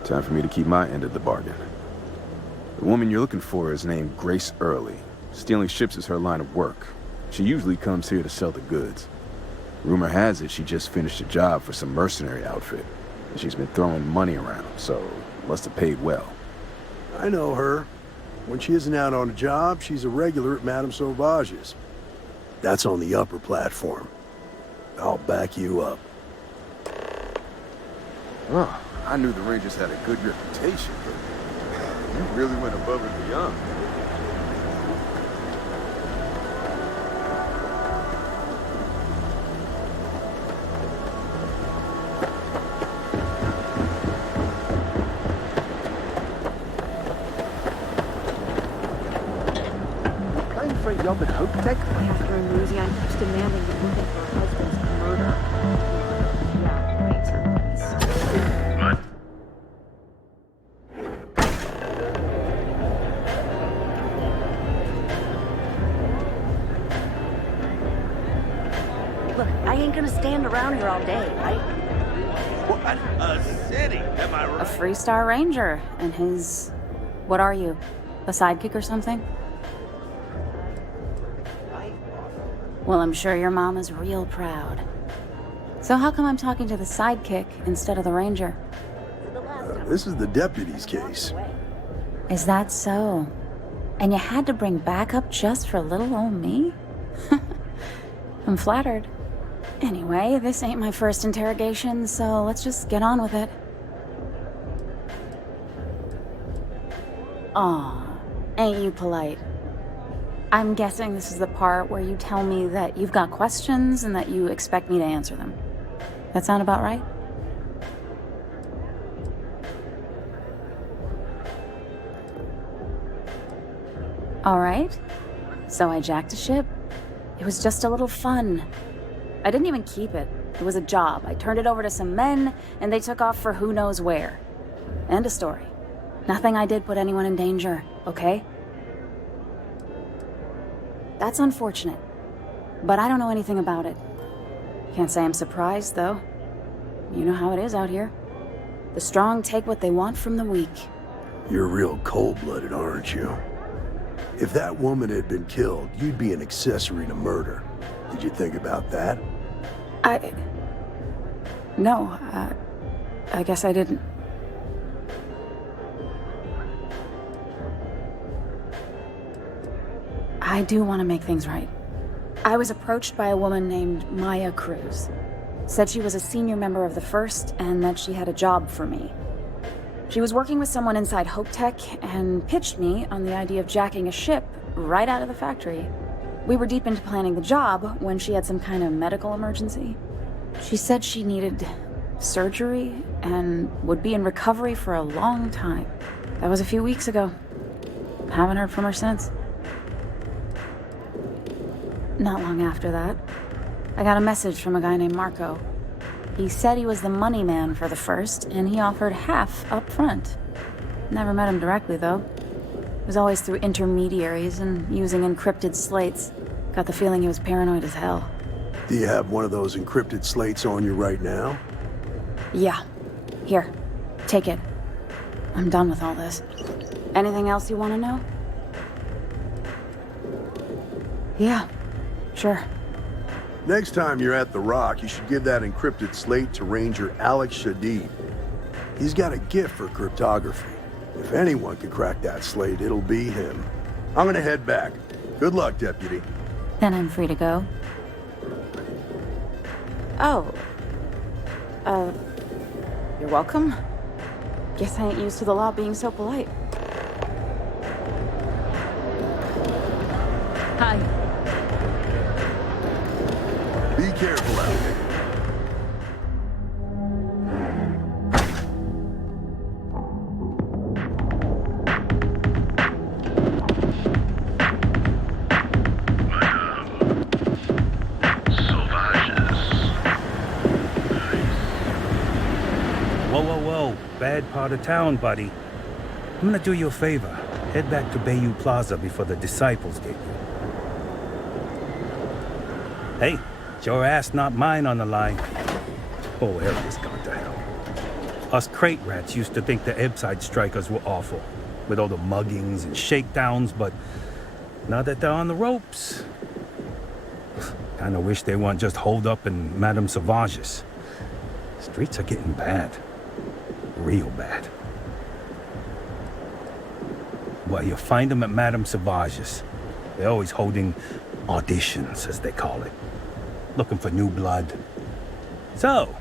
Time for me to keep my end of the bargain. The woman you're looking for is named Grace Early. Stealing ships is her line of work. She usually comes here to sell the goods. Rumor has it she just finished a job for some mercenary outfit. And she's been throwing money around, so must have paid well. I know her. When she isn't out on a job, she's a regular at Madame Sauvage's. That's on the upper platform. I'll back you up. Oh, I knew the Rangers had a good reputation, but you really went above and beyond. For a job at Hope Tech? After Rosie, I keeps demanding to look at her husband's murder. Yeah, right. Look, I ain't gonna stand around here all day, right? What a city, am I right? A Freestar Ranger, and his... What are you? A sidekick or something? Well, I'm sure your mom is real proud. So how come I'm talking to the sidekick instead of the ranger? This is the deputy's case. Is that so? And you had to bring backup just for little old me? I'm flattered. Anyway, this ain't my first interrogation, so let's just get on with it. Aw, ain't you polite? I'm guessing this is the part where you tell me that you've got questions and that you expect me to answer them. That sound about right? All right. So I jacked a ship. It was just a little fun. I didn't even keep it. It was a job. I turned it over to some men, and they took off for who knows where. End of story. Nothing I did put anyone in danger, okay? That's unfortunate, but I don't know anything about it. Can't say I'm surprised, though. You know how it is out here. The strong take what they want from the weak. You're real cold-blooded, aren't you? If that woman had been killed, you'd be an accessory to murder. Did you think about that? No, I guess I didn't. I do want to make things right. I was approached by a woman named Maya Cruz. Said she was a senior member of the First and that she had a job for me. She was working with someone inside Hope Tech and pitched me on the idea of jacking a ship right out of the factory. We were deep into planning the job when she had some kind of medical emergency. She said she needed surgery and would be in recovery for a long time. That was a few weeks ago. Haven't heard from her since. Not long after that, I got a message from a guy named Marco. He said he was the money man for the First, and he offered half up front. Never met him directly, though. It was always through intermediaries and using encrypted slates. Got the feeling he was paranoid as hell. Do you have one of those encrypted slates on you right now? Yeah. Here, take it. I'm done with all this. Anything else you want to know? Yeah, sure. Next time you're at the Rock, you should give that encrypted slate to Ranger Alex Shadid. He's got a gift for cryptography. If anyone could crack that slate, it'll be him. I'm gonna head back. Good luck, Deputy. Then I'm free to go. Oh. You're welcome. Guess I ain't used to the law being so polite. Hi. Be careful out there. Whoa. Bad part of town, buddy. I'm gonna do you a favor. Head back to Bayou Plaza before the disciples get you. Hey, it's your ass, not mine on the line. Oh, hell, this gone to hell. Us crate rats used to think the Ebbside strikers were awful, with all the muggings and shakedowns, but Now that they're on the ropes. Kinda wish they weren't just holed up in Madame Sauvage's. Streets are getting bad. Real bad. Well, you find them at Madame Sauvage's. They're always holding auditions, as they call it. Looking for new blood. So,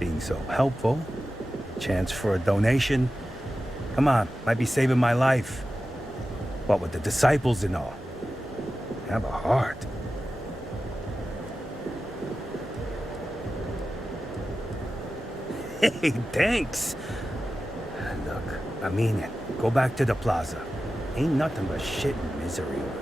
being so helpful, chance for a donation. Come on, might be saving my life. What with the disciples and all. Have a heart. Hey, thanks. Look, I mean it. Go back to the plaza. Ain't nothing but shit and misery over here.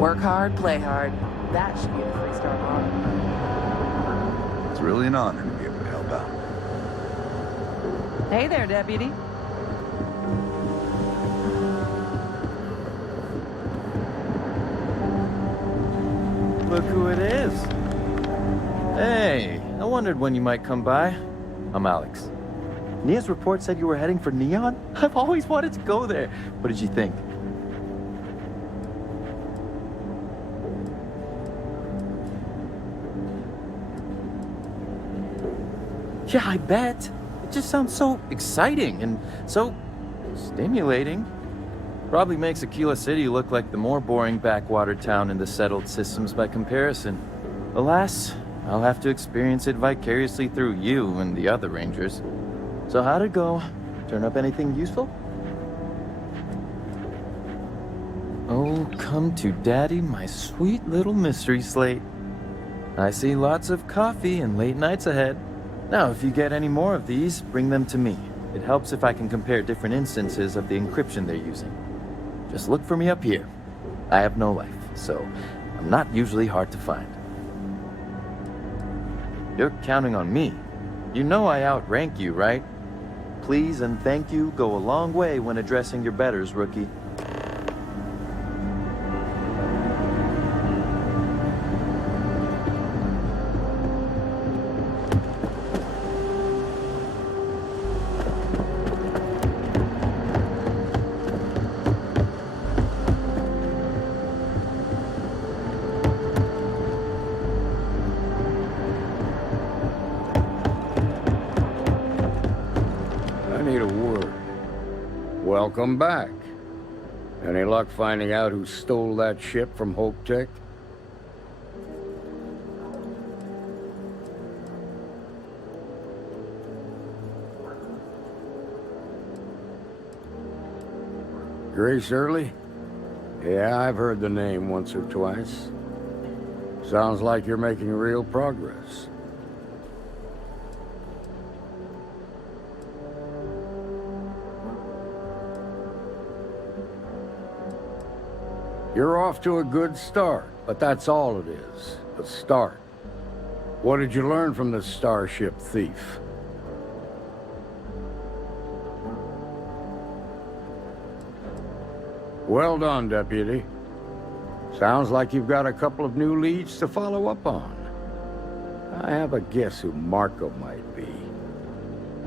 Work hard, play hard. That should be the three-star model. It's really an honor to be able to help out. Hey there, Deputy. Look who it is. Hey, I wondered when you might come by. I'm Alex. Nia's report said you were heading for Neon? I've always wanted to go there. What did you think? Yeah, I bet. It just sounds so exciting and so stimulating. Probably makes Aquila City look like the more boring backwater town in the settled systems by comparison. Alas, I'll have to experience it vicariously through you and the other rangers. So how'd it go? Turn up anything useful? Oh, come to daddy, my sweet little mystery slate. I see lots of coffee and late nights ahead. Now, if you get any more of these, bring them to me. It helps if I can compare different instances of the encryption they're using. Just look for me up here. I have no life, so I'm not usually hard to find. You're counting on me. You know I outrank you, right? Please and thank you go a long way when addressing your betters, rookie. Welcome back. Any luck finding out who stole that ship from Hope Tech? Grace Early? Yeah, I've heard the name once or twice. Sounds like you're making real progress. You're off to a good start, but that's all it is, a start. What did you learn from the starship thief? Well done, Deputy. Sounds like you've got a couple of new leads to follow up on. I have a guess who Marco might be.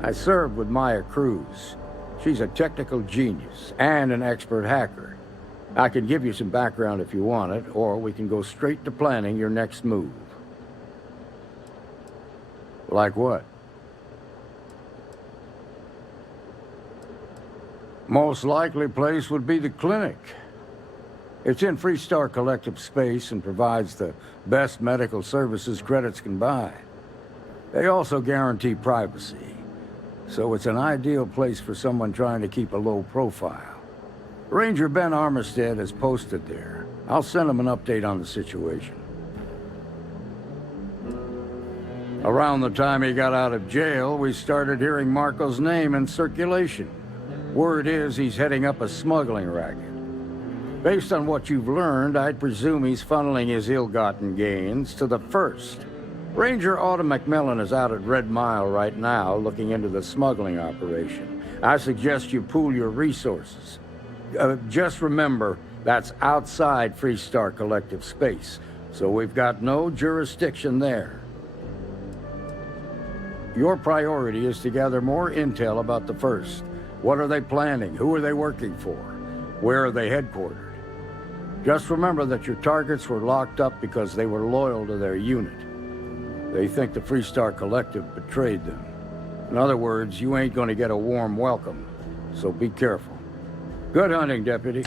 I served with Maya Cruz. She's a technical genius and an expert hacker. I can give you some background if you want it, or we can go straight to planning your next move. Like what? Most likely place would be the clinic. It's in Freestar Collective space and provides the best medical services credits can buy. They also guarantee privacy, so it's an ideal place for someone trying to keep a low profile. Ranger Ben Armistead is posted there. I'll send him an update on the situation. Around the time he got out of jail, we started hearing Marco's name in circulation. Word is he's heading up a smuggling racket. Based on what you've learned, I'd presume he's funneling his ill-gotten gains to the First. Ranger Autumn McMillan is out at Red Mile right now looking into the smuggling operation. I suggest you pool your resources. Just remember, that's outside Freestar Collective space, so we've got no jurisdiction there. Your priority is to gather more intel about the First. What are they planning? Who are they working for? Where are they headquartered? Just remember that your targets were locked up because they were loyal to their unit. They think the Freestar Collective betrayed them. In other words, you ain't gonna get a warm welcome, so be careful. Good hunting, Deputy.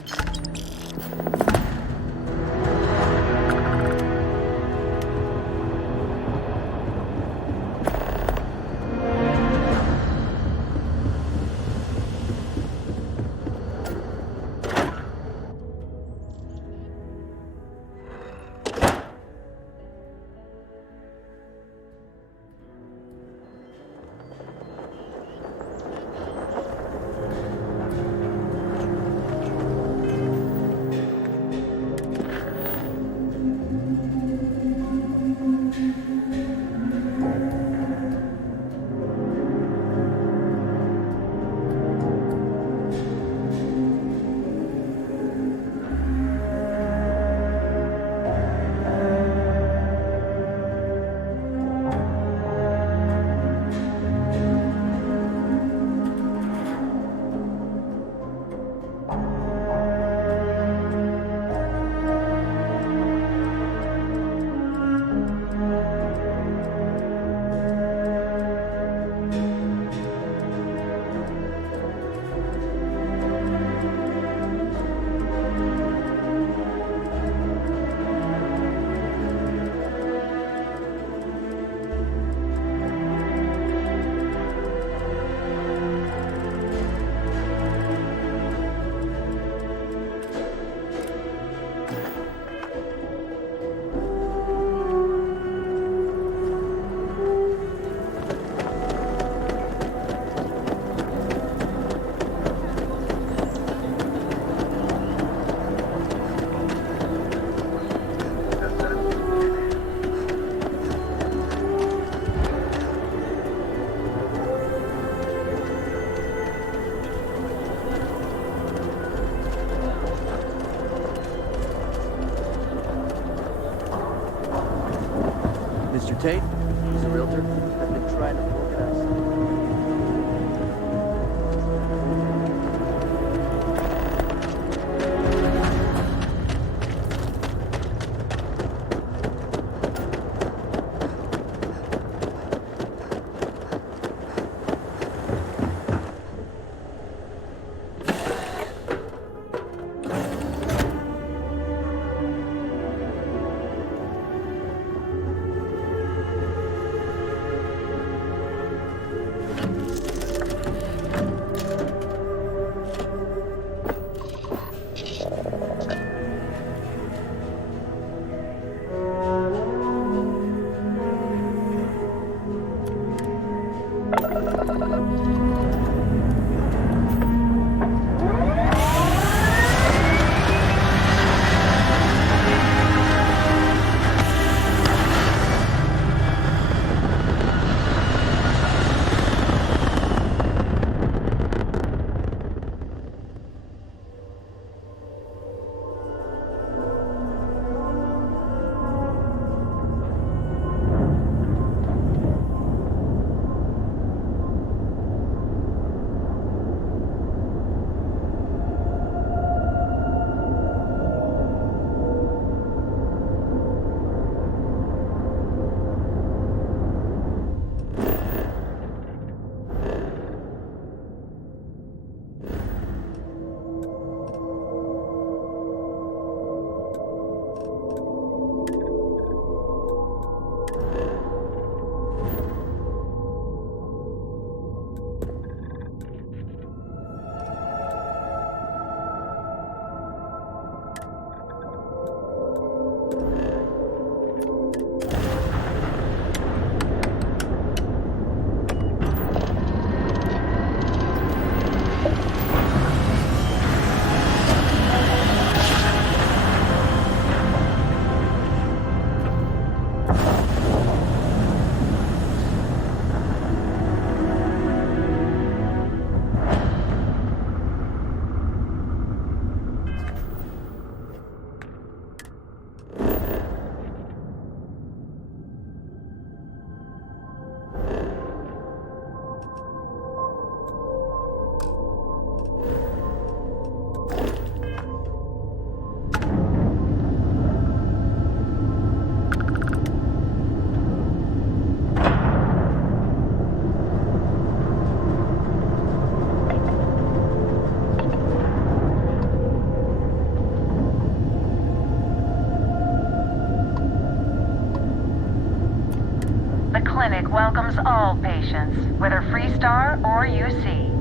welcomes all patients, whether Freestar or UC.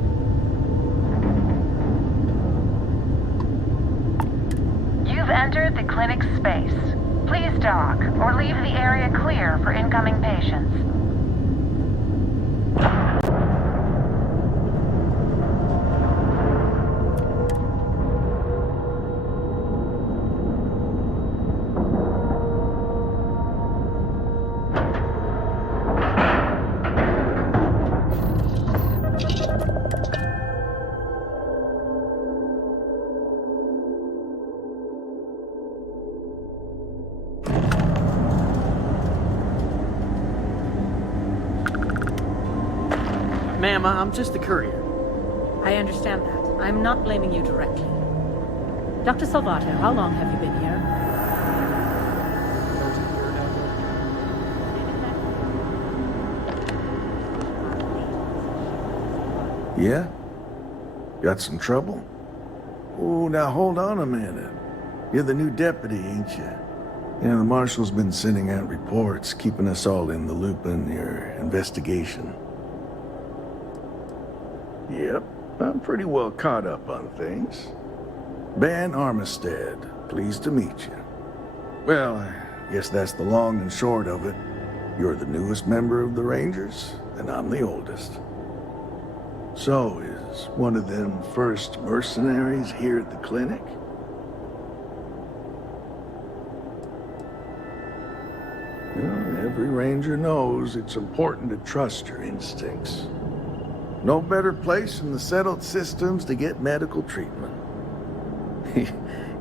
You've entered the clinic's space. Please dock or leave the area clear for incoming patients. Ma'am, I'm just a courier. I understand that. I'm not blaming you directly. Dr. Salvato, how long have you been here? Yeah? Got some trouble? Oh, now hold on a minute. You're the new deputy, ain't you? You know, the marshal's been sending out reports, keeping us all in the loop in your investigation. Yep, I'm pretty well caught up on things. Ben Armistead, pleased to meet you. Well, I guess that's the long and short of it. You're the newest member of the Rangers, and I'm the oldest. So, is one of them first mercenaries here at the clinic? Well, every Ranger knows it's important to trust your instincts. No better place in the settled systems to get medical treatment.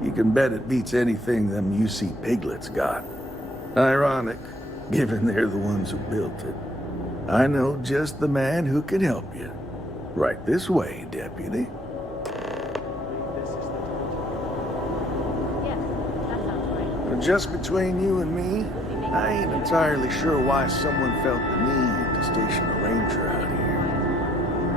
You can bet it beats anything them UC piglets got. Ironic, given they're the ones who built it. I know just the man who can help you. Right this way, Deputy. Just between you and me, I ain't entirely sure why someone felt the need to station a ranger out here.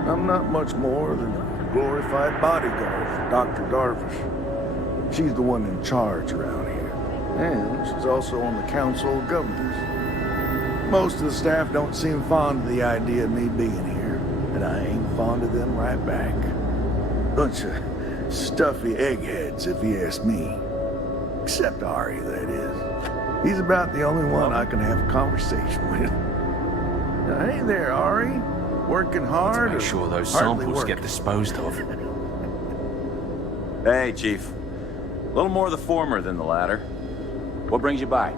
I'm not much more than a glorified bodyguard for Dr. Darvish. She's the one in charge around here. And she's also on the Council of Governors. Most of the staff don't seem fond of the idea of me being here, and I ain't fond of them right back. Bunch of stuffy eggheads, if you ask me. Except Ari, that is. He's about the only one I can have a conversation with. Now, hey there, Ari. Working hard? Make sure those hardly samples working? get disposed of. Hey, Chief. A little more the former than the latter. What brings you by?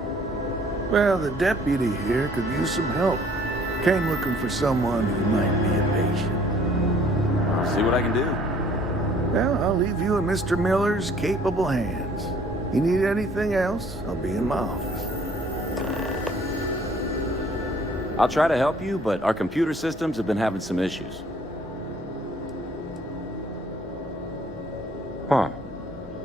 Well, the deputy here could use some help. Came looking for someone who might be a patient. I'll see what I can do. Well, I'll leave you in Mr. Miller's capable hands. You need anything else, I'll be in my office. I'll try to help you, but our computer systems have been having some issues. Huh.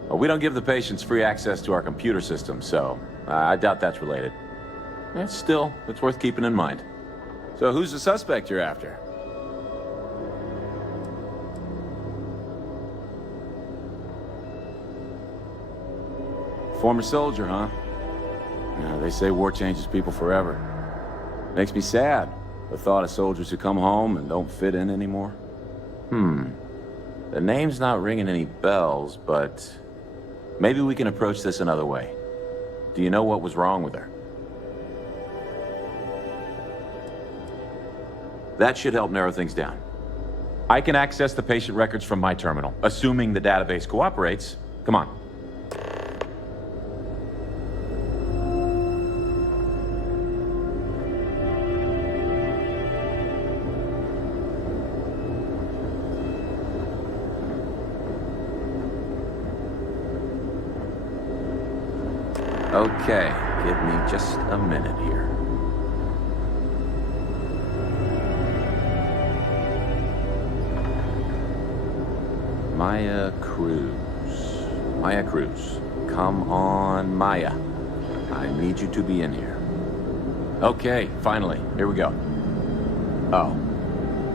Well, we don't give the patients free access to our computer system, so I doubt that's related. Still, it's worth keeping in mind. So who's the suspect you're after? Former soldier, huh? Yeah, they say war changes people forever. Makes me sad, the thought of soldiers who come home and don't fit in anymore. The name's not ringing any bells, but maybe we can approach this another way. Do you know what was wrong with her? That should help narrow things down. I can access the patient records from my terminal, assuming the database cooperates. Come on. Okay, give me just a minute here. Maya Cruz. Maya Cruz. Come on, Maya. I need you to be in here. Okay, finally. Here we go. Oh.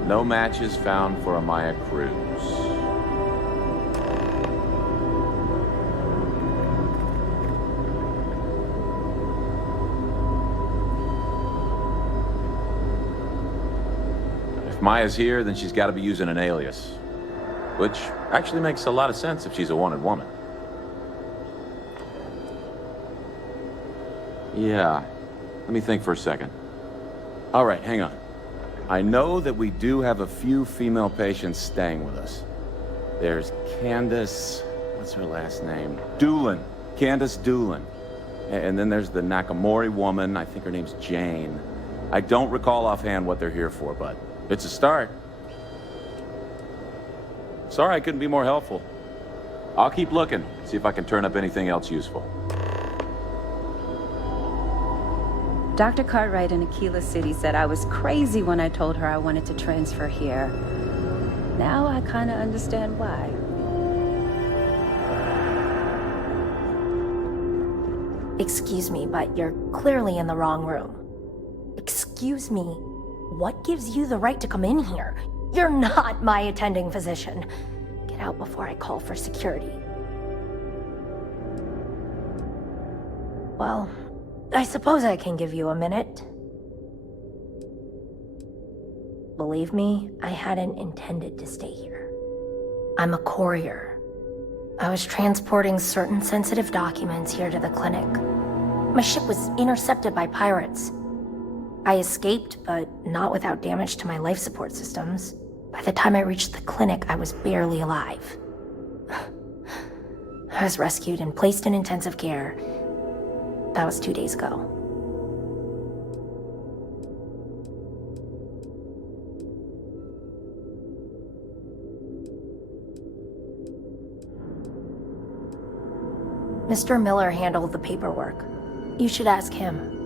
No matches found for a Maya Cruz. If Maya's here, then she's got to be using an alias. Which actually makes a lot of sense if she's a wanted woman. Yeah, let me think for a second. All right, hang on. I know that we do have a few female patients staying with us. There's Candace, what's her last name? Doolin, Candace Doolin. And then there's the Nakamori woman, I think her name's Jane. I don't recall offhand what they're here for, but it's a start. Sorry I couldn't be more helpful. I'll keep looking, see if I can turn up anything else useful. Dr. Cartwright in Aquila City said I was crazy when I told her I wanted to transfer here. Now I kind of understand why. Excuse me, but you're clearly in the wrong room. Excuse me, what gives you the right to come in here? You're not my attending physician. Get out before I call for security. Well, I suppose I can give you a minute. Believe me, I hadn't intended to stay here. I'm a courier. I was transporting certain sensitive documents here to the clinic. My ship was intercepted by pirates. I escaped, but not without damage to my life support systems. By the time I reached the clinic, I was barely alive. I was rescued and placed in intensive care. That was 2 days ago. Mr. Miller handled the paperwork. You should ask him.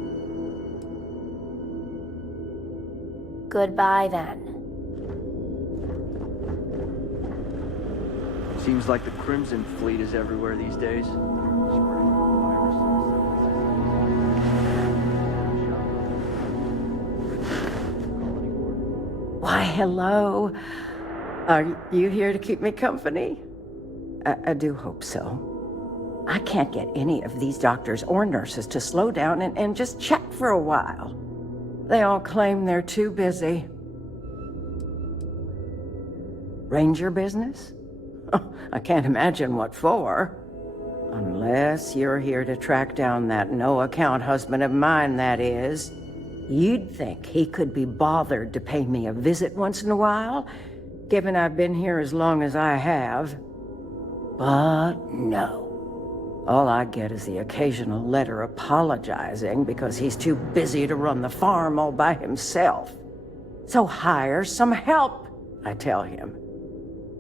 Goodbye, then. Seems like the Crimson Fleet is everywhere these days. Why, hello. Are you here to keep me company? I do hope so. I can't get any of these doctors or nurses to slow down and just chat for a while. They all claim they're too busy. Ranger business? Oh, I can't imagine what for. Unless you're here to track down that no-account husband of mine, that is. You'd think he could be bothered to pay me a visit once in a while, given I've been here as long as I have. But no. All I get is the occasional letter apologizing because he's too busy to run the farm all by himself. So hire some help, I tell him.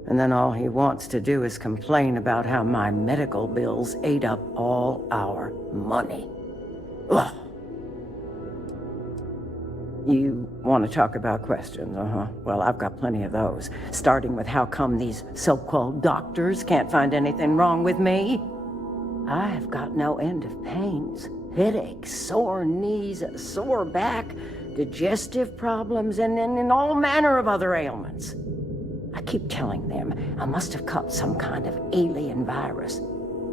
And then all he wants to do is complain about how my medical bills ate up all our money. Ugh. You want to talk about questions, Well, I've got plenty of those, starting with how come these so-called doctors can't find anything wrong with me? I've got no end of pains, headaches, sore knees, a sore back, digestive problems, and all manner of other ailments. I keep telling them I must have caught some kind of alien virus,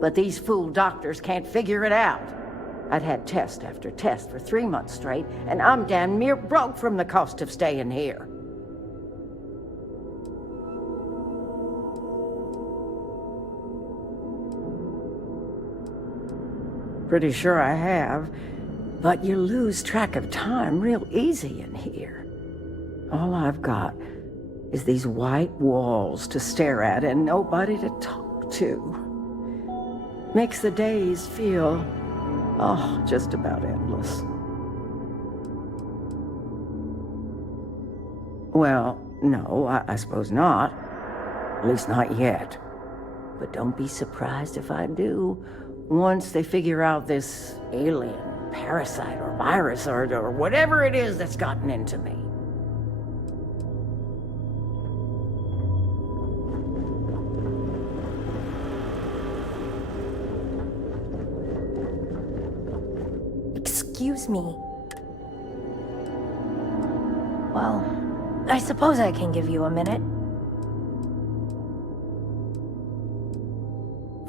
but these fool doctors can't figure it out. I'd had test after test for 3 months straight, and I'm damn near broke from the cost of staying here. Pretty sure I have, but you lose track of time real easy in here. All I've got is these white walls to stare at and nobody to talk to. Makes the days feel, just about endless. Well, no, I suppose not. At least not yet. But don't be surprised if I do. Once they figure out this alien, parasite, or virus, or whatever it is that's gotten into me. Excuse me. Well, I suppose I can give you a minute.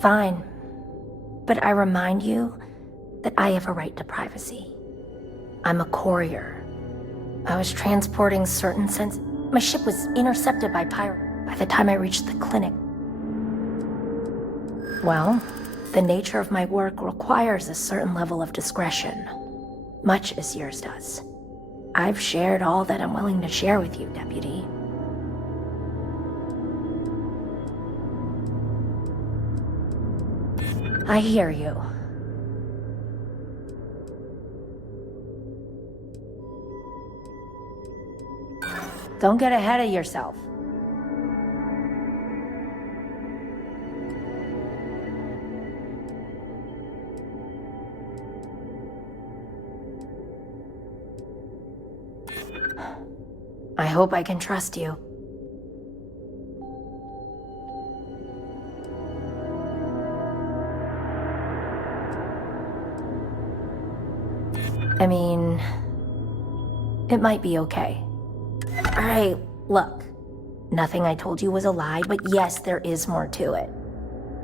Fine. But I remind you that I have a right to privacy. I'm a courier. I was transporting certain My ship was intercepted by pirates by the time I reached the clinic. Well, the nature of my work requires a certain level of discretion, much as yours does. I've shared all that I'm willing to share with you, Deputy. I hear you. Don't get ahead of yourself. I hope I can trust you. I mean, it might be okay. Alright, look. Nothing I told you was a lie, but yes, there is more to it.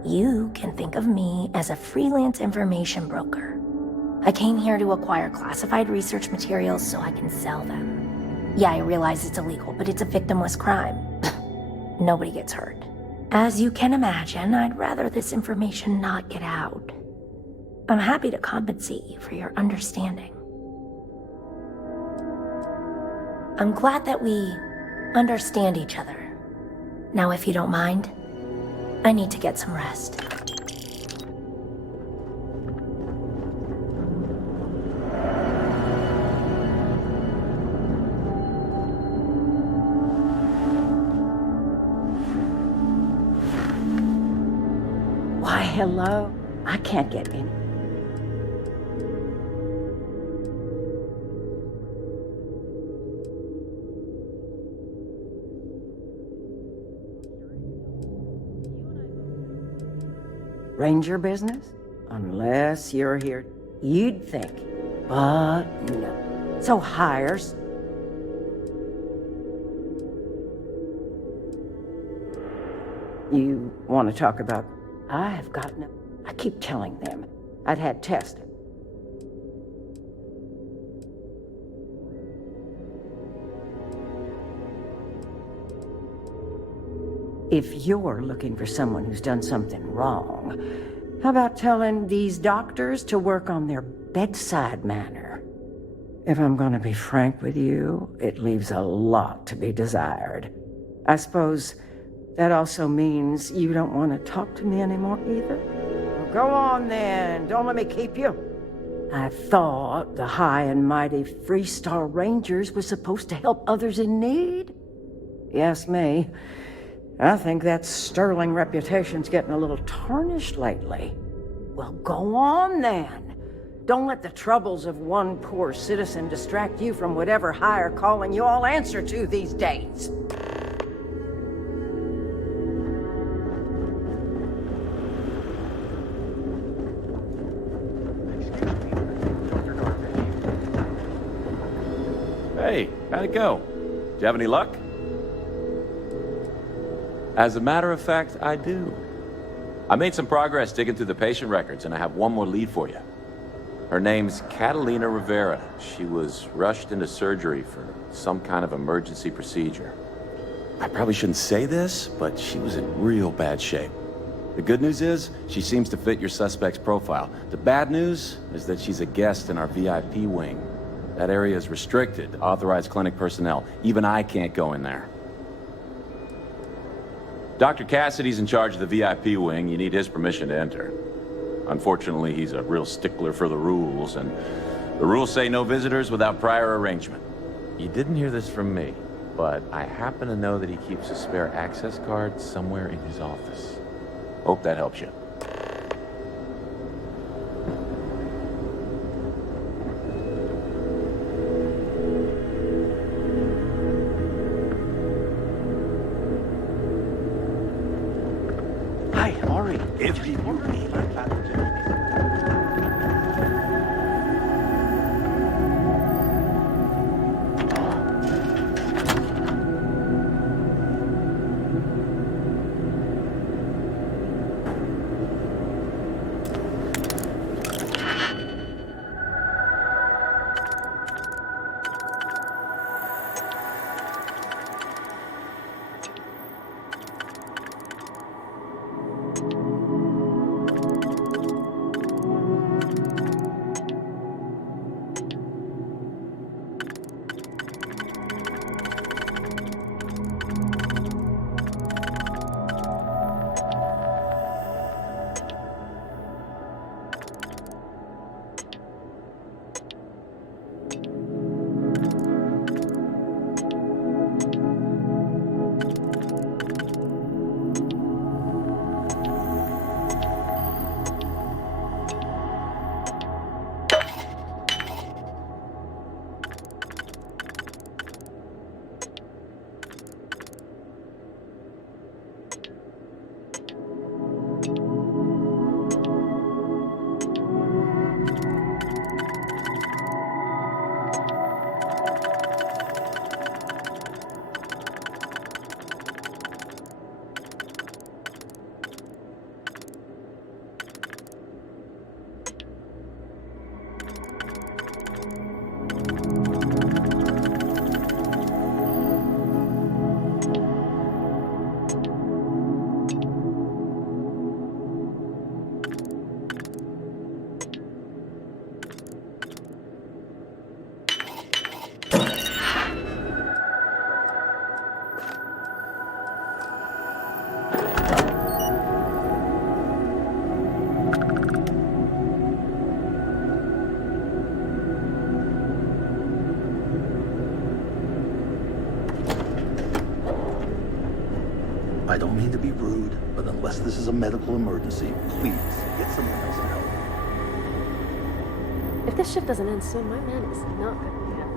You can think of me as a freelance information broker. I came here to acquire classified research materials so I can sell them. Yeah, I realize it's illegal, but it's a victimless crime. Nobody gets hurt. As you can imagine, I'd rather this information not get out. I'm happy to compensate you for your understanding. I'm glad that we understand each other. Now, if you don't mind, I need to get some rest. Why, hello? I can't get in. Ranger business? Unless you're here. You'd think. But no. So hires. You want to talk about... I've gotten... I keep telling them. I'd had tested. If you're looking for someone who's done something wrong, how about telling these doctors to work on their bedside manner? If I'm going to be frank with you, it leaves a lot to be desired. I suppose that also means you don't want to talk to me anymore either? Well, go on then, don't let me keep you. I thought the high and mighty Freestar Rangers was supposed to help others in need. You ask me, I think that sterling reputation's getting a little tarnished lately. Well, go on then. Don't let the troubles of one poor citizen distract you from whatever higher calling you all answer to these days. Hey, how'd it go? Did you have any luck? As a matter of fact, I do. I made some progress digging through the patient records, and I have one more lead for you. Her name's Catalina Rivera. She was rushed into surgery for some kind of emergency procedure. I probably shouldn't say this, but she was in real bad shape. The good news is, she seems to fit your suspect's profile. The bad news is that she's a guest in our VIP wing. That area is restricted to authorized clinic personnel. Even I can't go in there. Dr. Cassidy's in charge of the VIP wing. You need his permission to enter. Unfortunately, he's a real stickler for the rules, and the rules say no visitors without prior arrangement. You didn't hear this from me, but I happen to know that he keeps a spare access card somewhere in his office. Hope that helps you. Hi, Ori. If you need I don't mean to be rude, but unless this is a medical emergency, please get someone else to help. If this shift doesn't end soon, my man is not going to be happy.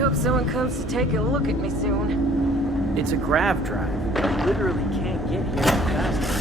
Hope someone comes to take a look at me soon. It's a grav drive. I literally can't get here fast enough.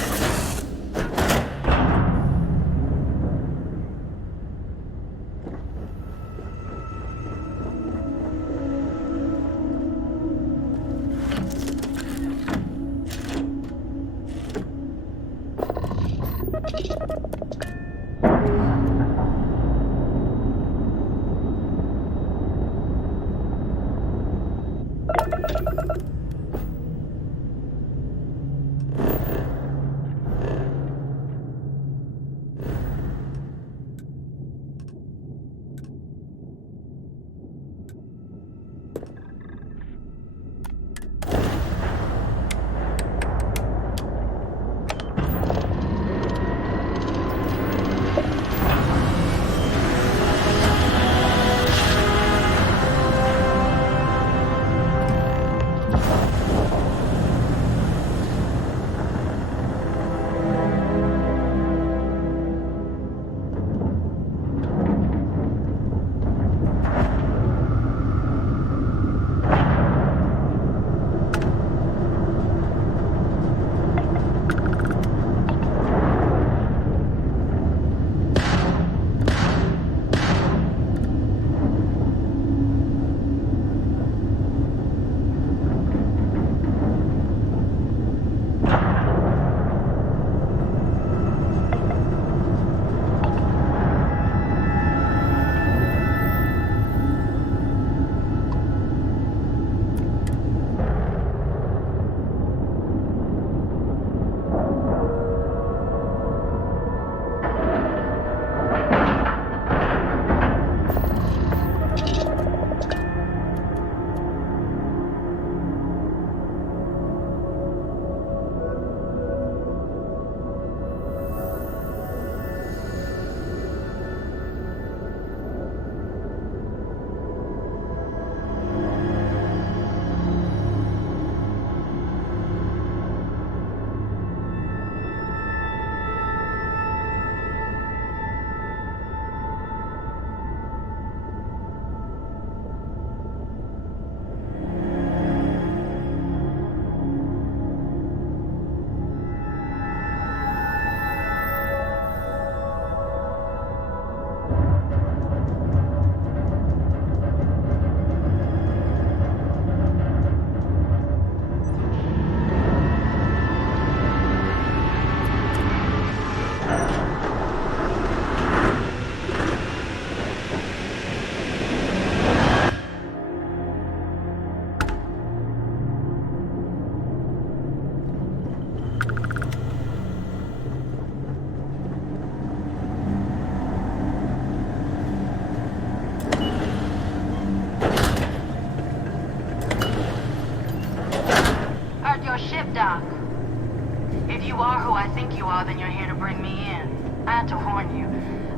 If you are who I think you are, then you're here to bring me in. I had to warn you.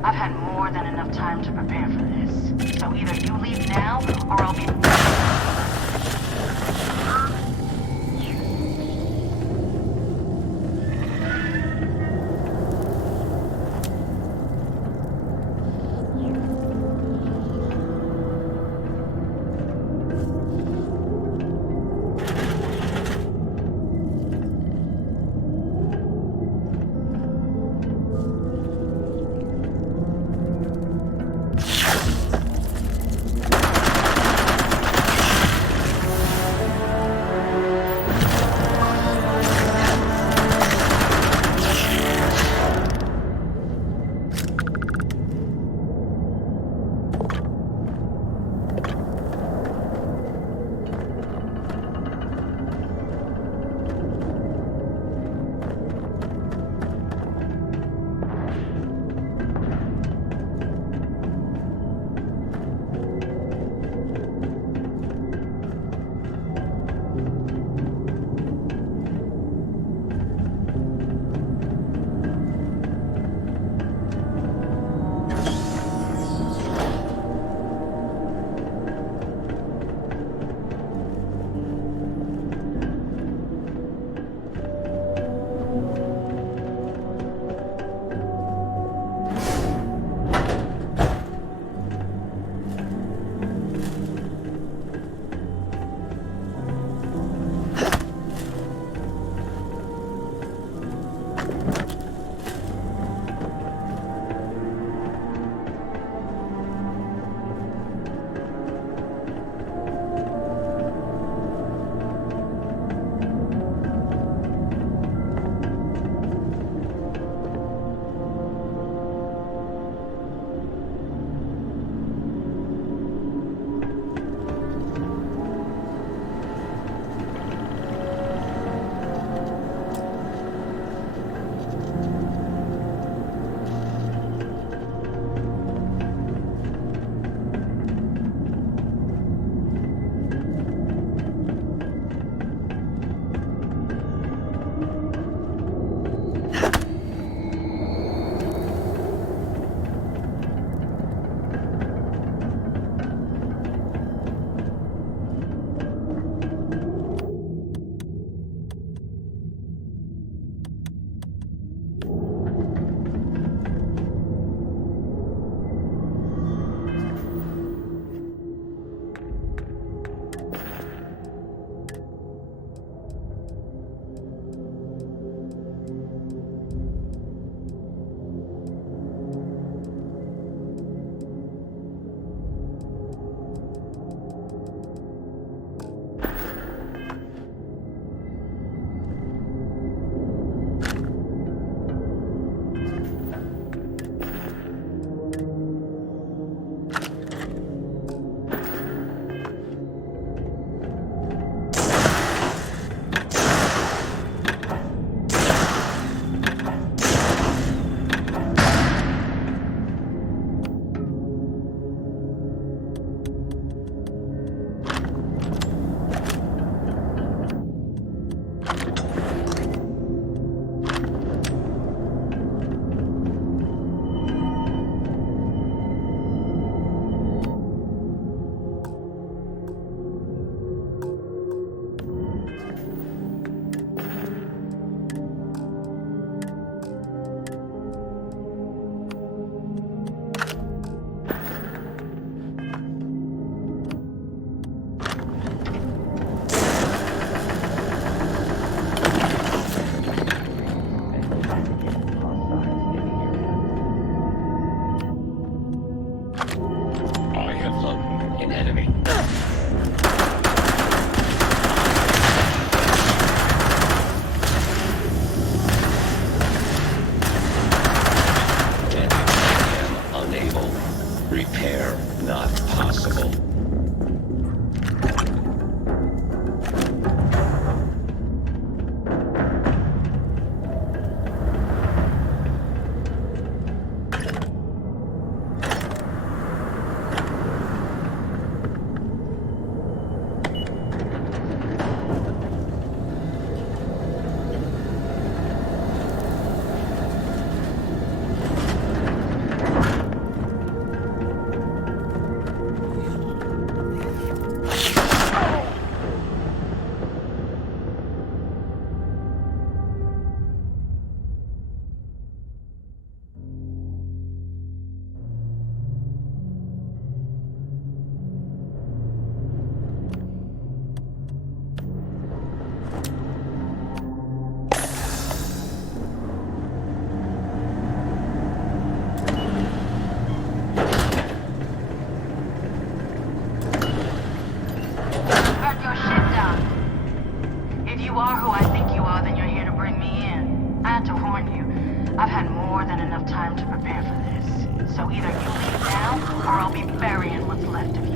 I've had more than enough time to prepare for this. So either you leave now, or I'll be... I've had more than enough time to prepare for this. So either you leave now, or I'll be burying what's left of you.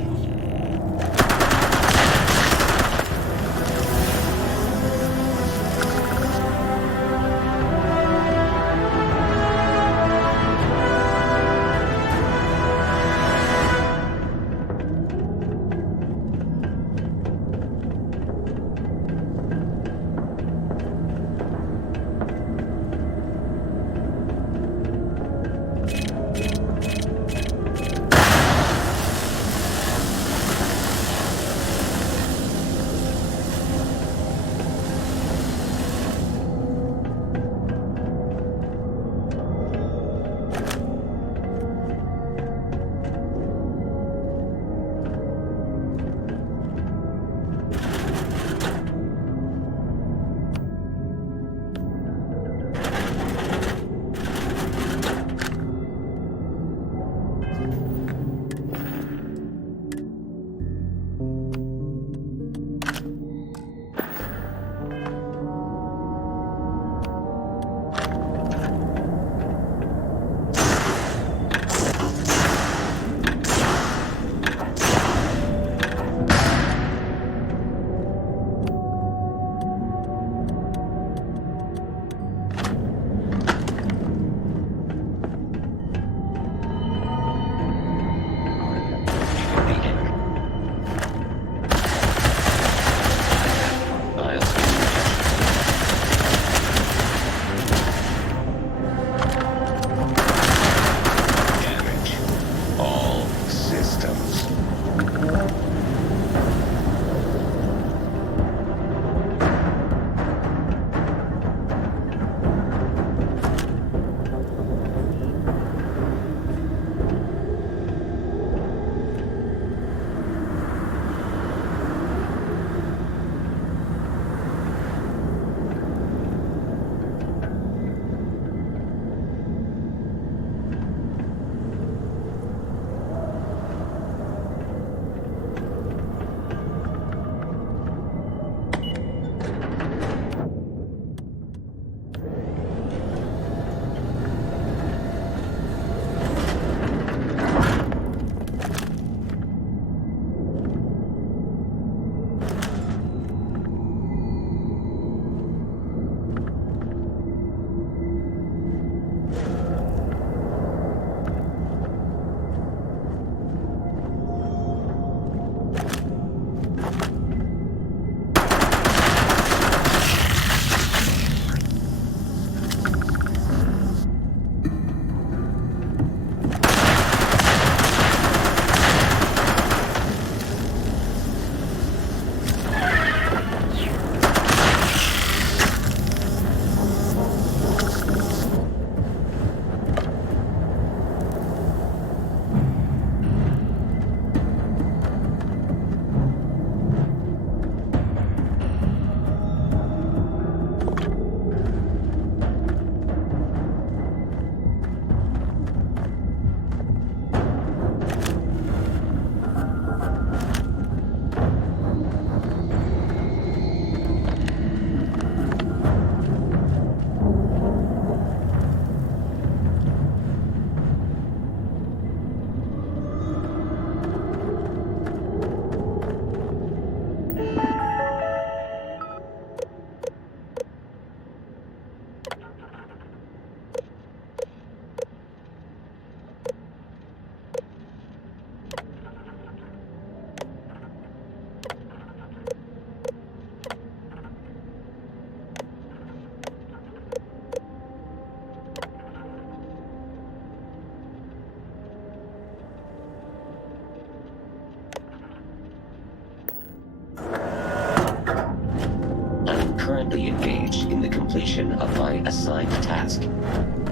currently engaged in the completion of my assigned task.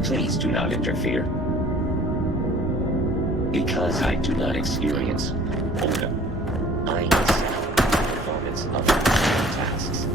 Please do not interfere. Because I do not experience boredom, I accept the performance of my tasks.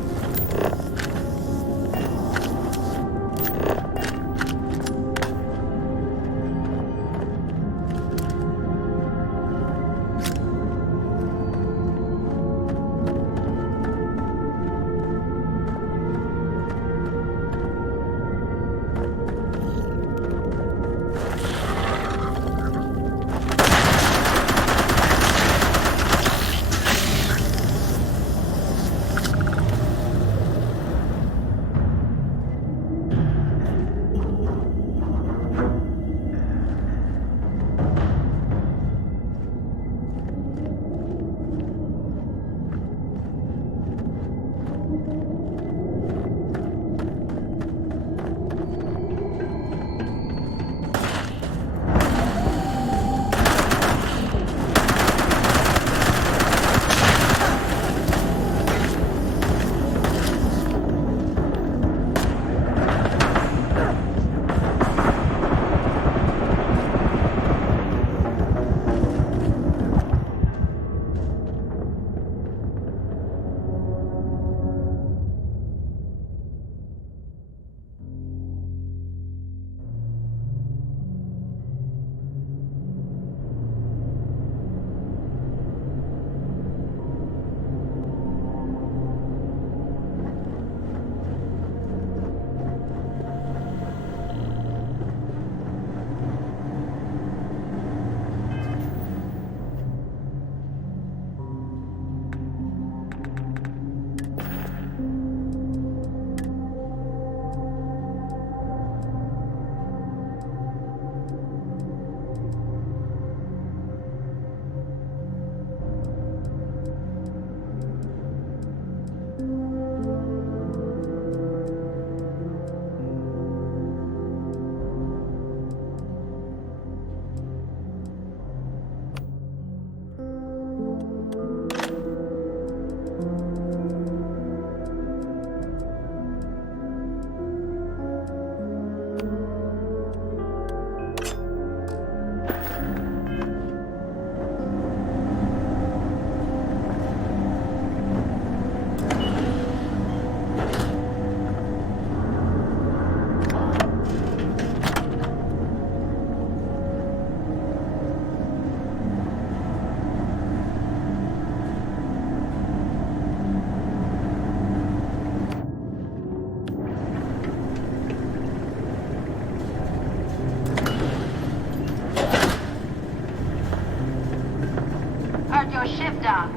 Doc.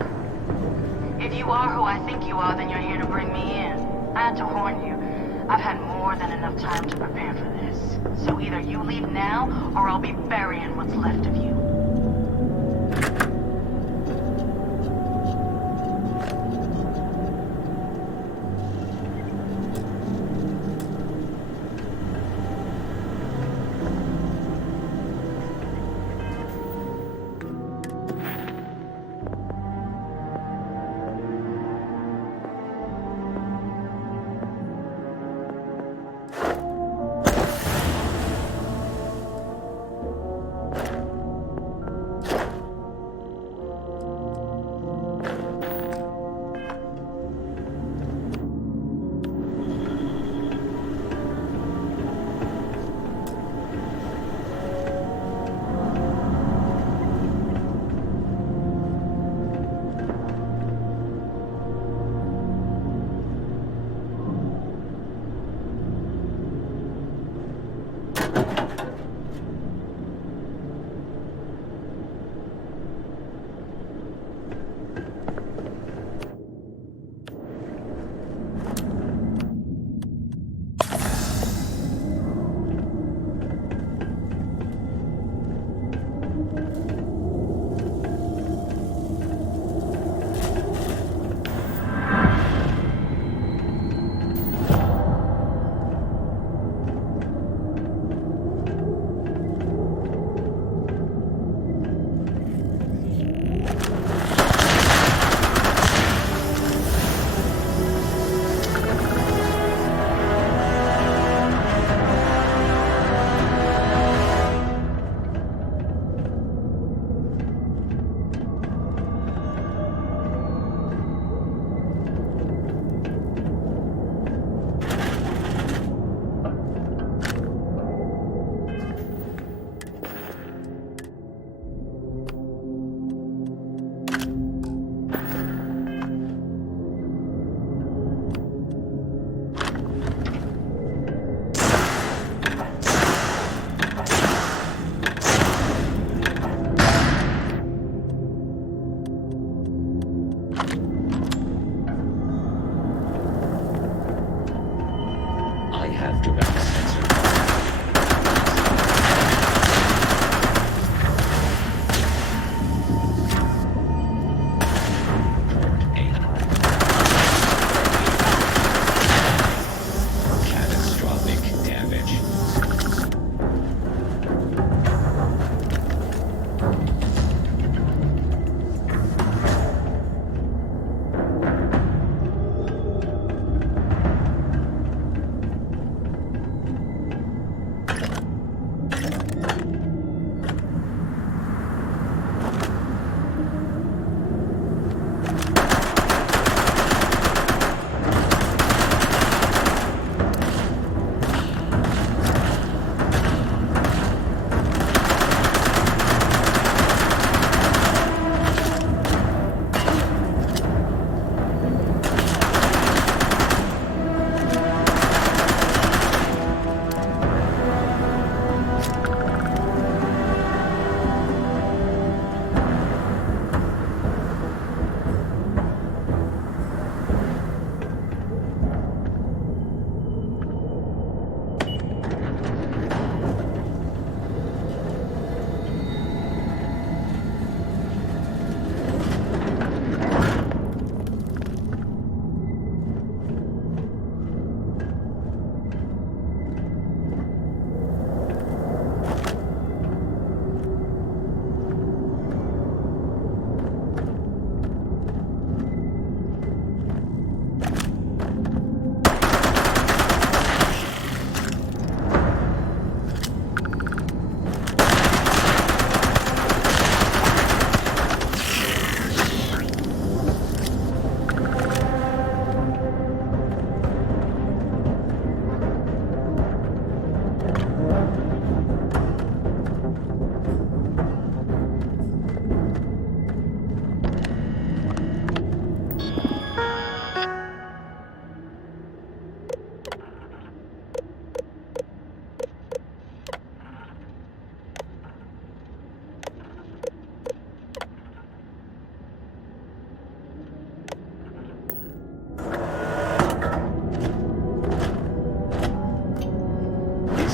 If you are who I think you are, then you're here to bring me in. I had to warn you. I've had more than enough time to prepare for this. So either you leave now, or I'll be burying what's left of you.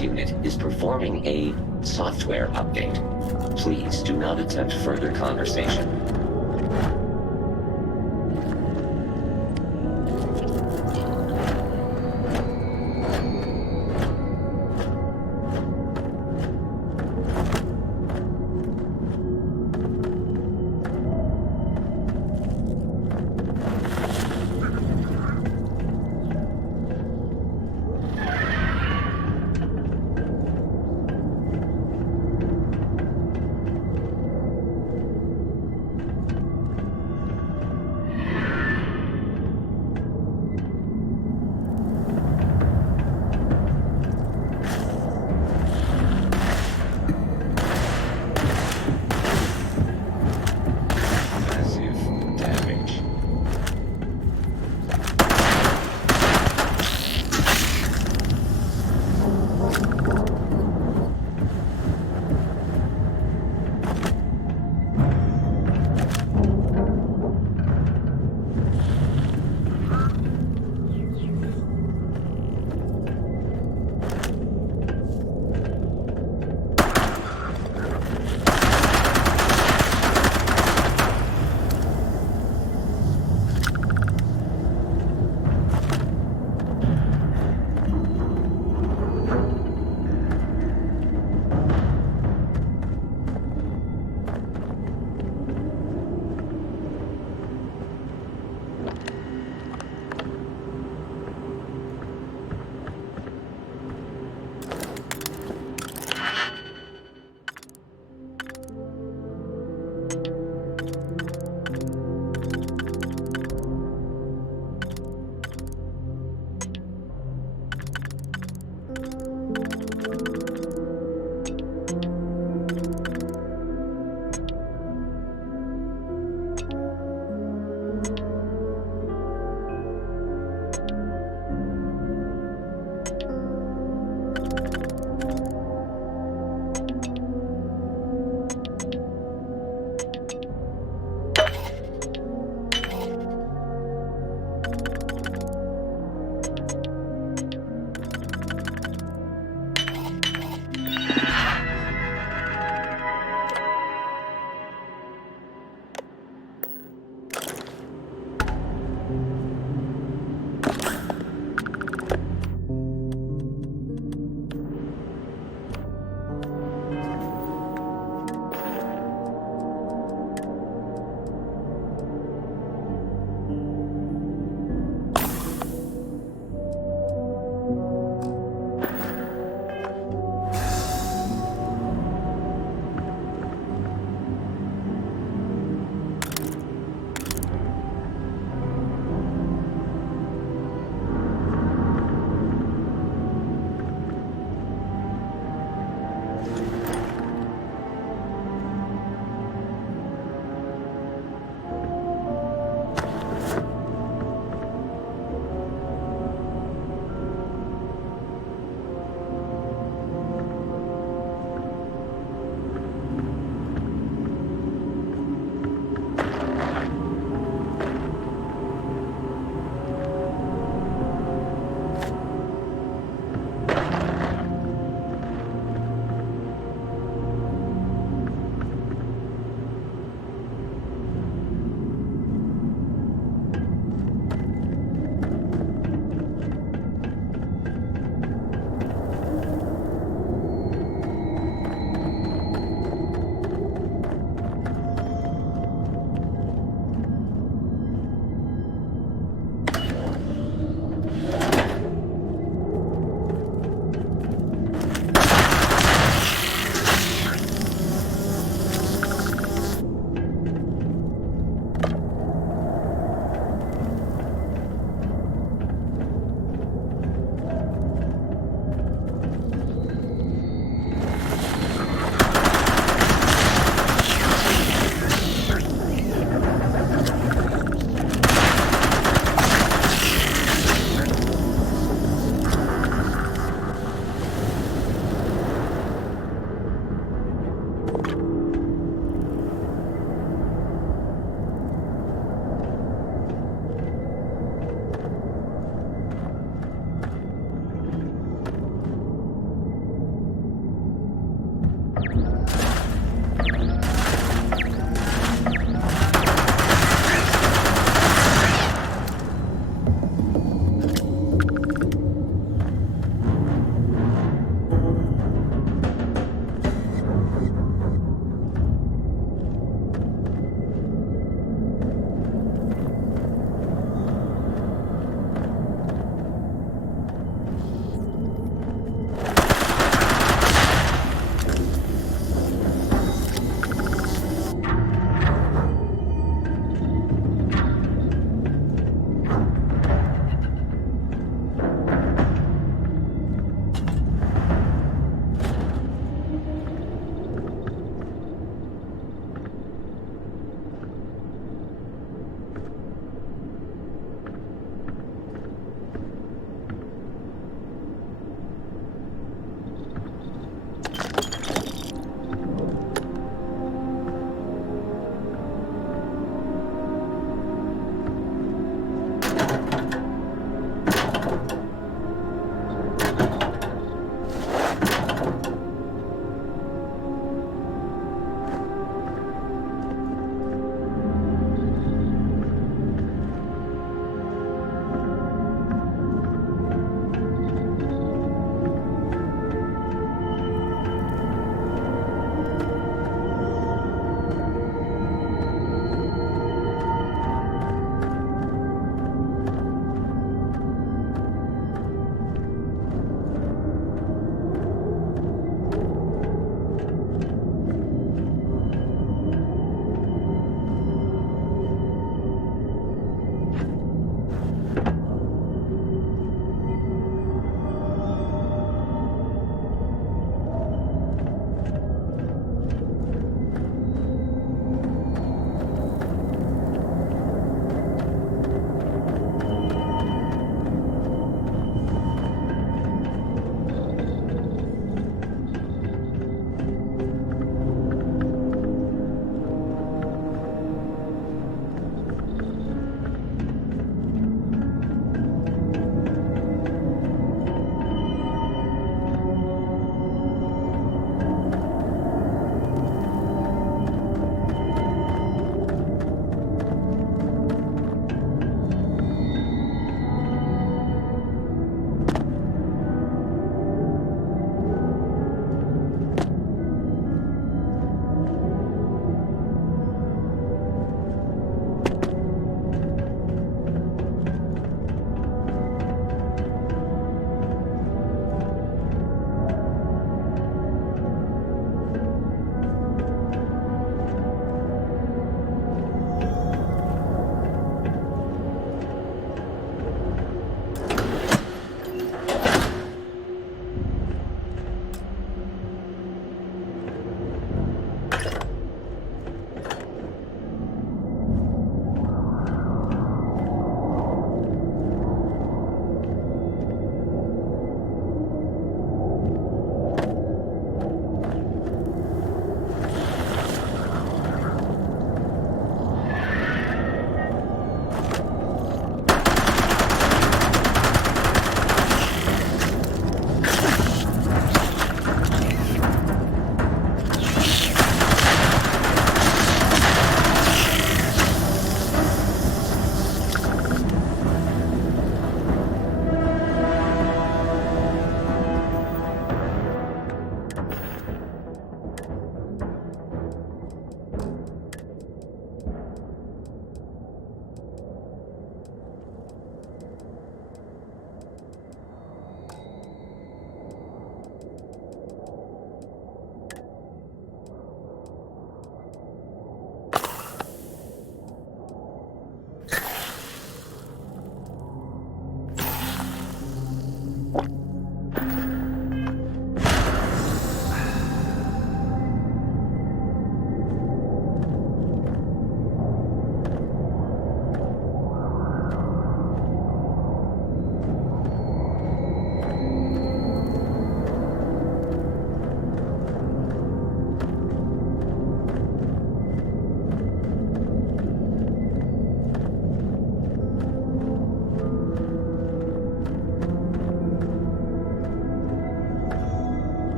This unit is performing a software update. Please do not attempt further conversation.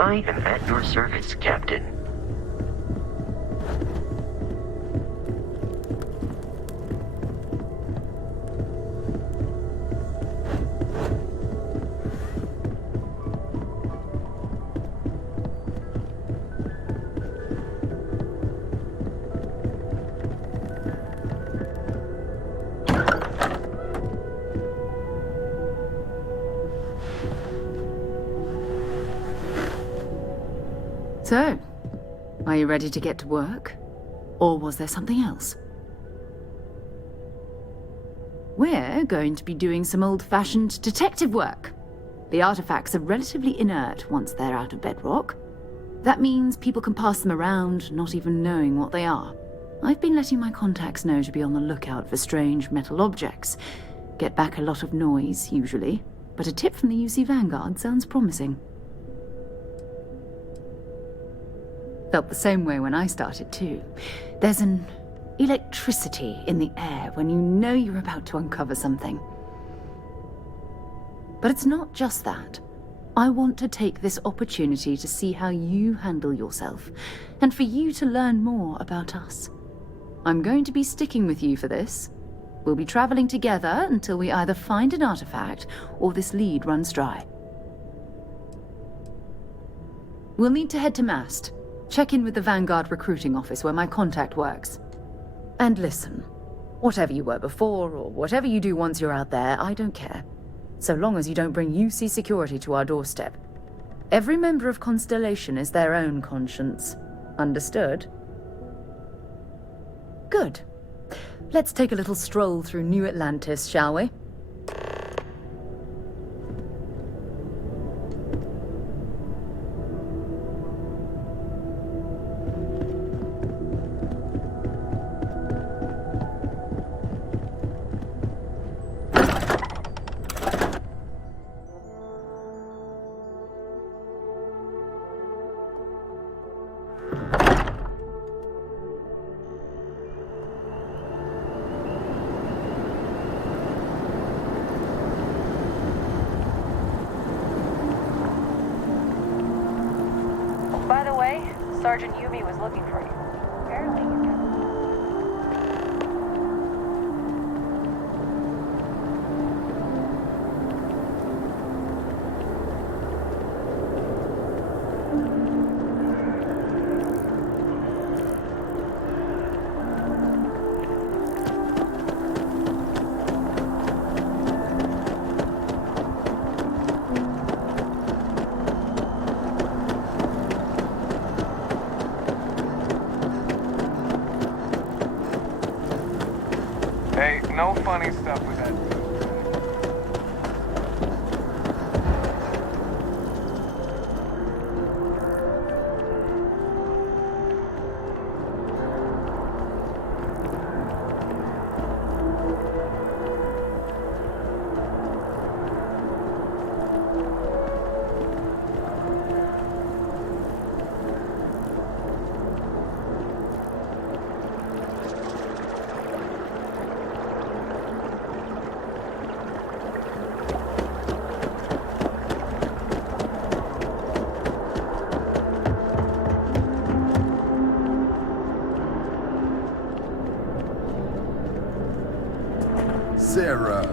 I am at your service, Captain. So, are you ready to get to work? Or was there something else? We're going to be doing some old-fashioned detective work. The artifacts are relatively inert once they're out of bedrock. That means people can pass them around, not even knowing what they are. I've been letting my contacts know to be on the lookout for strange metal objects. Get back a lot of noise, usually, but a tip from the UC Vanguard sounds promising. Felt the same way when I started, too. There's an electricity in the air when you know you're about to uncover something. But it's not just that. I want to take this opportunity to see how you handle yourself, and for you to learn more about us. I'm going to be sticking with you for this. We'll be traveling together until we either find an artifact or this lead runs dry. We'll need to head to Mast. Check in with the Vanguard recruiting office where my contact works. And listen, whatever you were before, or whatever you do once you're out there, I don't care. So long as you don't bring UC security to our doorstep. Every member of Constellation is their own conscience. Understood? Good. Let's take a little stroll through New Atlantis, shall we? By the way, Sergeant Yumi was looking for you. Apparently you got... Hey, no funny stuff with that. Sarah.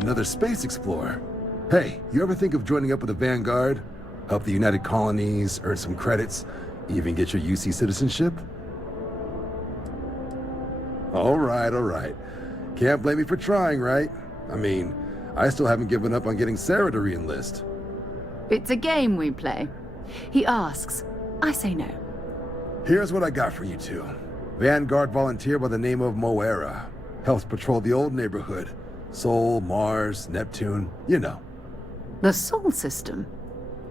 Another space explorer. Hey, you ever think of joining up with the Vanguard? Help the United Colonies, earn some credits, even get your UC citizenship? All right. Can't blame me for trying, right? I mean, I still haven't given up on getting Sarah to re-enlist. It's a game we play. He asks, I say no. Here's what I got for you two. Vanguard volunteer by the name of Moera. Helps patrol the old neighborhood. Sol, Mars, Neptune, you know. The Sol system?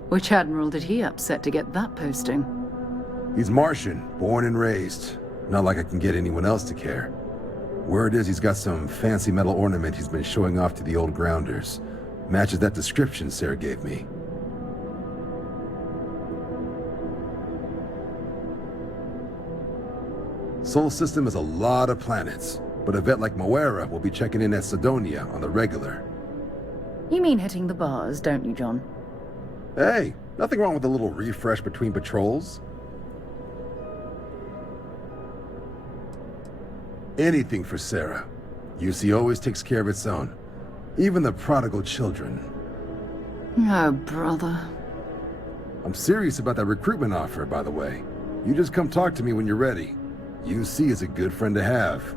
Which admiral did he upset to get that posting? He's Martian, born and raised. Not like I can get anyone else to care. Word is he's got some fancy metal ornament he's been showing off to the old grounders. Matches that description Sarah gave me. Sol system has a lot of planets. But a vet like Moera will be checking in at Sidonia on the regular. You mean hitting the bars, don't you, John? Hey, Nothing wrong with a little refresh between patrols. Anything for Sarah. UC always takes care of its own. Even the prodigal children. Oh, brother. I'm serious about that recruitment offer, by the way. You just come talk to me when you're ready. UC is a good friend to have.